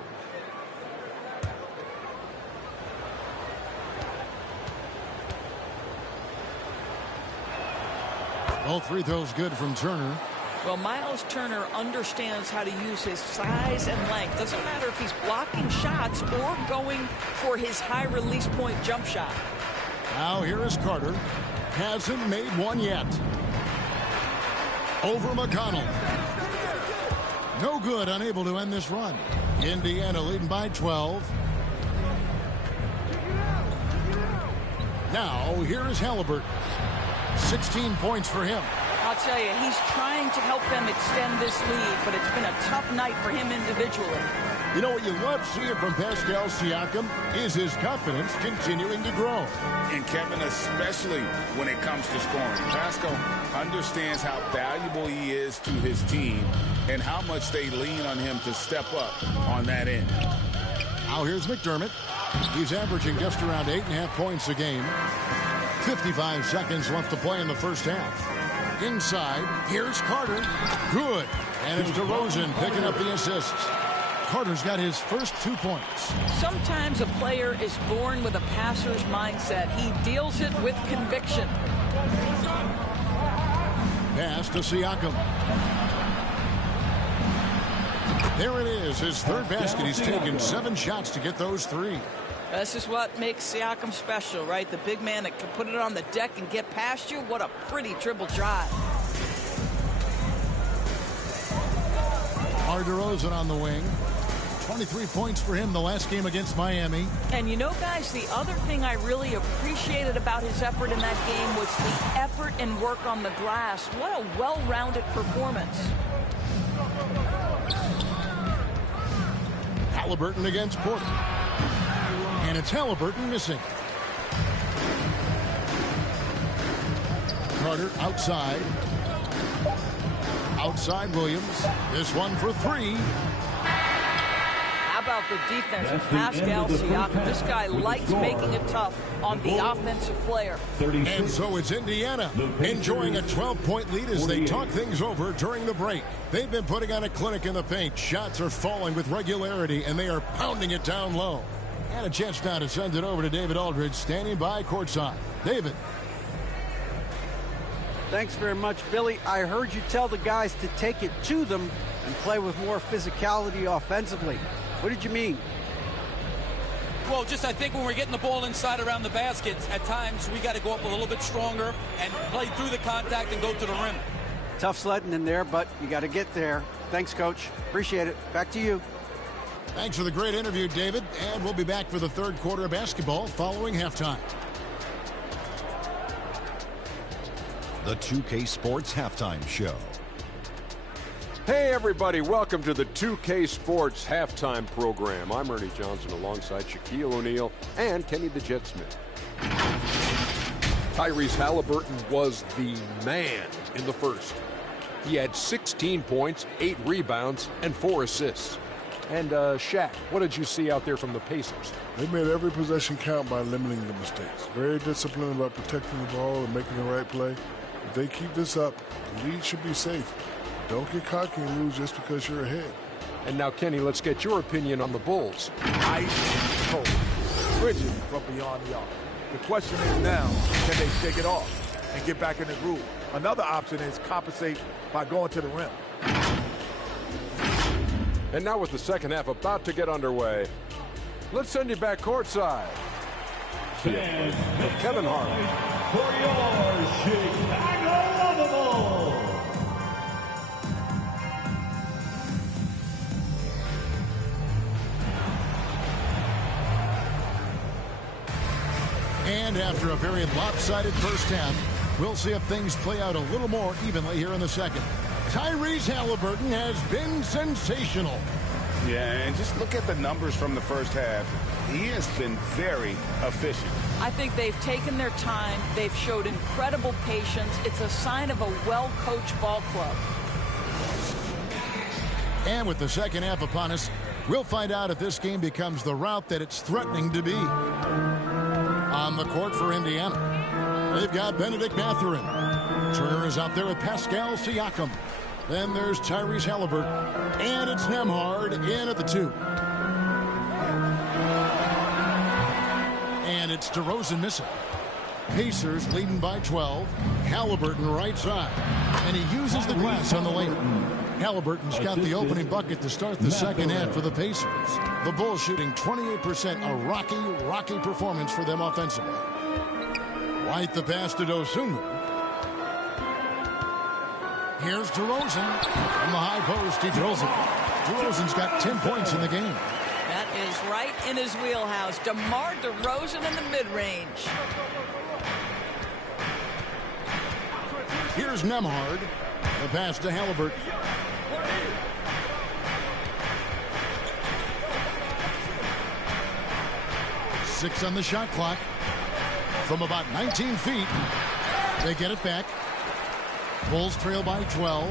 All free throws good from Turner. Well, Miles Turner understands how to use his size and length. Doesn't matter if he's blocking shots or going for his high release point jump shot. Now here is Carter. Hasn't made one yet. Over McConnell. No good, unable to end this run. Indiana leading by 12. Now here is Halliburton. 16 points for him. I'll tell you, he's trying to help them extend this lead, but it's been a tough night for him individually. You know what you love seeing from Pascal Siakam is his confidence continuing to grow. And Kevin, especially when it comes to scoring. Pascal understands how valuable he is to his team and how much they lean on him to step up on that end. Now here's McDermott. He's averaging just around 8.5 points a game. 55 seconds left to play in the first half. Inside, here's Carter. Good. And it's DeRozan picking up the assists. Carter's got his first 2 points. Sometimes a player is born with a passer's mindset. He deals it with conviction. Pass to Siakam. There it is, his third basket. He's taken 7 shots to get those 3. This is what makes Siakam special, right? The big man that can put it on the deck and get past you. What a pretty dribble drive. DeRozan on the wing. 23 points for him the last game against Miami. And you know, guys, the other thing I really appreciated about his effort in that game was the effort and work on the glass. What a well-rounded performance. Halliburton against Porter. And it's Halliburton missing. Carter outside. Outside Williams. This one for 3. How about the defense of Pascal Siakam? This guy likes making it tough on the offensive player. And so it's Indiana enjoying a 12-point lead as they talk things over during the break. They've been putting on a clinic in the paint. Shots are falling with regularity, and they are pounding it down low. And a chance now to send it over to David Aldridge, standing by courtside. David. Thanks very much, Billy. I heard you tell the guys to take it to them and play with more physicality offensively. What did you mean? Well, just I think when we're getting the ball inside around the basket, at times we got to go up a little bit stronger and play through the contact and go to the rim. Tough sledding in there, but you got to get there. Thanks, Coach. Appreciate it. Back to you. Thanks for the great interview, David. And we'll be back for the third quarter of basketball following halftime. The 2K Sports Halftime Show. Hey, everybody. Welcome to the 2K Sports Halftime Program. I'm Ernie Johnson alongside Shaquille O'Neal and Kenny the Jet Smith. Tyrese Halliburton was the man in the first. He had 16 points, 8 rebounds, and 4 assists. And Shaq, what did you see out there from the Pacers? They made every possession count by limiting the mistakes. Very disciplined about protecting the ball and making the right play. If they keep this up, the lead should be safe. Don't get cocky and lose just because you're ahead. And now, Kenny, let's get your opinion on the Bulls. Ice cold. Frigid from beyond the arc. The question is now, can they shake it off and get back in the groove? Another option is compensate by going to the rim. And now with the second half about to get underway, let's send you back courtside. With Kevin Harlan. For your Chicago Bulls. And after a very lopsided first half, we'll see if things play out a little more evenly here in the second. Tyrese Halliburton has been sensational. Yeah, and just look at the numbers from the first half. He has been very efficient. I think they've taken their time. They've showed incredible patience. It's a sign of a well-coached ball club. And with the second half upon us, we'll find out if this game becomes the route that it's threatening to be. On the court for Indiana, they've got Benedict Mathurin. Turner is out there with Pascal Siakam. Then there's Tyrese Halliburton. And it's Nembhard in at the 2. And it's DeRozan missing. Pacers leading by 12. Halliburton right side. And he uses the glass on the lane. Halliburton's got the opening bucket to start the second half for the Pacers. The Bulls shooting 28%, a rocky performance for them offensively. White the pass to Dosunmu. Here's DeRozan. From the high post, he drills it. DeRozan's got 10 points in the game. That is right in his wheelhouse. DeMar DeRozan in the mid-range. Here's Nembhard. The pass to Halliburton. Six on the shot clock. From about 19 feet, they get it back. Bulls trail by 12.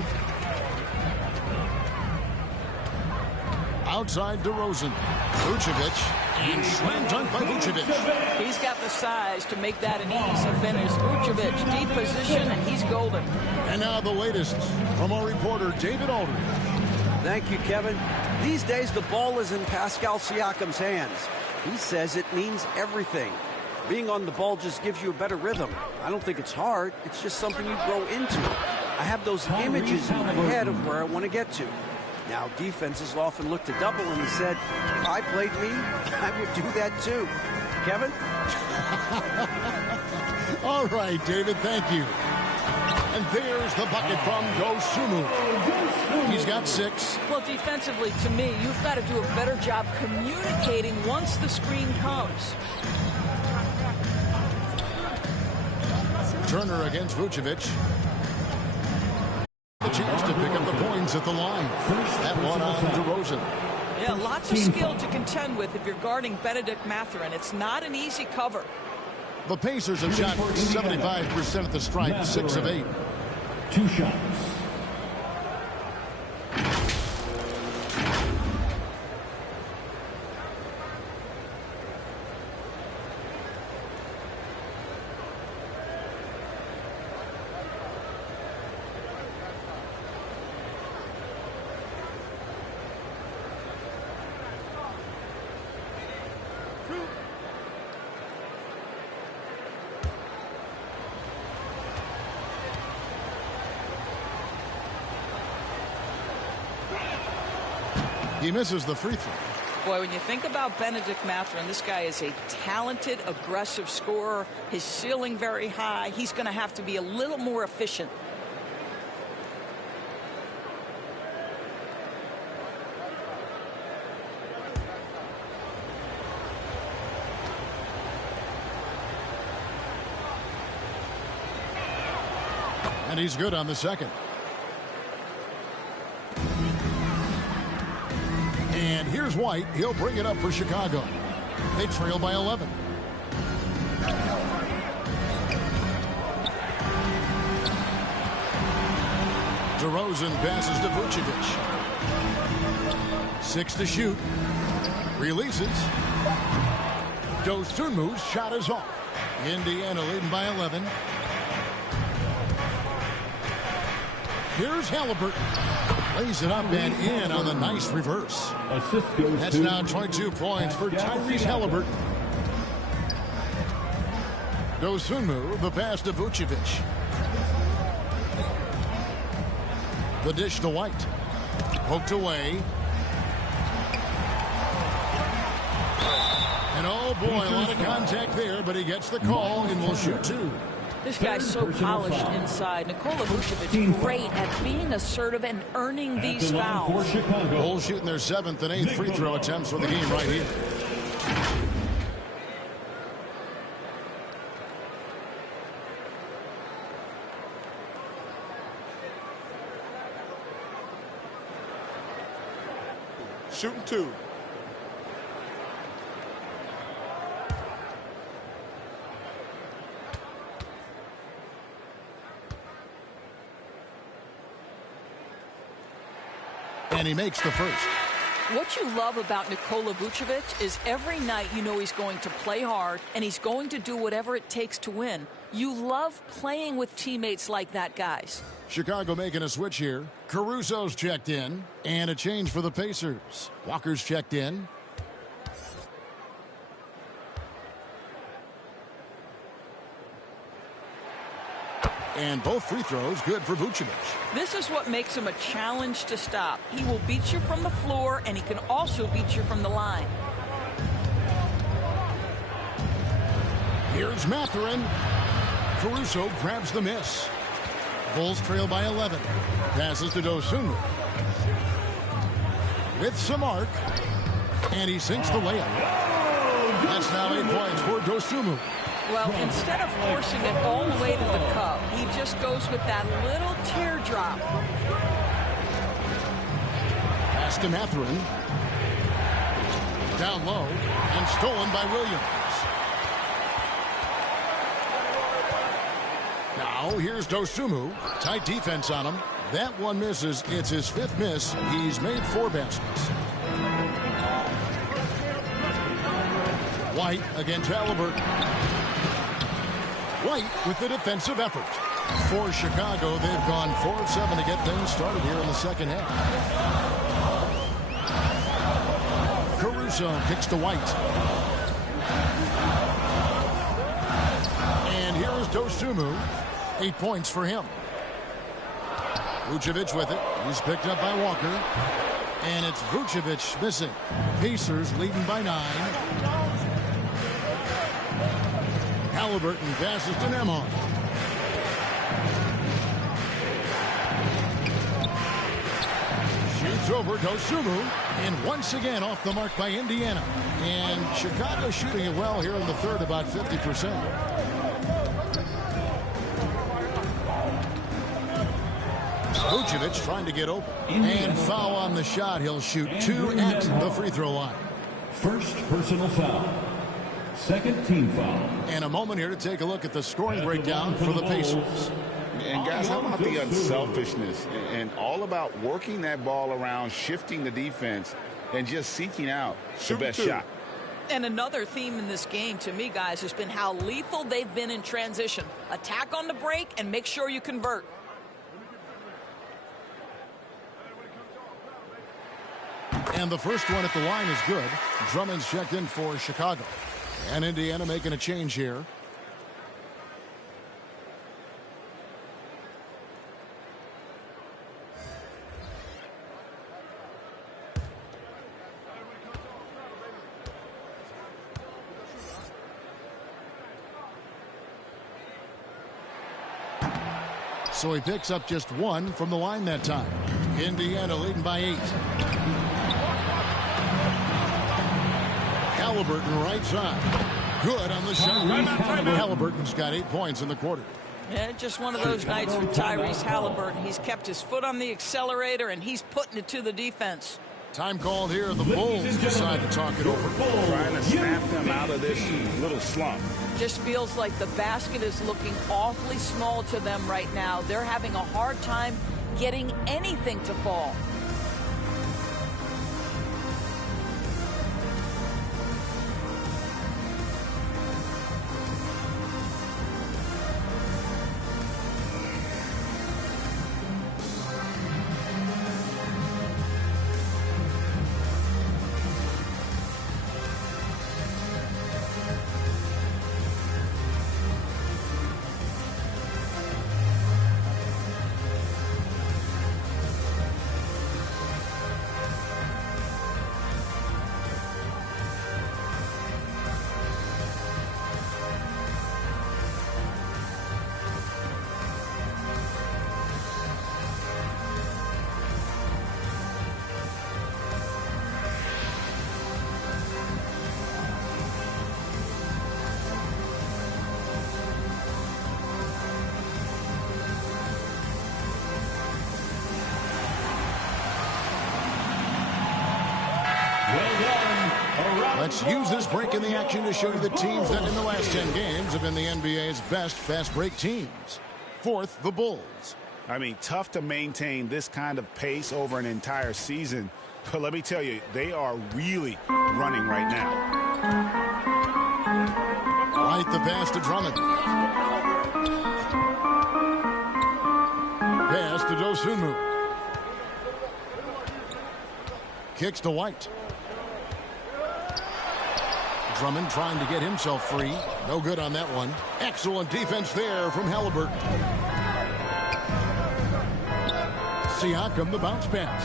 Outside DeRozan. Vucevic. And slam dunk by Vucevic. He's got the size to make that an easy finish. Vucevic, deep position, and he's golden. And now the latest from our reporter, David Aldridge. Thank you, Kevin. These days, the ball is in Pascal Siakam's hands. He says it means everything. Being on the ball just gives you a better rhythm. I don't think it's hard. It's just something you grow into. I have those images in my head of where I want to get to. Now, defenses often look to double, and he said, if I played me, I would do that too. Kevin? All right, David, thank you. And there's the bucket from Dosunmu. He's got 6. Well, defensively, to me, you've got to do a better job communicating once the screen comes. Turner against Vucevic. A chance to pick up the points at the line. That one on DeRozan. Yeah, lots of skill to contend with if you're guarding Benedict Mathurin. It's not an easy cover. The Pacers have shot 75% at the stripe, 6 of 8. 2 shots. He misses the free throw. Boy, when you think about Benedict Mathurin, this guy is a talented, aggressive scorer. His ceiling very high. He's going to have to be a little more efficient. And he's good on the second. And here's White. He'll bring it up for Chicago. They trail by 11. DeRozan passes to Vucevic. 6 to shoot. Releases. Dosunmu's shot is off. Indiana leading by 11. Here's Halliburton. Lays it up and in on the nice reverse. That's now 22 points for Tyrese Halliburton. Dosunmu, the pass to Vucevic. The dish to White. Poked away. And oh boy, a lot of contact there, but he gets the call and will shoot two. This guy's so polished inside. Nikola Vucevic, great at being assertive and earning these fouls. Bulls shooting their 7th and 8th free throw attempts for the game right here. Shooting two. And he makes the first. What you love about Nikola Vucevic is every night you know he's going to play hard and he's going to do whatever it takes to win. You love playing with teammates like that, guys. Chicago making a switch here. Caruso's checked in. And a change for the Pacers. Walker's checked in. And both free throws good for Vucevic. This is what makes him a challenge to stop. He will beat you from the floor, and he can also beat you from the line. Here's Mathurin. Caruso grabs the miss. Bulls trail by 11. Passes to Dosunmu. With some arc. And he sinks the layup. That's now 8 points for Dosunmu. Well, instead of forcing it all the way to the cup, he just goes with that little teardrop. Pass to Mathurin. Down low and stolen by Williams. Now here's Dosunmu. Tight defense on him. That one misses. It's his 5th miss. He's made 4 baskets. White against Halliburton. White with the defensive effort. For Chicago, they've gone 4 of 7 to get things started here in the second half. Caruso kicks to White. And here is Dosunmu. 8 points for him. Vucevic with it. He's picked up by Walker. And it's Vucevic missing. Pacers leading by 9. Halliburton passes to Nembhard. Shoots over Dosunmu. And once again off the mark by Indiana. And Chicago shooting it well here in the third, about 50%. Vucevic trying to get open. And foul on the shot. He'll shoot 2 at the free throw line. First personal foul. Second team foul. And a moment here to take a look at the scoring breakdown for the Pacers. And guys, how about the unselfishness and all about working that ball around, shifting the defense, and just seeking out the best shot. And another theme in this game to me, guys, has been how lethal they've been in transition. Attack on the break and make sure you convert. And the first one at the line is good. Drummond's checked in for Chicago. And Indiana making a change here. So he picks up just 1 from the line that time. Indiana leading by 8. Halliburton right side. Good on the shot. Halliburton's got 8 points in the quarter. Yeah, just one of those nights for Tyrese Halliburton. He's kept his foot on the accelerator, and he's putting it to the defense. Time called here. The Bulls decide to talk it over. Trying to snap them out of this little slump. Just feels like the basket is looking awfully small to them right now. They're having a hard time getting anything to fall. Let's use this break in the action to show you the teams that in the last 10 games have been the NBA's best fast break teams. Fourth, the Bulls. I mean, tough to maintain this kind of pace over an entire season. But let me tell you, they are really running right now. Right, the pass to Drummond. Pass to Dosunmu. Kicks to White. Drummond trying to get himself free. No good on that one. Excellent defense there from Halliburton. Siakam, the bounce pass.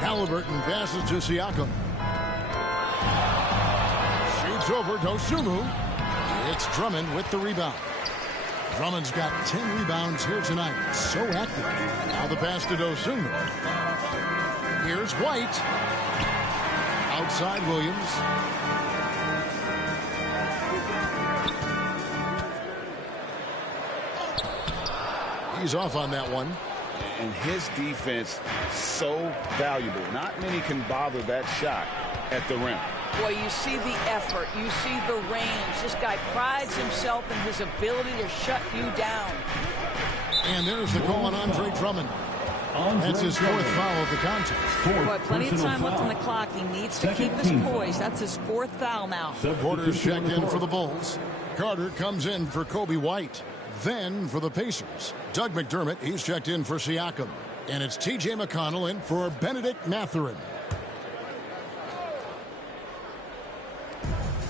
Halliburton passes to Siakam. Shoots over Dosunmu. It's Drummond with the rebound. Drummond's got 10 rebounds here tonight. So active. Now the pass to Dosunmu. Here's White. Outside Williams. He's off on that one. And his defense so valuable. Not many can bother that shot at the rim. Boy, you see the effort. You see the range. This guy prides himself in his ability to shut you down. And there's the call on Andre Drummond. That's his fourth foul of the contest. Boy, plenty of time left on the clock. He needs to keep this poise. That's his fourth foul now. Porter's checked in for the Bulls. Carter comes in for Kobe White. Then for the Pacers, Doug McDermott, he's checked in for Siakam. And it's T.J. McConnell in for Benedict Mathurin.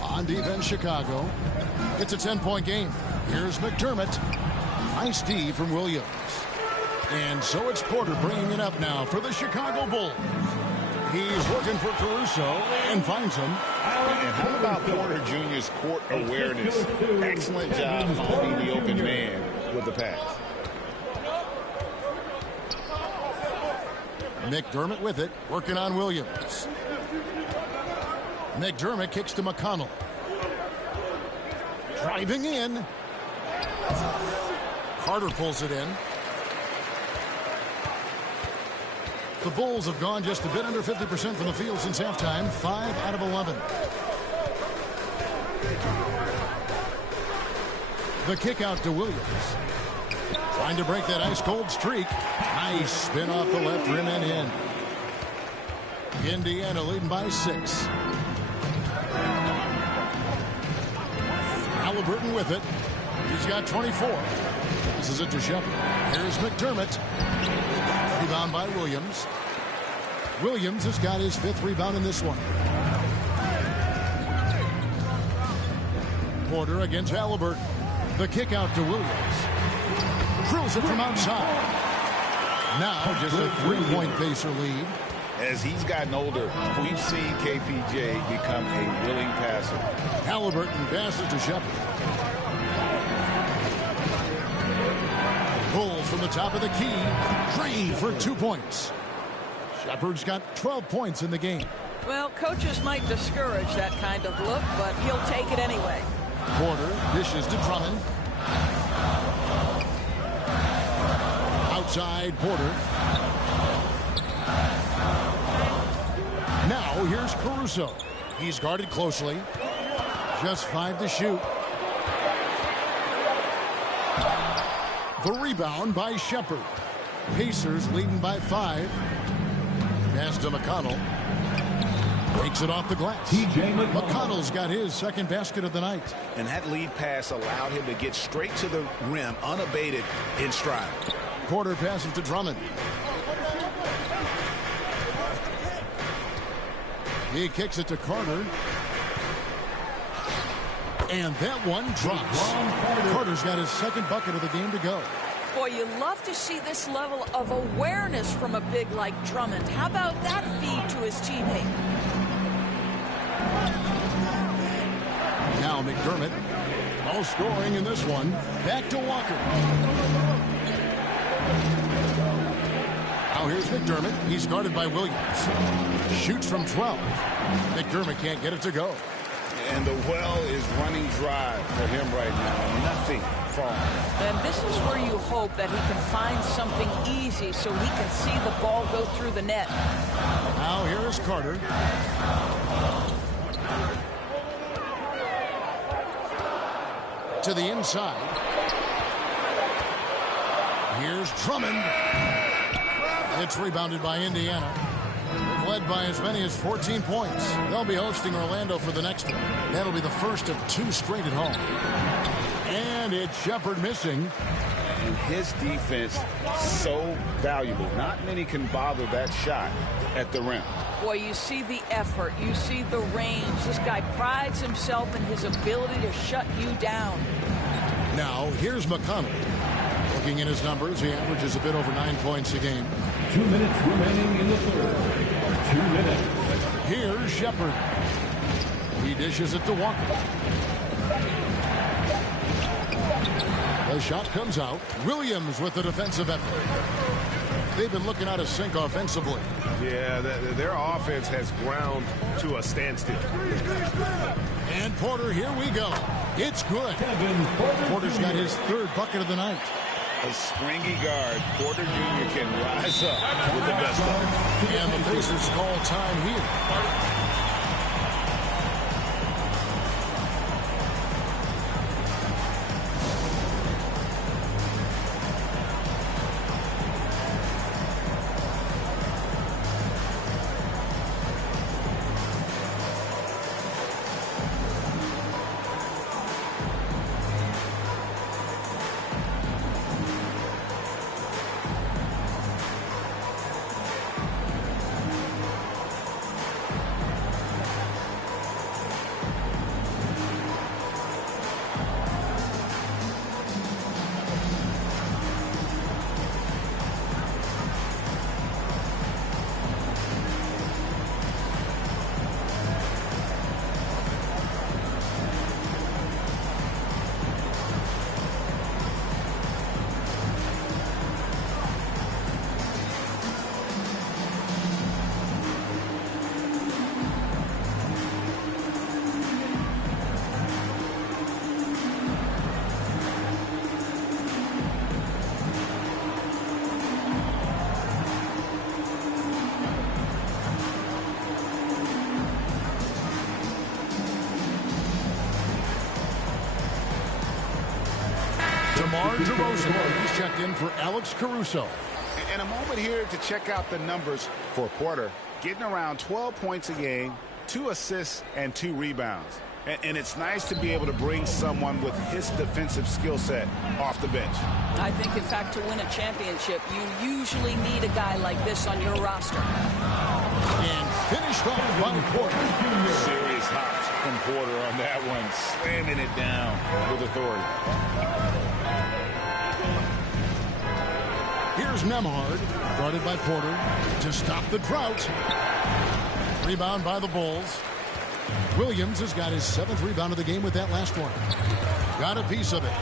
On defense, Chicago. It's a 10-point game. Here's McDermott. Nice D from Williams. And so it's Porter bringing it up now for the Chicago Bulls. He's looking for Caruso and finds him. And how about Porter Jr.'s court awareness? Excellent job finding the open man with the pass. McDermott with it, working on Williams. McDermott kicks to McConnell. Driving in. Carter pulls it in. The Bulls have gone just a bit under 50% from the field since halftime, 5 out of 11. The kick out to Williams. Trying to break that ice-cold streak. Nice spin off the left rim and in. Indiana leading by 6. Halliburton with it. He's got 24. This is it to Shepard. Here's McDermott. Rebound by Williams. Williams has got his 5th rebound in this one. Porter against Halliburton. The kick out to Williams. Drills it from outside. Now just a 3-point Pacer lead. As he's gotten older, we've seen KPJ become a willing passer. Halliburton passes to Shepard. Bulls from the top of the key. Drained for 2 points. Shepard's got 12 points in the game. Well, coaches might discourage that kind of look, but he'll take it anyway. Porter dishes to Drummond. Outside Porter. Now here's Caruso. He's guarded closely. Just 5 to shoot. The rebound by Shepard. Pacers leading by 5. Pass to McConnell. Takes it off the glass. T.J. McConnell's got his 2nd basket of the night. And that lead pass allowed him to get straight to the rim, unabated, in stride. Porter passes to Drummond. He kicks it to Carter. And that one drops. Carter's got his 2nd bucket of the game to go. Boy, you love to see this level of awareness from a big like Drummond. How about that feed to his teammate? Now McDermott. No scoring in this one. Back to Walker. Now here's McDermott. He's guarded by Williams. Shoots from 12. McDermott can't get it to go. And the well is running dry for him right now. Nothing falling. And this is where you hope that he can find something easy so he can see the ball go through the net. Now here is Carter. To the inside. Here's Drummond. It's rebounded by Indiana. They've led by as many as 14 points. They'll be hosting Orlando for the next one. That'll be the first of 2 straight at home. And it's Shepherd missing. And his defense so valuable. Not many can bother that shot at the rim. Boy, you see the effort. You see the range. This guy prides himself in his ability to shut you down. Now, here's McConnell. Looking at his numbers, he averages a bit over 9 points a game. 2 minutes remaining in the third. 2 minutes. Here's Shepherd. He dishes it to Walker. The shot comes out. Williams with the defensive effort. They've been looking out of sync offensively. Yeah, their offense has ground to a standstill. And Porter, here we go. It's good. Porter's got his 3rd bucket of the night. A springy guard, Porter Jr. can rise up with the best of them. And the Pacers call time here. DeMar DeRozan. He's checked in for Alex Caruso. And a moment here to check out the numbers for Porter. Getting around 12 points a game, 2 assists, and 2 rebounds. And it's nice to be able to bring someone with his defensive skill set off the bench. I think, in fact, to win a championship, you usually need a guy like this on your roster. And finished off by Porter. Serious hops from Porter on that one, slamming it down with authority. Here's Nembhard, guarded by Porter, to stop the drought. Rebound by the Bulls. Williams has got his 7th rebound of the game with that last one. Got a piece of it.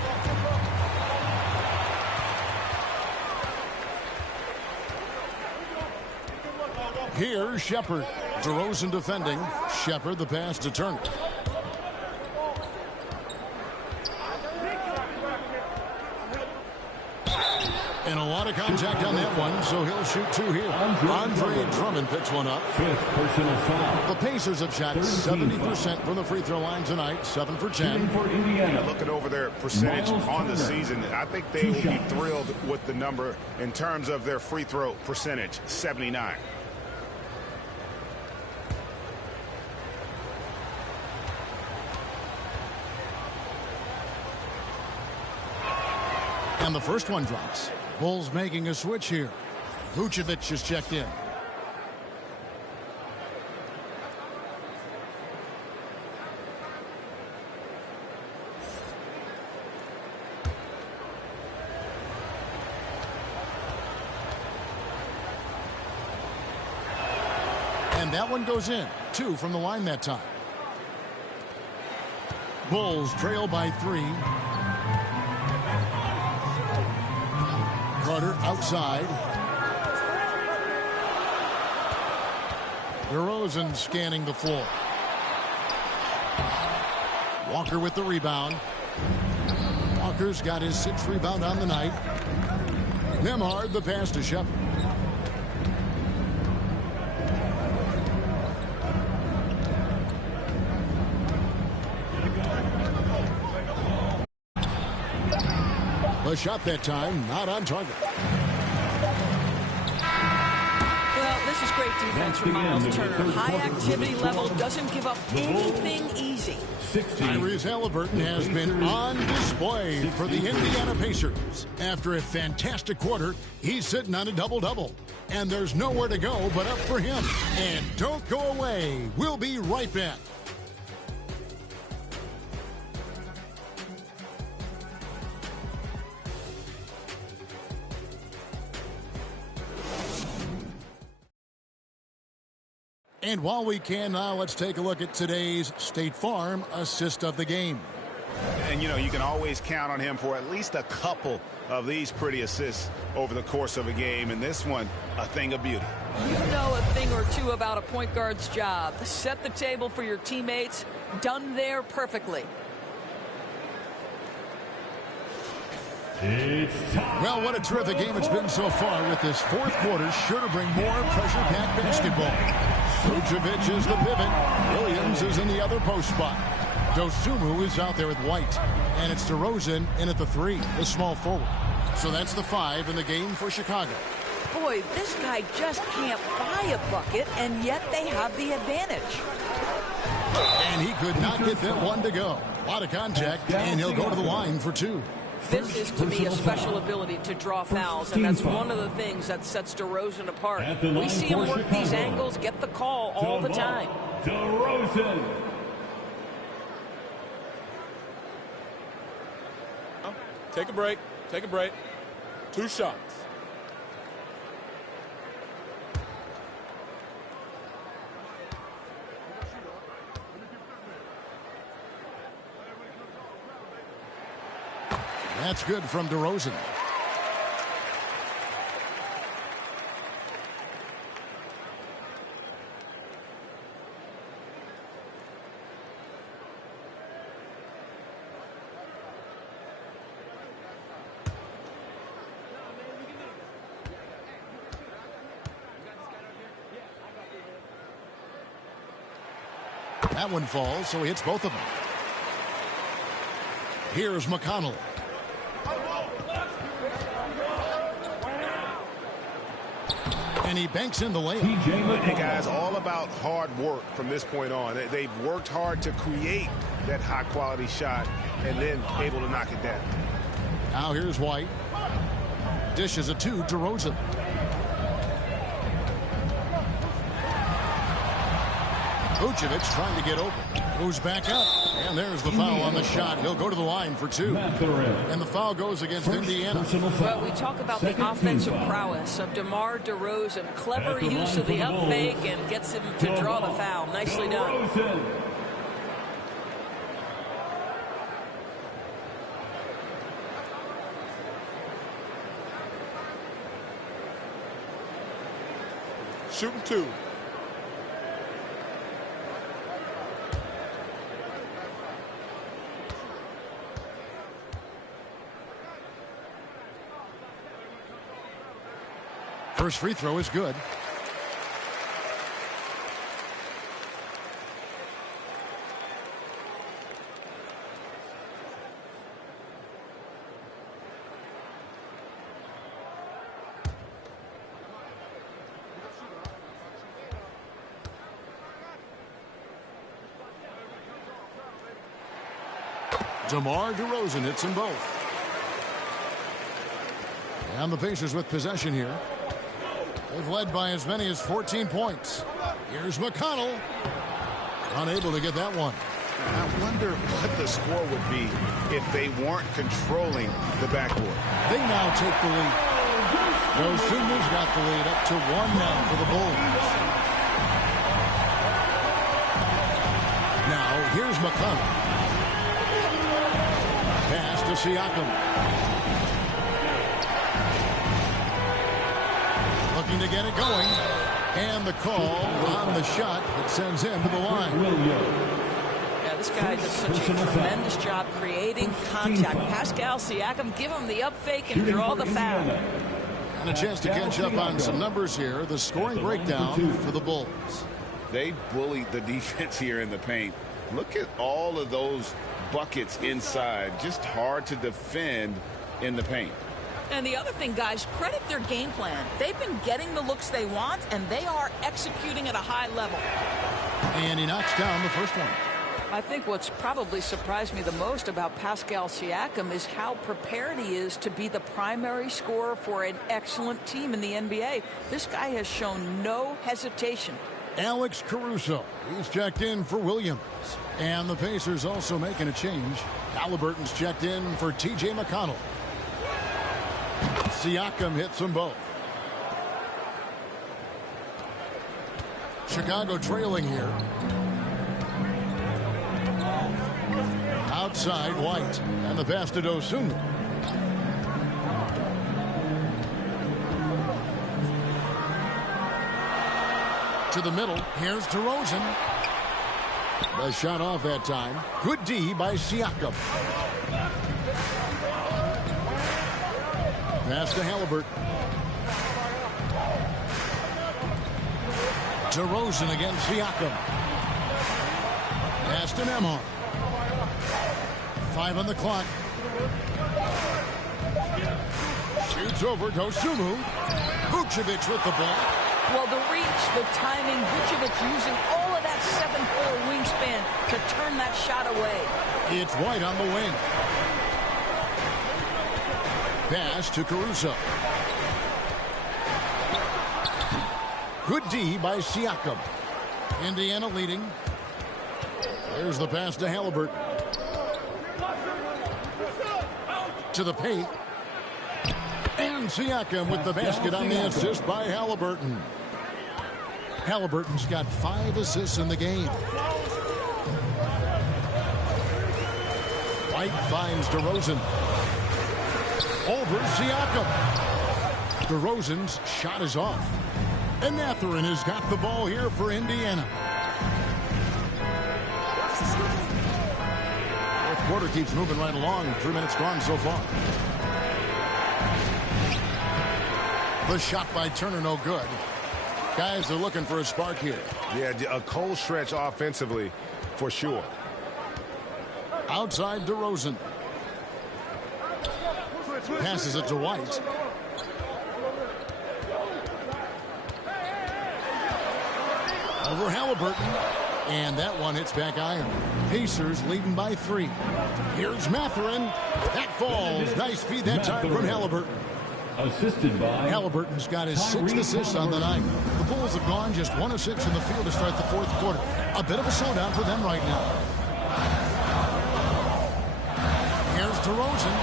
Here's Shepherd. DeRozan defending. Shepherd the pass to Turner. And a lot of contact on that one, so he'll shoot 2 here. Andre Drummond picks one up. 5th personal foul. The Pacers have shot 70% from the free throw line tonight, 7 for 10. For Indiana. Looking over their percentage on the season, I think they will be thrilled with the number in terms of their free throw percentage, 79. And the first one drops. Bulls making a switch here. Vucevic is checked in. And that one goes in. 2 from the line that time. Bulls trail by 3. Carter outside. DeRozan scanning the floor. Walker with the rebound. Walker's got his 6th rebound on the night. Nembhard the pass to Shepard. A shot that time, not on target. Well, this is great defense from Miles Turner. High activity level, doesn't give up anything easy. Tyrese Halliburton has been on display for the Indiana Pacers. After a fantastic quarter, he's sitting on a double-double. And there's nowhere to go but up for him. And don't go away. We'll be right back. And while we can now, let's take a look at today's State Farm assist of the game. And, you know, you can always count on him for at least a couple of these pretty assists over the course of a game. And this one, a thing of beauty. You know a thing or two about a point guard's job. Set the table for your teammates. Done there perfectly. Well, what a terrific game it's been so far, with this 4th quarter sure to bring more pressure-packed basketball. Vucevic is the pivot. Williams is in the other post spot. Dosunmu is out there with White. And it's DeRozan in at the 3, the small forward. So that's the 5 in the game for Chicago. Boy, this guy just can't buy a bucket, and yet they have the advantage. And he could not get that one to go. A lot of contact, and he'll go to the line for 2. This is, to me, a special ability to draw fouls, and that's one of the things that sets DeRozan apart. We see him work these angles, get the call all the time. DeRozan. Take a break. Take a break. 2 shots. That's good from DeRozan. That one falls, so he hits both of them. Here's McConnell. And he banks in the layup. Hey guys, all about hard work from this point on. They've worked hard to create that high-quality shot and then able to knock it down. Now here's White. Dishes it to DeRozan. Vucevic trying to get open. Goes back up. And there's the foul on the shot. He'll go to the line for 2. And the foul goes against Indiana. Well, we talk about the offensive prowess of DeMar DeRozan. Clever use of the up fake and gets him to draw the foul. Nicely done. Shooting 2. First free throw is good. DeMar DeRozan hits them both. And the Pacers with possession here. They've led by as many as 14 points. Here's McConnell. Unable to get that one. I wonder what the score would be if they weren't controlling the backboard. They now take the lead. Dosunmu's got the lead up to 1 now for the Bulls. Now here's McConnell. Pass to Siakam. Looking to get it going. And the call on the shot that sends him to the line. Yeah, This guy does such a tremendous job creating contact. Pascal Siakam, give him the up fake and draw the foul. And a chance to catch up on some numbers here. The scoring breakdown for the Bulls. They bullied the defense here in the paint. Look at all of those buckets inside. Just hard to defend in the paint. And the other thing, guys, credit their game plan. They've been getting the looks they want, and they are executing at a high level. And he knocks down the first one. I think what's probably surprised me the most about Pascal Siakam is how prepared he is to be the primary scorer for an excellent team in the NBA. This guy has shown no hesitation. Alex Caruso, he's checked in for Williams. And the Pacers also making a change. Halliburton's checked in for T.J. McConnell. Siakam hits them both. Chicago trailing here. Outside, White. And the pass to Dosunmu. To the middle. Here's DeRozan. The shot off that time. Good D by Siakam. Pass to Halliburton. DeRozan against Siakam. Pass to Nembhard. 5 on the clock. Shoots over Dosunmu. Vucevic with the ball. Well, the reach, the timing, Vucevic using all of that 7'4" wingspan to turn that shot away. It's White on the wing. Pass to Caruso. Good D by Siakam. Indiana leading. There's the pass to Halliburton. To the paint. And Siakam with the basket on the assist by Halliburton. Halliburton's got 5 assists in the game. White finds DeRozan. Over Siakam. DeRozan's shot is off. And Mathurin has got the ball here for Indiana. Fourth quarter keeps moving right along. 3 minutes gone so far. The shot by Turner no good. Guys are looking for a spark here. Yeah, a cold stretch offensively for sure. Outside DeRozan. Passes it to White. Over Halliburton. And that one hits back iron. Pacers leading by 3. Here's Mathurin. That falls. Nice feed that time from Halliburton. Assisted by Halliburton's got his 6th assist on the night. The Bulls have gone just 1 of 6 in the field to start the fourth quarter. A bit of a slowdown for them right now. Here's DeRozan.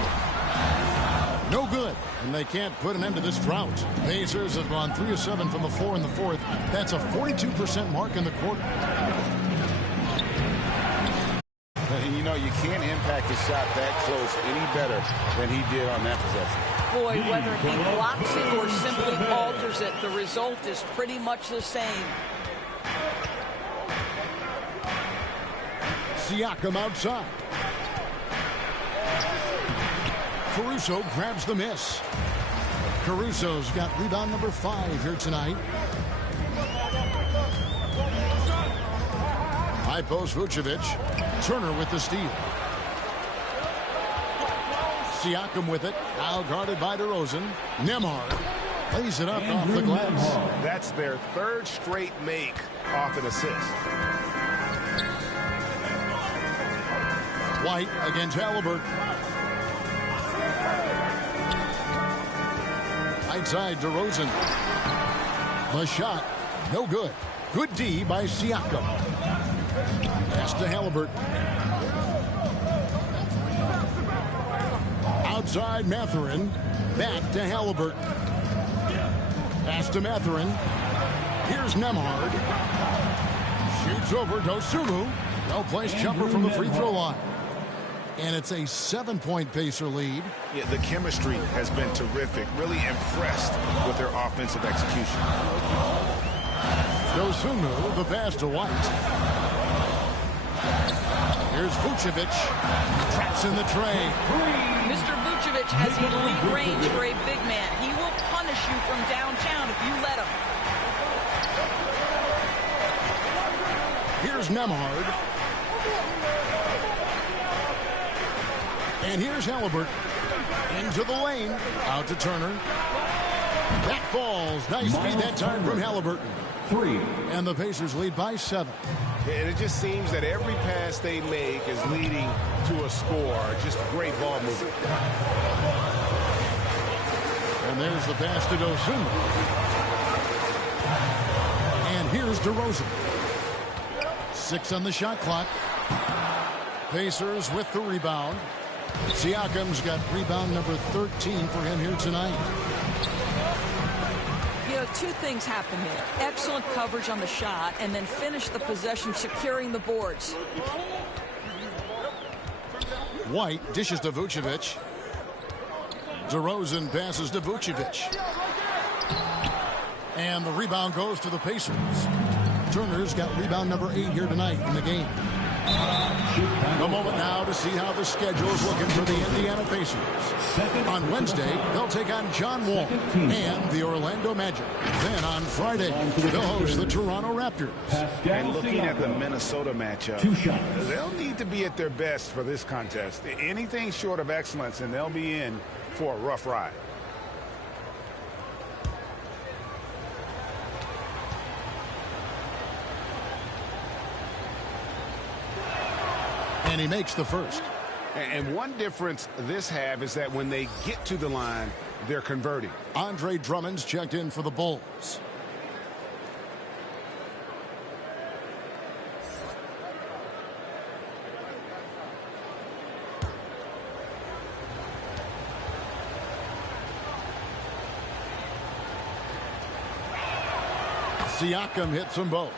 No good. And they can't put an end to this drought. Pacers have gone 3 of 7 from the floor in the fourth. That's a 42% mark in the quarter. And you know, you can't impact a shot that close any better than he did on that possession. Boy, whether he blocks it or simply alters it, the result is pretty much the same. Siakam outside. Caruso grabs the miss. Caruso's got rebound number 5 here tonight. High post Vucevic. Turner with the steal. Siakam with it. Now guarded by DeRozan. Nembhard lays it up off the glass. That's their 3rd straight make off an assist. White against Halliburton. Right side DeRozan. The shot. No good. Good D by Siakam. Pass to Halliburton. Outside Mathurin. Back to Halliburton. Pass to Mathurin. Here's Nembhard. Shoots over Dosunmu. Well-placed jumper from the free throw line. And it's a 7-point Pacer lead. Yeah, the chemistry has been terrific. Really impressed with their offensive execution. Dosunmu, the pass to White. Here's Vucevic. Traps in the tray. Mr. Vucevic has elite range for a big man. He will punish you from downtown if you let him. Here's Nembhard. And here's Halliburton. Into the lane. Out to Turner. That falls. Nice feed that time from Halliburton. 3. And the Pacers lead by 7. And it just seems that every pass they make is leading to a score. Just great ball movement. And there's the pass to Dosunmu. And here's DeRozan. 6 on the shot clock. Pacers with the rebound. Siakam's got rebound number 13 for him here tonight. You know, two things happen here. Excellent coverage on the shot, and then finish the possession securing the boards. White dishes to Vucevic. DeRozan passes to Vucevic. And the rebound goes to the Pacers. Turner's got rebound number 8 here tonight in the game. A moment now to see how the schedule is looking for the Indiana Pacers. On Wednesday, they'll take on John Wall and the Orlando Magic. Then on Friday, they'll host the Toronto Raptors. And looking at the Minnesota matchup, they'll need to be at their best for this contest. Anything short of excellence, and they'll be in for a rough ride. And he makes the first. And one difference this have is that when they get to the line, they're converting. Andre Drummond's checked in for the Bulls. Siakam hits them both.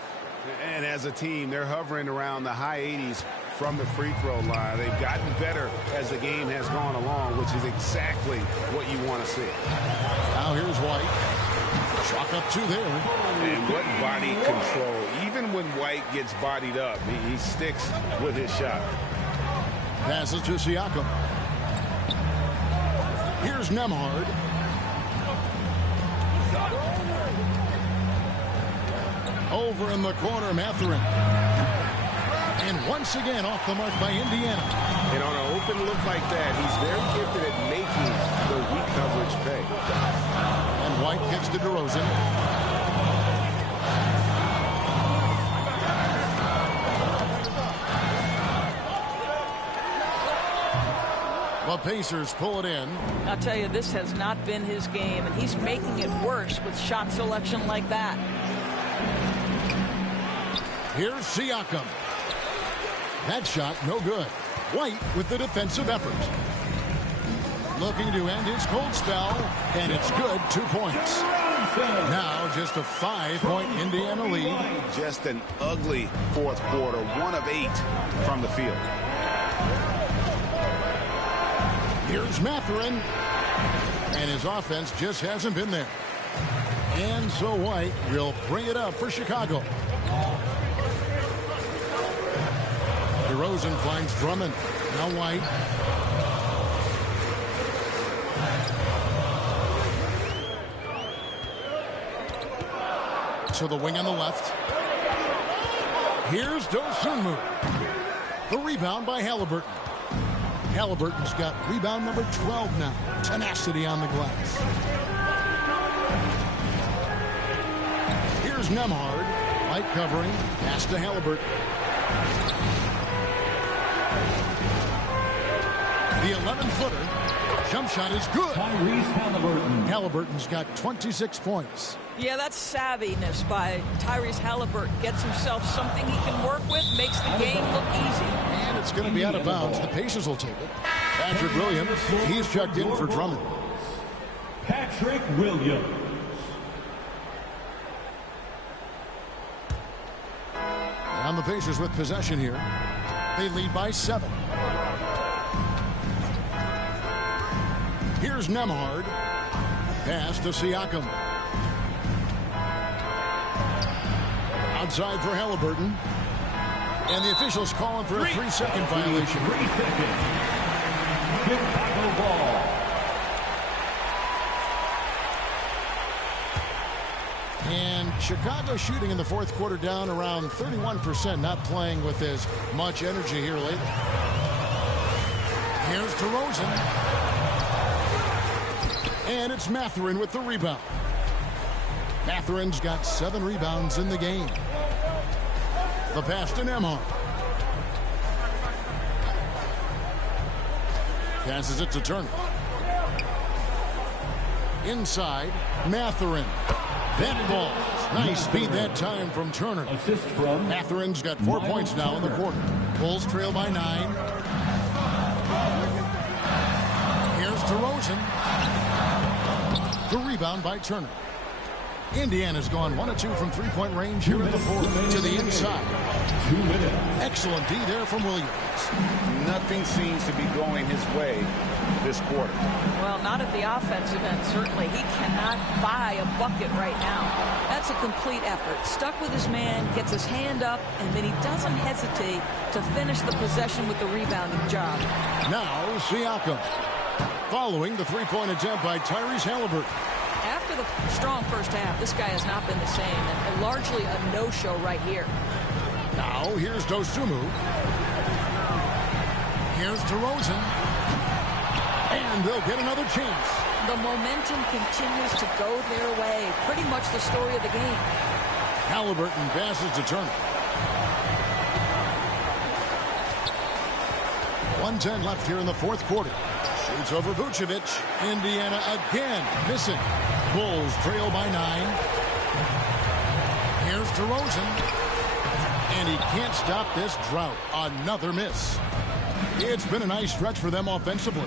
And as a team, they're hovering around the high 80s from the free throw line. They've gotten better as the game has gone along, which is exactly what you want to see. Now here's White. Chalk up 2 there. And what body control. Even when White gets bodied up, he sticks with his shot. Passes to Siakam. Here's Nembhard. Over in the corner, Mathurin. And once again off the mark by Indiana. And on an open look like that, he's very gifted at making the weak coverage pay. And White gets to DeRozan. The Pacers pull it in. I'll tell you, this has not been his game, and he's making it worse with shot selection like that. Here's Siakam. That shot, no good. White with the defensive effort. Looking to end his cold spell, and it's good. 2 points. Now just a 5-point Indiana lead. Just an ugly fourth quarter. 1 of 8 from the field. Here's Mathurin. And his offense just hasn't been there. And so White will bring it up for Chicago. DeRozan finds Drummond. Now White. To the wing on the left. Here's Dosunmu. The rebound by Halliburton. Halliburton's got rebound number 12 now. Tenacity on the glass. Here's Nembhard. Light covering. Pass to Halliburton. The 11-footer. Jump shot is good. Tyrese Halliburton. Halliburton's got 26 points. Yeah, that's savviness by Tyrese Halliburton. Gets himself something he can work with, makes the game look easy. And it's going to be out of bounds. The Pacers will take it. Patrick Williams, he's checked in for Drummond. Patrick Williams. And the Pacers with possession here. They lead by 7. Here's Nembhard. Pass to Siakam. Outside for Halliburton. And the officials calling for a 3-second violation. 3 seconds. Chicago ball. And Chicago shooting in the fourth quarter down around 31%, not playing with as much energy here lately. Here's DeRozan. And it's Mathurin with the rebound. Mathurin's got 7 rebounds in the game. The pass to Nembhard. Passes it to Turner. Inside, Mathurin. That ball. Nice speed that time from Turner. Assist from Mathurin's got 4 points now in the quarter. Bulls trail by 9. Here's DeRozan. The rebound by Turner. Indiana's gone 1 of 2 from three-point range here in the fourth to the inside. 2 minutes. Excellent D there from Williams. Nothing seems to be going his way this quarter. Well, not at the offensive end, certainly. He cannot buy a bucket right now. That's a complete effort. Stuck with his man, gets his hand up, and then he doesn't hesitate to finish the possession with the rebounding job. Now, Siakam. Following the three-point attempt by Tyrese Halliburton. After the strong first half, this guy has not been the same, and largely a no-show right here. Now, here's Dosunmu. Here's DeRozan. And they'll get another chance. The momentum continues to go their way. Pretty much the story of the game. Halliburton passes to Turner. 1:10 left here in the fourth quarter. Shoots over Vucevic. Indiana again missing. Bulls trail by 9. Here's DeRozan. And he can't stop this drought. Another miss. It's been a nice stretch for them offensively.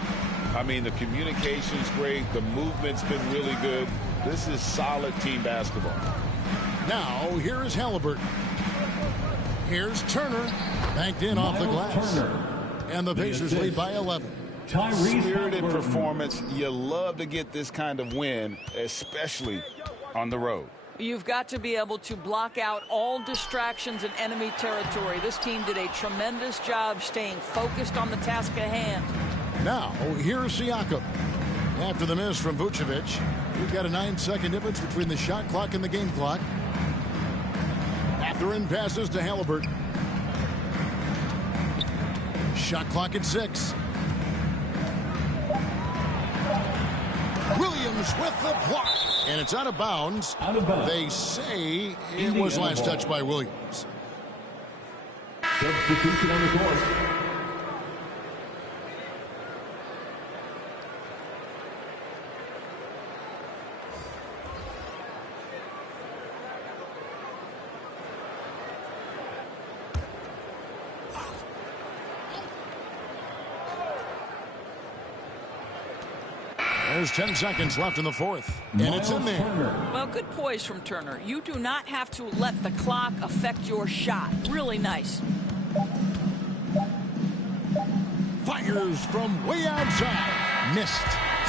I mean, the communication's great. The movement's been really good. This is solid team basketball. Now, here is Halliburton. Here's Turner. Banked in off the glass. Turner. And the Pacers lead by 11. Spirited performance. You love to get this kind of win, especially on the road. You've got to be able to block out all distractions in enemy territory. This team did a tremendous job staying focused on the task at hand. Now, here's Siakam. After the miss from Vucevic, we've got a 9-second difference between the shot clock and the game clock. Mathurin passes to Halliburton. Shot clock at 6. Williams with the block. And it's out of bounds. Out of bounds. They say it was last touched by Williams. Substitution on the court. There's 10 seconds left in the fourth. And it's in there. Well, good poise from Turner. You do not have to let the clock affect your shot. Really nice. Fires from way outside. Missed.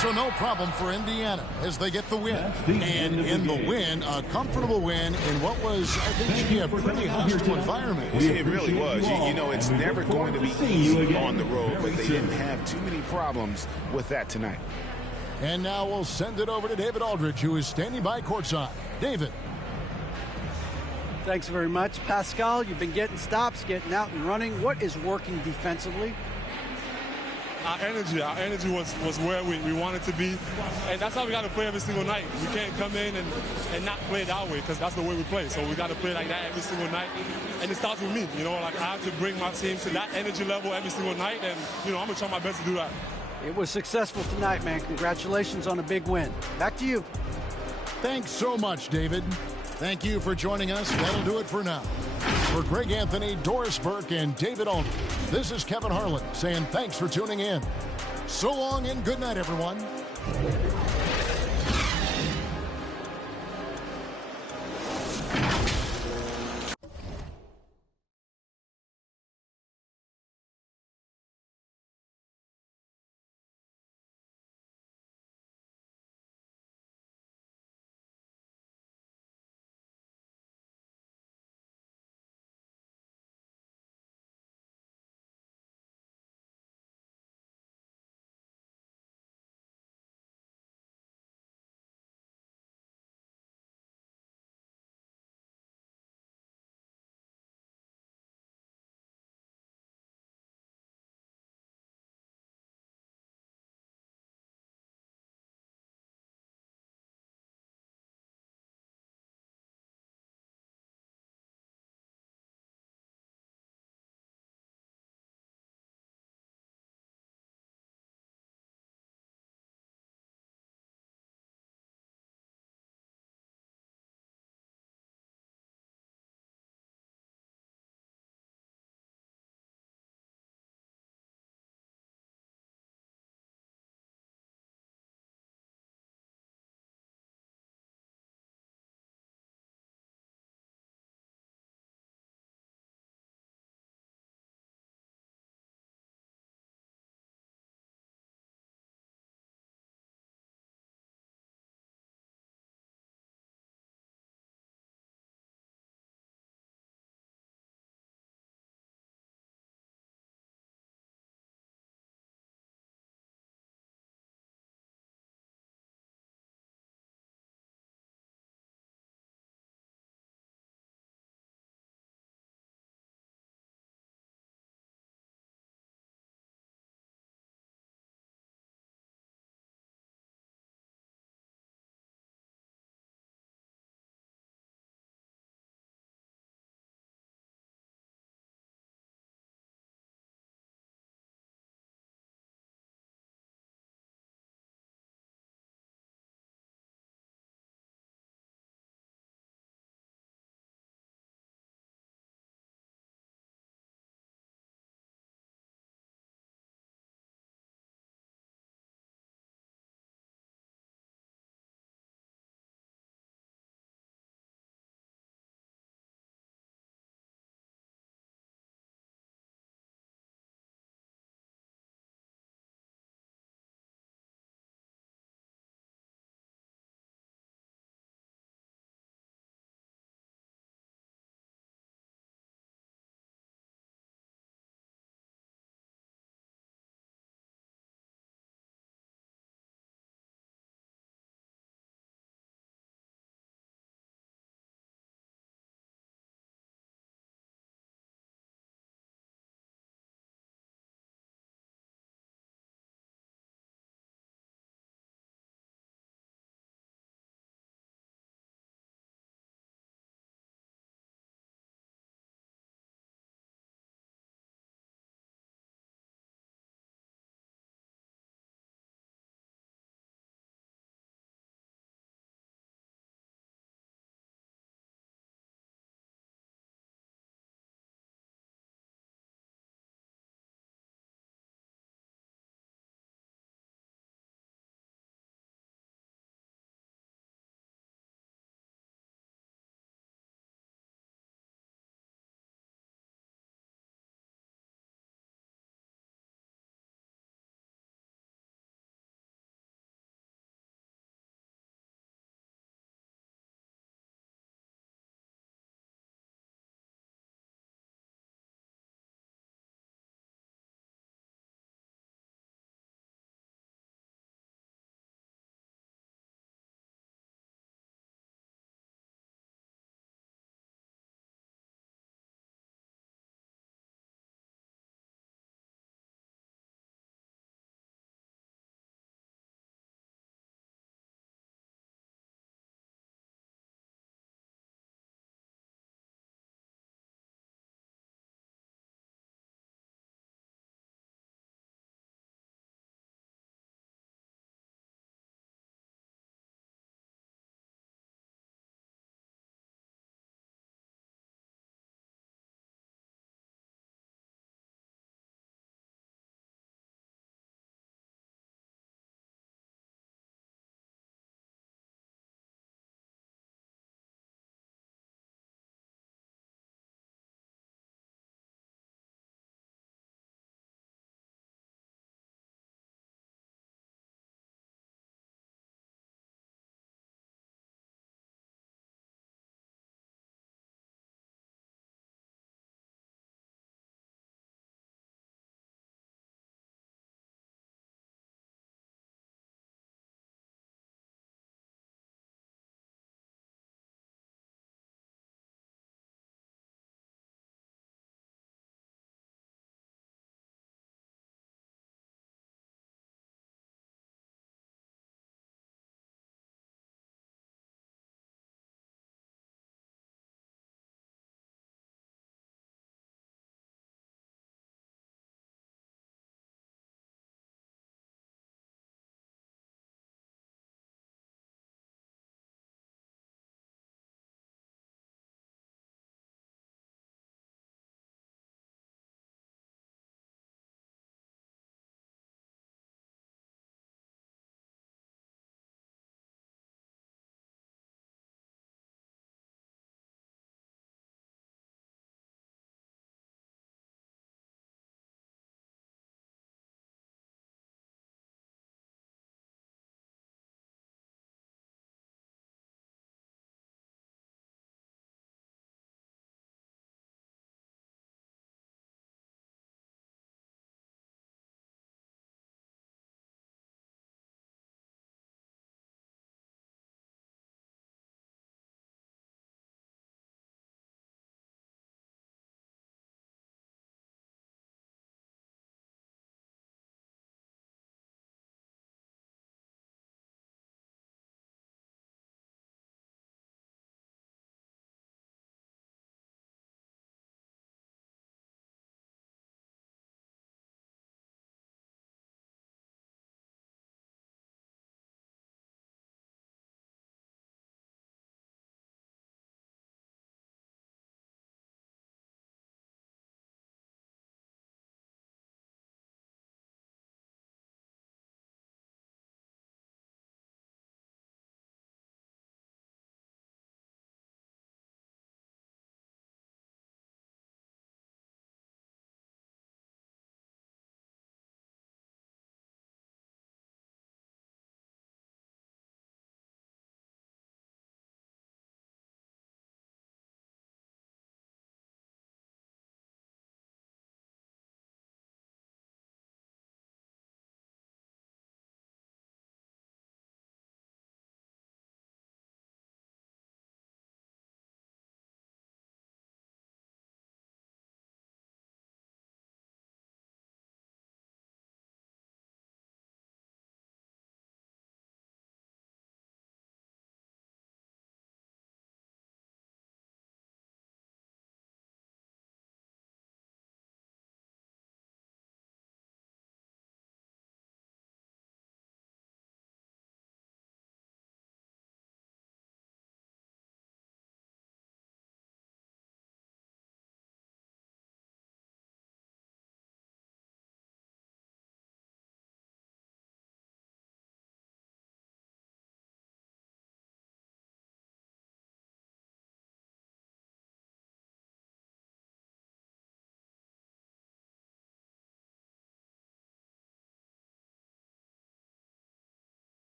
So no problem for Indiana as they get the win. And in the win, a comfortable win in what was, I think, should be a pretty hostile environment. It really was. You know, it's never going to be easy on the road, but they didn't have too many problems with that tonight. And now we'll send it over to David Aldridge, who is standing by courtside. David. Thanks very much. Pascal, you've been getting stops, getting out and running. What is working defensively? Our energy was where we wanted to be. And that's how we got to play every single night. We can't come in and not play that way because that's the way we play. So we got to play like that every single night. And it starts with me. You know, like I have to bring my team to that energy level every single night. And, you know, I'm going to try my best to do that. It was successful tonight, man. Congratulations on a big win. Back to you. Thanks so much, David. Thank you for joining us. That'll do it for now. For Greg Anthony, Doris Burke, and David Aldridge, this is Kevin Harlan saying thanks for tuning in. So long and good night, everyone.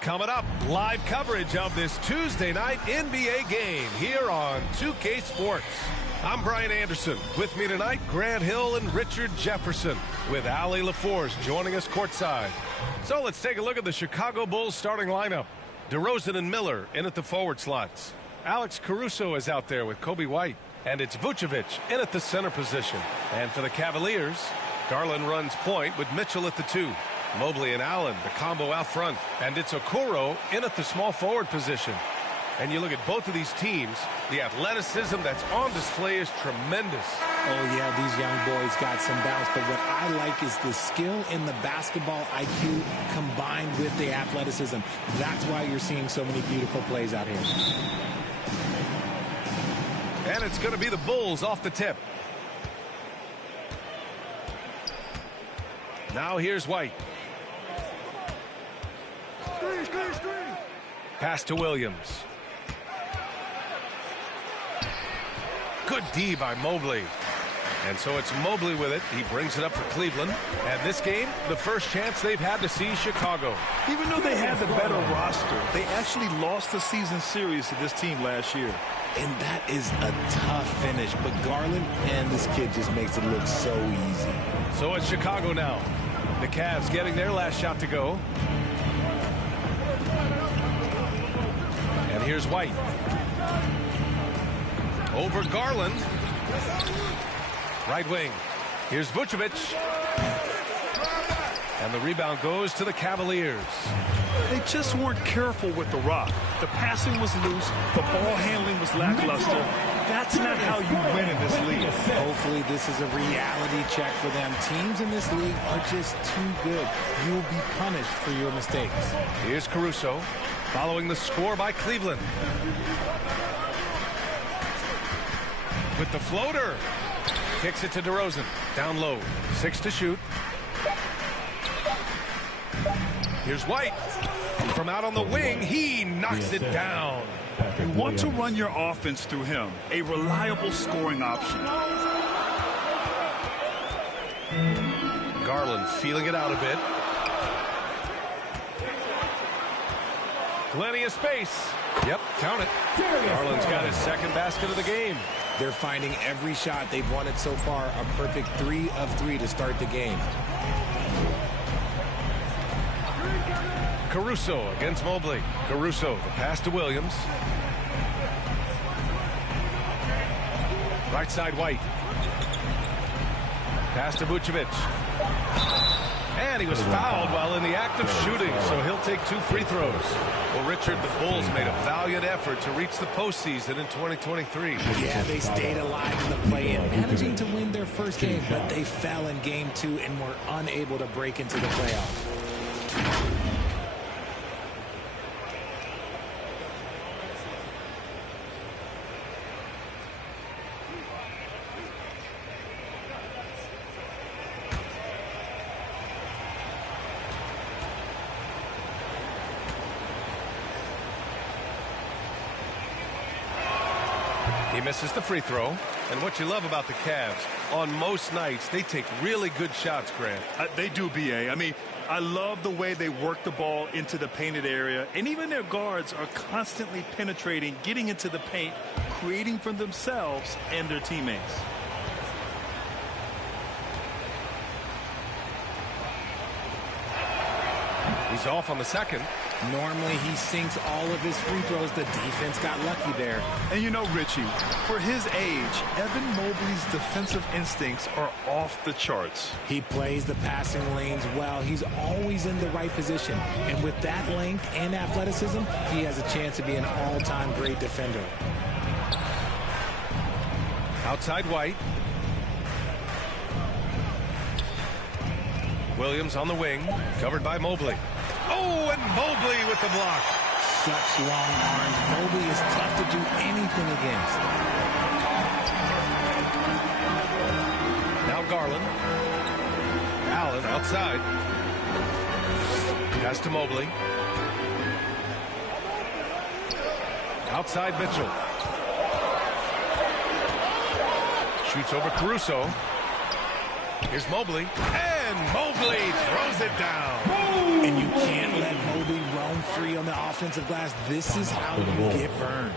Coming up, live coverage of this Tuesday night NBA game here on 2K Sports. I'm Brian Anderson. With me tonight, Grant Hill and Richard Jefferson, with Allie LaForce joining us courtside. So let's take a look at the Chicago Bulls starting lineup. DeRozan and Miller in at the forward slots. Alex Caruso is out there with Kobe White. And it's Vucevic in at the center position. And for the Cavaliers, Garland runs point with Mitchell at the 2. Mobley and Allen, the combo out front. And it's Okoro in at the small forward position. And you look at both of these teams, the athleticism that's on display is tremendous. Oh, yeah, these young boys got some bounce. But what I like is the skill in the basketball IQ combined with the athleticism. That's why you're seeing so many beautiful plays out here. And it's going to be the Bulls off the tip. Now here's White. Pass to Williams. Good D by Mobley. And so it's Mobley with it. He brings it up for Cleveland. And this game, the first chance they've had to see Chicago. Even though they had the better roster, they actually lost the season series to this team last year. And that is a tough finish. But Garland and this kid just makes it look so easy. So it's Chicago now. The Cavs getting their last shot to go. And here's White. Over Garland. Right wing. Here's Vucevic. And the rebound goes to the Cavaliers. They just weren't careful with the rock. The passing was loose. The ball handling was lackluster. That's not how you win in this league. Hopefully this is a reality check for them. Teams in this league are just too good. You will be punished for your mistakes. Here's Caruso following the score by Cleveland. With the floater. Kicks it to DeRozan. Down low. 6 to shoot. Here's White. From out on the wing, he knocks it down. You want to run your offense through him. A reliable scoring option. Garland feeling it out a bit. Plenty of space. Yep, count it. Garland's got his second basket of the game. They're finding every shot they've wanted so far a perfect 3 of 3 to start the game. Caruso against Mobley. Caruso, the pass to Williams. Right side, White. Pass to Vucevic. And he was fouled while in the act of shooting, so he'll take 2 free throws. Well, Richard, the Bulls made a valiant effort to reach the postseason in 2023. Yeah, they stayed alive in the play-in, managing to win their first game, but they fell in game 2 and were unable to break into the playoffs. He misses the free throw. And what you love about the Cavs, on most nights, they take really good shots, Grant. They do, B.A. I mean, I love the way they work the ball into the painted area. And even their guards are constantly penetrating, getting into the paint, creating for themselves and their teammates. He's off on the second. Normally he sinks all of his free throws. The defense got lucky there. And you know, Richie, for his age, Evan Mobley's defensive instincts are off the charts. He plays the passing lanes well. He's always in the right position. And with that length and athleticism, he has a chance to be an all-time great defender. Outside White. Williams on the wing, covered by Mobley. Oh, and Mobley with the block. Such long arms. Mobley is tough to do anything against. Now Garland. Allen outside. Pass to Mobley. Outside Mitchell. Shoots over Caruso. Here's Mobley. And Mobley throws it down. And you can't let Mobley roam breaking free on the offensive glass. This is how you get burned.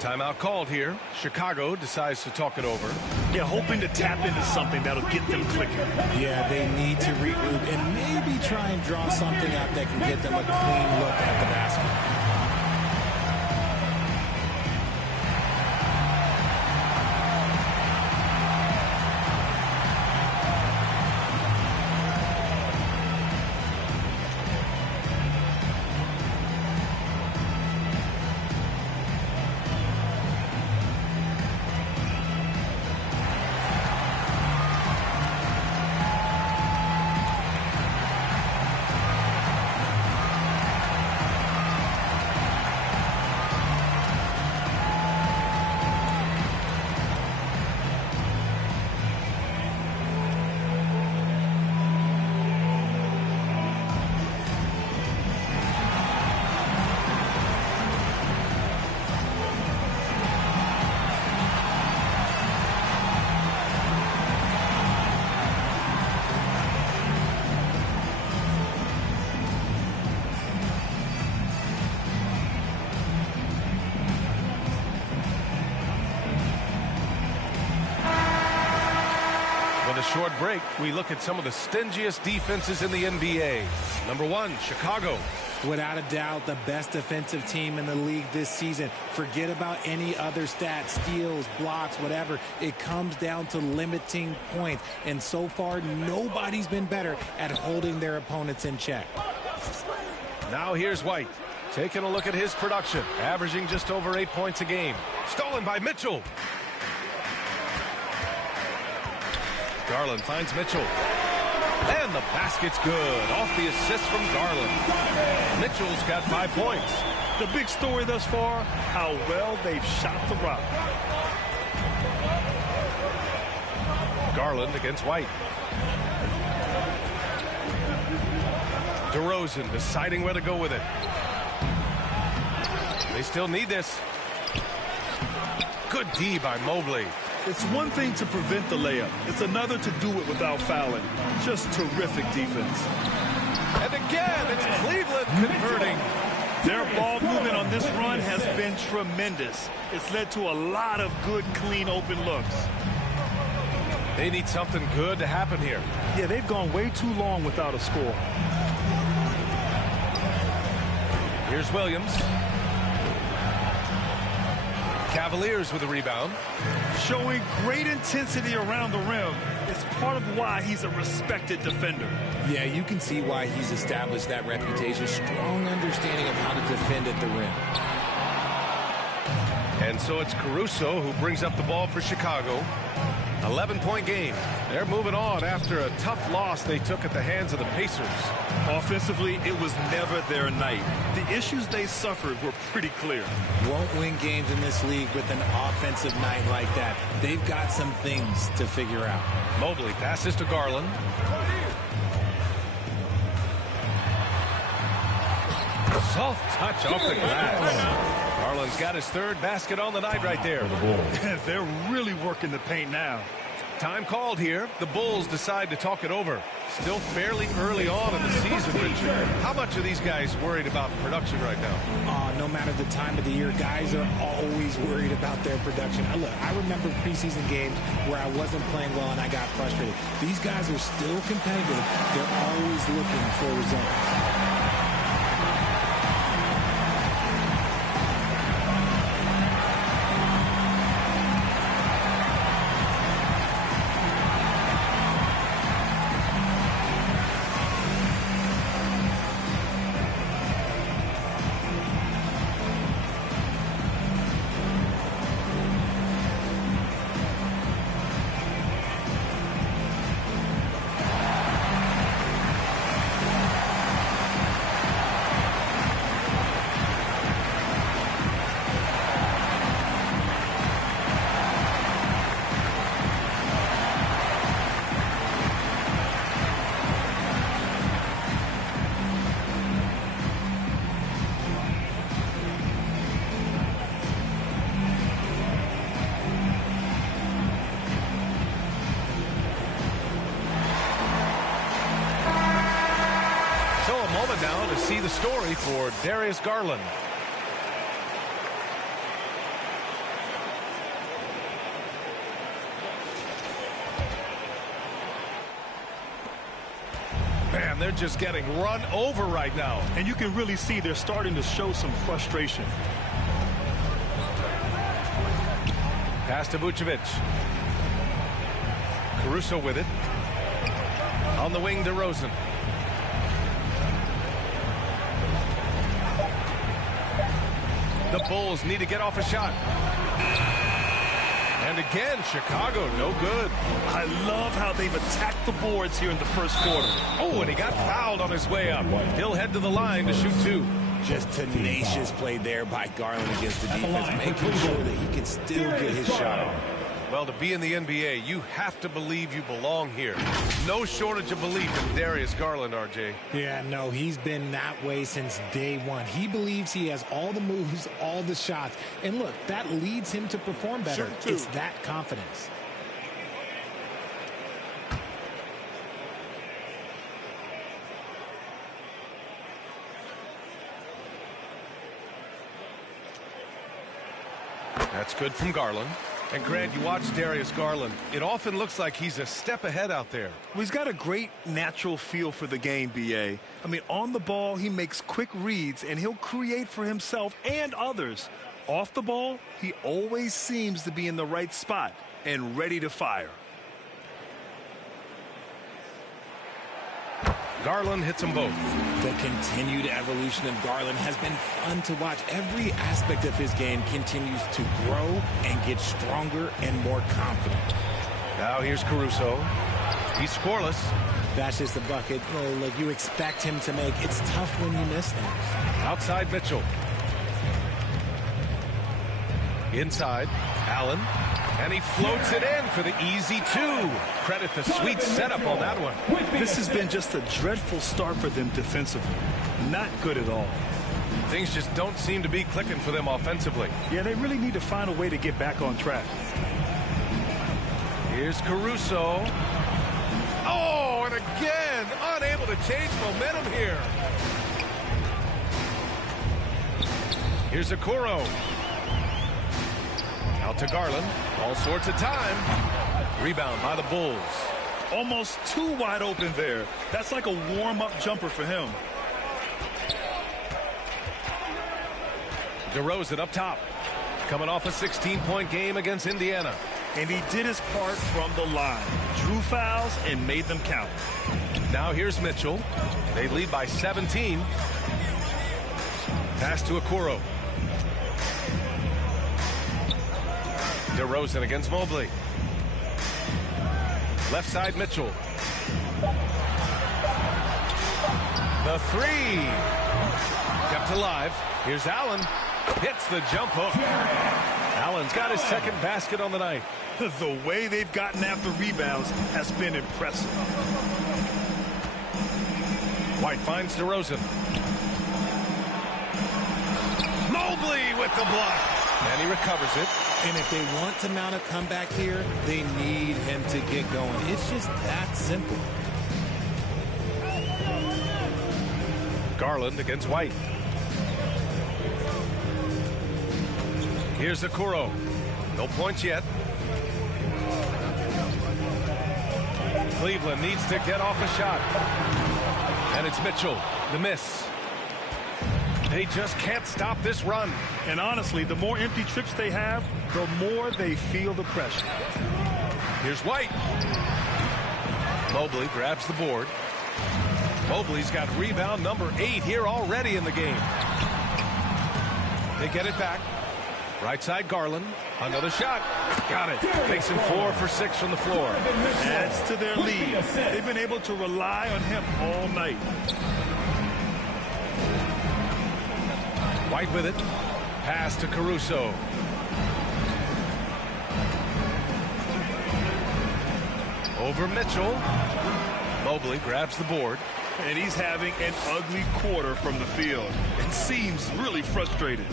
Timeout called here. Chicago decides to talk it over. Yeah, hoping to tap into something that'll get them clicking. Yeah, they need to regroup and maybe try and draw something up that can get them a clean look at the basket. Short break, we look at some of the stingiest defenses in the NBA. Number 1, Chicago. Without a doubt, the best defensive team in the league this season. Forget about any other stats, steals, blocks, whatever. It comes down to limiting points. And so far, nobody's been better at holding their opponents in check. Now here's White. Taking a look at his production. Averaging just over 8 points a game. Stolen by Mitchell. Garland finds Mitchell. And the basket's good. Off the assist from Garland. Mitchell's got 5 points. The big story thus far, how well they've shot the rock. Garland against White. DeRozan deciding where to go with it. They still need this. Good D by Mobley. It's one thing to prevent the layup. It's another to do it without fouling. Just terrific defense. And again, it's Cleveland converting. Their ball movement on this run has been tremendous. It's led to a lot of good, clean, open looks. They need something good to happen here. Yeah, they've gone way too long without a score. Here's Williams. Cavaliers with a rebound. Showing great intensity around the rim. It's part of why he's a respected defender. Yeah, you can see why he's established that reputation. Strong understanding of how to defend at the rim. And so it's Caruso who brings up the ball for Chicago. 11-point game. They're moving on after a tough loss they took at the hands of the Pacers. Offensively, it was never their night. The issues they suffered were pretty clear. Won't win games in this league with an offensive night like that. They've got some things to figure out. Mobley passes to Garland. Soft touch off the glass. Garland's got his 3rd basket on the night right there. They're really working the paint now. Time called here. The Bulls decide to talk it over. Still fairly early on in the season, Richard. How much are these guys worried about production right now? No matter the time of the year, guys are always worried about their production. Look, I remember preseason games where I wasn't playing well and I got frustrated. These guys are still competitive. They're always looking for results. now to see the story for Darius Garland. Man, they're just getting run over right now. And you can really see they're starting to show some frustration. Pass to Vucevic. Caruso with it. On the wing, DeRozan. The Bulls need to get off a shot. And again, Chicago, no good. I love how they've attacked the boards here in the first quarter. Oh, and he got fouled on his way up. He'll head to the line to shoot 2. Just tenacious play there by Garland against the defense, making sure that he can still get his shot. Well, to be in the NBA, you have to believe you belong here. No shortage of belief in Darius Garland, RJ. Yeah, no, he's been that way since day one. He believes he has all the moves, all the shots. And look, that leads him to perform better. It's that confidence. That's good from Garland. And Grant, you watch Darius Garland. It often looks like he's a step ahead out there. Well, he's got a great natural feel for the game, B.A. I mean, on the ball, he makes quick reads, and he'll create for himself and others. Off the ball, he always seems to be in the right spot and ready to fire. Garland hits them both. The continued evolution of Garland has been fun to watch. Every aspect of his game continues to grow and get stronger and more confident. Now here's Caruso. He's scoreless. That's just the bucket like you expect him to make. It's tough when you miss them. Outside Mitchell. Inside, Allen. And he floats it in for the easy 2. Credit the sweet setup on that one. This has been just a dreadful start for them defensively. Not good at all. Things just don't seem to be clicking for them offensively. Yeah, they really need to find a way to get back on track. Here's Caruso. Oh, and again, unable to change momentum here. Here's Okoro. Out to Garland. All sorts of time. Rebound by the Bulls. Almost too wide open there. That's like a warm-up jumper for him. DeRozan up top. Coming off a 16-point game against Indiana. And he did his part from the line. Drew fouls and made them count. Now here's Mitchell. They lead by 17. Pass to Okoro. DeRozan against Mobley. Left side, Mitchell. The 3. Kept alive. Here's Allen. Hits the jump hook. Allen's got his second basket on the night. The way they've gotten after rebounds has been impressive. White finds DeRozan. Mobley with the block. And he recovers it. And if they want to mount a comeback here, they need him to get going. It's just that simple. Garland against White. Here's Okoro. No points yet. Cleveland needs to get off a shot. And it's Mitchell. The miss. They just can't stop this run. And honestly, the more empty trips they have, the more they feel the pressure. Here's White. Mobley grabs the board. Mobley's got rebound number 8 here already in the game. They get it back. Right side, Garland. Another shot. Got it. Makes him 4 for 6 from the floor. Adds to their lead. They've been able to rely on him all night. White with it. Pass to Caruso. Over Mitchell. Mobley grabs the board. And he's having an ugly quarter from the field. It seems really frustrated.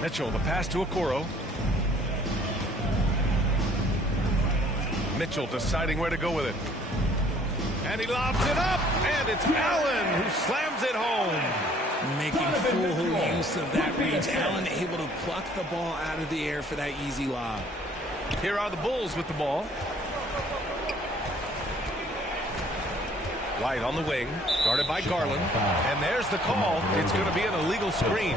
Mitchell, the pass to Okoro. Mitchell deciding where to go with it. And he lobs it up, and it's Allen who slams it home. Making full use of that reach. Allen able to pluck the ball out of the air for that easy lob. Here are the Bulls with the ball. White on the wing, guarded by Garland. And there's the call. It's going to be an illegal screen.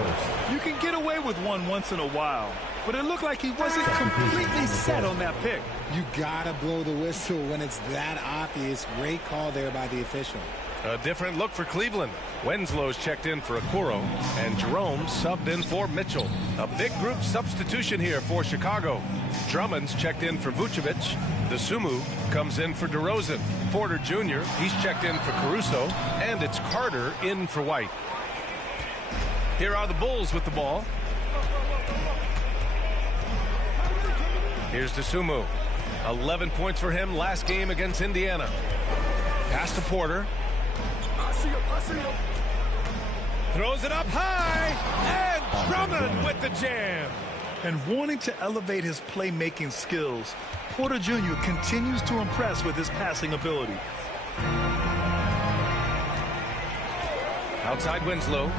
You can get away with one once in a while, but it looked like he wasn't completely set on that pick. You gotta blow the whistle when it's that obvious. Great call there by the official. A different look for Cleveland. Winslow's checked in for Okoro, and Jerome subbed in for Mitchell. A big group substitution here for Chicago. Drummond's checked in for Vucevic. Dosunmu comes in for DeRozan. Porter Jr., he's checked in for Caruso, and it's Carter in for White. Here are the Bulls with the ball. Here's Dosunmu. 11 points for him last game against Indiana. Pass to Porter. Throws it up high, and Drummond with the jam. And wanting to elevate his playmaking skills, Porter Jr. continues to impress with his passing ability. Outside Winslow.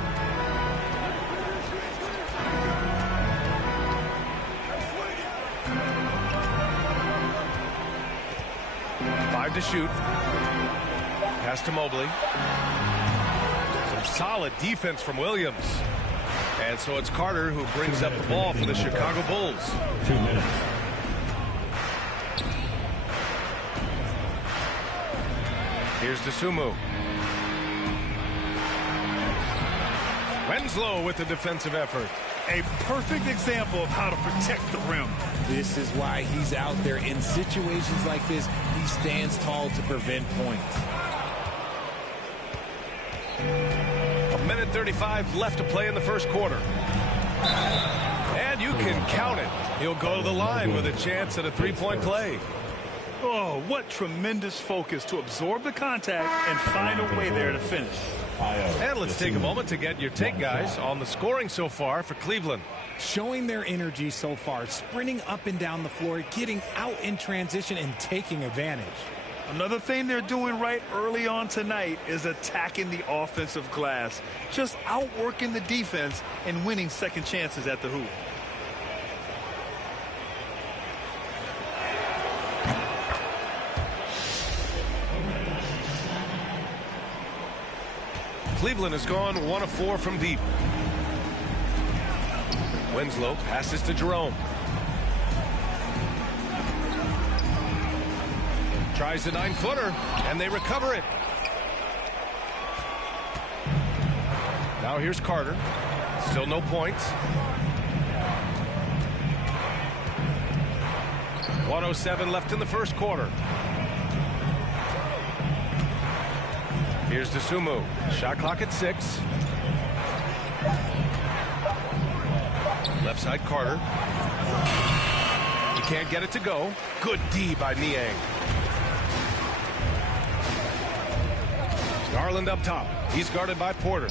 Five to shoot. Pass to Mobley. Some solid defense from Williams. And so it's Carter who brings up the ball for the Chicago Bulls. 2 minutes. Here's Dosunmu. Winslow with the defensive effort. A perfect example of how to protect the rim. This is why he's out there in situations like this. He stands tall to prevent points. A minute 35 left to play in the first quarter. And you can count it. He'll go to the line with a chance at a three-point play. Oh, what tremendous focus to absorb the contact and find a way there to finish. And let's take a moment to get your take, guys, on the scoring so far for Cleveland. Showing their energy so far, sprinting up and down the floor, getting out in transition and taking advantage. Another thing they're doing right early on tonight is attacking the offensive glass, just outworking the defense and winning second chances at the hoop. Cleveland has gone 1 of 4 from deep. Winslow passes to Jerome. Tries a 9-footer, and they recover it. Now here's Carter. Still no points. 1:07 left in the first quarter. Here's Dosunmu. Shot clock at 6. Left side Carter. He can't get it to go. Good D by Niang. Garland up top. He's guarded by Porter.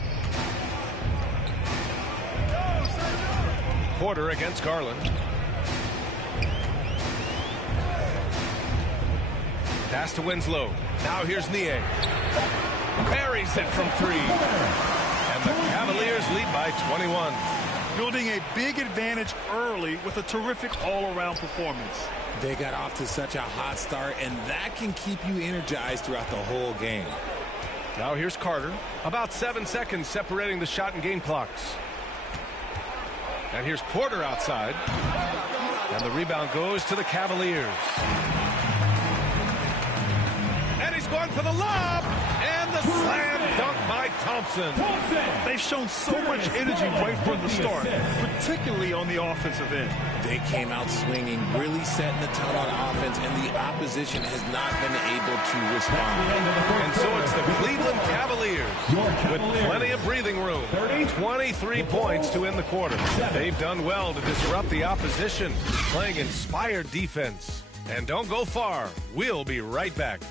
Porter against Garland. Pass to Winslow. Now here's Niang. Parries it from 3. And the Cavaliers lead by 21. Building a big advantage early with a terrific all-around performance. They got off to such a hot start, and that can keep you energized throughout the whole game. Now here's Carter. About 7 seconds separating the shot and game clocks. And here's Porter outside. And the rebound goes to the Cavaliers. And he's going for the lob. And the slam dunk by Thompson. They've shown so much energy right from the start, particularly on the offensive end. They came out swinging, really setting the tone on offense, and the opposition has not been able to respond. And so it's the Cleveland Cavaliers with plenty of breathing room. 23 points to end the quarter. They've done well to disrupt the opposition, playing inspired defense. And don't go far. We'll be right back.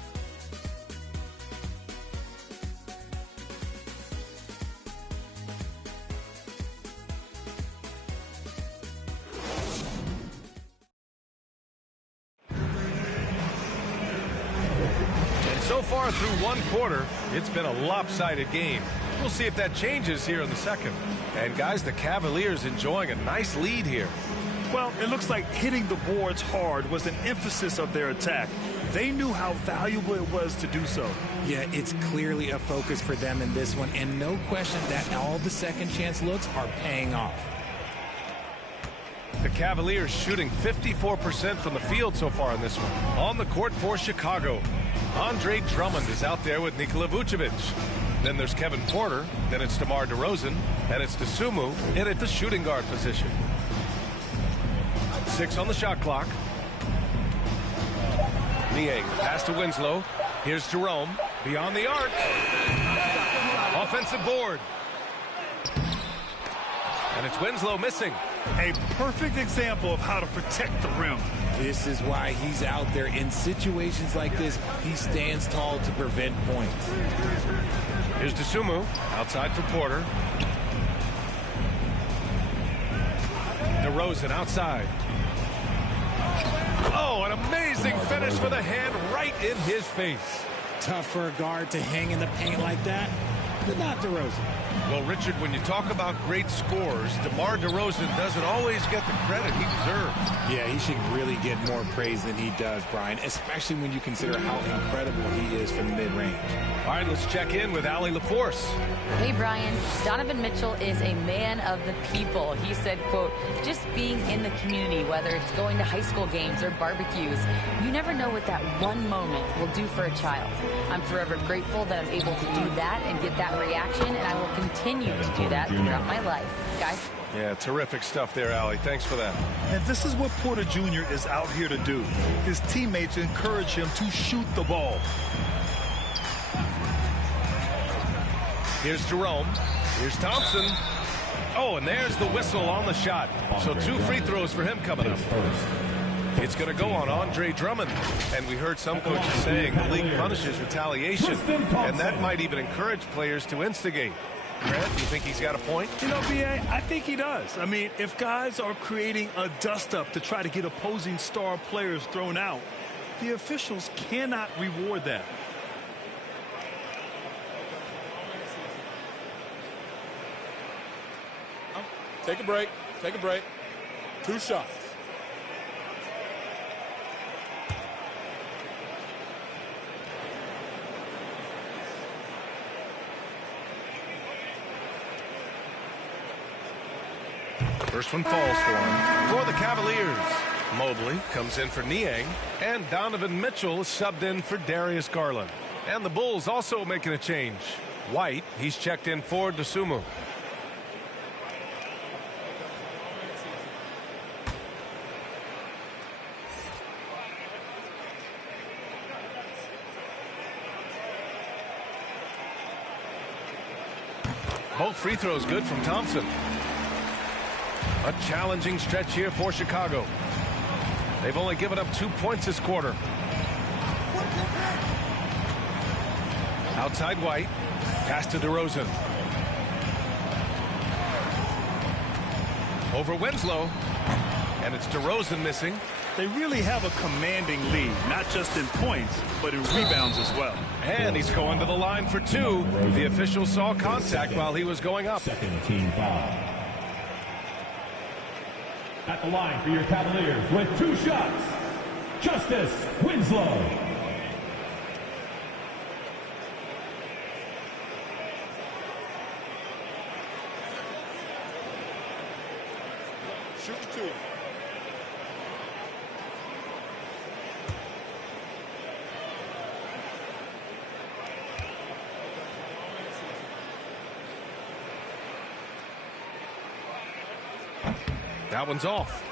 far through one quarter, it's been a lopsided game. We'll see if that changes here in the second. And guys, the Cavaliers enjoying a nice lead here. Well, it looks like hitting the boards hard was an emphasis of their attack. They knew how valuable it was to do so. Yeah, it's clearly a focus for them in this one, and no question that all the second chance looks are paying off. The Cavaliers shooting 54% from the field so far in this one. On the court for Chicago, Andre Drummond is out there with Nikola Vucevic. Then there's Kevin Porter, then it's DeMar DeRozan, and it's Dosunmu in at the shooting guard position. 6 on the shot clock. Niang, pass to Winslow. Here's Jerome, beyond the arc. Offensive board. And it's Winslow missing. A perfect example of how to protect the rim. This is why he's out there. In situations like this, he stands tall to prevent points. Here's Dosunmu, outside for Porter. DeRozan outside. Oh, an amazing finish with a hand right in his face. Tough for a guard to hang in the paint like that, but not DeRozan. Well, Richard, when you talk about great scorers, DeMar DeRozan doesn't always get the credit he deserves. Yeah, he should really get more praise than he does, Brian, especially when you consider how incredible he is from mid-range. All right, let's check in with Allie LaForce. Hey, Brian. Donovan Mitchell is a man of the people. He said, quote, just being in the community, whether it's going to high school games or barbecues, you never know what that one moment will do for a child. I'm forever grateful that I'm able to do that and get that reaction, and I will continue to do that throughout my life. Guys? Yeah, terrific stuff there, Allie. Thanks for that. And this is what Porter Jr. is out here to do. His teammates encourage him to shoot the ball. Here's Jerome. Here's Thompson. Oh, and there's the whistle on the shot. So 2 free throws for him coming up. It's going to go on Andre Drummond. And we heard some coaches saying the league punishes retaliation. And that might even encourage players to instigate. Grant, do you think he's got a point? You know, B.A., I think he does. I mean, if guys are creating a dust-up to try to get opposing star players thrown out, the officials cannot reward that. Take a break. Take a break. 2 shots. First one falls for him. For the Cavaliers, Mobley comes in for Niang, and Donovan Mitchell is subbed in for Darius Garland. And the Bulls also making a change. White, he's checked in for Dosunmu. Both free throws good from Thompson. A challenging stretch here for Chicago. They've only given up 2 points this quarter. Outside White. Pass to DeRozan. Over Winslow. And it's DeRozan missing. They really have a commanding lead, not just in points, but in rebounds as well. And he's going to the line for 2. The official saw contact while he was going up. Second team foul. At the line for your Cavaliers with 2 shots, Justice Winslow. Shoot the 2. That one's off.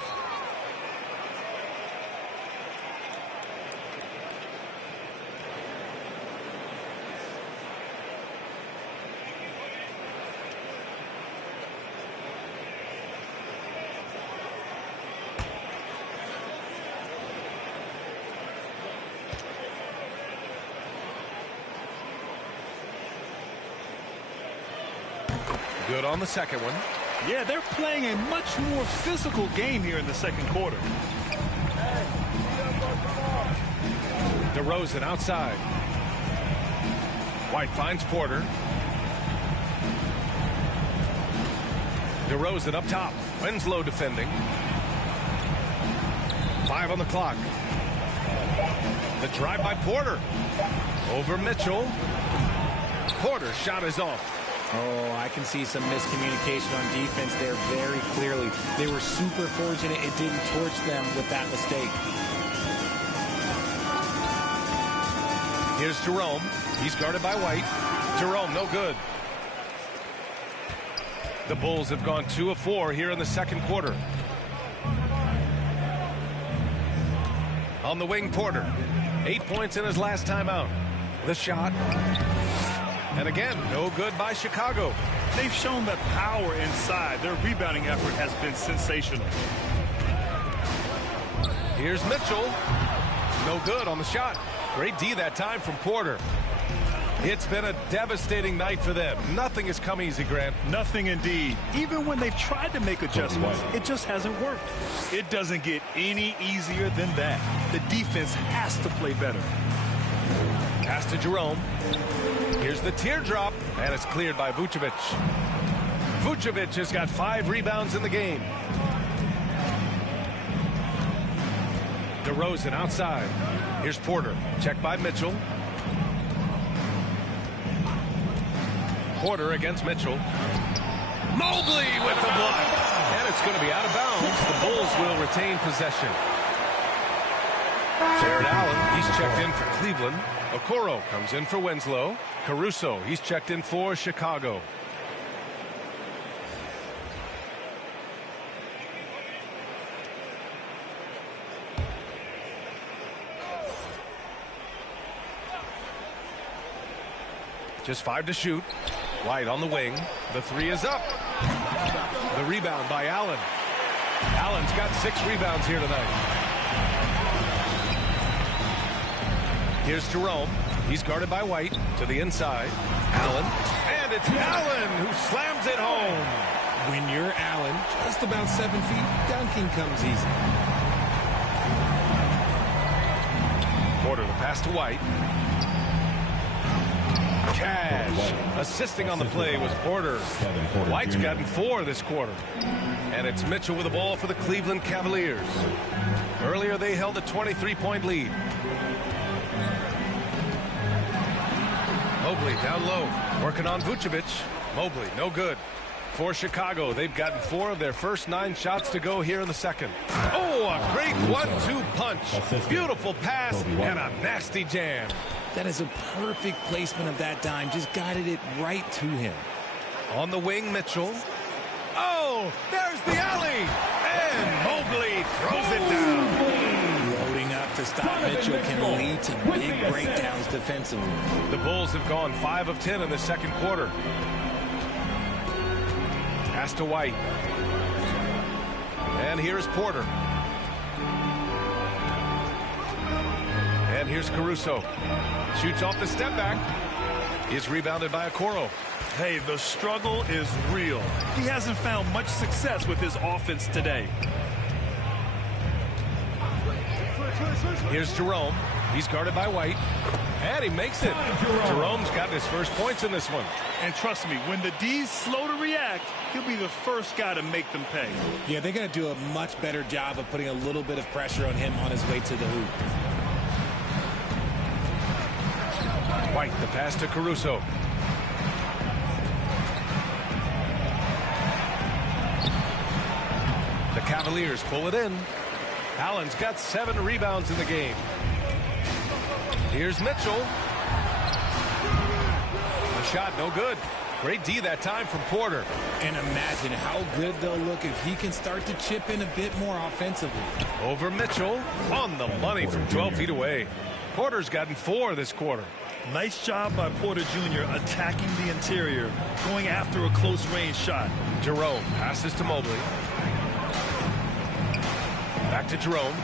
Good on the second one. Yeah, they're playing a much more physical game here in the second quarter. DeRozan outside. White finds Porter. DeRozan up top. Winslow defending. 5 on the clock. The drive by Porter. Over Mitchell. Porter's shot is off. Oh, I can see some miscommunication on defense there very clearly. They were super fortunate it didn't torch them with that mistake. Here's Jerome. He's guarded by White. Jerome, no good. The Bulls have gone 2 of 4 here in the second quarter. On the wing, Porter. 8 points in his last time out. The shot. And again, no good by Chicago. They've shown that power inside. Their rebounding effort has been sensational. Here's Mitchell. No good on the shot. Great D that time from Porter. It's been a devastating night for them. Nothing has come easy, Grant. Nothing indeed. Even when they've tried to make adjustments, it just hasn't worked. It doesn't get any easier than that. The defense has to play better. Pass to Jerome. Here's the teardrop, and it's cleared by Vucevic. Vucevic has got 5 rebounds in the game. DeRozan outside. Here's Porter. Checked by Mitchell. Porter against Mitchell. Mobley with the block. And it's going to be out of bounds. The Bulls will retain possession. Jared Allen, he's checked in for Cleveland. Okoro comes in for Winslow. Caruso, he's checked in for Chicago. Just 5 to shoot. White on the wing. The 3 is up. The rebound by Allen. Allen's got 6 rebounds here tonight. Here's Jerome. He's guarded by White to the inside. Allen. And it's Allen who slams it home. When you're Allen, just about 7 feet, dunking comes easy. Porter the pass to White. Cash. Assisting on the play was Porter. White's gotten 4 this quarter. And it's Mitchell with the ball for the Cleveland Cavaliers. Earlier they held a 23-point lead. Mobley down low, working on Vucevic. Mobley, no good. For Chicago, they've gotten 4 of their first 9 shots to go here in the second. Oh, a great 1-2 punch. Beautiful pass and a nasty jam. That is a perfect placement of that dime. Just guided it right to him. On the wing, Mitchell. Oh, there's the alley. And Mobley throws it down. Loading up to stop Mitchell can lead to big breakdowns defensively. The Bulls have gone 5 of 10 in the second quarter. Pass to White. And here's Porter. And here's Caruso. Shoots off the step back. Is rebounded by Okoro. Hey, the struggle is real. He hasn't found much success with his offense today. Here's Jerome. He's guarded by White. And he makes it. Jerome's gotten his first points in this one. And trust me, when the D's slow to react, he'll be the first guy to make them pay. Yeah, they're going to do a much better job of putting a little bit of pressure on him on his way to the hoop. White, the pass to Caruso. The Cavaliers pull it in. Allen's got 7 rebounds in the game. Here's Mitchell. The shot, no good. Great D that time from Porter. And imagine how good they'll look if he can start to chip in a bit more offensively. Over Mitchell. On the money from 12 feet away. Porter's gotten 4 this quarter. Nice job by Porter Jr. attacking the interior, going after a close-range shot. Jerome passes to Mobley. Back to Jerome.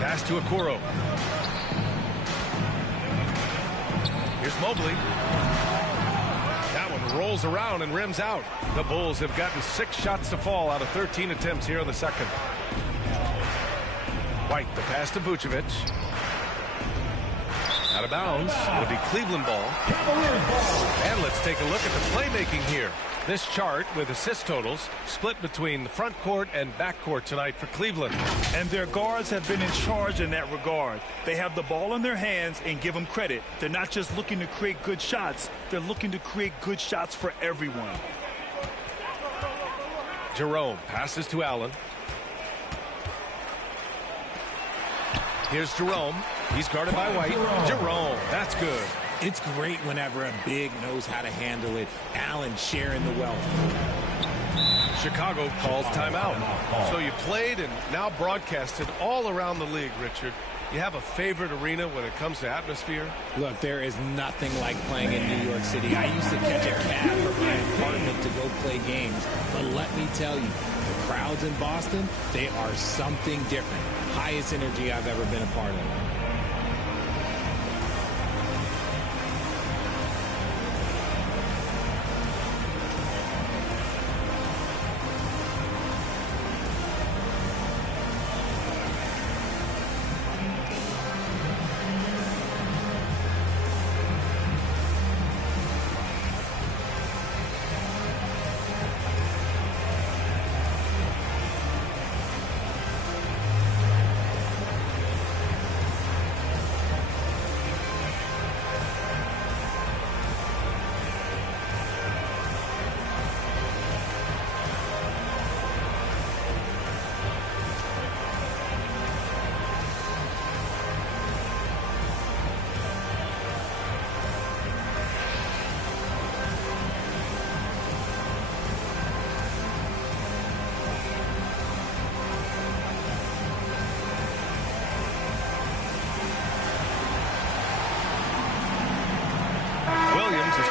Pass to Okoro. Here's Mobley. That one rolls around and rims out. The Bulls have gotten 6 shots to fall out of 13 attempts here in the second. White, the pass to Vucevic. Out of bounds. It'll be Cleveland ball. And let's take a look at the playmaking here. This chart with assist totals split between the front court and back court tonight for Cleveland. And their guards have been in charge in that regard. They have the ball in their hands, and give them credit. They're not just looking to create good shots. They're looking to create good shots for everyone. Jerome passes to Allen. Here's Jerome. He's guarded by White. Jerome, that's good. It's great whenever a big knows how to handle it. Allen sharing the wealth. Chicago calls timeout. So you played and now broadcasted all around the league, Richard. You have a favorite arena when it comes to atmosphere? Look, there is nothing like playing in New York City. I used to catch a cab from my apartment to go play games. But let me tell you, the crowds in Boston, they are something different. Highest energy I've ever been a part of.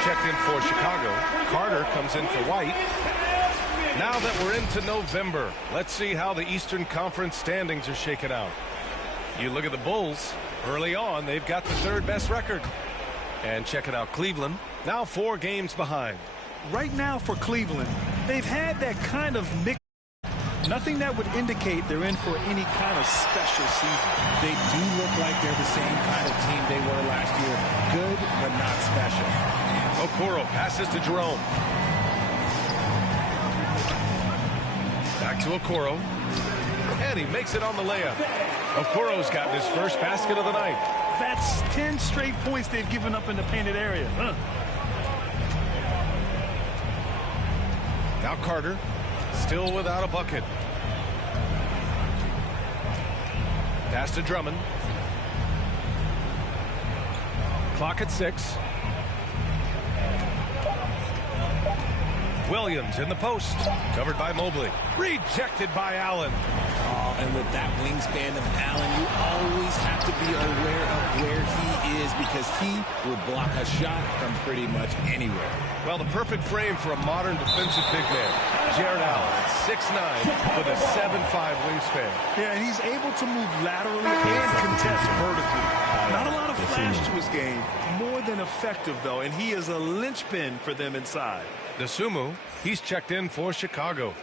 Checked in for Chicago. Carter comes in for White. Now that we're into November, let's see how the Eastern Conference standings are shaken out. You look at the Bulls. Early on, they've got the third best record. And checking out Cleveland, now 4 games behind. Right now for Cleveland, they've had that kind of mix. Nothing that would indicate they're in for any kind of special season. They do look like they're the same kind of team they were last year. Good, but not special. Okoro passes to Jerome. Back to Okoro. And he makes it on the layup. Okoro's gotten his first basket of the night. That's 10 straight points they've given up in the painted area. Now Carter, still without a bucket. Pass to Drummond. Clock at 6. Williams in the post. Covered by Mobley. Rejected by Allen. Oh, and with that wingspan of Allen, you always have to be aware of where he is because he will block a shot from pretty much anywhere. Well, the perfect frame for a modern defensive big man. Jared Allen, 6'9", with a 7'5" wingspan. Yeah, and he's able to move laterally and contest vertically. Not a lot of flash to his game. More than effective, though, and he is a linchpin for them inside. Dosunmu, he's checked in for Chicago.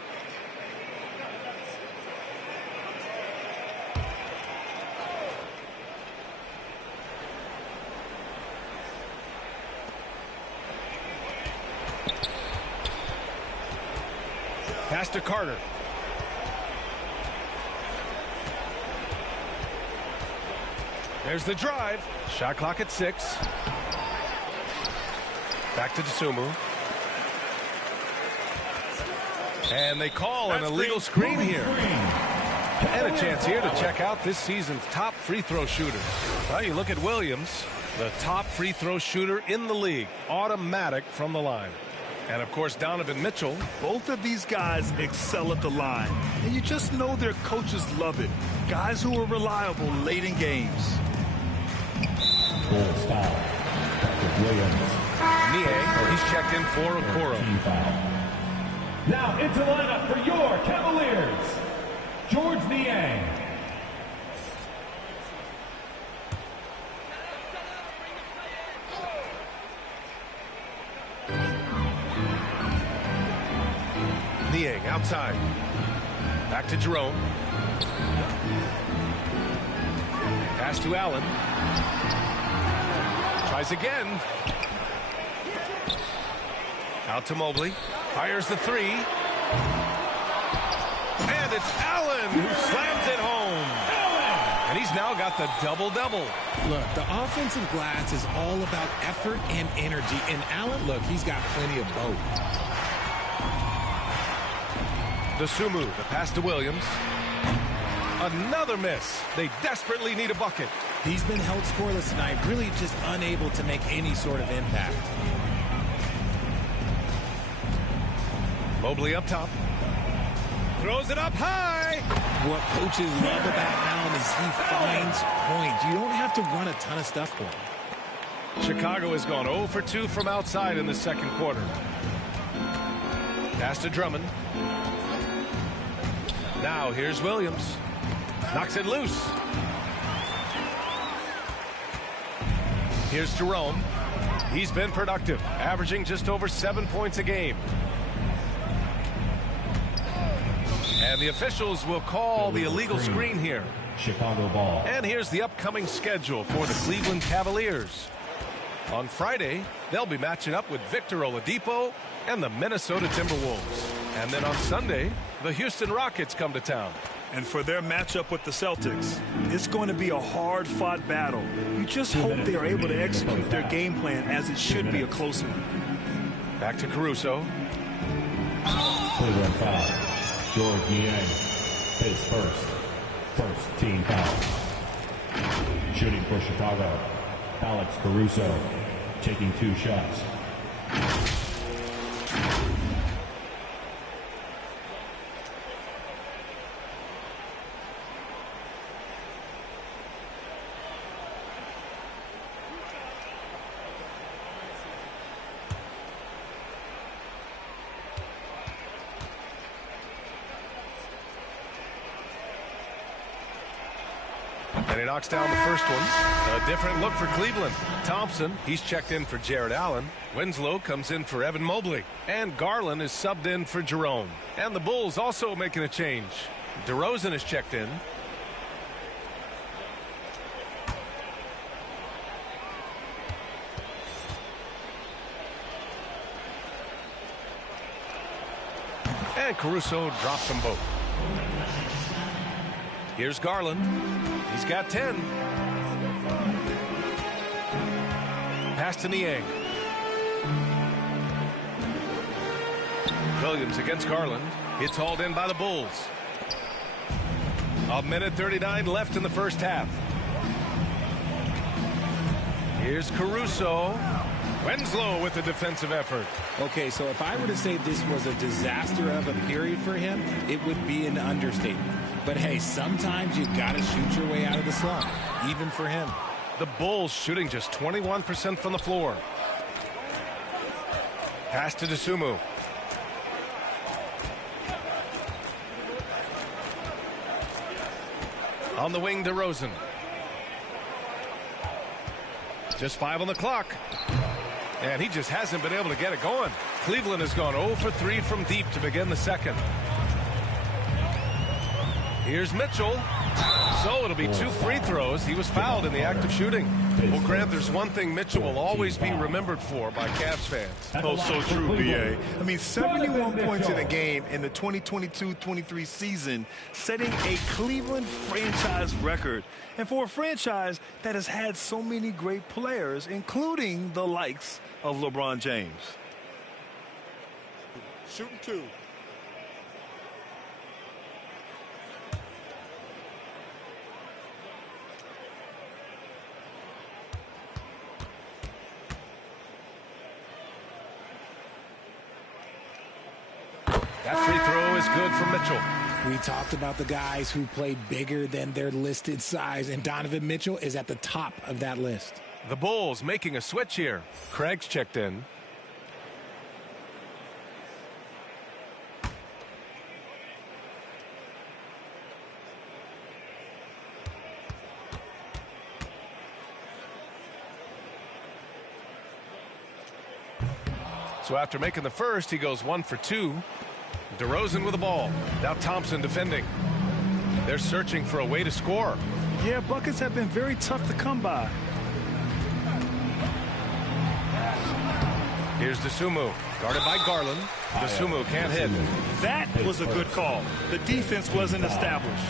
Pass to Carter. There's the drive. Shot clock at 6. Back to Dosunmu. And they call an illegal screen here. And a chance here to check out this season's top free throw shooter. Well, you look at Williams, the top free throw shooter in the league. Automatic from the line. And, of course, Donovan Mitchell. Both of these guys excel at the line. And you just know their coaches love it. Guys who are reliable late in games. Bulls foul. Williams. Nie, he's checked in for Okoro. Now into the lineup for your Cavaliers, Georges Niang. Niang outside. Back to Jerome. Pass to Allen. Tries again. Out to Mobley. Fires the three. And it's Allen who slams it home. And he's now got the double-double. Look, the offensive glass is all about effort and energy. And Allen, look, he's got plenty of both. Dosunmu, the pass to Williams. Another miss. They desperately need a bucket. He's been held scoreless tonight, really just unable to make any sort of impact. Mobley up top. Throws it up high. What coaches love about Allen is he finds points. You don't have to run a ton of stuff for him. Chicago has gone 0 for 2 from outside in the second quarter. Pass to Drummond. Now here's Williams. Knocks it loose. Here's Jerome. He's been productive, averaging just over 7 points a game. And the officials will call the illegal screen here. Chicago ball. And here's the upcoming schedule for the Cleveland Cavaliers. On Friday, they'll be matching up with Victor Oladipo and the Minnesota Timberwolves. And then on Sunday, the Houston Rockets come to town. And for their matchup with the Celtics, it's going to be a hard-fought battle. You just hope they are able to execute their game plan as it should be a close one. Back to Caruso. Cleveland foul. George Niang, his first team foul. Shooting for Chicago, Alex Caruso, taking 2 shots. And he knocks down the first one. A different look for Cleveland. Thompson, he's checked in for Jared Allen. Winslow comes in for Evan Mobley. And Garland is subbed in for Jerome. And the Bulls also making a change. DeRozan is checked in. And Caruso drops them both. Here's Garland. He's got 10. Pass to Niang. Williams against Garland. It's hauled in by the Bulls. 1:39 left in the first half. Here's Caruso. Winslow with the defensive effort. Okay, so if I were to say this was a disaster of a period for him, it would be an understatement. But hey, sometimes you got to shoot your way out of the slump, even for him. The Bulls shooting just 21% from the floor. Pass to Dosunmu. On the wing, DeRozan. Just 5 on the clock. And he just hasn't been able to get it going. Cleveland has gone 0 for 3 from deep to begin the second. Here's Mitchell. So it'll be 2 free throws. He was fouled in the act of shooting. Well, Grant, there's one thing Mitchell will always be remembered for by Cavs fans. Oh, so true, B.A. I mean, 71 points in a game in the 2022-23 season, setting a Cleveland franchise record. And for a franchise that has had so many great players, including the likes of LeBron James. Shooting 2. That free throw is good for Mitchell. We talked about the guys who played bigger than their listed size, and Donovan Mitchell is at the top of that list. The Bulls making a switch here. Craig's checked in. So after making the first, he goes 1 for 2. DeRozan with the ball. Now Thompson defending. They're searching for a way to score. Yeah, buckets have been very tough to come by. Here's DeSumo, guarded by Garland. DeSumo can't hit. That was a good call. The defense wasn't established.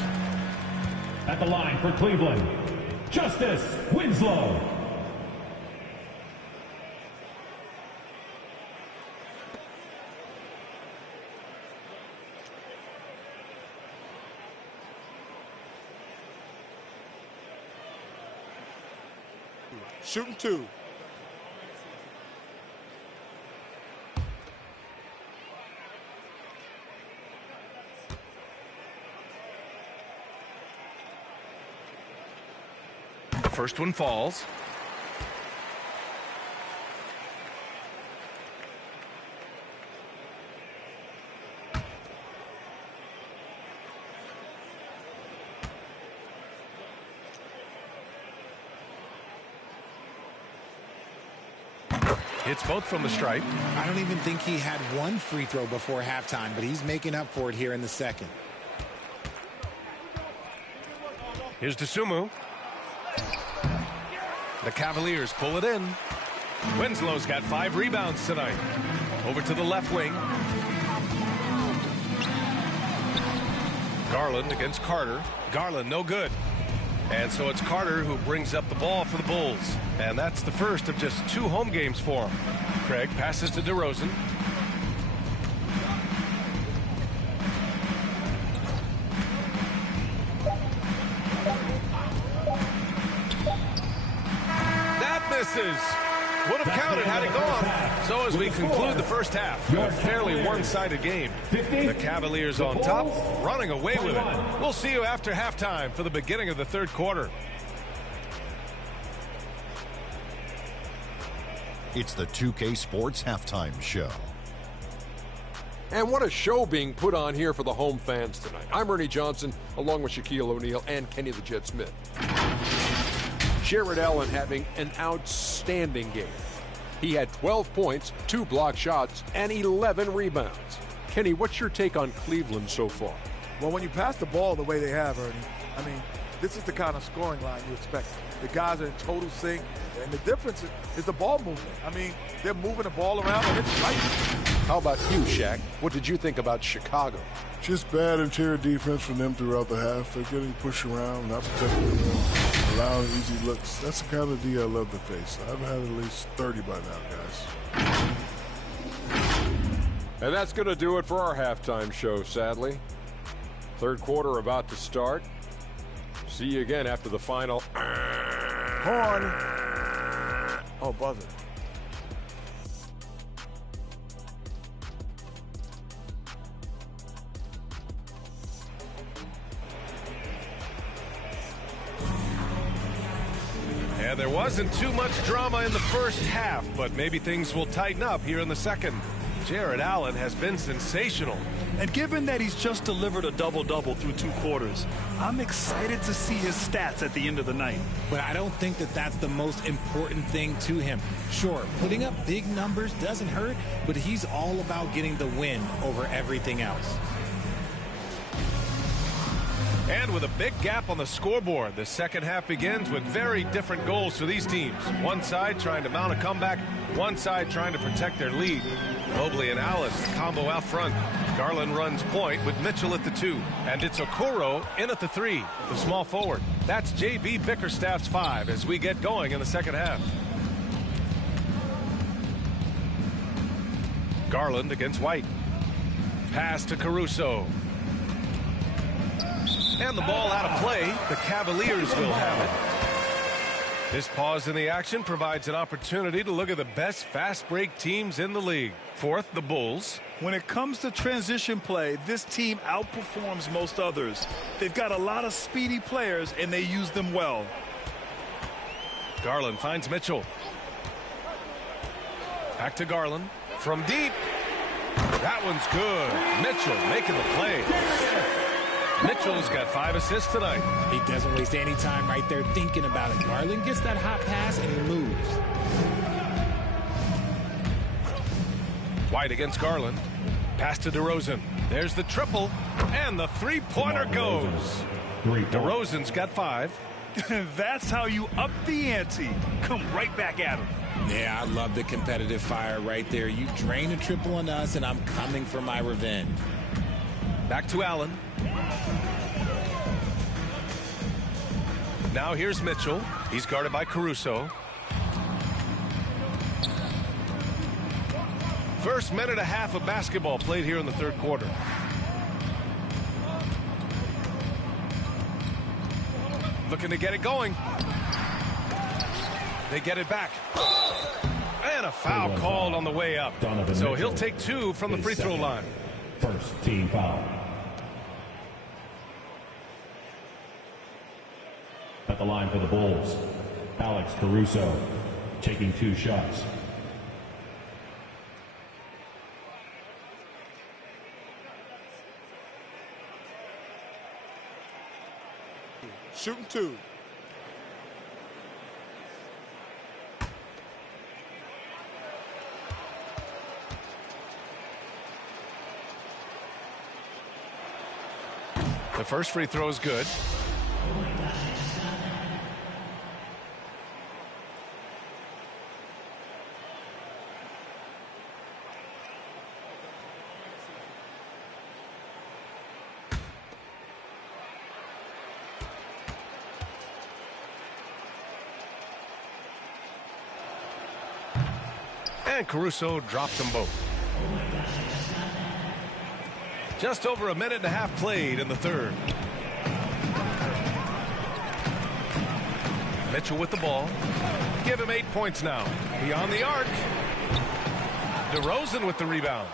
At the line for Cleveland, Justice Winslow. Shooting 2. First one falls. Hits both from the stripe. I don't even think he had one free throw before halftime, but he's making up for it here in the second. Here's DeSumo. The Cavaliers pull it in. Winslow's got 5 rebounds tonight. Over to the left wing. Garland against Carter. Garland no good. And so it's Carter who brings up the ball for the Bulls. And that's the first of just 2 home games for him. Craig passes to DeRozan. That misses. Would have counted had it gone. So as we conclude the first half, a fairly one-sided game. The Cavaliers on top, running away with it. We'll see you after halftime for the beginning of the third quarter. It's the 2K Sports Halftime Show. And what a show being put on here for the home fans tonight. I'm Ernie Johnson, along with Shaquille O'Neal and Kenny the Jet Smith. Jared Allen having an outstanding game. He had 12 points, 2 block shots, and 11 rebounds. Kenny, what's your take on Cleveland so far? Well, when you pass the ball the way they have, Ernie, I mean, this is the kind of scoring line you expect. The guys are in total sync, and the difference is the ball movement. I mean, they're moving the ball around, and it's right. How about you, Shaq? What did you think about Chicago? Just bad interior defense from them throughout the half. They're getting pushed around, not protecting the rim, allowing easy looks. That's the kind of D I love to face. I've had at least 30 by now, guys. And that's going to do it for our halftime show, sadly. Third quarter about to start. See you again after the final. Horn. Oh, buzzer. And there wasn't too much drama in the first half, but maybe things will tighten up here in the second. Jared Allen has been sensational. And given that he's just delivered a double-double through 2 quarters, I'm excited to see his stats at the end of the night. But I don't think that that's the most important thing to him. Sure, putting up big numbers doesn't hurt, but he's all about getting the win over everything else. And with a big gap on the scoreboard, the second half begins with very different goals for these teams. One side trying to mount a comeback, one side trying to protect their lead. Mobley and Allen combo out front. Garland runs point with Mitchell at the 2. And it's Okoro in at the 3, the small forward. That's J.B. Bickerstaff's 5 as we get going in the second half. Garland against White. Pass to Caruso. And the ball out of play. The Cavaliers will have it. This pause in the action provides an opportunity to look at the best fast break teams in the league. Fourth, the Bulls. When it comes to transition play, this team outperforms most others. They've got a lot of speedy players, and they use them well. Garland finds Mitchell. Back to Garland. From deep. That one's good. Mitchell making the play. Mitchell's got 5 assists tonight. He doesn't waste any time right there thinking about it. Garland gets that hot pass and he moves. White against Garland. Pass to DeRozan. There's the triple. And the three-pointer goes. DeRozan's got 5. That's how you up the ante. Come right back at him. Yeah, I love the competitive fire right there. You drain a triple on us, and I'm coming for my revenge. Back to Allen. Now here's Mitchell. He's guarded by Caruso. First minute and a half of basketball played here in the third quarter. Looking to get it going. They get it back. And a foul called on the way up. So he'll take 2 from the free throw line. First team foul. At the line for the Bulls, Alex Caruso taking 2 shots. Shooting 2. The first free throw is good. And Caruso drops them both. Just over a minute and a half played in the third. Mitchell with the ball. Give him 8 points now. Beyond the arc. DeRozan with the rebound.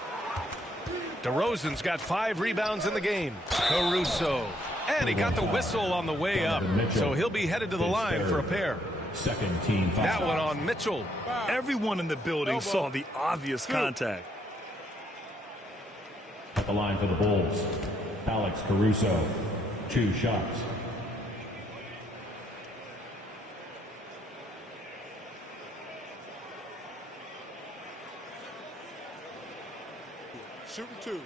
DeRozan's got 5 rebounds in the game. Caruso. And he got the whistle on the way up. So he'll be headed to the line for a pair. Second team foul. That one on Mitchell. Everyone in the building saw the obvious contact. At the line for the Bulls, Alex Caruso, 2 shots. Shooting 2.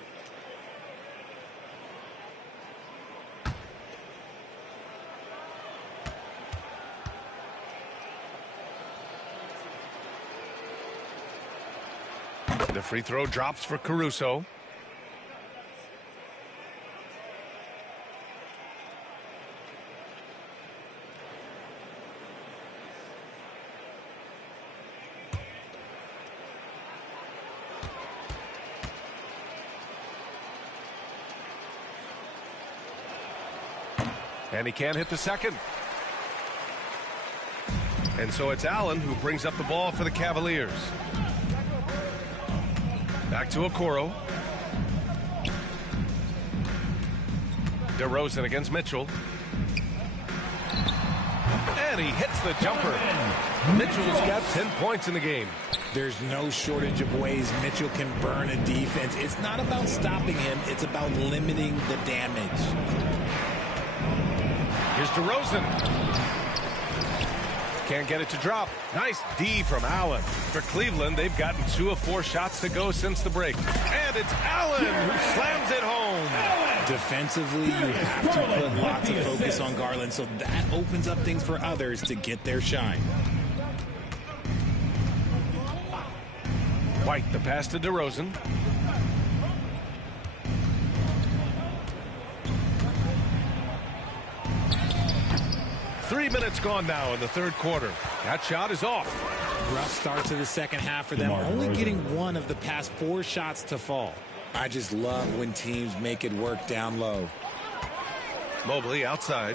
The free throw drops for Caruso. And he can't hit the second. And so it's Allen who brings up the ball for the Cavaliers. Back to Okoro. DeRozan against Mitchell. And he hits the jumper. Mitchell's got 10 points in the game. There's no shortage of ways Mitchell can burn a defense. It's not about stopping him. It's about limiting the damage. Here's DeRozan. Can't get it to drop. Nice D from Allen. For Cleveland, they've gotten 2 of 4 shots to go since the break. And it's Allen who slams it home. Defensively, you have to put lots of focus on Garland, so that opens up things for others to get their shine. White, the pass to DeRozan. Three minutes gone now in the third quarter. That shot is off. Rough start to the second half for them, only getting 1 of the past 4 shots to fall. I just love when teams make it work down low. Mobley outside.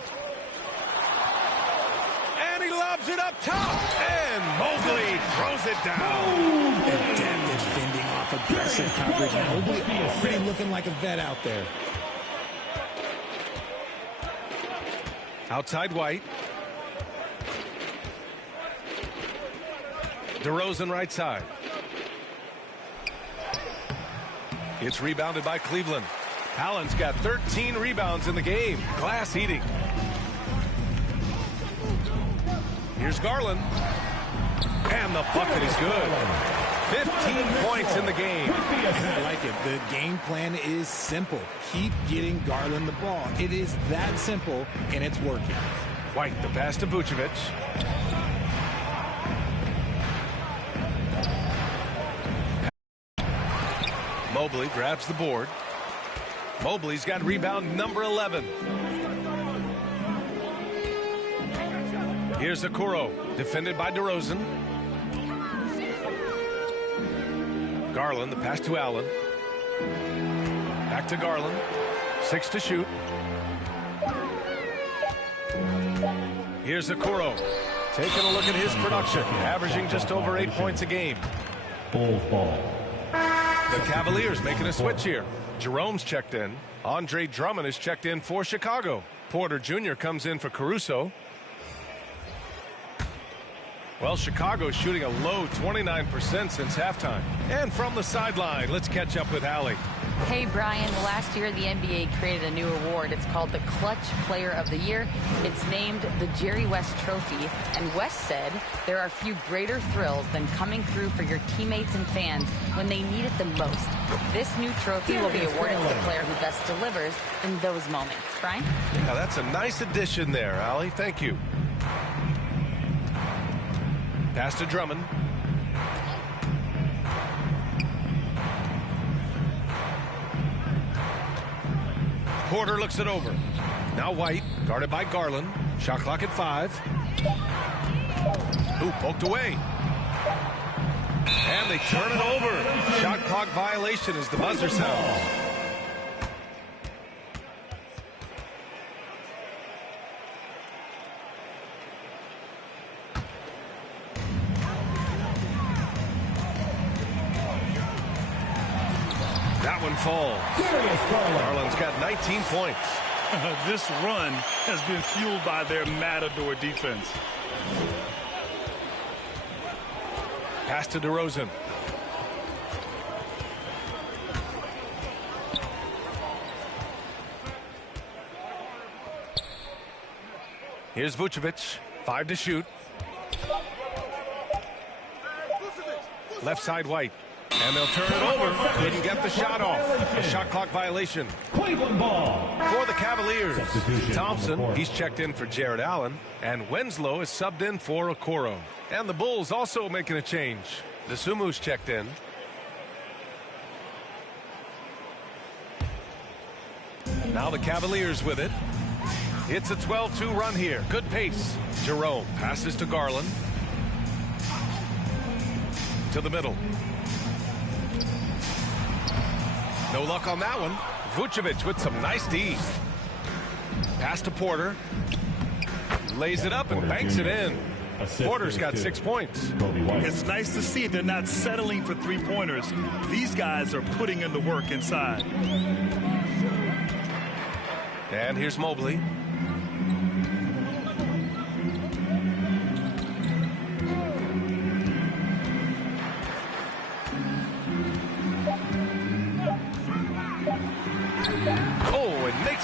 And he lobs it up top. And Mobley throws it down. Adept at fending off aggressive coverage. Mobley already looking like a vet out there. Outside White. DeRozan right side. It's rebounded by Cleveland. Allen's got 13 rebounds in the game. Glass eating. Here's Garland. And the bucket is good. 15 points in the game. I like it. The game plan is simple. Keep getting Garland the ball. It is that simple, and it's working. White, the pass to Vucevic. Mobley grabs the board. Mobley's got rebound number 11. Here's Okoro, defended by DeRozan. Garland, the pass to Allen. Back to Garland. 6 to shoot. Here's Okoro. Taking a look at his production, averaging just over 8 points a game. Bulls ball. The Cavaliers making a switch here. Jerome's checked in. Andre Drummond is checked in for Chicago. Porter Jr. comes in for Caruso. Well, Chicago's shooting a low 29% since halftime. And from the sideline, let's catch up with Allie. Hey, Brian, last year the NBA created a new award. It's called the Clutch Player of the Year. It's named the Jerry West Trophy. And West said there are few greater thrills than coming through for your teammates and fans when they need it the most. This new trophy will be awarded to the player who best delivers in those moments. Brian? Yeah, that's a nice addition there, Allie. Thank you. Pass to Drummond. Porter looks it over. Now White, guarded by Garland. Shot clock at 5. Ooh, poked away. And they turn it over. Shot clock violation as the buzzer sounds. That one falls. Garland's got 19 points. This run has been fueled by their Matador defense. Pass to DeRozan. Here's Vucevic. 5 to shoot. Left side White. And they'll turn it over. Couldn't get the shot off. A shot clock violation. Cleveland ball. For the Cavaliers. Thompson, he's checked in for Jared Allen. And Winslow is subbed in for Okoro. And the Bulls also making a change. Desumu's checked in. Now the Cavaliers with it. It's a 12-2 run here. Good pace. Jerome passes to Garland. To the middle. No luck on that one. Vucevic with some nice D. Pass to Porter. Lays it up and banks it in. Porter's got 6 points. It's nice to see they're not settling for three-pointers. These guys are putting in the work inside. And here's Mobley.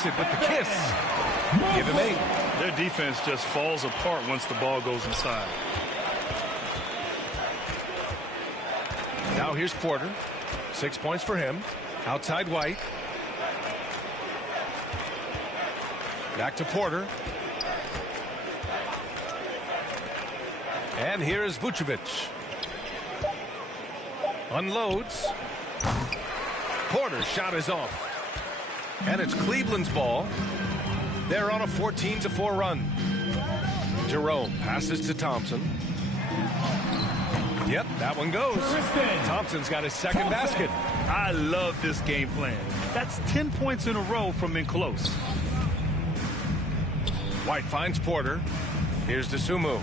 It with the kiss. Give him 8. Their defense just falls apart once the ball goes inside. Now here's Porter. 6 points for him. Outside White. Back to Porter. And here is Vucevic. Unloads. Porter's shot is off. And it's Cleveland's ball. They're on a 14-4 run. Jerome passes to Thompson. Yep, that one goes. Thompson's got his second basket. I love this game plan. That's 10 points in a row from in close. White finds Porter. Here's Dosunmu.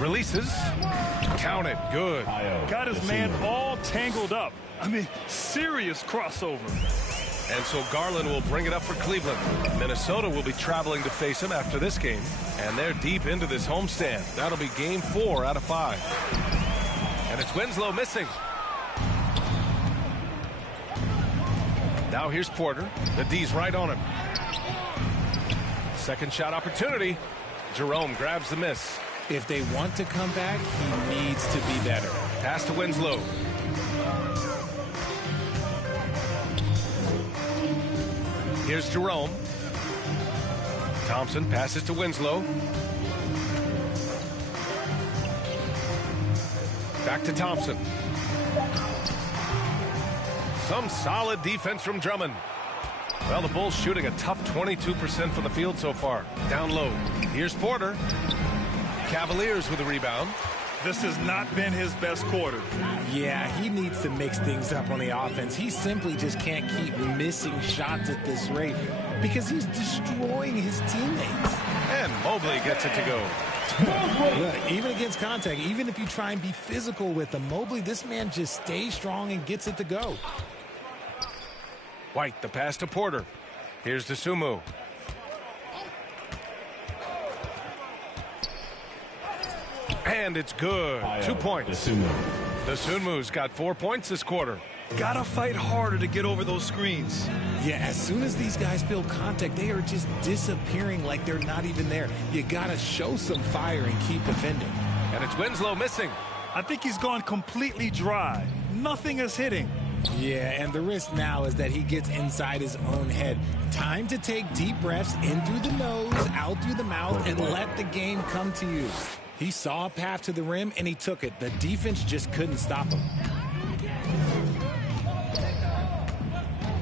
Releases. Count it. Good. Got his man all tangled up. I mean, serious crossover. And so Garland will bring it up for Cleveland. Minnesota will be traveling to face him after this game. And they're deep into this homestand. That'll be game 4 out of 5. And it's Winslow missing. Now here's Porter. The D's right on him. Second shot opportunity. Jerome grabs the miss. If they want to come back, he needs to be better. Pass to Winslow. Here's Jerome. Thompson passes to Winslow. Back to Thompson. Some solid defense from Drummond. Well, the Bulls shooting a tough 22% from the field so far. Down low. Here's Porter. Cavaliers with a rebound. This has not been his best quarter. Yeah, he needs to mix things up on the offense. He simply just can't keep missing shots at this rate because he's destroying his teammates. And Mobley gets it to go. Look, even against contact, even if you try and be physical with him, Mobley, this man just stays strong and gets it to go. White, the pass to Porter. Here's Dosunmu. And it's good. 2 points. Dosunmu's got 4 points this quarter. Gotta fight harder to get over those screens. Yeah, as soon as these guys feel contact, they are just disappearing like they're not even there. You gotta show some fire and keep defending. And it's Winslow missing. I think he's gone completely dry. Nothing is hitting. Yeah, and the risk now is that he gets inside his own head. Time to take deep breaths in through the nose, out through the mouth, and let the game come to you. He saw a path to the rim, and he took it. The defense just couldn't stop him.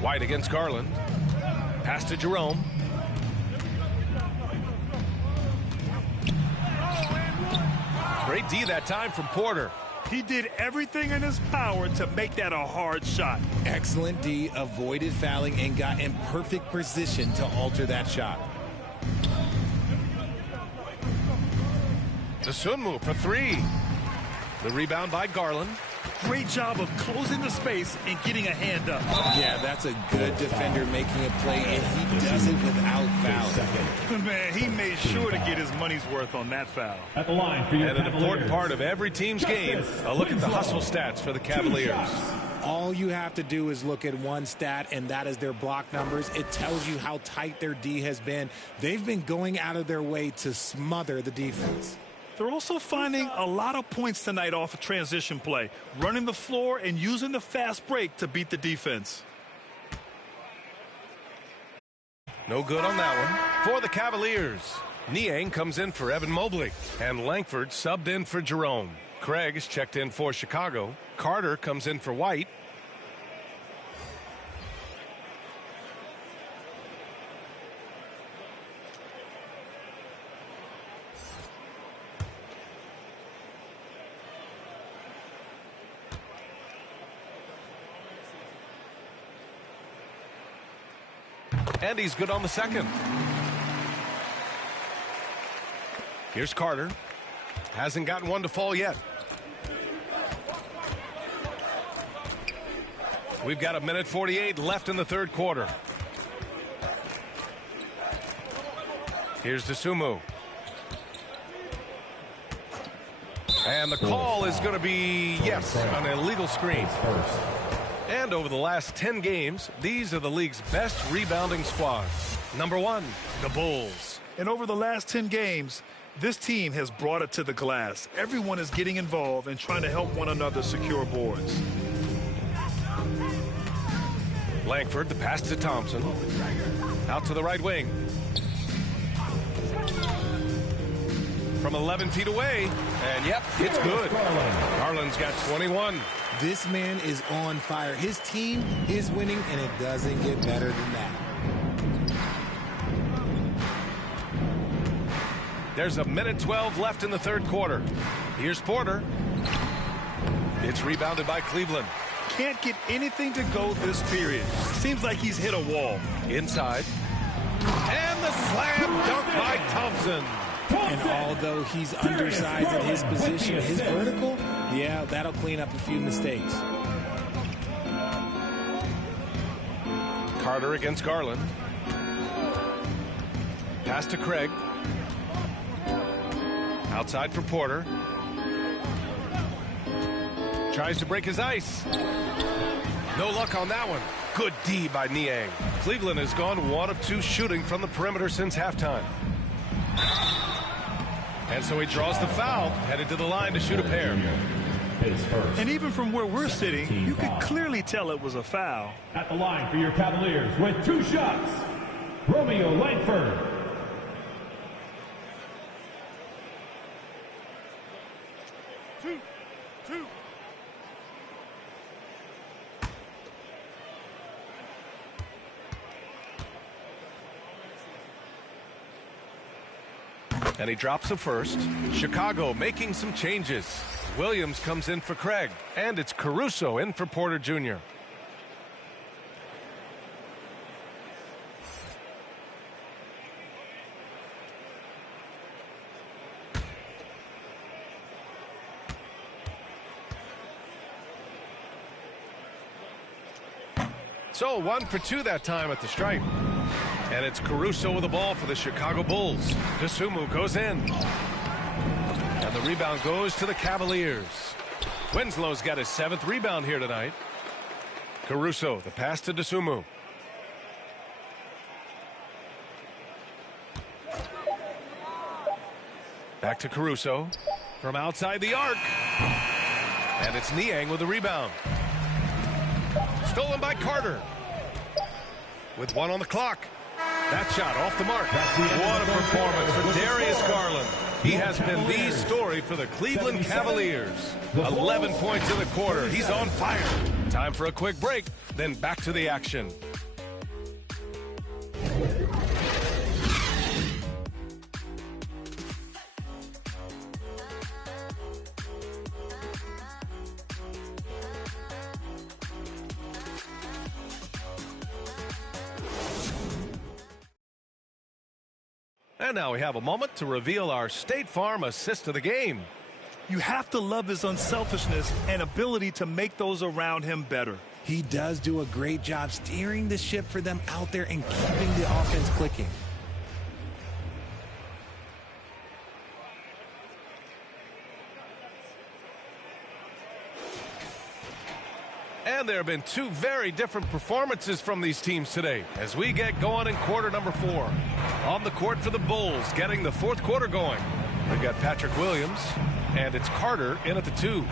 White against Garland. Pass to Jerome. Great D that time from Porter. He did everything in his power to make that a hard shot. Excellent D, avoided fouling, and got in perfect position to alter that shot. Dosunmu for three. The rebound by Garland. Great job of closing the space and getting a hand up. Yeah, that's a good defender making a play, and he does it without fouling. Man, he made sure to get his money's worth on that foul. At the line for your And an important part of every team's game, a look at the hustle stats for the Cavaliers. All you have to do is look at one stat, and that is their block numbers. It tells you how tight their D has been. They've been going out of their way to smother the defense. They're also finding a lot of points tonight off of transition play, running the floor and using the fast break to beat the defense. No good on that one. For the Cavaliers, Niang comes in for Evan Mobley, and Langford subbed in for Jerome. Craig is checked in for Chicago. Carter comes in for White. And he's good on the second. Here's Carter. Hasn't gotten one to fall yet. We've got 1:48 left in the third quarter. Here's Dosunmu. And the call is going to be, yes, an illegal screen. And over the last 10 games, these are the league's best rebounding squads. Number one, the Bulls. And over the last 10 games, this team has brought it to the glass. Everyone is getting involved and trying to help one another secure boards. Langford, the pass to Thompson. Out to the right wing. From 11 feet away. And, yep, it's good. Garland's got 21. This man is on fire. His team is winning, and it doesn't get better than that. There's 1:12 left in the third quarter. Here's Porter. It's rebounded by Cleveland. Can't get anything to go this period. Seems like he's hit a wall. Inside. And the slam dunk by Thompson. And although he's undersized at his position, his vertical, yeah, that'll clean up a few mistakes. Carter against Garland. Pass to Craig. Outside for Porter. Tries to break his ice. No luck on that one. Good D by Niang. Cleveland has gone 1 of 2 shooting from the perimeter since halftime. And so he draws the foul, headed to the line to shoot a pair. And even from where we're sitting, you could clearly tell it was a foul. At the line for your Cavaliers with 2 shots, Romeo Langford. 2. And he drops the first. Chicago making some changes. Williams comes in for Craig. And it's Caruso in for Porter Jr. So 1 for 2 that time at the stripe. And it's Caruso with the ball for the Chicago Bulls. Dosunmu goes in. And the rebound goes to the Cavaliers. Winslow's got his 7th rebound here tonight. Caruso, the pass to Dosunmu. Back to Caruso from outside the arc. And it's Niang with the rebound. Stolen by Carter. With 1 on the clock. That shot off the mark. What a performance for Darius Garland. He has been the story for the Cleveland Cavaliers. 11 points in the quarter. He's on fire. Time for a quick break, then back to the action. And now we have a moment to reveal our State Farm assist of the game. You have to love his unselfishness and ability to make those around him better. He does do a great job steering the ship for them out there and keeping the offense clicking. And there have been 2 very different performances from these teams today as we get going in quarter number 4. On the court for the Bulls, getting the 4th quarter going. We've got Patrick Williams, and it's Carter in at the 2.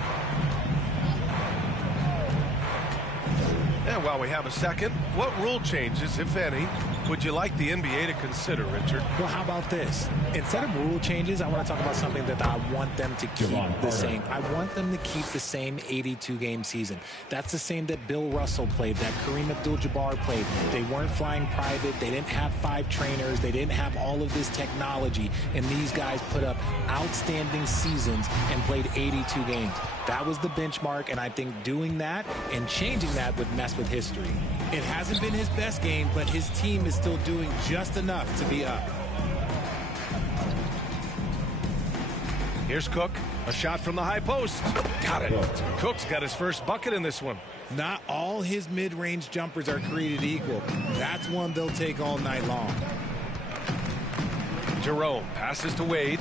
And while we have a second, what rule changes, if any, would you like the NBA to consider, Richard? Well, how about this? Instead of rule changes, I want to talk about something that I want them to keep the same. I want them to keep the same 82-game season. That's the same that Bill Russell played, that Kareem Abdul-Jabbar played. They weren't flying private. They didn't have 5 trainers. They didn't have all of this technology. And these guys put up outstanding seasons and played 82 games. That was the benchmark, and I think doing that and changing that would mess with history. It hasn't been his best game, but his team is still doing just enough to be up. Here's Cook. A shot from the high post. Got it. Cook's got his first bucket in this one. Not all his mid-range jumpers are created equal. That's one they'll take all night long. Jerome passes to Wade.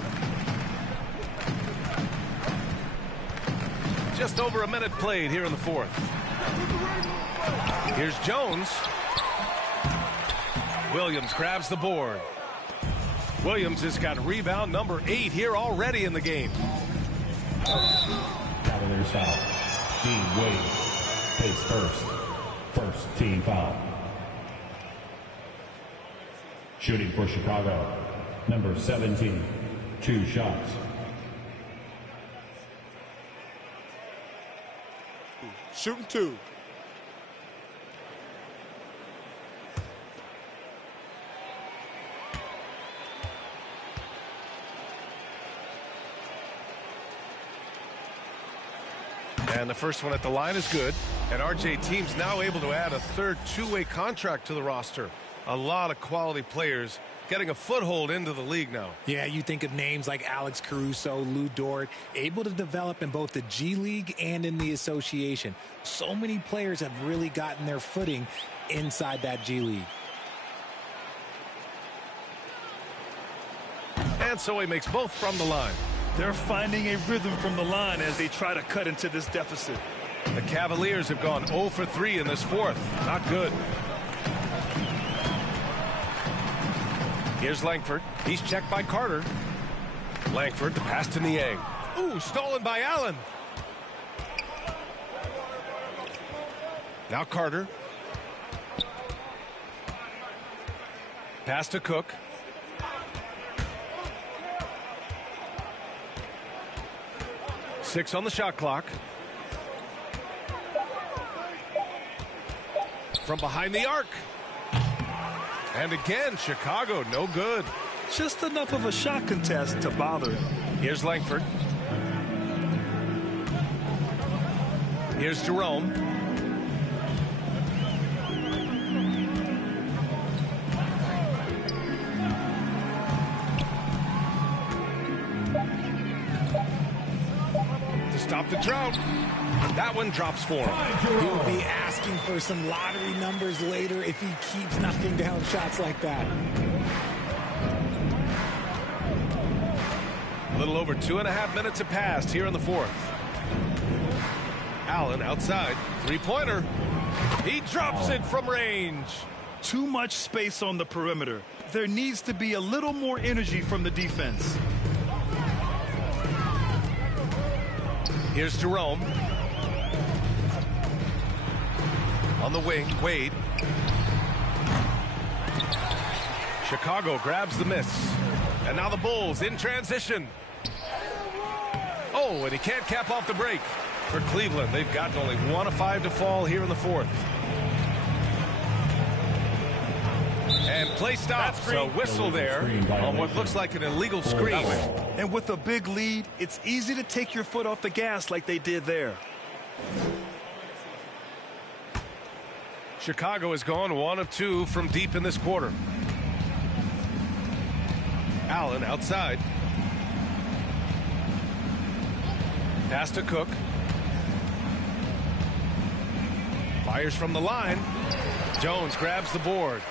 Just over a minute played here in the 4th. Here's Jones. Williams grabs the board. Williams has got rebound number 8 here already in the game. Cavaliers foul. Dean Wade pays first. First team foul. Shooting for Chicago, number 17. 2 shots. Shooting 2. And the first one at the line is good. And RJ team's now able to add a 3rd two-way contract to the roster. A lot of quality players getting a foothold into the league now. Yeah, you think of names like Alex Caruso, Lou Dort, able to develop in both the G League and in the association. So many players have really gotten their footing inside that G League. And so he makes both from the line. They're finding a rhythm from the line as they try to cut into this deficit. The Cavaliers have gone 0 for 3 in this 4th. Not good. Here's Langford. He's checked by Carter. Langford, the pass to Niang. Ooh, stolen by Allen. Now Carter. Pass to Cook. 6 on the shot clock. From behind the arc. And again, Chicago, no good. Just enough of a shot contest to bother him. Here's Langford. Here's Jerome. To stop the drought. That one drops for him. He'll be asking for some lottery numbers later if he keeps knocking down shots like that. A little over 2.5 minutes have passed here in the fourth. Allen outside. Three-pointer. He drops it from range. Too much space on the perimeter. There needs to be a little more energy from the defense. Here's Jerome. On the wing, Wade. Chicago grabs the miss. And now the Bulls in transition. Oh, and he can't cap off the break. For Cleveland, they've gotten only 1 of 5 to fall here in the fourth. And play stops. A whistle there on what looks like an illegal screen. And with a big lead, it's easy to take your foot off the gas like they did there. Chicago has gone 1 of 2 from deep in this quarter. Allen outside. Pass to Cook. Fires from the line. Jones grabs the board.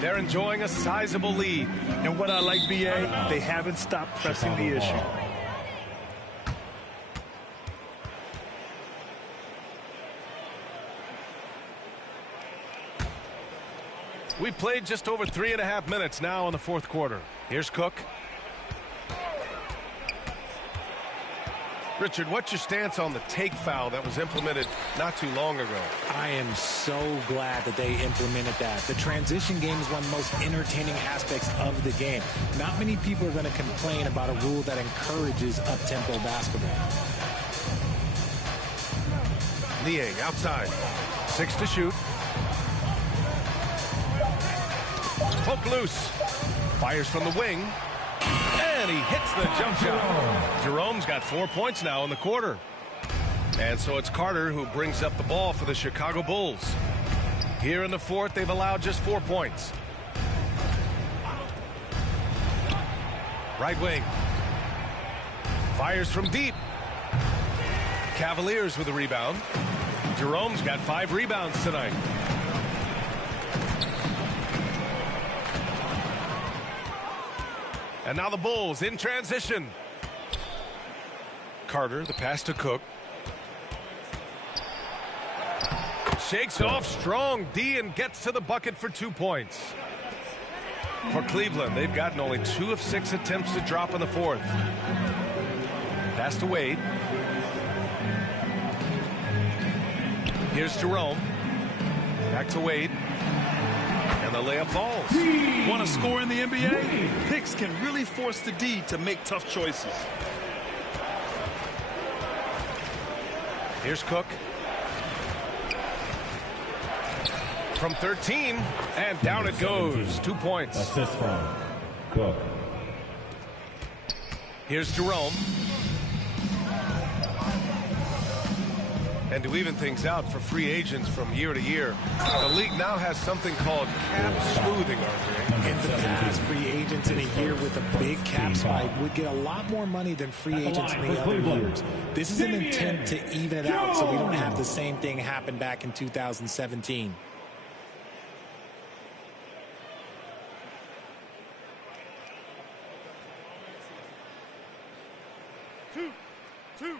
They're enjoying a sizable lead. And what I like, BA, they haven't stopped pressing the issue. We played just over 3.5 minutes now in the fourth quarter. Here's Cook. Richard, what's your stance on the take foul that was implemented not too long ago? I am so glad that they implemented that. The transition game is one of the most entertaining aspects of the game. Not many people are going to complain about a rule that encourages up-tempo basketball. Niang outside. 6 to shoot. Poke loose. Fires from the wing. And he hits the jump shot. Jerome's got 4 points now in the quarter. And so it's Carter who brings up the ball for the Chicago Bulls. Here in the fourth, they've allowed just 4 points. Right wing. Fires from deep. Cavaliers with a rebound. Jerome's got 5 rebounds tonight. And now the Bulls in transition. Carter, the pass to Cook. Shakes off strong D and gets to the bucket for 2 points. For Cleveland, they've gotten only 2 of 6 attempts to drop in the fourth. Pass to Wade. Here's Jerome. Back to Wade. And the layup falls. Want to score in the NBA? Picks can really force the D to make tough choices. Here's Cook. From 13, and down it goes. 2 points. Assist from Cook. Here's Jerome. And to even things out for free agents from year to year, the league now has something called cap smoothing, RJ. In the past, free agents in a year with a big cap spike would get a lot more money than free agents in the other years. This is an attempt to even it out so we don't have the same thing happen back in 2017. Two.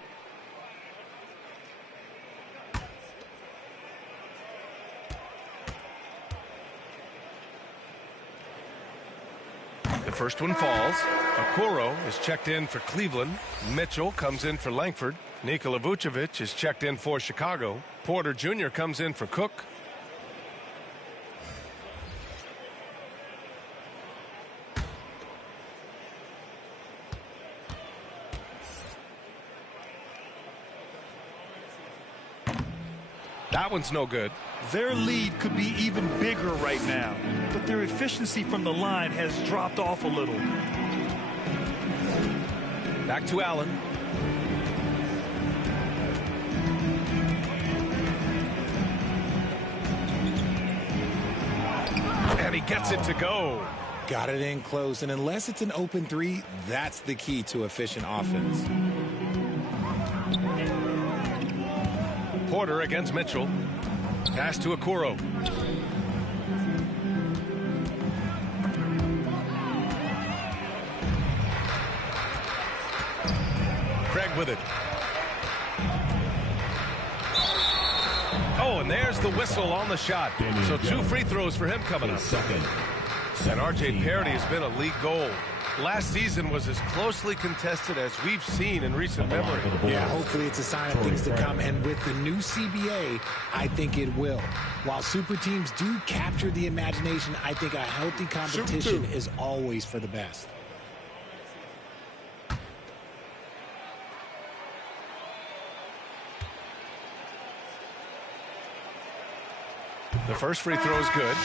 The first one falls. Okoro is checked in for Cleveland. Mitchell comes in for Langford. Nikola Vucevic is checked in for Chicago. Porter Jr. comes in for Cook. That one's no good. Their lead could be even bigger right now, but their efficiency from the line has dropped off a little. Back to Allen. And he gets it to go. Got it in close, and unless it's an open three, that's the key to efficient offense. Porter against Mitchell. Pass to Okoro. Craig with it. Oh, and there's the whistle on the shot. So 2 free throws for him coming up. And R.J. Parody has been a league goal. Last season was as closely contested as we've seen in recent memory. Yeah, hopefully it's a sign of things to come. And with the new CBA, I think it will. While super teams do capture the imagination, I think a healthy competition is always for the best. The first free throw is good.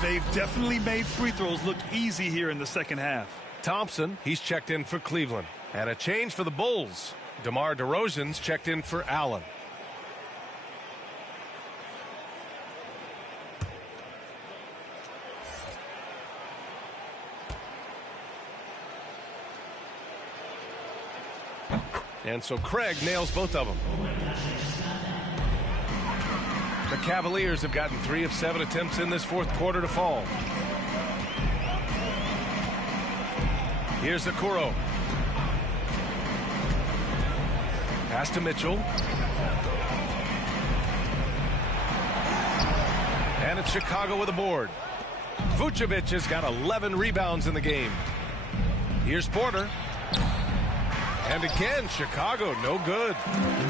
They've definitely made free throws look easy here in the second half. Thompson, he's checked in for Cleveland. And a change for the Bulls. DeMar DeRozan's checked in for Allen. And so Craig nails both of them. The Cavaliers have gotten 3 of 7 attempts in this fourth quarter to fall. Here's Okoro. Pass to Mitchell. And it's Chicago with a board. Vucevic has got 11 rebounds in the game. Here's Porter. And again, Chicago, no good.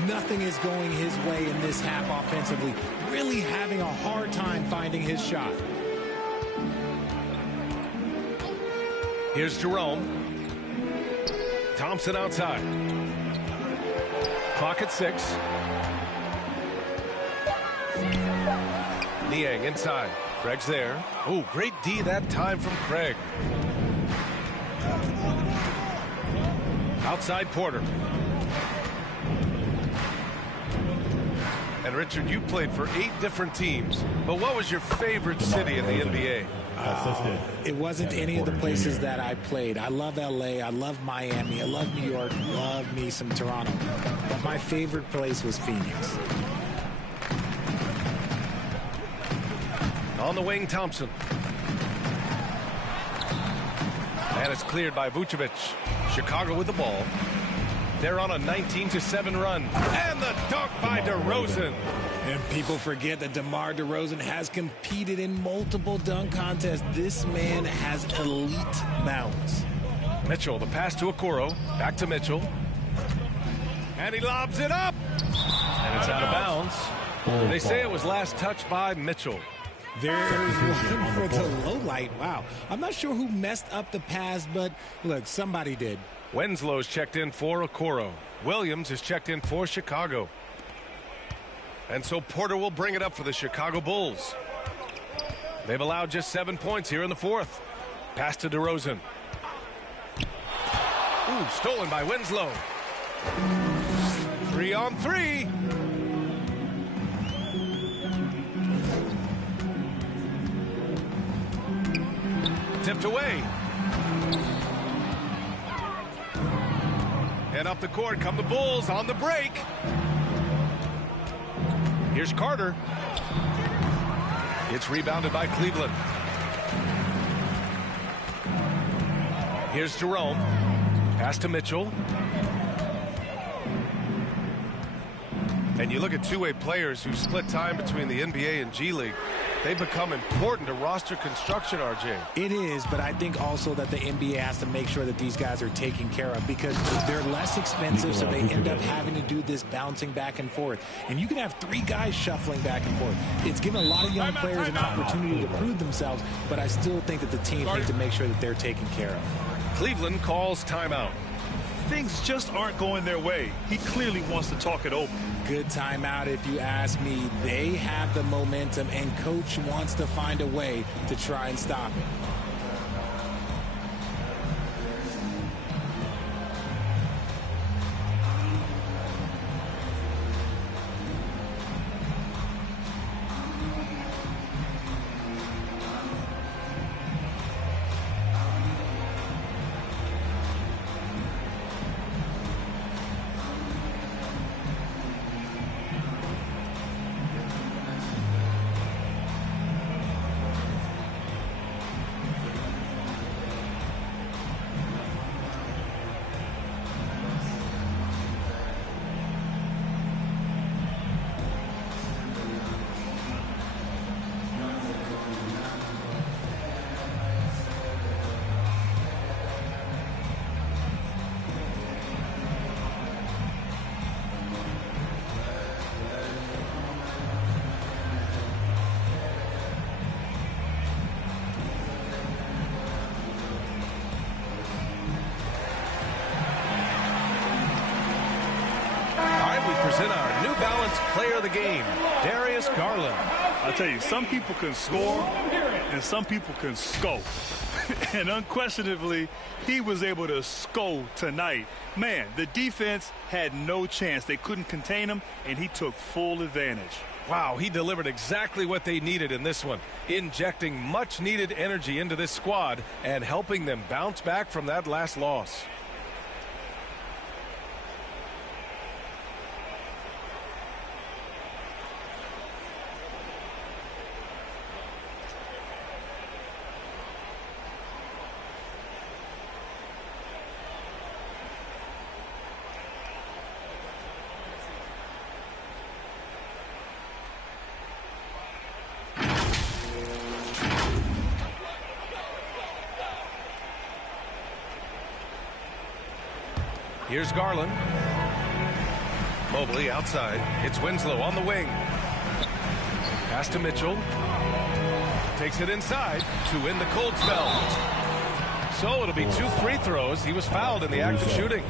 Nothing is going his way in this half offensively. Really having a hard time finding his shot. Here's Jerome. Thompson outside. Clock at 6. Niang inside. Craig's there. Oh, great D that time from Craig. Outside Porter. And Richard, you played for 8 different teams, but what was your favorite city in the NBA? It wasn't any of the places that I played. I love LA, I love Miami, I love New York, love me some Toronto. But my favorite place was Phoenix. On the wing, Thompson. And it's cleared by Vucevic. Chicago with the ball. They're on a 19-7 run. And the dunk by DeRozan. And people forget that DeMar DeRozan has competed in multiple dunk contests. This man has elite bounce. Mitchell, the pass to Okoro. Back to Mitchell. And he lobs it up. And it's out of bounds. They say it was last touched by Mitchell. There's one for the low light. Wow. I'm not sure who messed up the pass, but look, somebody did. Winslow's checked in for Okoro. Williams is checked in for Chicago. And so Porter will bring it up for the Chicago Bulls. They've allowed just 7 points here in the fourth. Pass to DeRozan. Ooh, stolen by Winslow. 3-on-3. Tipped away. And up the court come the Bulls on the break. Here's Carter. It's rebounded by Cleveland. Here's Jerome. Pass to Mitchell. And you look at two-way players who split time between the NBA and G League. They become important to roster construction, RJ. It is, but I think also that the NBA has to make sure that these guys are taken care of because they're less expensive, so they end up having to do this bouncing back and forth. And you can have 3 guys shuffling back and forth. It's given a lot of young players an opportunity to prove themselves, but I still think that the teams need to make sure that they're taken care of. Cleveland calls timeout. things just aren't going their way. He clearly wants to talk it over. Good timeout if you ask me. They have the momentum, and Coach wants to find a way to try and stop it. Present our New Balance Player of the Game, Darius Garland. I tell you, some people can score and some people can score. And unquestionably, he was able to score tonight. Man, the defense had no chance. They couldn't contain him, and he took full advantage. Wow, he delivered exactly what they needed in this one, injecting much-needed energy into this squad and helping them bounce back from that last loss. Here's Garland. Mobley outside. It's Winslow on the wing. Pass to Mitchell. Takes it inside to win the cold spell. So it'll be 2 free throws. He was fouled in the act of shooting.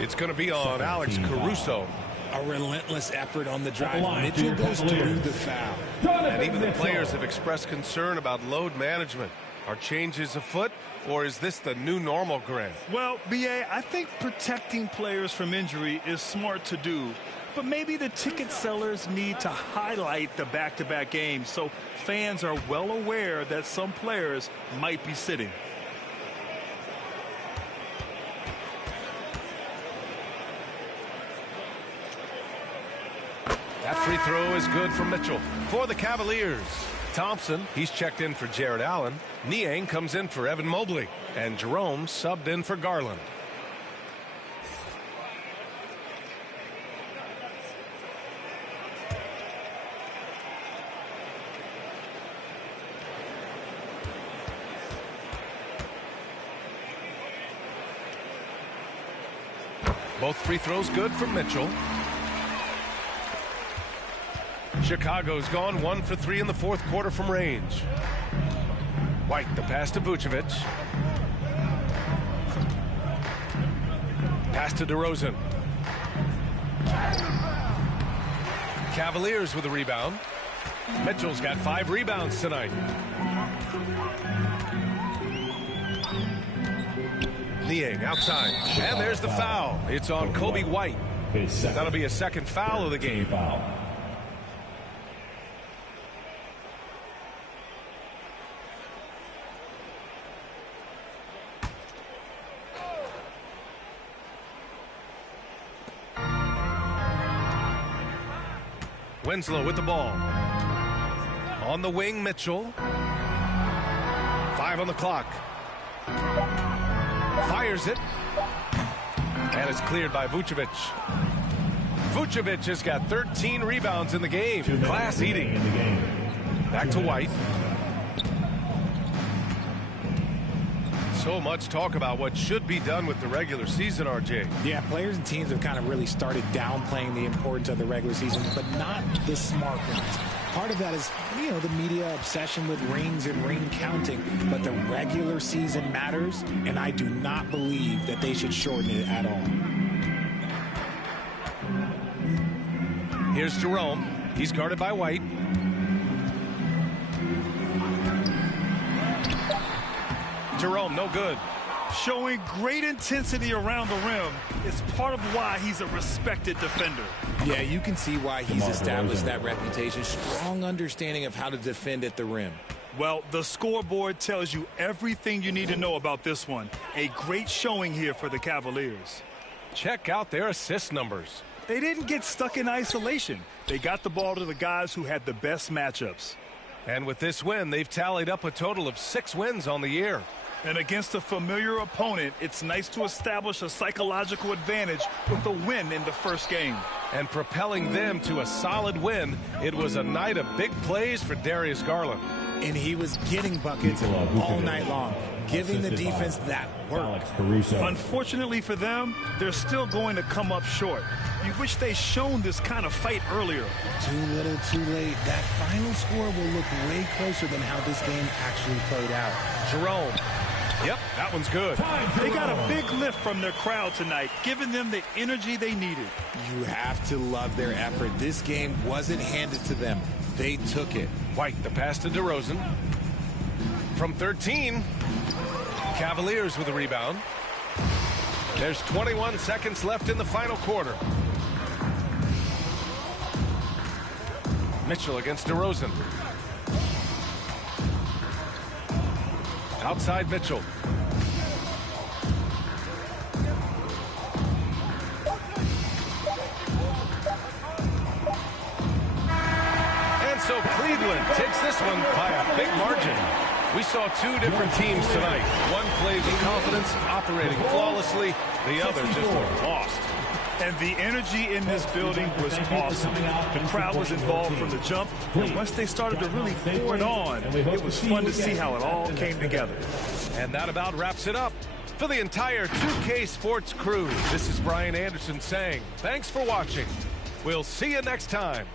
It's going to be on Alex Caruso. A relentless effort on the drive. Mitchell goes through the foul. And even the players have expressed concern about load management. Are changes afoot, or is this the new normal, Grant? Well, B.A., I think protecting players from injury is smart to do. But maybe the ticket sellers need to highlight the back-to-back games so fans are well aware that some players might be sitting. That free throw is good for Mitchell. For the Cavaliers, Thompson, he's checked in for Jared Allen. Niang comes in for Evan Mobley. And Jerome subbed in for Garland. Both free throws good for Mitchell. Chicago's gone 1 for 3 in the fourth quarter from range. White, the pass to Vucevic. Pass to DeRozan. Cavaliers with a rebound. Mitchell's got 5 rebounds tonight. Niang outside. And there's the foul. It's on Kobe White. That'll be a second foul of the game. Winslow with the ball. On the wing, Mitchell. 5 on the clock. Fires it. And it's cleared by Vucevic. Vucevic has got 13 rebounds in the game. Class eating. Back to White. So much talk about what should be done with the regular season, RJ. Yeah, players and teams have kind of really started downplaying the importance of the regular season, but not the smart ones. Part of that is, the media obsession with rings and ring counting, but the regular season matters, and I do not believe that they should shorten it at all. Here's Jerome. He's guarded by White. Jerome, no good. Showing great intensity around the rim is part of why he's a respected defender. Yeah, you can see why he's established that reputation. Strong understanding of how to defend at the rim. Well, the scoreboard tells you everything you need to know about this one. A great showing here for the Cavaliers. Check out their assist numbers. They didn't get stuck in isolation. They got the ball to the guys who had the best matchups. And with this win, they've tallied up a total of 6 wins on the year. And against a familiar opponent, it's nice to establish a psychological advantage with a win in the first game. And propelling them to a solid win, it was a night of big plays for Darius Garland. And he was getting buckets all night long, giving the defense that work. Unfortunately for them, they're still going to come up short. You wish they'd shown this kind of fight earlier. Too little, too late. That final score will look way closer than how this game actually played out. Jerome. Yep, that one's good. They got a big lift from their crowd tonight, giving them the energy they needed. You have to love their effort. This game wasn't handed to them. They took it. White, the pass to DeRozan. From 13, Cavaliers with a rebound. There's 21 seconds left in the final quarter. Mitchell against DeRozan. Outside Mitchell. And so Cleveland takes this one by a big margin. We saw 2 different teams tonight. One played with confidence, operating flawlessly. The other just looked lost. And the energy in this building was awesome. The crowd was involved from the jump, and once they started to really pour it on, it was fun to see how it all came together. And that about wraps it up. For the entire 2K Sports crew, this is Brian Anderson saying thanks for watching. We'll see you next time.